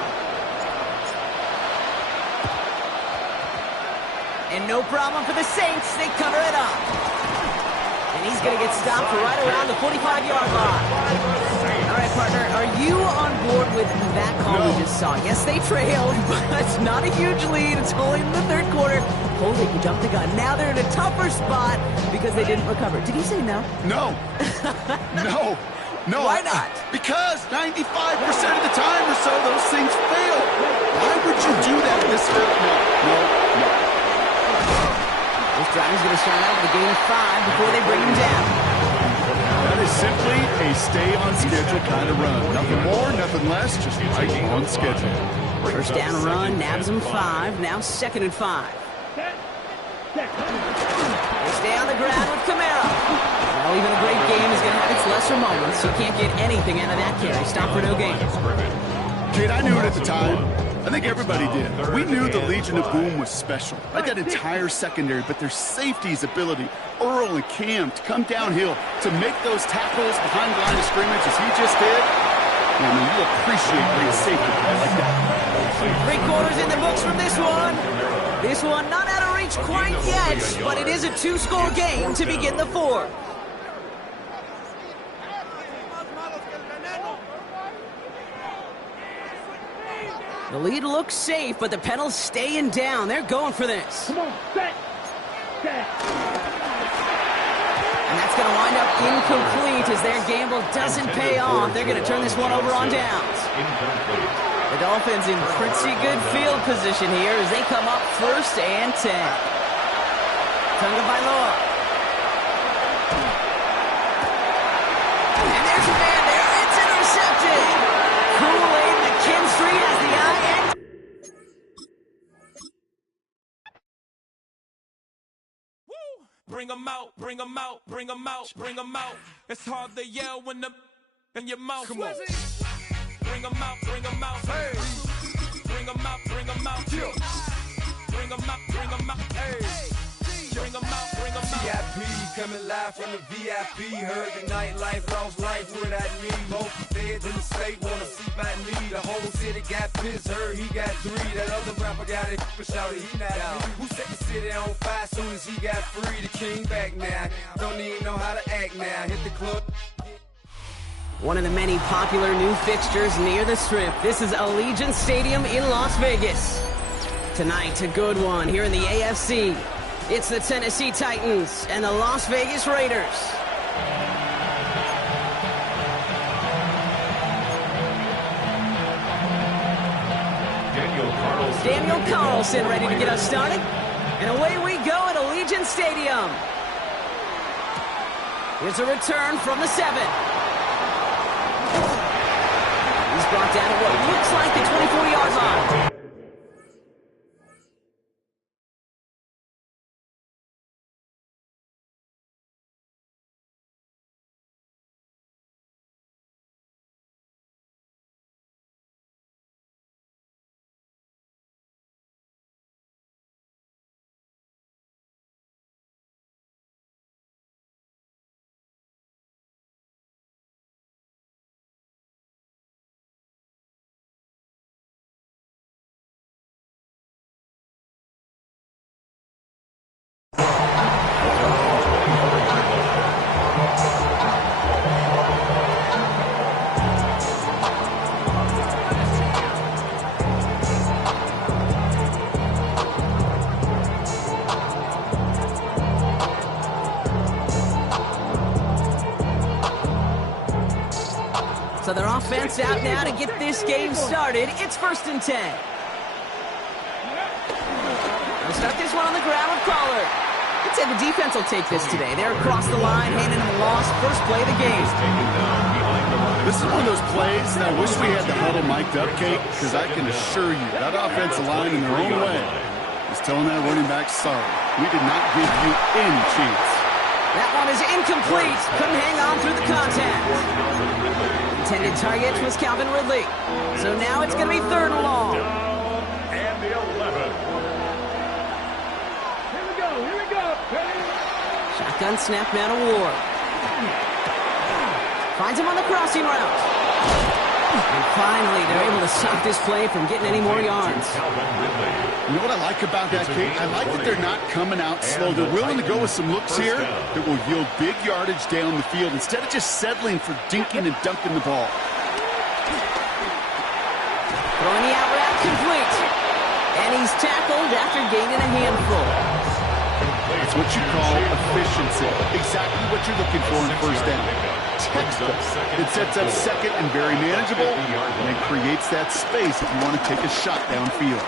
And no problem for the Saints. They cover it up. And he's going to get stopped for right around the 45-yard line. All right, partner, are you on board with that call we just saw? Yes, they trailed, but it's not a huge lead. It's only in the third quarter. Holy, he jumped the gun. Now they're in a tougher spot because they didn't recover. Did he say no? No. No. Why not? Because 95% of the time or so, those things fail. Why would you do that this early? No. This drive is going to start out with a gain of 5 before they bring him down. That is simply a stay-on-schedule kind of run. Nothing more, nothing less, just right on schedule. First down run, nabs him 5, now 2nd and 5. They stay on the ground with Kamara. Well, even a great game is going to have its lesser moments. You can't get anything out of that carry. Stop for no gain. Kate, I knew it at the time. I think everybody did. We knew the Legion of Boom was special. Like that entire secondary, but their safety's ability, Earl and Cam, to come downhill, to make those tackles behind the line of scrimmage as he just did. I mean, you appreciate great safety like that. 3 quarters in the books from this one. This one not out of reach quite yet, but it is a 2-score game to begin the 4th. The lead looks safe, but the pedals staying down. They're going for this. Come on, set. And that's going to wind up incomplete as their gamble doesn't pay off. They're going to turn this one over on downs. The Dolphins in pretty good field position here as they come up 1st and 10. Tagovailoa. And there's a man there. It's intercepted. Kool-Aid McKinstry has the eye and... Bring 'em out, bring 'em out, bring 'em out, bring 'em out. It's hard to yell when the in your mouth. Come on. Bring 'em out, bring 'em out. Hey. Bring 'em out, bring 'em out. Bring 'em out, bring 'em out. Hey. Bring 'em out, bring 'em out. VIP coming live from the VIP. Heard the nightlife, lost life without me. Both feds in the state wanna see by me. The whole city got pissed, heard he got 3. That other rapper got it, but shouted he not me. Who set the city on fire soon as he got free? The king back now, don't even know how to act now. Hit the club. One of the many popular new fixtures near the Strip. This is Allegiant Stadium in Las Vegas. Tonight, a good one here in the AFC. It's the Tennessee Titans and the Las Vegas Raiders. Daniel Carlson ready to get us started. And away we go at Allegiant Stadium. Here's a return from the 7. He's brought down at what looks like the 24-yard line. points out now to get this game started. It's 1st and 10. We'll start this one on the ground with Pollard. I'd say the defense will take this today. They're across the line, handing him a loss. First play of the game. This is one of those plays that I wish we had the huddle mic'd up, Kate, because I can assure you that offensive line in their own way is telling that running back, sorry, we did not give you any chance. That one is incomplete. Couldn't hang on through the contact. Intended target was Calvin Ridley. So now it's going to be 3rd and long. And the 11. Here we go. Shotgun snap now to Ward. Finds him on the crossing route. And finally, they're able to stop this play from getting any more yards. You know what I like about that, Kate? I like that they're not coming out slow. They're willing to go with some looks here that will yield big yardage down the field instead of just settling for dinking and dunking the ball. Throwing the out route complete. And he's tackled after gaining a handful. It's what you call efficiency. Exactly what you're looking for in 1st down. Textbook. It sets up 2nd and very manageable, and it creates that space if you want to take a shot downfield.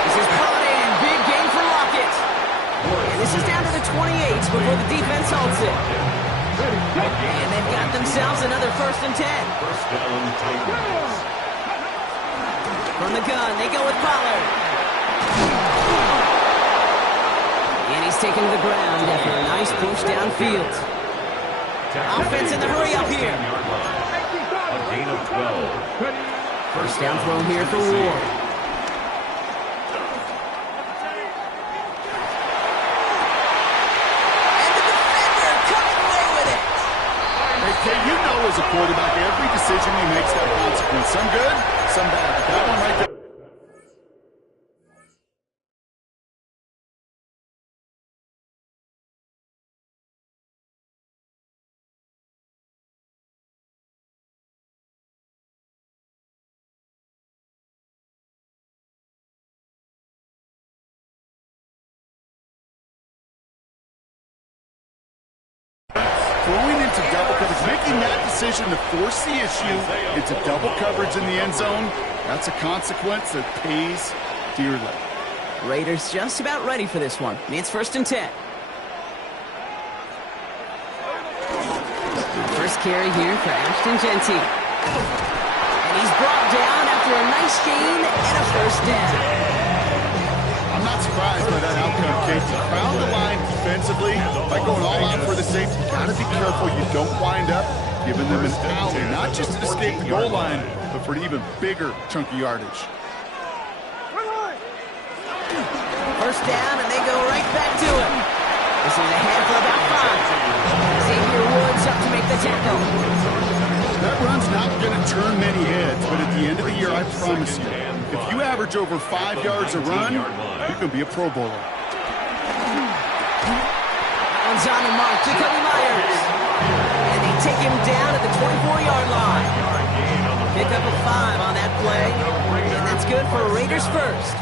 This is brought in. Big gain for Lockett. And this is down to the 28 before the defense holds it. And they've got themselves another 1st and 10. First down, Titans. From the gun, they go with Pollard. And he's taken to the ground after a nice push downfield. Offense in the hurry up here. A gain of 12. First down throw here for Ward. And the defender coming away with it. Hey, you know as a quarterback, every decision he makes got a consequence. Some good, some bad. But that one right there. Throwing into double coverage, making that decision to force the issue into double coverage in the end zone, that's a consequence that pays dearly. Raiders just about ready for this one. It's 1st and 10. First carry here for Ashton Genty. And he's brought down after a nice gain and a 1st down. I'm not surprised by that outcome, Kate. You crowd the line defensively by going all out for the safety. You got to be careful you don't wind up giving them an alley, not just to escape the goal line, but for an even bigger chunk of yardage. 1st down, and they go right back to it. This is ahead for about 5. Xavier Woods up to make the tackle. That run's not going to turn many heads, but at the end of the year, I promise you, if you average over 5 yards a run, you can be a Pro Bowler. One's on the mark, Jacoby Myers. And they take him down at the 24-yard line. Pick up a 5 on that play, and that's good for Raiders first.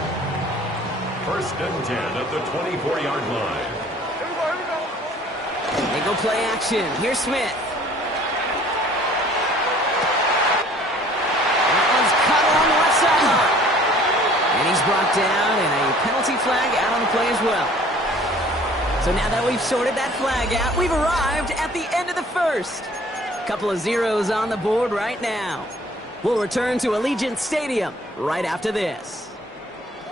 1st and 10 at the 24-yard line. They go play action. Here's Smith. That one's cut along the left sideline. And he's brought down, and a penalty flag out on the play as well. So now that we've sorted that flag out, we've arrived at the end of the 1st. Couple of zeros on the board right now. We'll return to Allegiant Stadium right after this.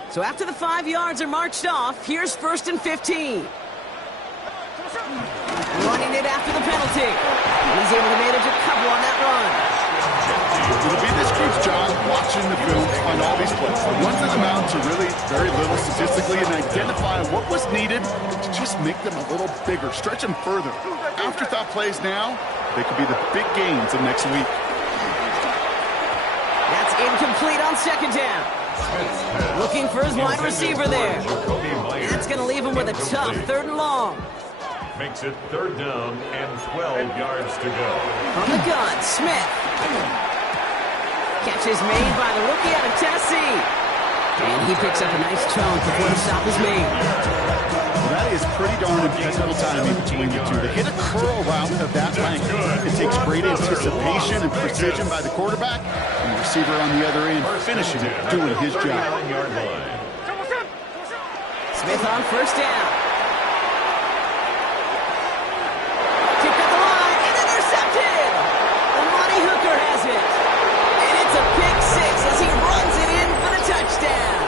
So after the 5 yards are marched off, here's 1st and 15. Running it after the penalty. And he's able to manage a couple on that run. It'll be this group's job watching the film on all these plays. The ones that amount to really very little statistically and identify what was needed to just make them a little bigger, stretch them further. Afterthought plays now, they could be the big gains of next week. That's incomplete on 2nd down. Looking for his wide receiver there. That's going to leave him with a tough 3rd and long. Makes it 3rd down and 12 yards to go. From the gun, Smith. Catch is made by the rookie out of Tennessee. And he picks up a nice chunk before the stop is made. That is pretty darn impeccable timing between the two. They hit a curl route of that length. It takes great anticipation and precision by the quarterback, and the receiver on the other end finishing it, doing his job. Smith on first down. Kicked at the line and intercepted. Amani Hooker has it. And it's a pick six as he runs it in for the touchdown.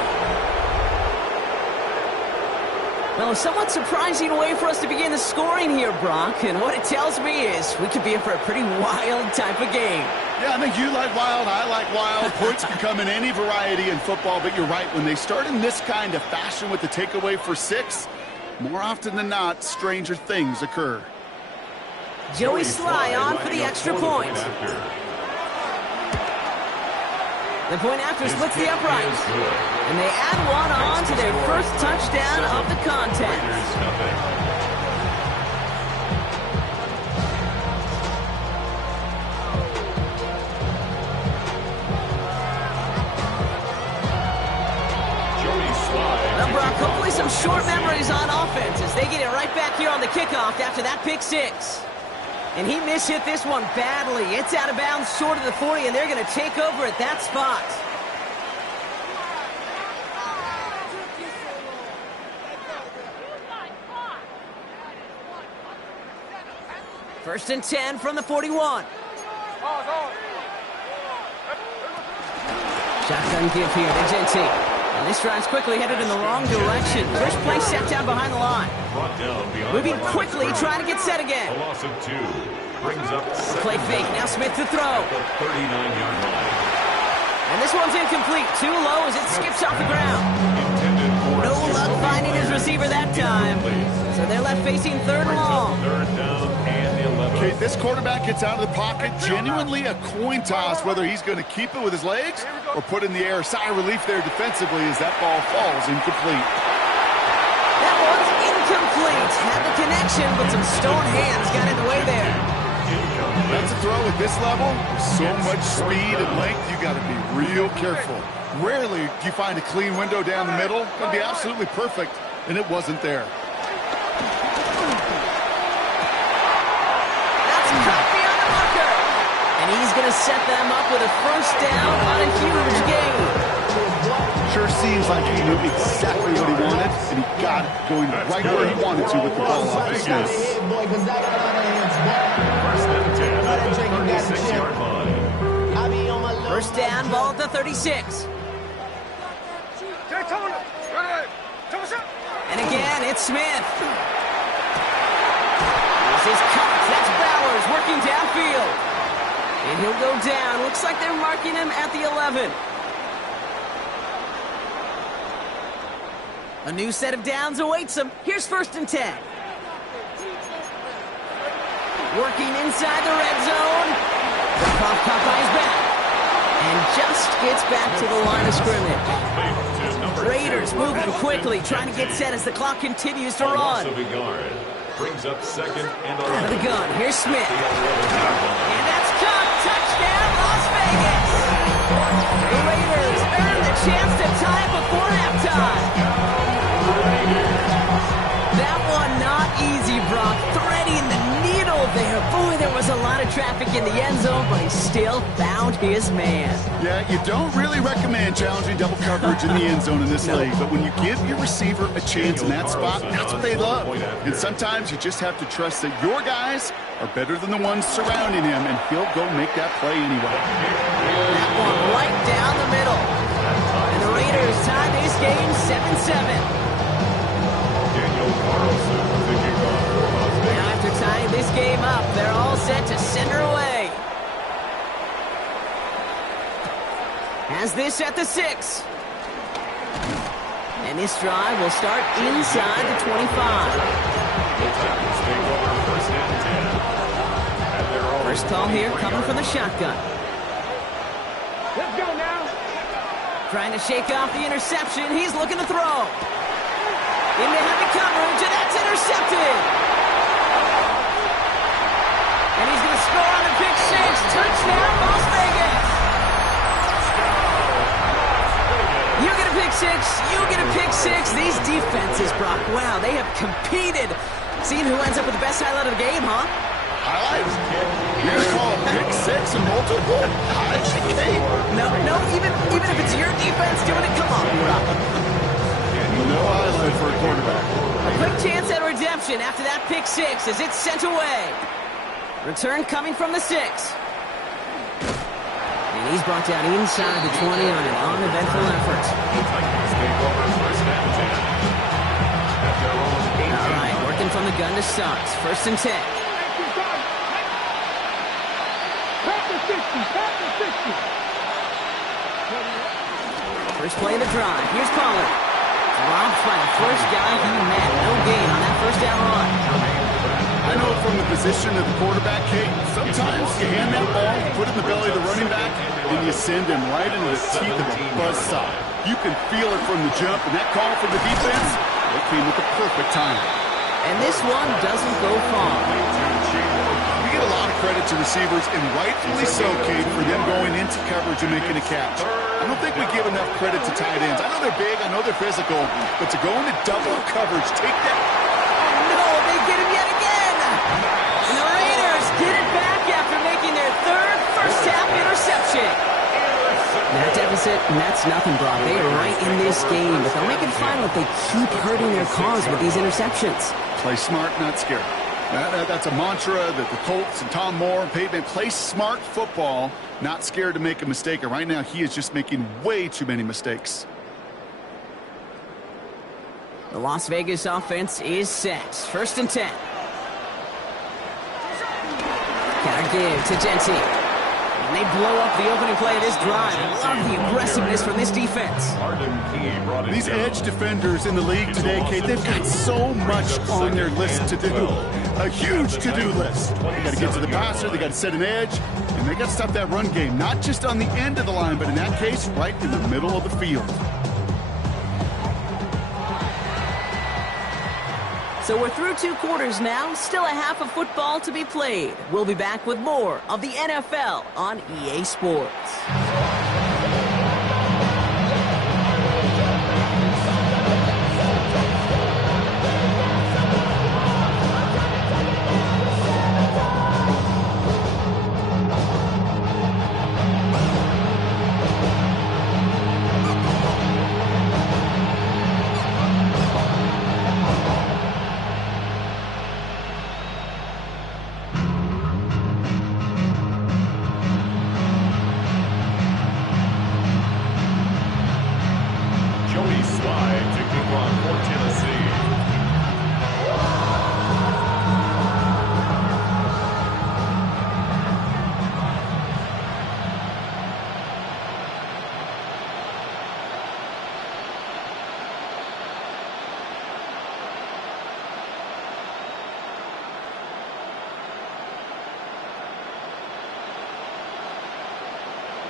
Well, a somewhat surprising way for us to begin the scoring here, Brock. And what it tells me is we could be in for a pretty wild type of game. Yeah, I think you like wild, I like wild. Points can come in any variety in football, but you're right. When they start in this kind of fashion with the takeaway for 6, more often than not, stranger things occur. Joey Sly on for the extra point. The point after splits the uprights. And they add one on to their first touchdown of the contest. Now, Brock, hopefully some short memories on offense as they get it right back here on the kickoff after that pick six. And he mishit this one badly. It's out of bounds short of the 40, and they're going to take over at that spot. First and 10 from the 41. Shotgun give here to Genty. And this drive's quickly headed in the wrong direction. First play set down behind the line. Moving quickly, trying to get set again. A loss of 2 brings up play fake. Now Smith to throw. 39-yard line. And this one's incomplete. Too low as it skips off the ground. No luck finding his receiver that time. So they're left facing third and long. Okay, this quarterback gets out of the pocket. Genuinely a coin toss whether he's going to keep it with his legs or put in the air. Sigh of relief there defensively as that ball falls incomplete. That one's incomplete. Had the connection, but some stone hands got in the way there. That's a throw at this level. So much speed and length, you got to be real careful. Rarely do you find a clean window down the middle. It's going to be absolutely perfect, and it wasn't there. Cut beyond the marker. And he's going to set them up with a first down on a huge gain. Sure seems like he knew exactly what he wanted, and he got it going right where he wanted to with the ball off his snap. First down, ball at the 36. And again, it's Smith. This is Cox. That's Bowers working downfield. And he'll go down. Looks like they're marking him at the 11. A new set of downs awaits him. Here's first and 10. Working inside the red zone. Brock caught by his back. And just gets back to the line of scrimmage. Raiders moving quickly, trying to get set as the clock continues to run. Brings up second and out of the gun. Here's Smith. And that's caught. Touchdown, Las Vegas. The Raiders earn the chance to tie it before halftime. That one not easy, Brock. Threading the needle there. Boy, there was a lot of traffic in the end zone, but he still found his man. Yeah, you don't really recommend challenging double coverage in the end zone in this league, but when you give your receiver a chance in that spot, that's what they love. And sometimes you just have to trust that your guys are better than the ones surrounding him, and he'll go make that play anyway. That one right down the middle. And the Raiders tie this game 7-7. Now after tying this game up, they're all set to send her away. Has this at the 6. And this drive will start inside the 25. First call here coming from the shotgun. Let's go now. Trying to shake off the interception. He's looking to throw. Into heavy coverage, and that's intercepted. And he's going to score on the pick six. Touchdown, Las Vegas. You get a pick six. You get a pick six. These defenses, Brock, wow, they have competed. Seeing who ends up with the best highlight of the game, huh? Highlights? You're going to call a pick six and multiple? No, even if it's your defense doing it, come on, Brock. No highlight for a quarterback. A quick chance at redemption after that pick six as it's sent away. Return coming from the 6. And he's brought down inside the 20 on an uneventful effort. All right, working from the gun to start. 1st and 10. First play of the drive. Here's Pollard. Dropped by the first guy he met. No gain on that first down run. I know from the position of the quarterback, Kate, sometimes you hand that ball, put it in the belly of the running back, and you send him right into the teeth of a buzzsaw. You can feel it from the jump, and that call from the defense, it came at the perfect time. And this one doesn't go far. We get a lot of credit to receivers, and rightfully so, Kate, for them going into coverage and making a catch. I don't think we give enough credit to tight ends. I know they're big, I know they're physical, but to go into double coverage, take that. Oh, no, they get him yet again. And the Raiders get it back after making their 3rd first-half interception. That deficit, and that's nothing, Brock. They are right in this game, but they'll make it final if they keep hurting their cause with these interceptions. Play smart, not scared. That's a mantra that the Colts and Tom Moore and Peyton play smart football, not scared to make a mistake. And right now, he is just making way too many mistakes. The Las Vegas offense is set. 1st and 10. Counter give to Denty. And they blow up the opening play of this drive. I love the aggressiveness from this defense. These edge defenders in the league today, Kate, they've got so much on their list to do. A huge to-do list. They got to get to the passer, they got to set an edge, and they got to stop that run game. Not just on the end of the line, but in that case, right in the middle of the field. So we're through 2 quarters now, still a half of football to be played. We'll be back with more of the NFL on EA Sports.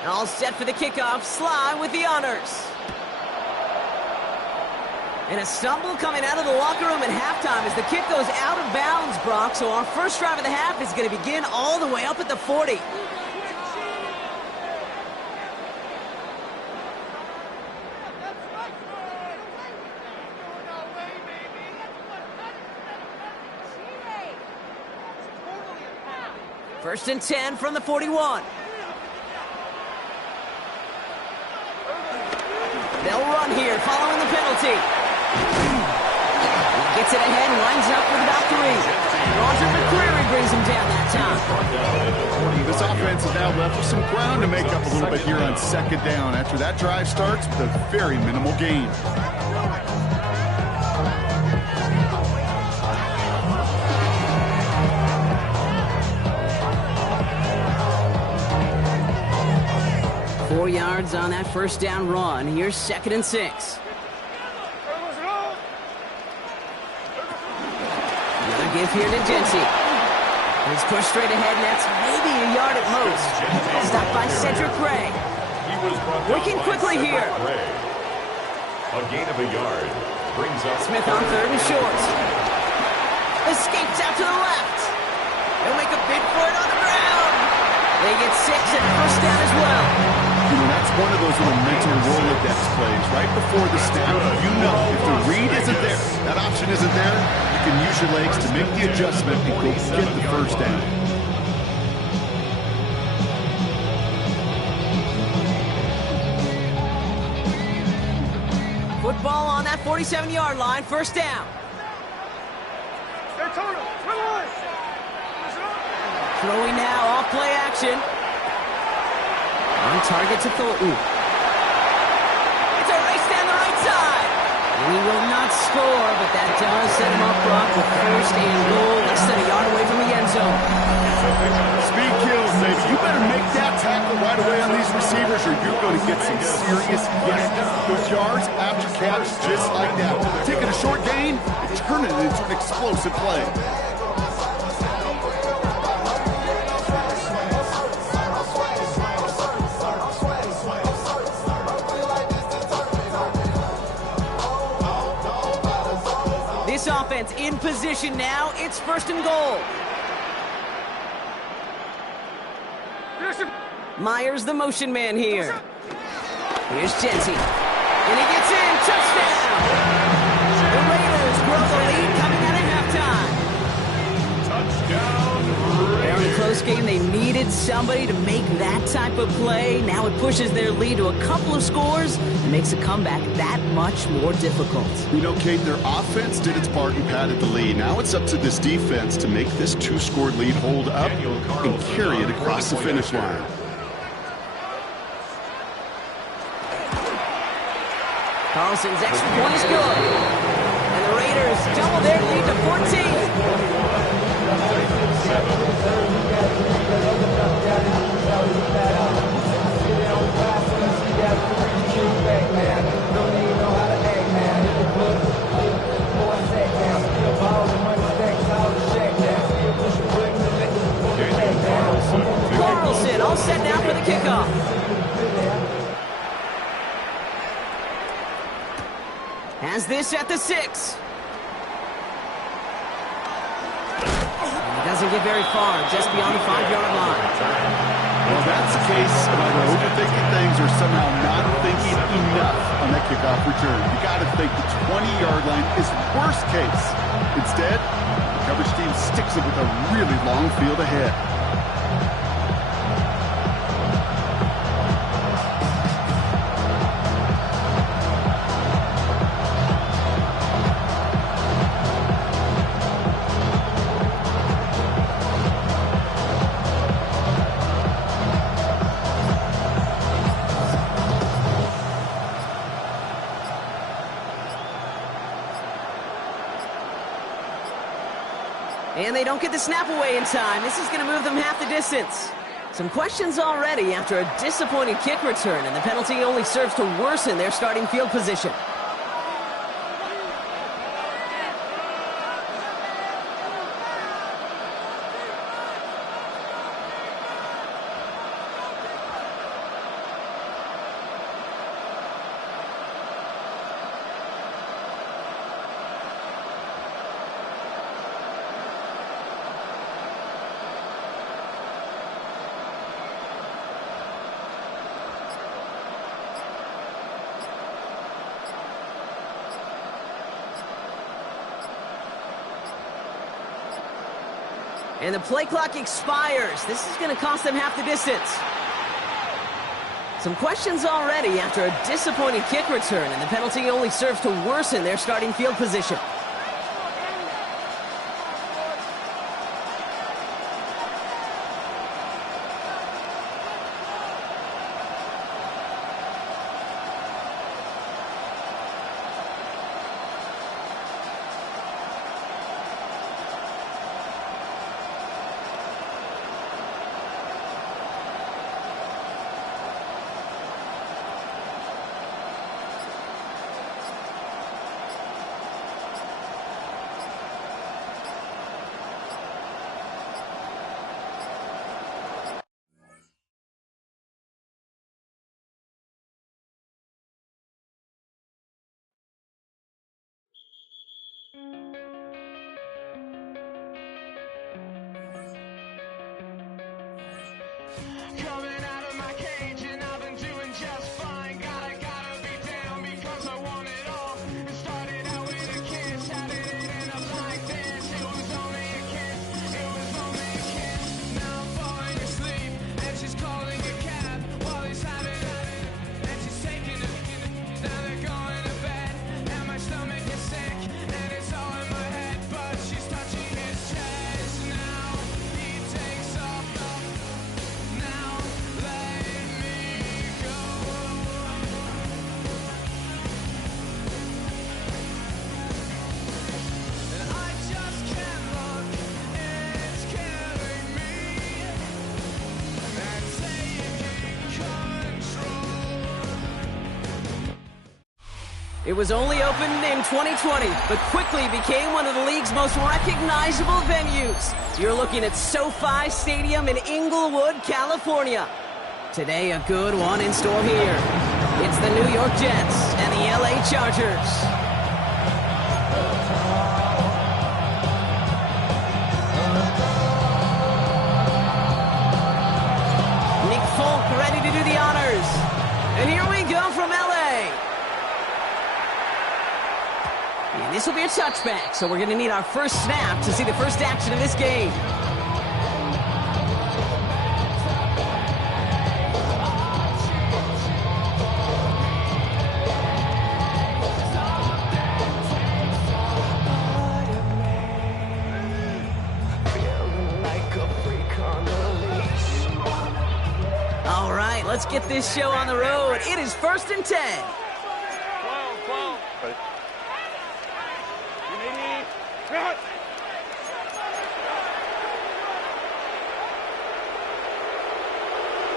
All set for the kickoff. Sly with the honors. And a stumble coming out of the locker room at halftime as the kick goes out of bounds, Brock. So our first drive of the half is going to begin all the way up at the 40. First and 10 from the 41. They'll run here following the penalty. He gets it ahead and lines up with about 3. Roger McCreary brings him down that time. This offense is now left with some ground to make up a little bit here on 2nd down after that drive starts with a very minimal gain. Four yards on that first down run. Here's 2nd and 6. Another give here to Denty. He's pushed straight ahead, and that's maybe a yard at most. Stopped by Cedric Gray. Working quickly here. A gain of a yard brings up Smith on 3rd and short. Escapes out to the left. They'll make a bid for it on the ground. They get 6 and a first down as well. You know, that's one of those little mental Rolodex plays right before the snap. You know, if the read isn't there, that option isn't there, you can use your legs to make the adjustment and go get the first down. Football on that 47-yard line, first down. Throwing now, off play action. On target to Thornton. It's a race down the right side. And he will not score, but that does set him up, Brock, with first and goal, less than a yard away from the end zone. Speed kills, baby. You better make that tackle right away on these receivers or you're going to get some serious yak. Those yards after catch just like that. Taking a short gain and turning it into an explosive play. This offense in position now. It's first and goal. Myers, the motion man here. Here's Jensen. And he gets in. Touchdown! The Raiders grow the lead coming out of halftime. Touchdown, They're in a close game. They needed somebody to make that type of play. Now it pushes their lead to a couple of scores and makes a comeback that much more difficult. You know, Kate, their offense did its part and padded the lead. Now it's up to this defense to make this two-score lead hold up and carry it across the finish line. Carlson's extra point is good. And the Raiders double their lead to 14. Carlson all set now for the kickoff. Has this at the 6. He doesn't get very far, just beyond the 5-yard line. Well, that's the case of either overthinking things or somehow not thinking enough on that kickoff return. You got to think the 20-yard line is worst case. Instead, the coverage team sticks it with a really long field ahead. And they don't get the snap away in time. This is going to move them half the distance. Some questions already after a disappointing kick return, and the penalty only serves to worsen their starting field position. And the play clock expires. This is going to cost them half the distance. Some questions already after a disappointing kick return, and the penalty only serves to worsen their starting field position. Coming out of my cage and I've been doing just It was only opened in 2020, but quickly became one of the league's most recognizable venues. You're looking at SoFi Stadium in Inglewood, California. Today, a good one in store here. It's the New York Jets and the LA Chargers. Nick Folk ready to do the honors. And here we go from LA. And this will be a touchback, so we're going to need our first snap to see the first action of this game. All right, let's get this show on the road. It is 1st and 10.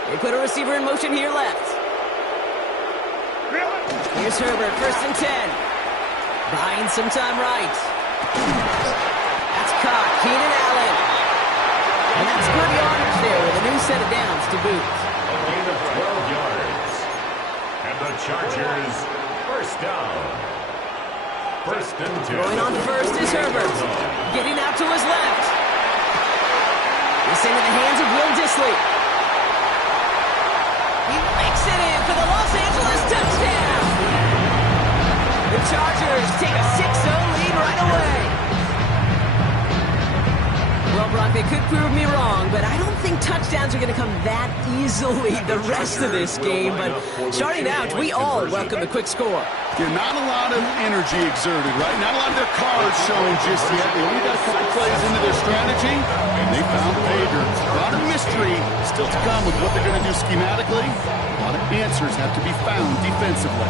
They put a receiver in motion here left. Here's Herbert, 1st and 10. Buying some time right. That's caught. Keenan Allen. And that's good yardage there with a new set of downs to boot. A gain of 12 yards. And the Chargers, first down. 1st and 10. Going on first is Herbert. Getting out to his left. This into the hands of Will Dissly. He makes it in for the Los Angeles touchdown. The Chargers take a 6-0 lead right away. Well, Brock, they could prove me wrong, but I don't think touchdowns are going to come that easily the rest of this game. But starting out, we all welcome the quick score. Yeah, not a lot of energy exerted, right? Not a lot of their cards showing just yet. They only got a couple plays into their strategy, and they found pay dirt. A lot of mystery still to come with what they're going to do schematically. A lot of answers have to be found defensively.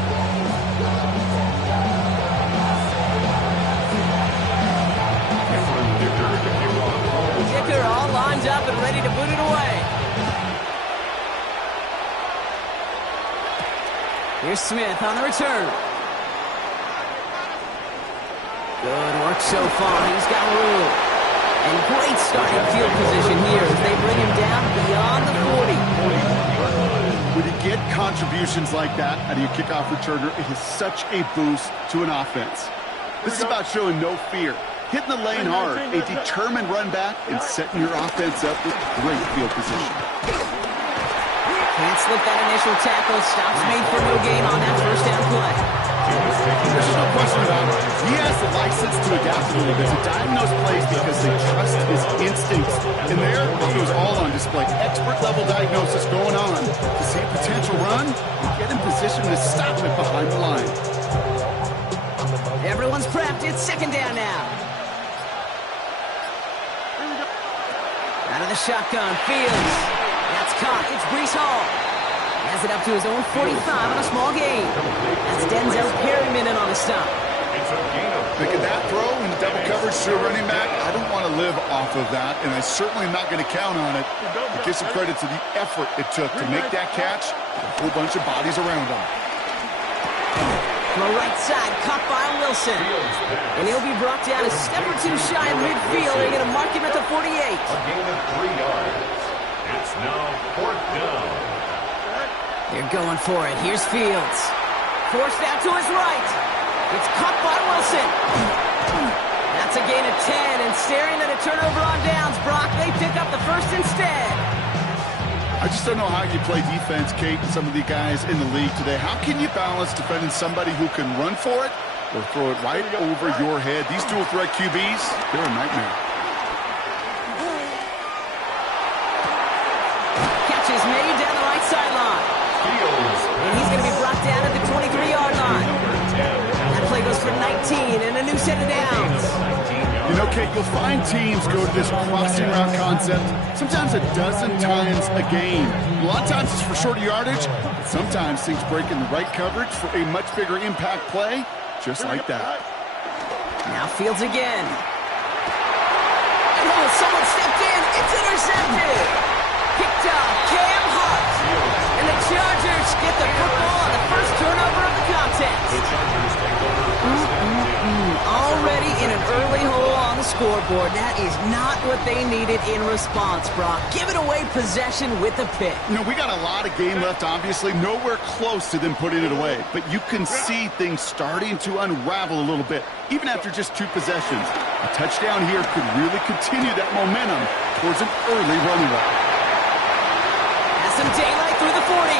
Dicker all lined up and ready to boot it away. Here's Smith on the return. Good work so far. He's got room. And great starting field position here as they bring him down beyond the 40. When you get contributions like that out of your kickoff returner, it is such a boost to an offense. This is about showing no fear, hitting the lane hard, a determined run back, and setting your offense up with great field position. Can't slip that initial tackle. Stops made for no gain on that first down play. There's no question about it. He has the license to adapt a little bit, to diagnose plays because they trust his instincts. And there, it was all on display. Expert-level diagnosis going on to see a potential run and get in position to stop it behind the line. Everyone's prepped. It's 2nd down now. Out of the shotgun, Fields. That's caught. It's Breece Hall. Has it up to his own 45 on a small gain. That's Denzel Perryman in on the stop. Look at that throw in double coverage to a running back. I don't want to live off of that, and I certainly am not going to count on it. But give some credit to the effort it took to make that catch. A whole bunch of bodies around him. Throw right side, caught by Wilson. And he'll be brought down a step or two shy of midfield. They're going to mark him at the 48. A gain of 3 yards. It's now 4th down. They're going for it. Here's Fields. Forced out to his right. It's caught by Wilson. That's a gain of 10, and staring at a turnover on downs, Brock, they pick up the first instead. I just don't know how you play defense, Kate, and some of the guys in the league today. How can you balance defending somebody who can run for it or throw it right over your head? These dual threat QBs, they're a nightmare. Catch is made down the right sideline. And he's going to be brought down at the 23-yard line. That play goes for 19 and a new set of downs. You know, Kate, you'll find teams go to this crossing route concept sometimes a dozen times a game. A lot of times it's for shorter yardage, but sometimes things break in the right coverage for a much bigger impact play, just like that. Now Fields again. Oh, someone stepped in. It's intercepted. Picked up Cam Hart. And the Chargers get the football on the first turnover of the contest. scoreboard. That is not what they needed in response, Brock. Giving away possession with the pick. You know, we got a lot of game left, obviously. Nowhere close to them putting it away. But you can see things starting to unravel a little bit, even after just 2 possessions. A touchdown here could really continue that momentum towards an early runaway. Has some daylight through the 40.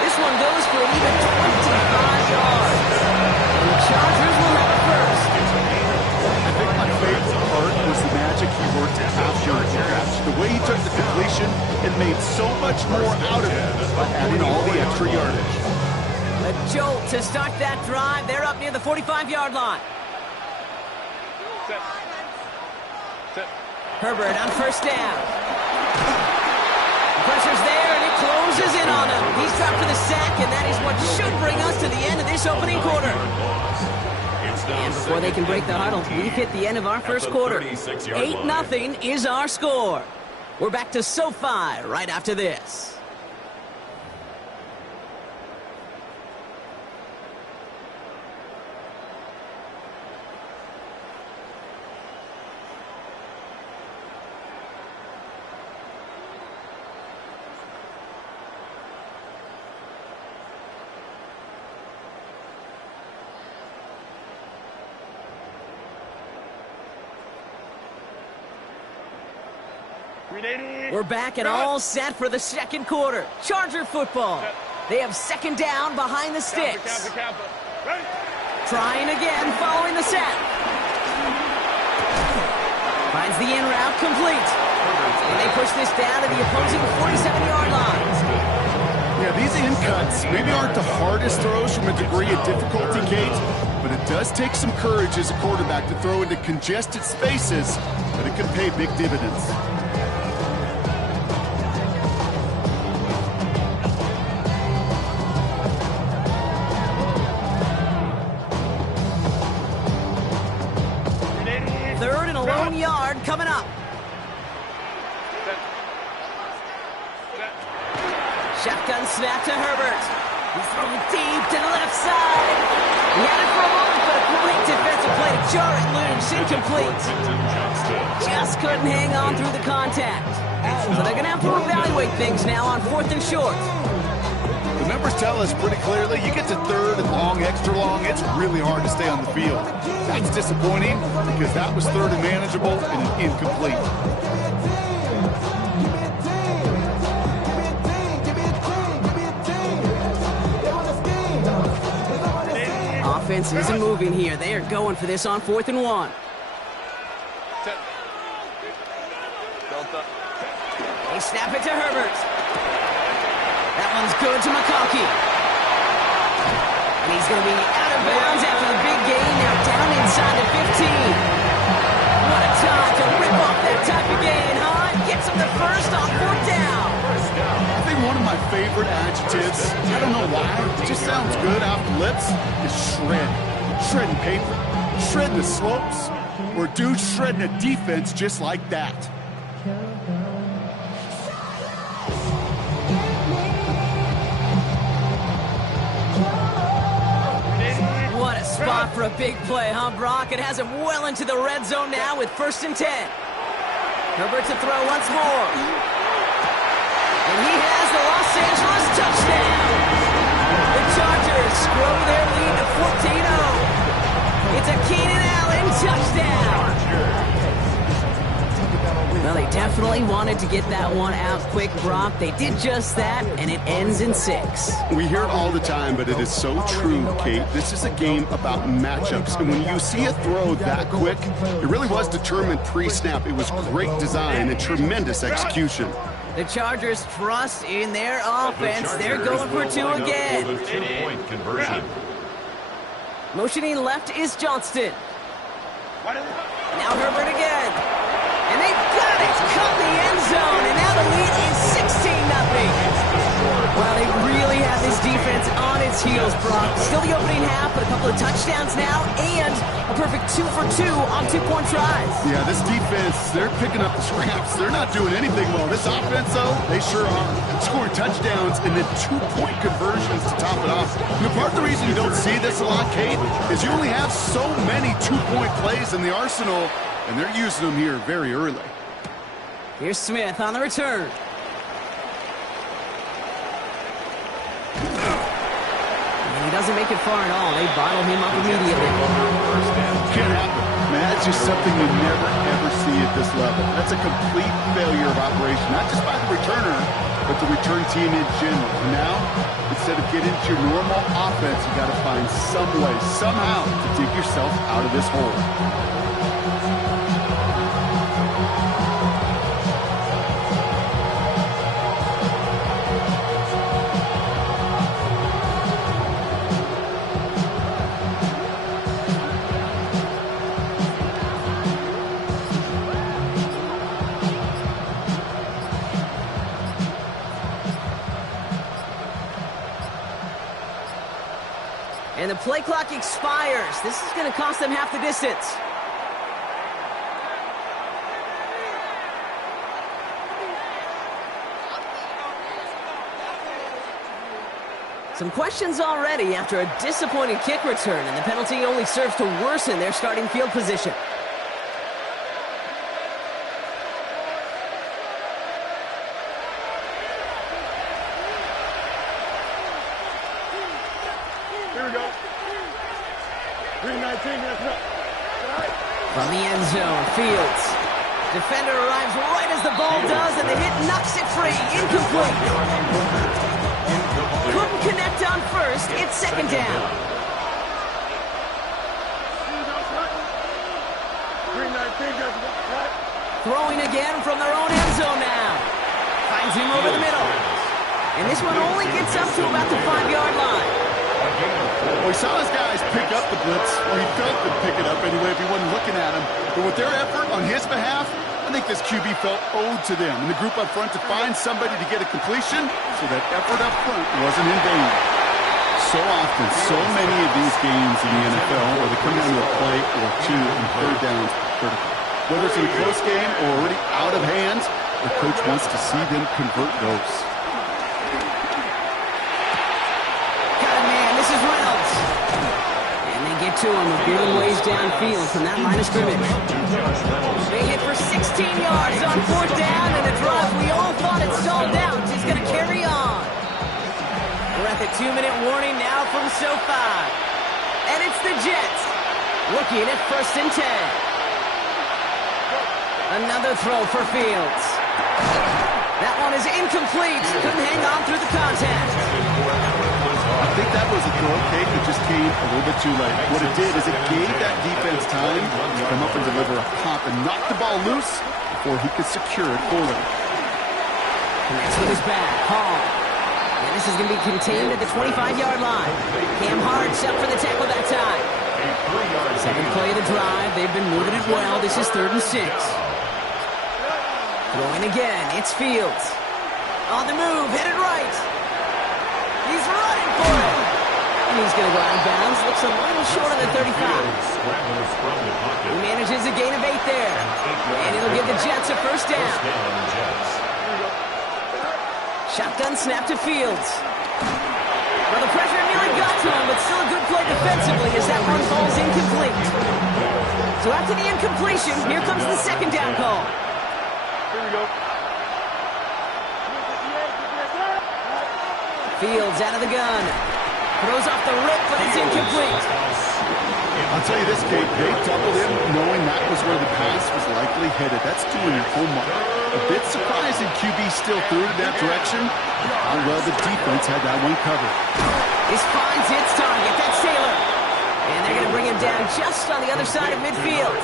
This one goes for an even 25 yards. And the Chargers will have it first. I think my favorite part was the magic he worked after the catch. The way he took the completion and made so much more out of it by adding all the extra yardage. A jolt to start that drive. They're up near the 45-yard line. Herbert on first down. The pressure's there, and it closes in on him. He's dropped for the sack, and that is what should bring us to the end of this opening quarter. And before they can break the huddle, we've hit the end of our first quarter. 8-0 is our score. We're back to SoFi right after this. We're back and all set for the second quarter. Charger football. They have second down behind the sticks. Trying again following the set. Finds the in route complete. And they push this down to the opposing 47-yard line. Yeah, these in cuts maybe aren't the hardest throws from a degree of difficulty, Kate, but it does take some courage as a quarterback to throw into congested spaces, but it can pay big dividends. Yard coming up. Shotgun snap to Herbert. He's throwing deep to the left side. He had it for a moment, but a great defensive play to jar it loose. Incomplete. Just couldn't hang on through the contact. So they're going to have to evaluate things now on 4th and short. The numbers tell us pretty clearly, you get to 3rd and long, extra long, it's really hard to stay on the field. That's disappointing because that was 3rd and manageable and an incomplete. Offense isn't moving here. They are going for this on 4th and 1. They snap it to Herbert. That one's good to McConkey. And he's going to be out of bounds after the big gain. Now down inside the 15. What a time to rip off that type of gain, huh? Gets him the first on 4th down. I think one of my favorite adjectives, I don't know why, it just sounds good off the lips, is shred. Shredding paper, shredding the slopes, or dude shredding a defense just like that. What a spot for a big play, huh, Brock? It has him well into the red zone now with 1st and 10. Herbert to throw once more. And he has the Los Angeles touchdown. The Chargers grow their lead to 14-0. It's a Keenan Allen touchdown. Well, they definitely wanted to get that one out quick, Brock. They did just that, and it ends in 6. We hear it all the time, but it is so true, Kate. This is a game about matchups. And when you see a throw that quick, it really was determined pre-snap. It was great design and tremendous execution. The Chargers trust in their offense. They're going for 2 again. Two-point conversion. Motioning left is Johnston. Now Herbert again. And they've got it. Caught the end zone. And now the lead is 16-0. Well, they really have this defense on its heels, Brock. Still the opening half, but a couple of touchdowns now, and a perfect 2 for 2 on 2-point tries. Yeah, this defense, they're picking up the scraps. They're not doing anything well. This offense, though, they sure are. Scoring touchdowns and then 2-point conversions to top it off. And part of the reason you don't see this a lot, Kate, is you only have so many 2-point plays in the arsenal. and they're using them here very early. Here's Smith on the return. And he doesn't make it far at all. They bottle him up immediately. Can't happen. Man, that's just something you never, ever see at this level. That's a complete failure of operation, not just by the returner, but the return team in general. And now, instead of getting into your normal offense, you got to find some way, somehow, to dig yourself out of this hole. And the play clock expires. This is going to cost them half the distance. Some questions already after a disappointing kick return, and the penalty only serves to worsen their starting field position. From the end zone, Fields. Defender arrives right as the ball does, and the hit knocks it free. Incomplete. Couldn't connect on first. It's second down. Throwing again from their own end zone now. Finds him over the middle. And this one only gets up to about the 5-yard line. Well, we saw his guys pick up the blitz, or he felt them pick it up anyway if he wasn't looking at him. But with their effort on his behalf, I think this QB felt owed to them and the group up front to find somebody to get a completion, so that effort up front wasn't in vain. So often, so many of these games in the NFL where they come down to a play or two and third downs critical. Whether it's in a close game or already out of hand, the coach wants to see them convert those. To him a good ways downfield from that line of scrimmage. They hit for 16 yards on fourth down, and a drive we all thought had stalled out. He's going to carry on. We're at the 2-minute warning now from SoFi. And it's the Jets looking at 1st and 10. Another throw for Fields. That one is incomplete. Couldn't hang on through the contact. I think that was a throw, Kate, that just came a little bit too late. What it did is it gave that defense time to come up and deliver a pop and knock the ball loose before he could secure it fully. That's with his back, Hall. And this is going to be contained at the 25-yard line. Cam Hart's up for the tackle that time. Second play of the drive. They've been moving it well. This is 3rd and 6. Throwing again. It's Fields. On the move, headed right. He's running for it. And he's going to go out of bounds. Looks a little short of the 35. He manages a gain of 8 there. And it'll give the Jets a 1st down. Shotgun snap to Fields. Well, the pressure nearly got to him, but still a good play defensively as that one falls incomplete. So after the incompletion, here comes the 2nd down call. Here we go. Fields out of the gun. Throws off the rip, but it's incomplete. I'll tell you this, Kate, they doubled in knowing that was where the pass was likely headed. That's doing your homework. A bit surprising QB still threw it in that direction. How well the defense had that one covered. This finds its target. That's Taylor. And they're going to bring him down just on the other side of midfield.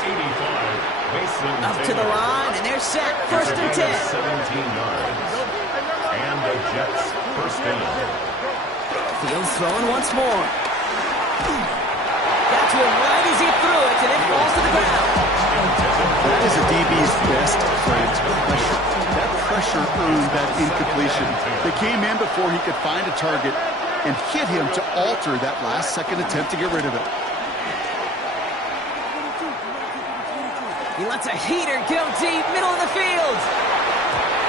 Up to the line, and they're set. 1st and 10. 17 yards. And the Jets 1st down. Fields throwing once more. Got to him right as he threw it, and it falls to the ground. That is a DB's best friend, pressure. That pressure earned that incompletion. They came in before he could find a target and hit him to alter that last-second attempt to get rid of it. He lets a heater go deep, middle of the field.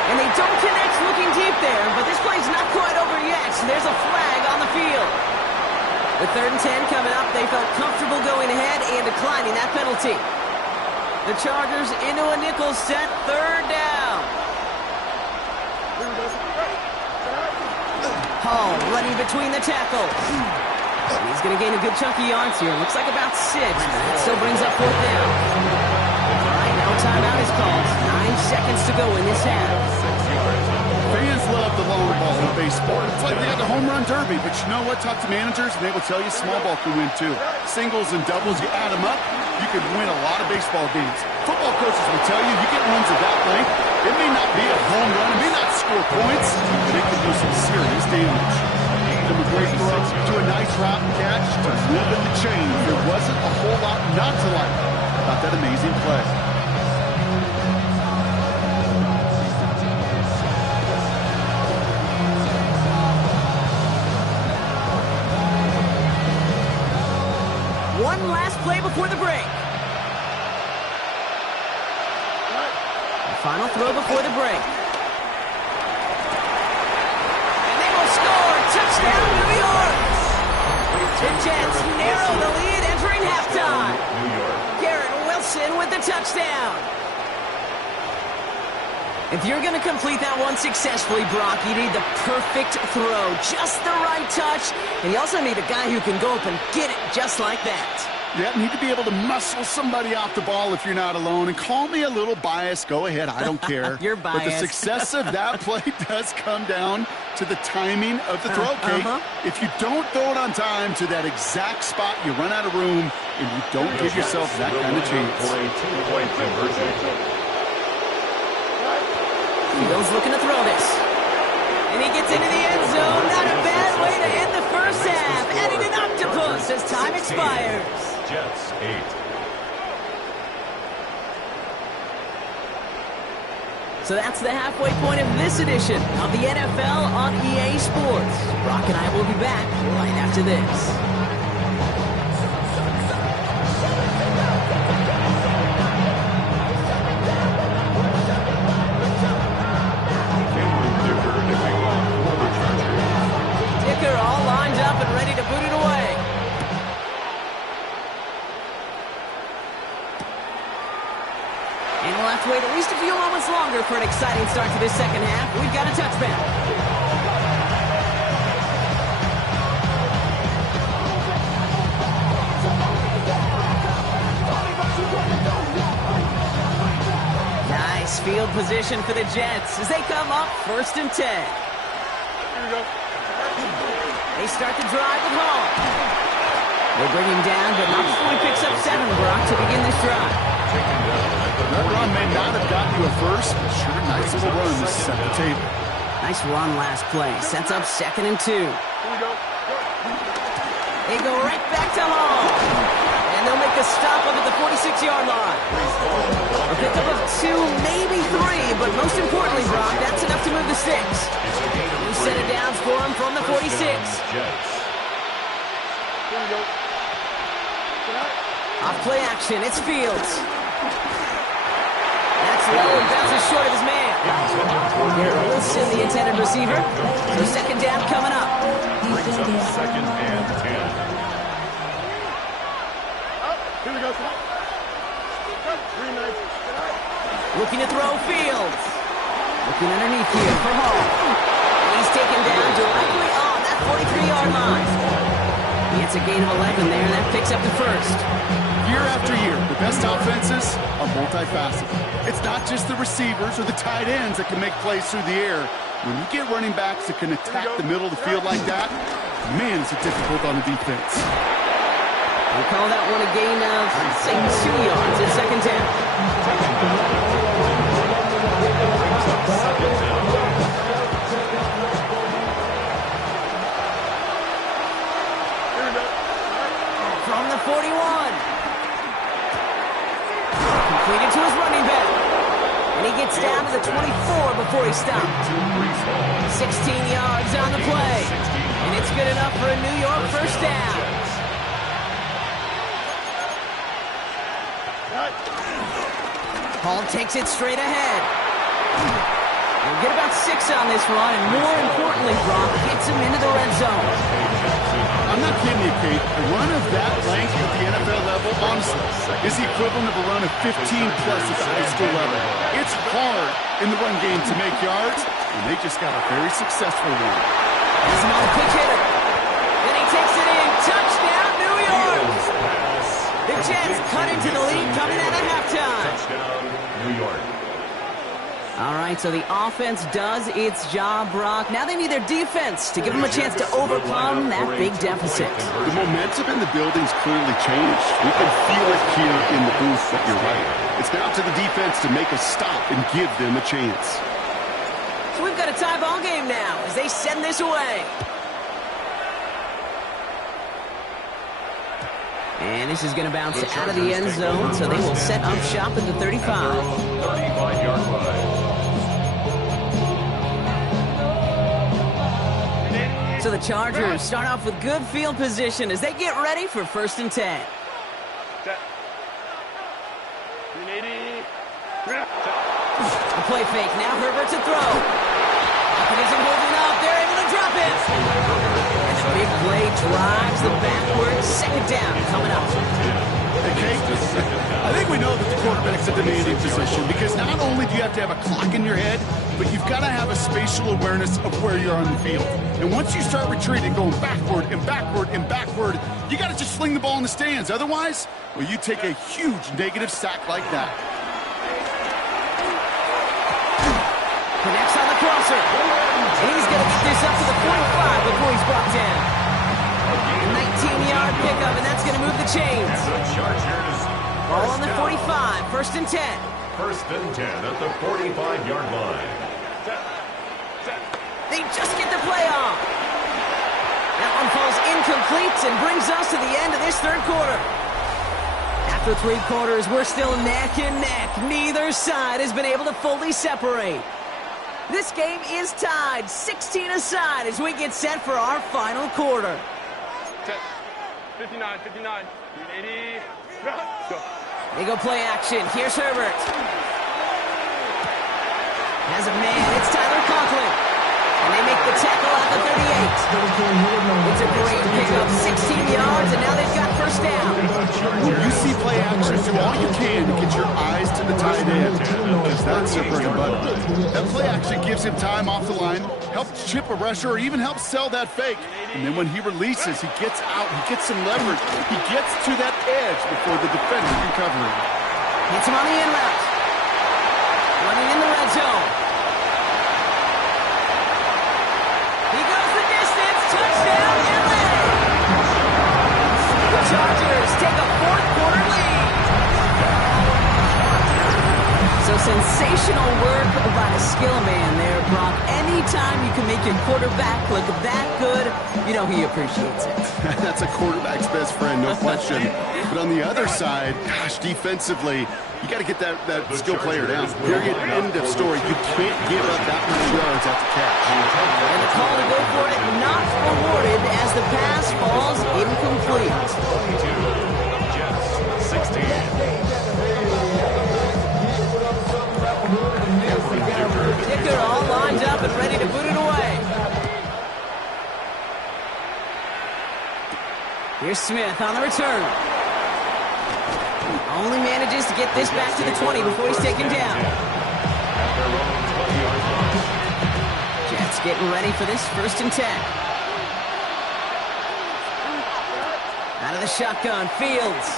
And they don't connect looking deep there, but this play's not quite over yet, so there's a flag on the field. With 3rd and 10 coming up, they felt comfortable going ahead and declining that penalty. The Chargers into a nickel set, third down. Hall running between the tackles. He's going to gain a good chunk of yards here. Looks like about 6, but that still brings up fourth down. All right, now timeout is called. 9 seconds to go in this half. Fans love the long ball in baseball. It's like they had the home run derby, but you know what? Talk to managers, and they will tell you small ball can win too. Singles and doubles, you add them up, you can win a lot of baseball games. Football coaches will tell you, you get runs of that length, it may not be a home run, it may not score points, but it can do some serious damage. From a great throw to a nice route and catch to moving the chain. There wasn't a whole lot not to like about that amazing play. One last play before the break. Final throw before the break. And they will score. Touchdown, New York. The Jets narrow the lead entering halftime. Garrett Wilson with the touchdown. If you're going to complete that one successfully, Brock, you need the perfect throw. Just the right touch. And you also need a guy who can go up and get it just like that. Yeah, need to be able to muscle somebody off the ball if you're not alone. And call me a little biased. Go ahead. I don't care. You're biased. But the success of that play does come down to the timing of the throw, Kate. If you don't throw it on time to that exact spot, you run out of room, and you don't give yourself that kind of chance. Fields looking to throw this. And he gets into the end zone. Not a bad way to end the first half. Adding an octopus as time expires. Jets 8. So that's the halfway point of this edition of the NFL on EA Sports. Brock and I will be back right after this. All lined up and ready to boot it away. And we'll have to wait at least a few moments longer for an exciting start to this second half. We've got a touchback. Nice field position for the Jets as they come up 1st and 10. Here we go. They start the drive with Hall. They bring him down, but not before he picks up 7, Brock, to begin this drive. That run may not have gotten you a first, but sure, nice little run to set the table. Nice run last play. Sets up 2nd and 2. Here we go. They go right back to Hall. And they'll make a stop up at the 46-yard line. A pickup of 2, maybe 3, but most importantly, Brock, that's enough to move the sticks. New set of downs for him from the 46. Off play action, it's Fields. That's low and bounces short of his man. Garrett Wilson, the intended receiver. So 2nd down coming up. Brings up 2nd and 10. Here we go. Looking to throw Fields. Looking underneath here for Hall. And he's taken down directly on that 43-yard line. He gets a gain of 11 there, and that picks up the 1st. Year after year, the best offenses are multifaceted. It's not just the receivers or the tight ends that can make plays through the air. When you get running backs that can attack the middle of the field like that, man, it's difficult on the defense. We'll call that one a gain of, say, 2 yards at 2nd down. From the 41. Completed to his running back. And he gets down to the 24 before he stopped. 16 yards on the play. And it's good enough for a New York 1st down. Hall takes it straight ahead. We'll get about 6 on this run, and more importantly, Brock gets him into the red zone. I'm I'm not kidding you, Kate. A run of that length at the NFL level, honestly, is the equivalent of a run of 15-plus at the high school level. It's hard in the run game to make yards, and they just got a very successful one. He's another quick hitter. Then he takes it in. Touchdown, New York! The Jets cut into the lead coming out of halftime. Touchdown, New York. All right, so the offense does its job, Brock. Now they need their defense to give them a chance to overcome that big deficit. The momentum in the building's clearly changed. We can feel it here in the booth, but you're right. It's now to the defense to make a stop and give them a chance. So we've got a tie ball game now as they send this away. And this is going to bounce out of the end zone, so they will set up shop at the 35. 35-yard line. So the Chargers start off with good field position as they get ready for 1st and 10. A play fake. Now Herbert to throw. Mechanism holding up. They're able to drop it. And the big play drives them backwards. 2nd down coming up. Okay, I think we know that the quarterback's a demanding position because not only do you have to have a clock in your head, but you've got to have a spatial awareness of where you're on the field. And once you start retreating, going backward and backward and backward, you got to just sling the ball in the stands. Otherwise, well, you take a huge negative sack like that. Connects on the crosser. And he's going to get this up to the 45 before he's brought down. A 19-yard pickup, and that's going to move the chains. Ball on the 45, 1st and 10. 1st and 10 at the 45-yard line. They just get the play off. That one falls incomplete and brings us to the end of this 3rd quarter. After 3 quarters, we're still neck and neck. Neither side has been able to fully separate. This game is tied 16 aside as we get set for our final quarter. 59, 80. Go. They go play action. Here's Herbert. Has a man. It's Tyler Conklin. And they make the tackle at the 38. It's a great pickup. 16 yards, and now they've got 1st down. When you see play action, do all you can to get your eyes to the tight end. Because that's their bread and butter. That play action gives him time off the line, helps chip a rusher, or even helps sell that fake. And then when he releases, he gets out, he gets some leverage. He gets to that edge before the defender can cover him. Hits him on the in route. Running in the red zone. He goes the distance. Touchdown, LA! The Chargers take a 4th quarter lead. So sensational work by the skill man there, Brock. Anytime you can make your quarterback look that good, you know he appreciates it. That's a quarterback's best friend, no question. But on the other side, gosh, defensively, you got to get that skill player down. Period. End of story. You can't give up that many yards at the catch. And the call to go for it not rewarded as the pass falls incomplete. 16. Dicker all lined up and ready to boot it away. Here's Smith on the return. Only manages to get this back to the 20 before he's taken down. Jets getting ready for this 1st and 10. Out of the shotgun, Fields.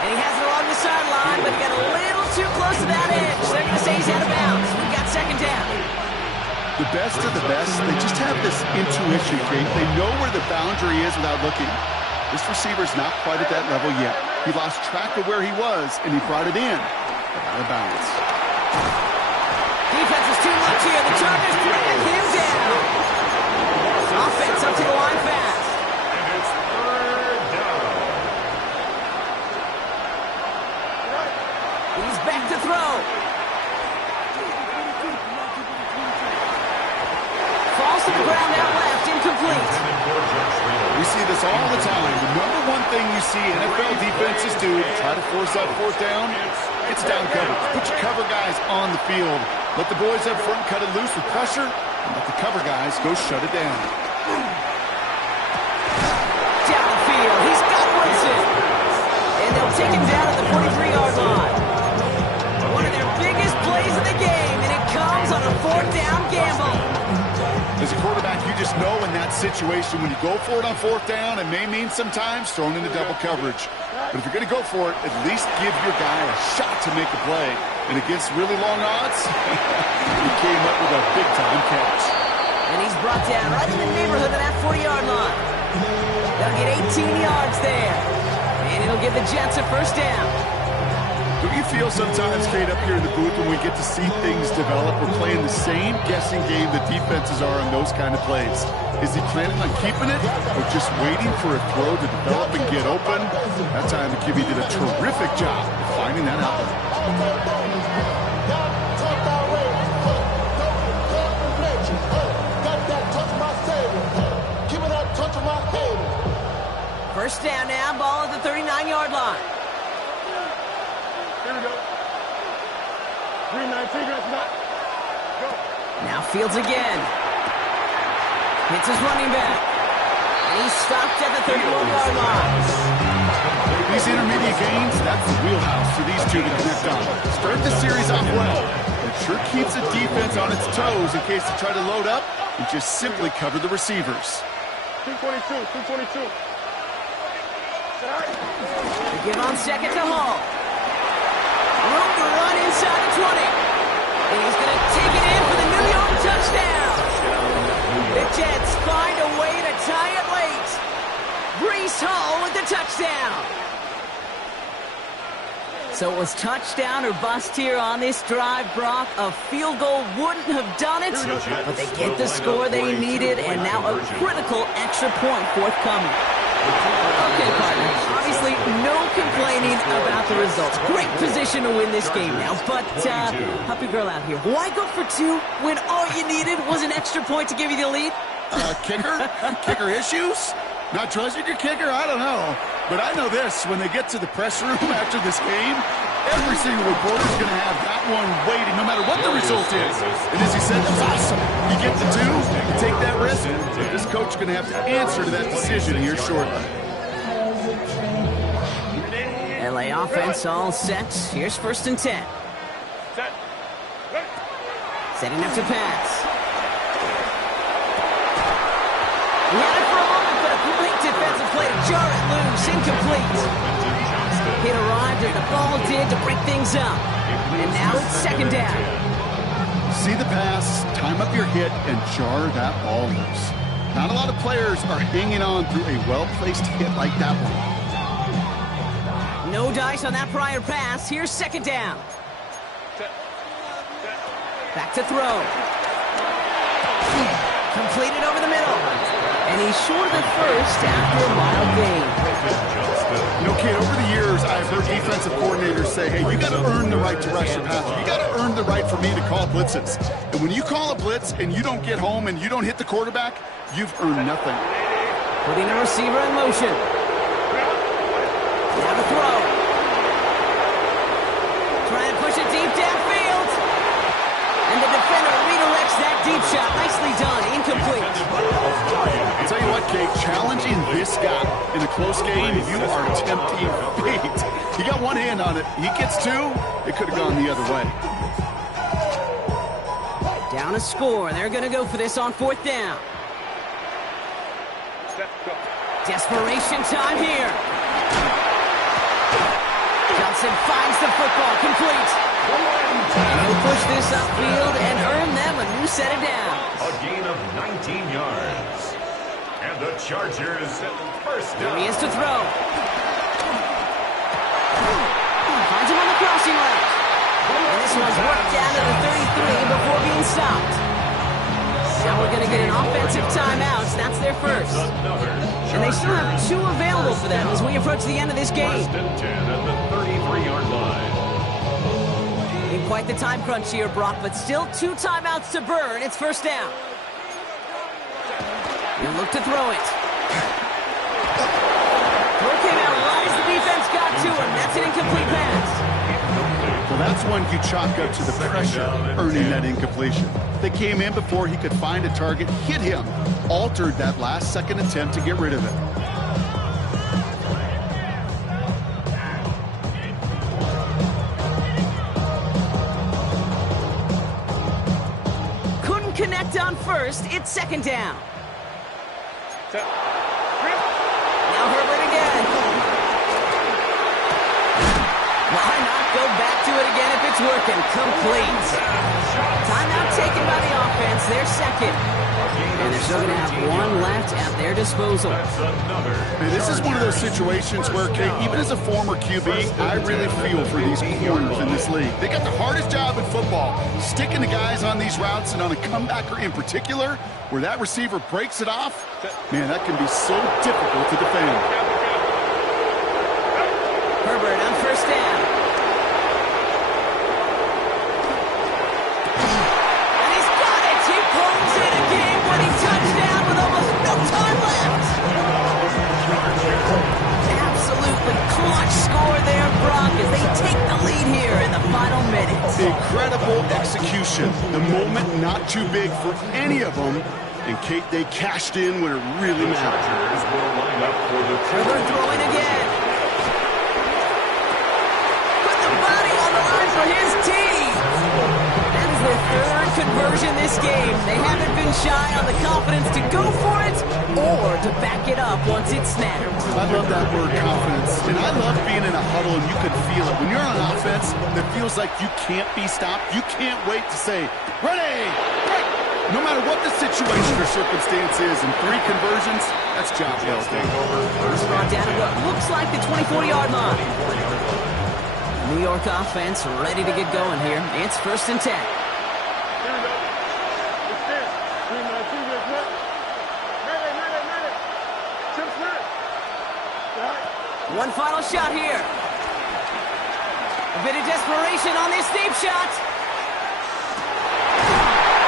And he has it along the sideline, but he got a little too close to that edge. They're going to say he's out of bounds. We've got 2nd down. The best of the best, they just have this intuition, Kate. They know where the boundary is without looking. This receiver's not quite at that level yet. He lost track of where he was, and he brought it in. But out of bounds. Defense is too much here. The Chargers drag him down. Offense up to the line fast. And it's 3rd down. He's back to throw. Falls to the ground out left, incomplete. We see this all the time. The number one thing you see NFL defenses do to try to force that 4th down, it's down coverage. Put your cover guys on the field. Let the boys up front cut it loose with pressure, and let the cover guys go shut it down. situation. When you go for it on fourth down, it may mean sometimes throwing into double coverage. But if you're going to go for it, at least give your guy a shot to make a play. And against really long odds, he came up with a big-time catch. And he's brought down right in the neighborhood of that 40-yard line. They'll get 18 yards there. And it'll give the Jets a first down. Don't you feel sometimes, Kate, up here in the booth when we get to see things develop, we're playing the same guessing game that defenses are on those kind of plays? Is he planning on keeping it or just waiting for a throw to develop and get open? That time the QB did a terrific job of finding that outlet. First down now, ball at the 39-yard line. Here we go. 3-19, go. Now Fields again. Hits his running back. And he's stopped at the 31-yard line. These intermediate gains, that's the wheelhouse for these two to connect on. Start the series off well. It sure keeps the defense on its toes in case they try to load up and just simply cover the receivers. 222. They give on second to Hall. Room to run inside the 20. And he's going to take it in for the New York touchdown. The Jets find a way to tie it late. Breece Hall with the touchdown. So it was touchdown or bust here on this drive, Brock. A field goal wouldn't have done it, but they get the score they needed, and now a critical extra point forthcoming. Okay, partner, obviously no complaining about the results. Great position to win this game now, but help your girl out here. Why go for two when all you needed was an extra point to give you the lead? Kicker? Kicker issues? Not trusting your kicker? I don't know. But I know this, when they get to the press room after this game, every single reporter's going to have that one waiting, no matter what the result is. And as he said, it was awesome. You get the two, you take that risk, but this coach is going to have to answer to that decision here shortly. LA offense all set. Here's 1st and 10. Setting up to pass. He had it for a moment, but a great defensive play to jar it loose. Incomplete. It arrived as the ball did to break things up. And now it's 2nd down. See the pass, time up your hit, and jar that ball loose. Not a lot of players are hanging on through a well-placed hit like that one. No dice on that prior pass. Here's 2nd down. Back to throw. Completed over the middle. And he's short of the first after a mild gain. You know, Kate, over the years, I've heard defensive coordinators say, hey, you got to earn the right to rush the passer. You got to earn the right for me to call blitzes. And when you call a blitz and you don't get home and you don't hit the quarterback, you've earned nothing. Putting a receiver in motion. Now to throw. Trying to push it deep downfield. And the defender redirects that deep shot. Nicely done. Incomplete. I'll tell you what, Kate, challenging this guy in a close game, you are tempting fate. He got one hand on it. He gets two, it could have gone the other way. Down a score. They're going to go for this on 4th down. Desperation time here. Johnson finds the football, complete. And he'll push this upfield and earn them a new set of downs. A gain of 19 yards. And the Chargers first down. Here he is to throw. Finds him on the crossing route. And this one's worked down to the 33 before being stopped. Now we're going to get an offensive timeout. That's their first. And they still have 2 available for them as we approach the end of this game. 1st and 10 at the 33-yard line. In quite the time crunch here, Brock, but still 2 timeouts to burn. It's 1st down. You look to throw it. Throw came out right as the defense got to him. That's an incomplete pass. Well, that's one you chalk up to the pressure, earning that incompletion. They came in before he could find a target, hit him, altered that last-second attempt to get rid of it. Couldn't connect on first. It's 2nd down. Now Herbert again. Why not go back to it again if it's working? Complete. Timeout taken by the offense. They're second. And they're still going to have one left at their disposal. This is one of those situations where, Kate, even as a former QB, I really feel for these corners in this league. They got the hardest job in football, sticking the guys on these routes, and on a comebacker in particular, where that receiver breaks it off, man, that can be so difficult to defend. Herbert on first down. And he's got it. He pulls in a game-winning touchdown with almost no time left. Absolutely clutch score there, Brock, as they take the lead here in the final minutes. Incredible execution. The moment not too big for any of them. And, Kate, they cashed in when it really mattered. Herbert throwing again. Put the body on the line for his team. That is their third conversion this game. They haven't been shy on the confidence to go for it or to back it up once it's snapped. I love that word, confidence. And I love being in a huddle and you can feel it. When you're on offense, it feels like you can't be stopped. You can't wait to say, ready, break. No matter what the situation or circumstance is, in 3 conversions, that's job well done. First brought down at what looks like the 24-yard line. New York offense ready to get going here. It's 1st and 10. One final shot here. A bit of desperation on this deep shot.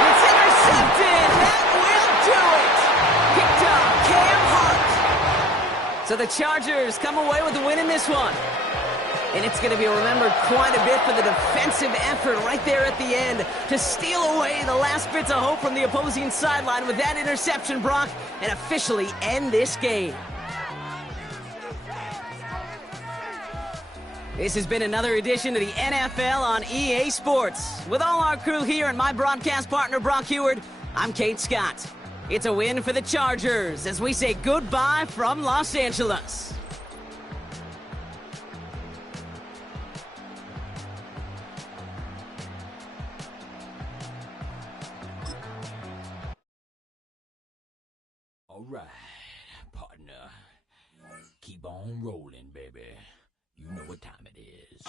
It's intercepted. That will do it. Picked up Cam Hart. So the Chargers come away with the win in this one. And it's going to be remembered quite a bit for the defensive effort right there at the end to steal away the last bits of hope from the opposing sideline with that interception, Brock, and officially end this game. This has been another edition of the NFL on EA Sports. With all our crew here and my broadcast partner, Brock Heward, I'm Kate Scott. It's a win for the Chargers as we say goodbye from Los Angeles. All right, partner. Keep on rolling, baby. You know what time it is.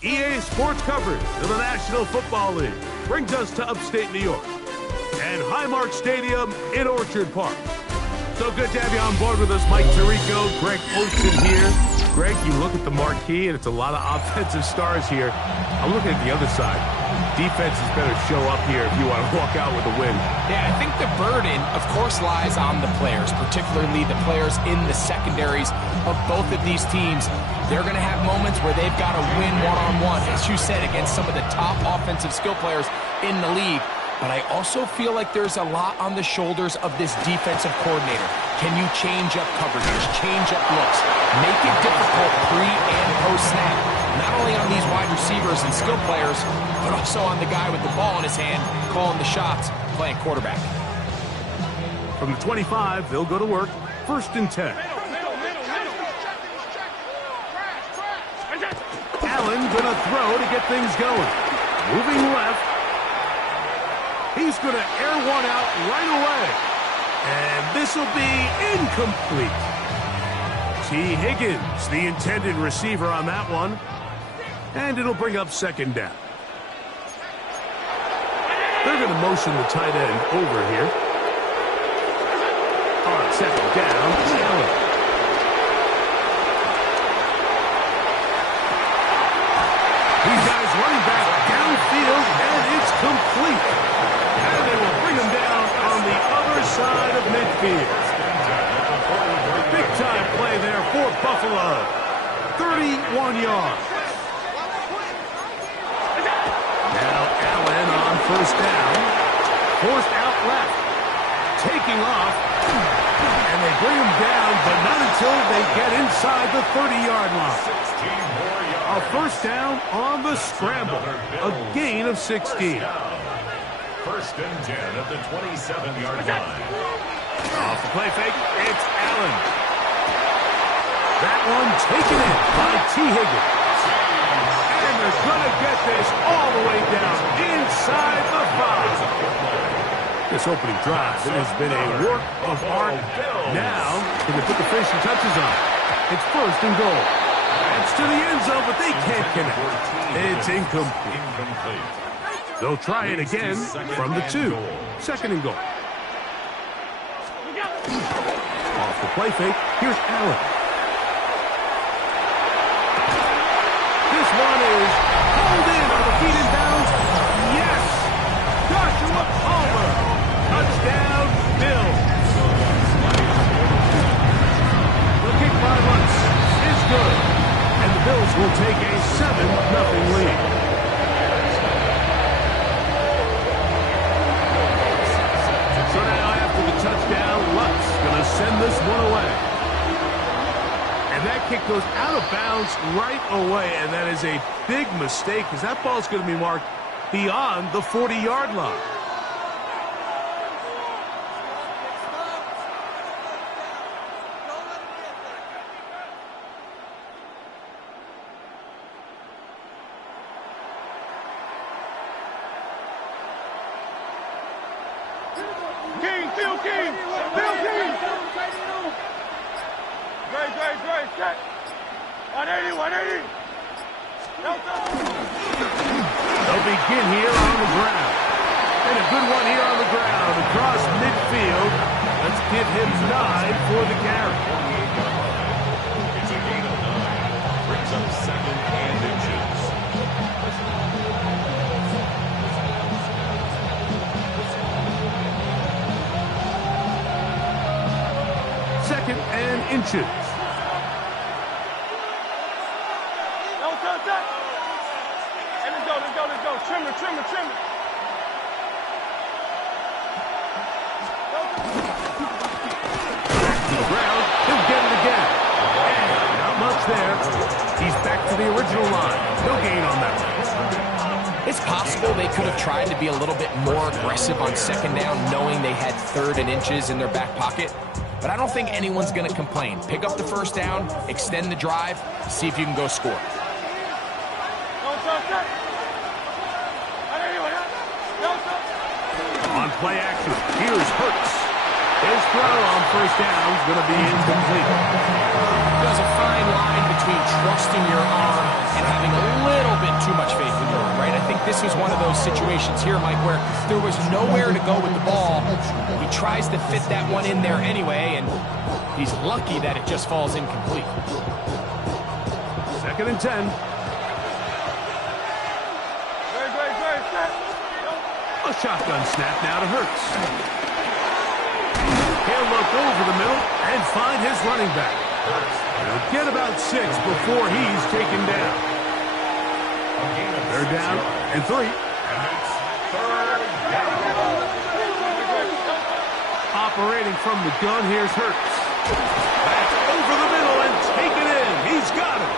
EA Sports coverage of the National Football League brings us to upstate New York and Highmark Stadium in Orchard Park. So good to have you on board with us, Mike Tirico, Greg Olson here. Greg, you look at the marquee, and it's a lot of offensive stars here. I'm looking at the other side. Defenses better show up here if you want to walk out with a win. Yeah, I think the burden, of course, lies on the players, particularly the players in the secondaries of both of these teams. They're going to have moments where they've got to win one-on-one, as you said, against some of the top offensive skill players in the league. But I also feel like there's a lot on the shoulders of this defensive coordinator. Can you change up coverages, change up looks, make it difficult pre- and post-snap? Not only on these wide receivers and skill players, but also on the guy with the ball in his hand, calling the shots, playing quarterback. From the 25, they'll go to work. 1st and 10. Allen gonna throw to get things going. Moving left. He's gonna air one out right away. And this will be incomplete. T. Higgins, the intended receiver on that one. And it'll bring up 2nd down. They're going to motion the tight end over here. On 2nd down, Allen. He's got his running back downfield, and it's complete. And they will bring him down on the other side of midfield. Big-time play there for Buffalo. 31 yards. Now Allen on 1st down. Forced out left. Taking off. And they bring him down, but not until they get inside the 30-yard line. A 1st down on the scramble. A gain of 16. 1st and 10 at the 27-yard line. Off the play fake, it's Allen. That one taken in by T. Higgins. And they're going to get this all the way down inside the 5. This opening drive, it has been a work of art. Now, can they put the finishing touches on it? It's 1st and goal. It's to the end zone, but they can't connect. It's incomplete. They'll try it again from the 2. 2nd and goal. Off the play fake, here's Allen. This one is pulled in on the feet in bounds. Yes! Joshua Palmer. Touchdown, Bills. The kick by Lutz is good. And the Bills will take a 7-0 lead. So now after the touchdown, Lutz going to send this one away. And that kick goes out of bounds right away, and that is a big mistake because that ball is going to be marked beyond the 40-yard line. They'll begin here on the ground. And a good one here on the ground across midfield. Let's give him 9 for the carry. It's a gain of 9. Brings up 2nd and inches. Second and inches. Let's go. Trim it. To the ground. He'll get it again. And not much there. He's back to the original line. No gain on that one. It's possible they could have tried to be a little bit more aggressive on 2nd down, knowing they had 3rd and inches in their back pocket. But I don't think anyone's going to complain. Pick up the 1st down, extend the drive, see if you can go score. On play action, here's Hurts. His throw on 1st down is going to be incomplete. There's a fine line between trusting your arm and having a little bit too much faith in your arm, right? I think this was one of those situations here, Mike, where there was nowhere to go with the ball. He tries to fit that one in there anyway, and he's lucky that it just falls incomplete. 2nd and 10. A shotgun snap now to Hurts. He'll look over the middle and find his running back. He'll get about 6 before he's taken down. They're down and 3. Operating from the gun, here's Hurts. Back over the middle and taken in. He's got it.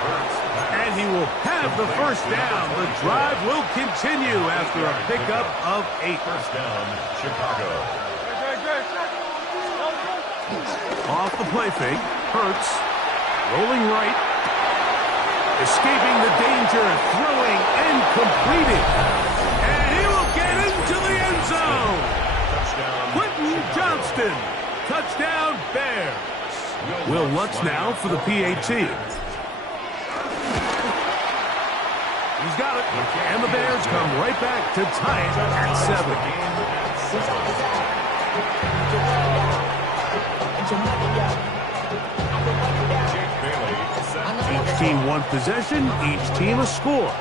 And he will have the 1st down. The drive will continue after a pickup of 8. 1st down, Chicago. Off the play fake. Hurts. Rolling right. Escaping the danger. Throwing and completing. And he will get into the end zone. Quentin Johnston. Touchdown, Bears. Will Lutz now for the PAT. He's got it. And the Bears come right back to tie it at 7. Each team one possession, each team a score.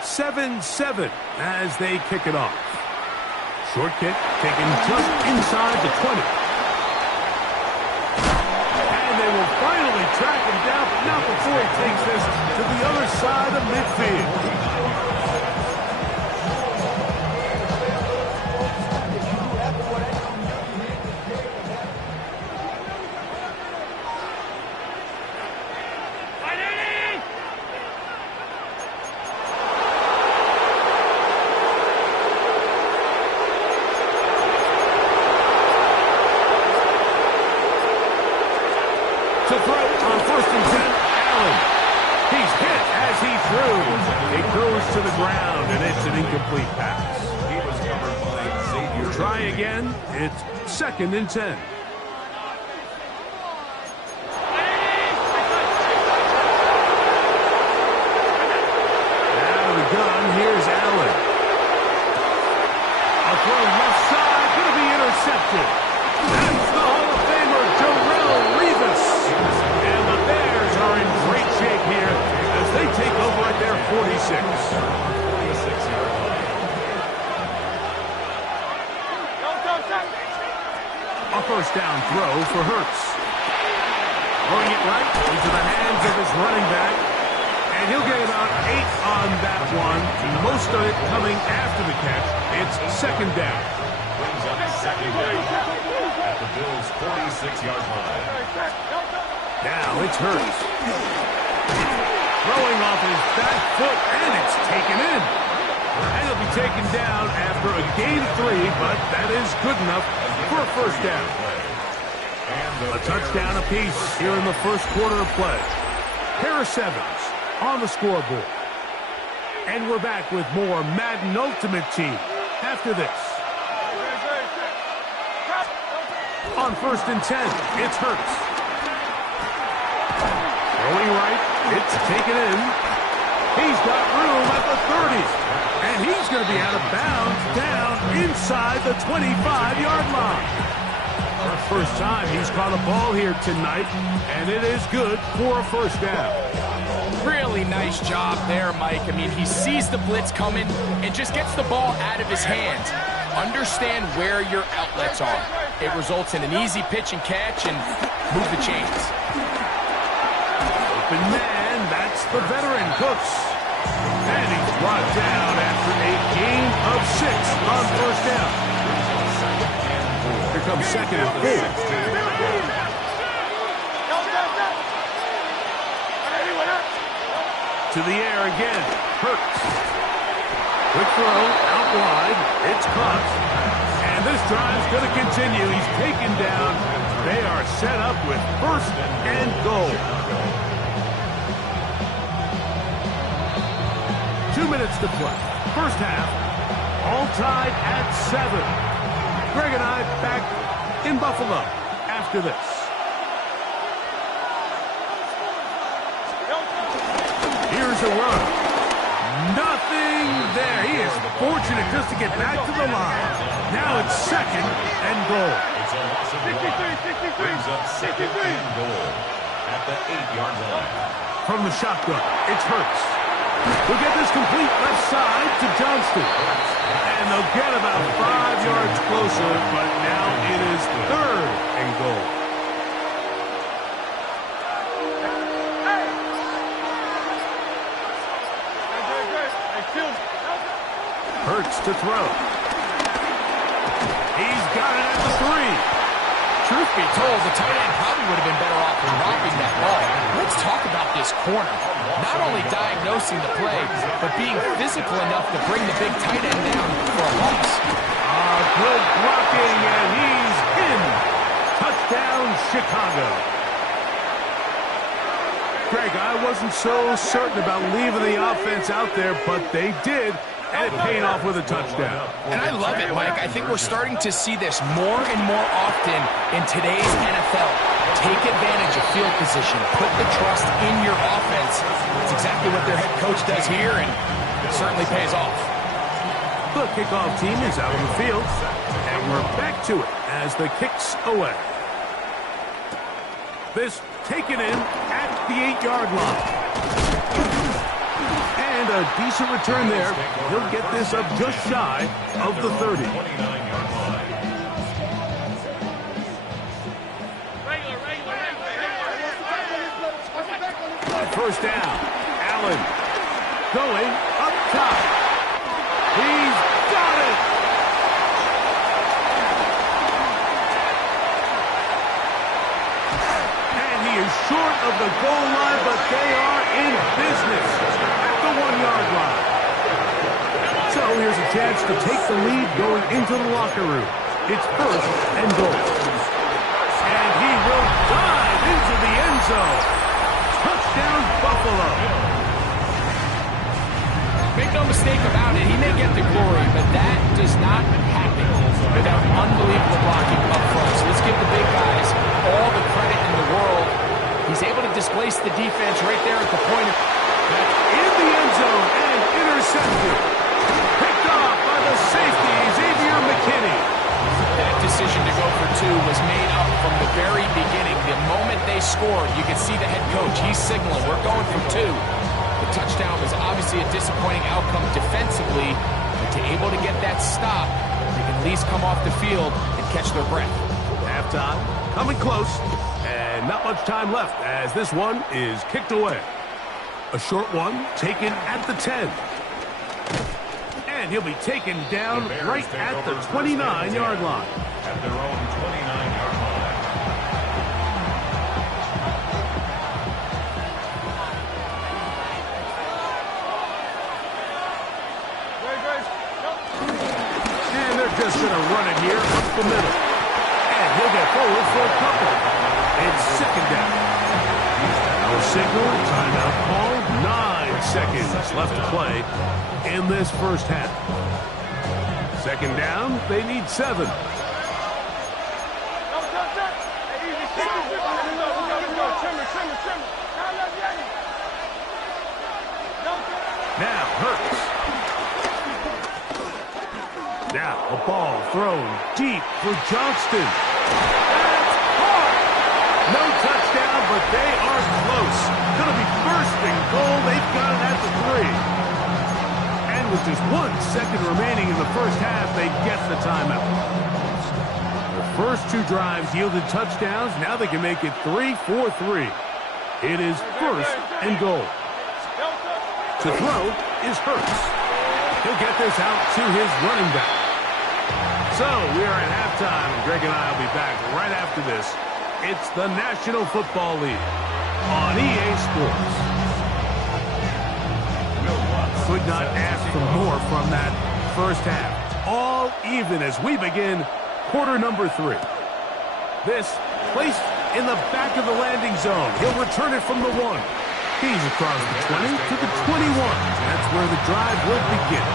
7-7 as they kick it off. Short kick taken just inside the 20. And they will finally track him down, but not before he takes this to the other side of midfield. To throw on 1st and 10, Allen. He's hit as he threw. It goes to the ground, and it's an incomplete pass. He was covered by Xavier. Try again. It's 2nd and 10. Out of the gun, here's Allen. A throw left side, going to be intercepted. That's the Hall of Famer, Jarrell Revis. And the Bears are in great shape here as they take over at their 46. 46-yard line. A first down throw for Hurts. Throwing it right into the hands of his running back. And he'll get about 8 on that one. Most of it coming after the catch. It's 2nd down. Brings up 2nd down at the Bills' 46-yard line. Now it's Hurts. Throwing off his back foot, and it's taken in. And he'll be taken down after a gain of 3, but that is good enough for a first down. A touchdown apiece here in the first quarter of play. Pair of 7s on the scoreboard. And we're back with more Madden Ultimate Team after this. On 1st and 10, it's Hurts. Throwing right, it's taken in. He's got room at the 30. And he's going to be out of bounds down inside the 25-yard line. First time he's caught a ball here tonight, and it is good for a first down. Really nice job there, Mike. I mean, he sees the blitz coming and just gets the ball out of his hands. Understand where your outlets are. It results in an easy pitch and catch and move the chains. Open man, that's the veteran Cooks. And he's brought down after a gain of 6 on first down. Here comes 2nd and 4. To the air again. Hurts. Quick throw, out wide. It's caught. And this drive's going to continue. He's taken down. They are set up with 1st and goal. 2 minutes to play. First half, all tied at 7. Greg and I back in Buffalo after this. Here's a run. Nothing there. He is fortunate just to get back to the line. Now it's 2nd and goal. It's a loss of 1. Brings up 2nd and goal at the 8-yard line. From the shotgun, it's Hurts. We'll get this complete left side to Johnston. And they'll get about 5 yards closer, but now it is 3rd and goal. Hurts to throw. He's got it at the 3. Truth be told, the tight end probably would have been better off dropping that ball. Let's talk about this corner. Not only diagnosing the play, but being physical enough to bring the big tight end down for a loss. Good blocking, and he's in. Touchdown. down, Chicago. Greg, I wasn't so certain about leaving the offense out there, but they did, and it paid off with a touchdown. And I love it, Mike. I think we're starting to see this more and more often in today's NFL. Take advantage of field position. Put the trust in your offense. It's exactly what their head coach does here, and it certainly pays off. The kickoff team is out on the field, and we're back to it as the kick's away. This taken in at the 8-yard line. And a decent return there. He'll get this up just shy of the 30. First down. Allen going up top. He's got it. Short of the goal line, but they are in business at the 1-yard line. So here's a chance to take the lead going into the locker room. It's first and goal. And he will dive into the end zone. Touchdown, Buffalo. Make no mistake about it, he may get the glory, but that does not happen without unbelievable blocking up front. So let's give the big guys all the credit in the world. He's able to displace the defense right there at the point of... In the end zone and intercepted. Picked off by the safety, Xavier McKinney. That decision to go for 2 was made up from the very beginning. The moment they scored, you could see the head coach. He's signaling, we're going for 2. The touchdown was obviously a disappointing outcome defensively, but to able to get that stop, they can at least come off the field and catch their breath. Halftime, coming close. And not much time left as this one is kicked away. A short one taken at the 10. And he'll be taken down right at the 29-yard line. At their own 29-yard line. And they're just going to run it here up the middle. And he'll get forward for a couple. It's second down. No signal, timeout call, 9 seconds left to play in this first half. Second down, they need 7. Now, Hurts. Now, a ball thrown deep for Johnston. No touchdown, but they are close. Going to be first and goal. They've got it at the 3. And with just 1 second remaining in the first half, they get the timeout. The first 2 drives yielded touchdowns. Now they can make it 3-4-3. It is first and goal. To throw is Hurts. He'll get this out to his running back. So we are at halftime. Greg and I will be back right after this. It's the National Football League on EA Sports. Could not ask for more from that first half. All even as we begin quarter number 3. This placed in the back of the landing zone. He'll return it from the 1. He's across the 20 to the 21. That's where the drive will begin.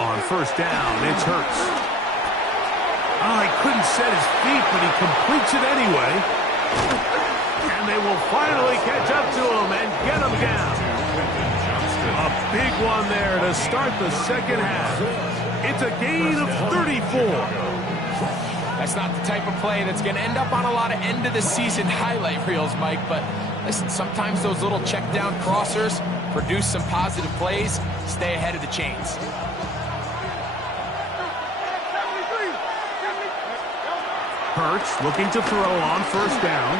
On first down, it's Hurts. Oh, he couldn't set his feet, but he completes it anyway. And they will finally catch up to him and get him down. A big one there to start the second half. It's a gain of 34. That's not the type of play that's going to end up on a lot of end-of-the-season highlight reels, Mike. But listen, sometimes those little check-down crossers produce some positive plays. Stay ahead of the chains. Hurts looking to throw on first down.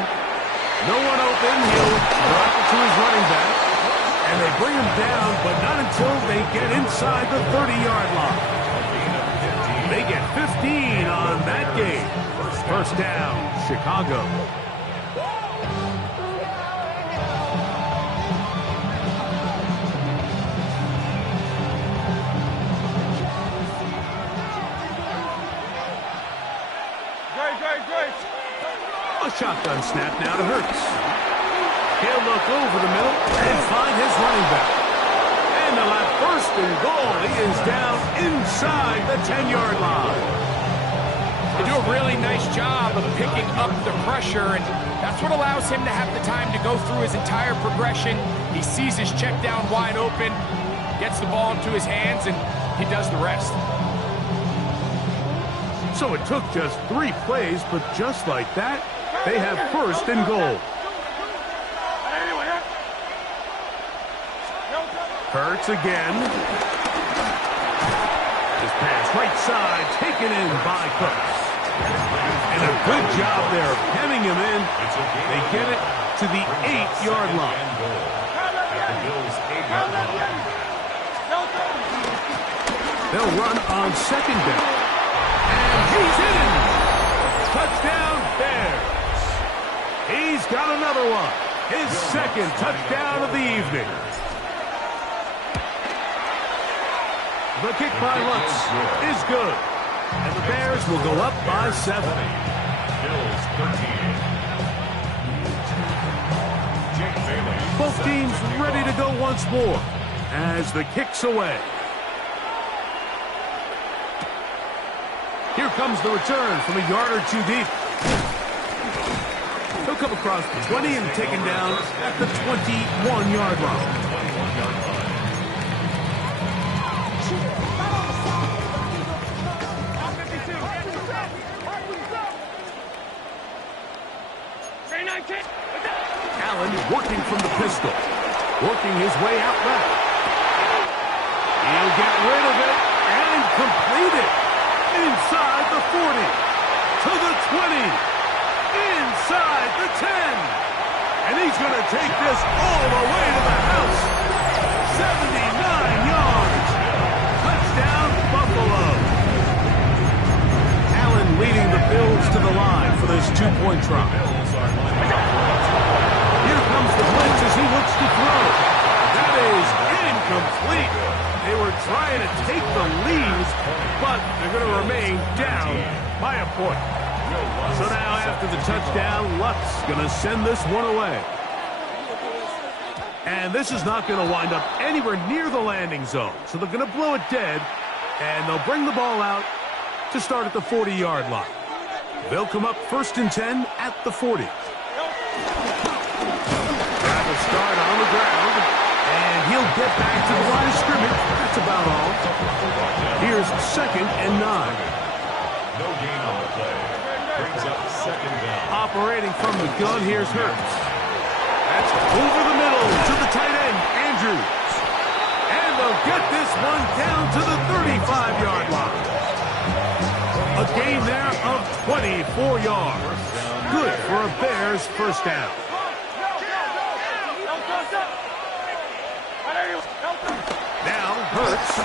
No one open. He'll drop it to his running back. And they bring him down, but not until they get inside the 30-yard line. They get 15 on that game. First down, Chicago. A shotgun snap now to Hurts. He'll look over the middle and find his running back. And they'll have first and goal. He is down inside the 10-yard line. They do a really nice job of picking up the pressure, and that's what allows him to have the time to go through his entire progression. He sees his check down wide open, gets the ball into his hands, and he does the rest. So it took just 3 plays, but just like that, they have first and goal. Hurts again. His pass right side taken in by Cooks. And a good job there of hemming him in. They get it to the 8-yard line. They'll run on second down. And he's in. Touchdown Bears. He's got another one. His second touchdown of the evening. The kick by Lutz is good. And the Bears will go up by 7. Bills 13. Both teams ready to go once more as the kick's away. Here comes the return from a yard or 2 deep. He'll come across the 20 and taken down at the 21-yard line. Allen working from the pistol, working his way out left. He'll get rid of it and complete it inside the 40, to the 20, inside the 10. And he's going to take this all the way to the house. 79 yards. Touchdown, Buffalo. Allen leading the Bills to the line for this 2-point try. Here comes the blitz as he looks to throw. That is incomplete. They were trying to take the lead, but they're going to remain down by a point. So now after the touchdown, Lutz going to send this one away. And this is not going to wind up anywhere near the landing zone. So they're going to blow it dead, and they'll bring the ball out to start at the 40-yard line. They'll come up first and 10 at the 40. Grab a start on the ground, and he'll get back to the line of scrimmage. That's about all. Here's second and 9. No gain on the play. Brings up second down. Operating from the gun, here's Hurts. That's over the middle to the tight end, Andrews. And they'll get this one down to the 35-yard line. A gain there of 24 yards. Good for a Bears first down. Now Hurts.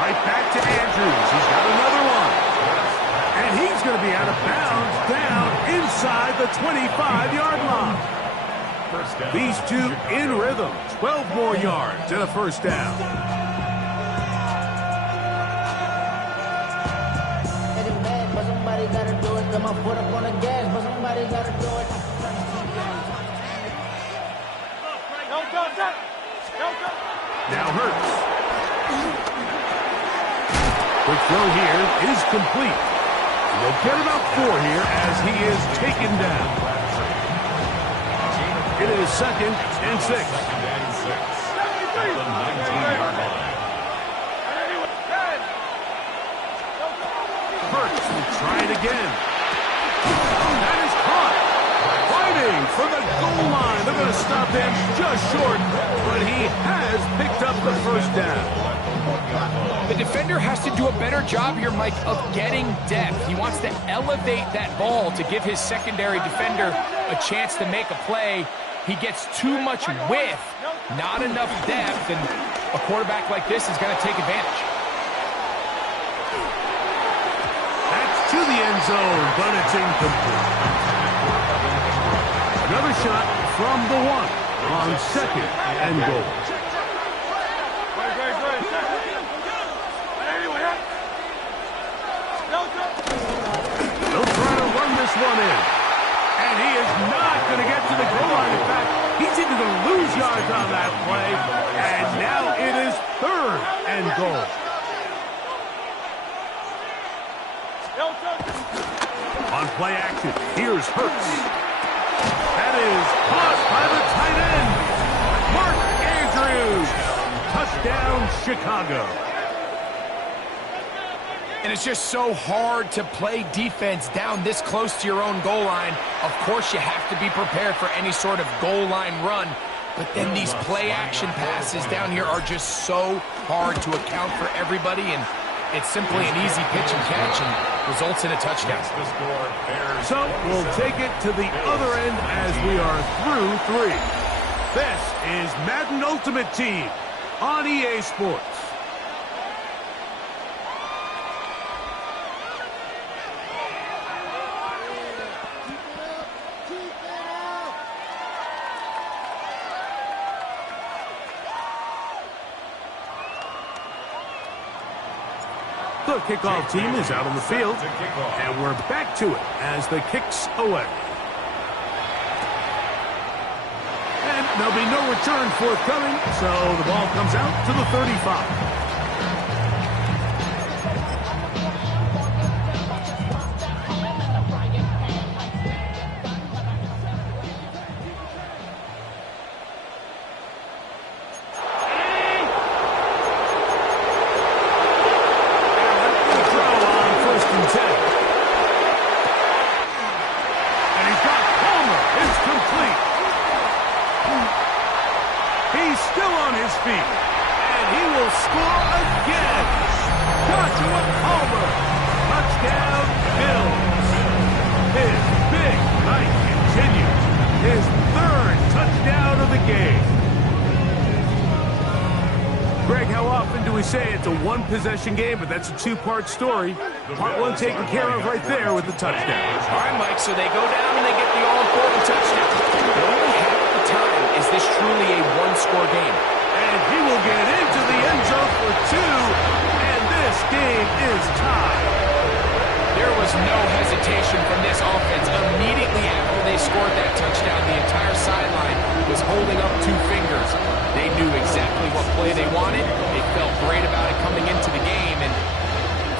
Right back to Andrews. He's got another one. And he's going to be out of bounds down inside the 25-yard line. These two in rhythm. 12 more yards and a first down. Somebody gotta do it. Got my foot up on the gas, but somebody gotta do it. Now Hurts. Quick throw here is complete. They'll get about 4 here as he is taken down. It is second and 6. Hurts will try it again. That is caught. Fighting for the goal line. They're going to stop him just short, but he has picked up the first down. The defender has to do a better job here, Mike, of getting depth. He wants to elevate that ball to give his secondary defender a chance to make a play. He gets too much width, not enough depth, and a quarterback like this is going to take advantage. To the end zone, but it's incomplete. Another shot from the 1 on second and goal. They'll try to run play action. Here's Hurts. That is caught by the tight end, Mark Andrews. Touchdown, Chicago. And it's just so hard to play defense down this close to your own goal line. Of course, you have to be prepared for any sort of goal line run. But then these play-action passes down here are just so hard to account for everybody. And it's simply an easy pitch and catch and results in a touchdown. So we'll take it to the other end as we are through 3. This is Madden Ultimate Team on EA Sports. The kickoff team is out on the field, and we're back to it as the kick's away. And there'll be no return forthcoming, so the ball comes out to the 35. Possession game, but that's a 2-part story. Part 1 taken care of right there with the touchdown. All right, Mike, so they go down and they get the all-important touchdown. But only half the time is this truly a one-score game. And he will get into the end zone for 2, and this game is tied. There was no hesitation from this offense. Immediately after they scored that touchdown, the entire sideline was holding up 2 fingers. They knew exactly what play they wanted. They felt great about it coming into the game, and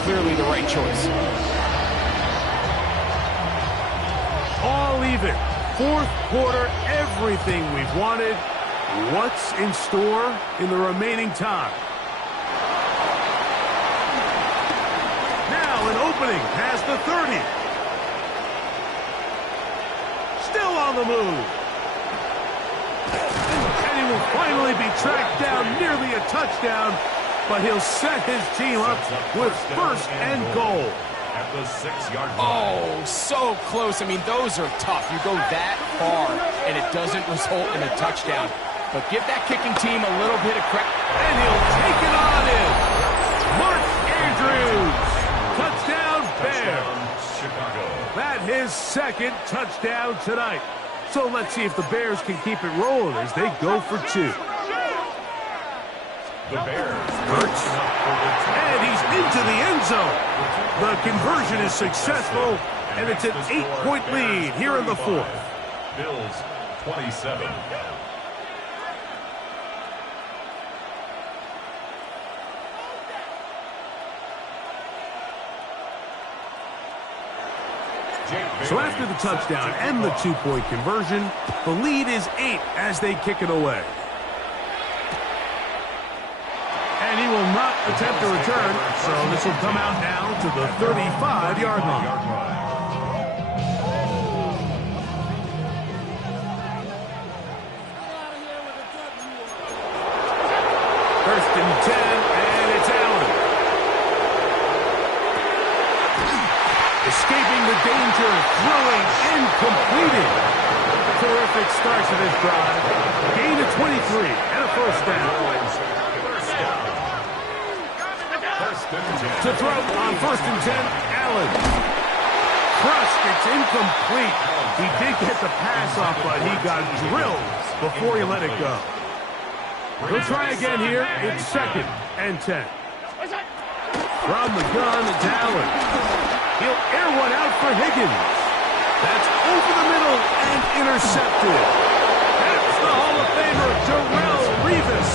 clearly the right choice. All even. 4th quarter, everything we've wanted. What's in store in the remaining time? Now an opening past the 30. Still on the move. And he will finally be tracked down, nearly a touchdown, but he'll set his team up with 1st and goal. At the 6-yard line. Oh, so close. I mean, those are tough. You go that far, and it doesn't result in a touchdown. But give that kicking team a little bit of credit. And he'll take it on in. Mark Andrews. Touchdown, Bears. Chicago. That his 2nd touchdown tonight. So let's see if the Bears can keep it rolling as they go for 2. The Bears. Hurts. And he's into the end zone. The conversion is successful, and it's an 8-point lead here in the 4th. Bills 27. So after the touchdown and the 2-point conversion, the lead is 8 as they kick it away. And he will not attempt a return, so this will come out now to the 35-yard line. First and 10, and it's Allen. Escaping the danger, throwing and completing. Terrific start to this drive. Gain of 23 and a 1st down. To throw on 1st and 10, Allen. Crushed, it's incomplete. He did get the pass off, but he got drilled before he let it go. He'll try again here. It's 2nd and 10. From the gun, it's Allen. He'll air one out for Higgins. That's over the middle and intercepted. That's the Hall of Famer, Darrelle Revis.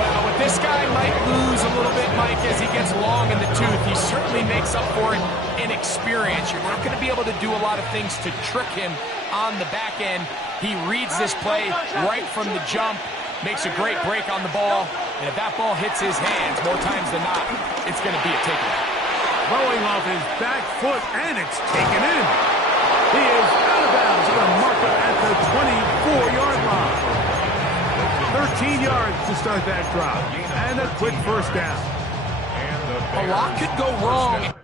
Well, what this guy might lose a little bit, Mike, as he gets long in the tooth, he certainly makes up for it in experience. You're not going to be able to do a lot of things to trick him on the back end. He reads this play right from the jump, makes a great break on the ball, and if that ball hits his hands more times than not, it's going to be a takeaway. Throwing off his back foot, and it's taken in. He is out of bounds at the marker at the 24-yard line. 13 yards to start that drop, and a quick first down. A lot could go wrong.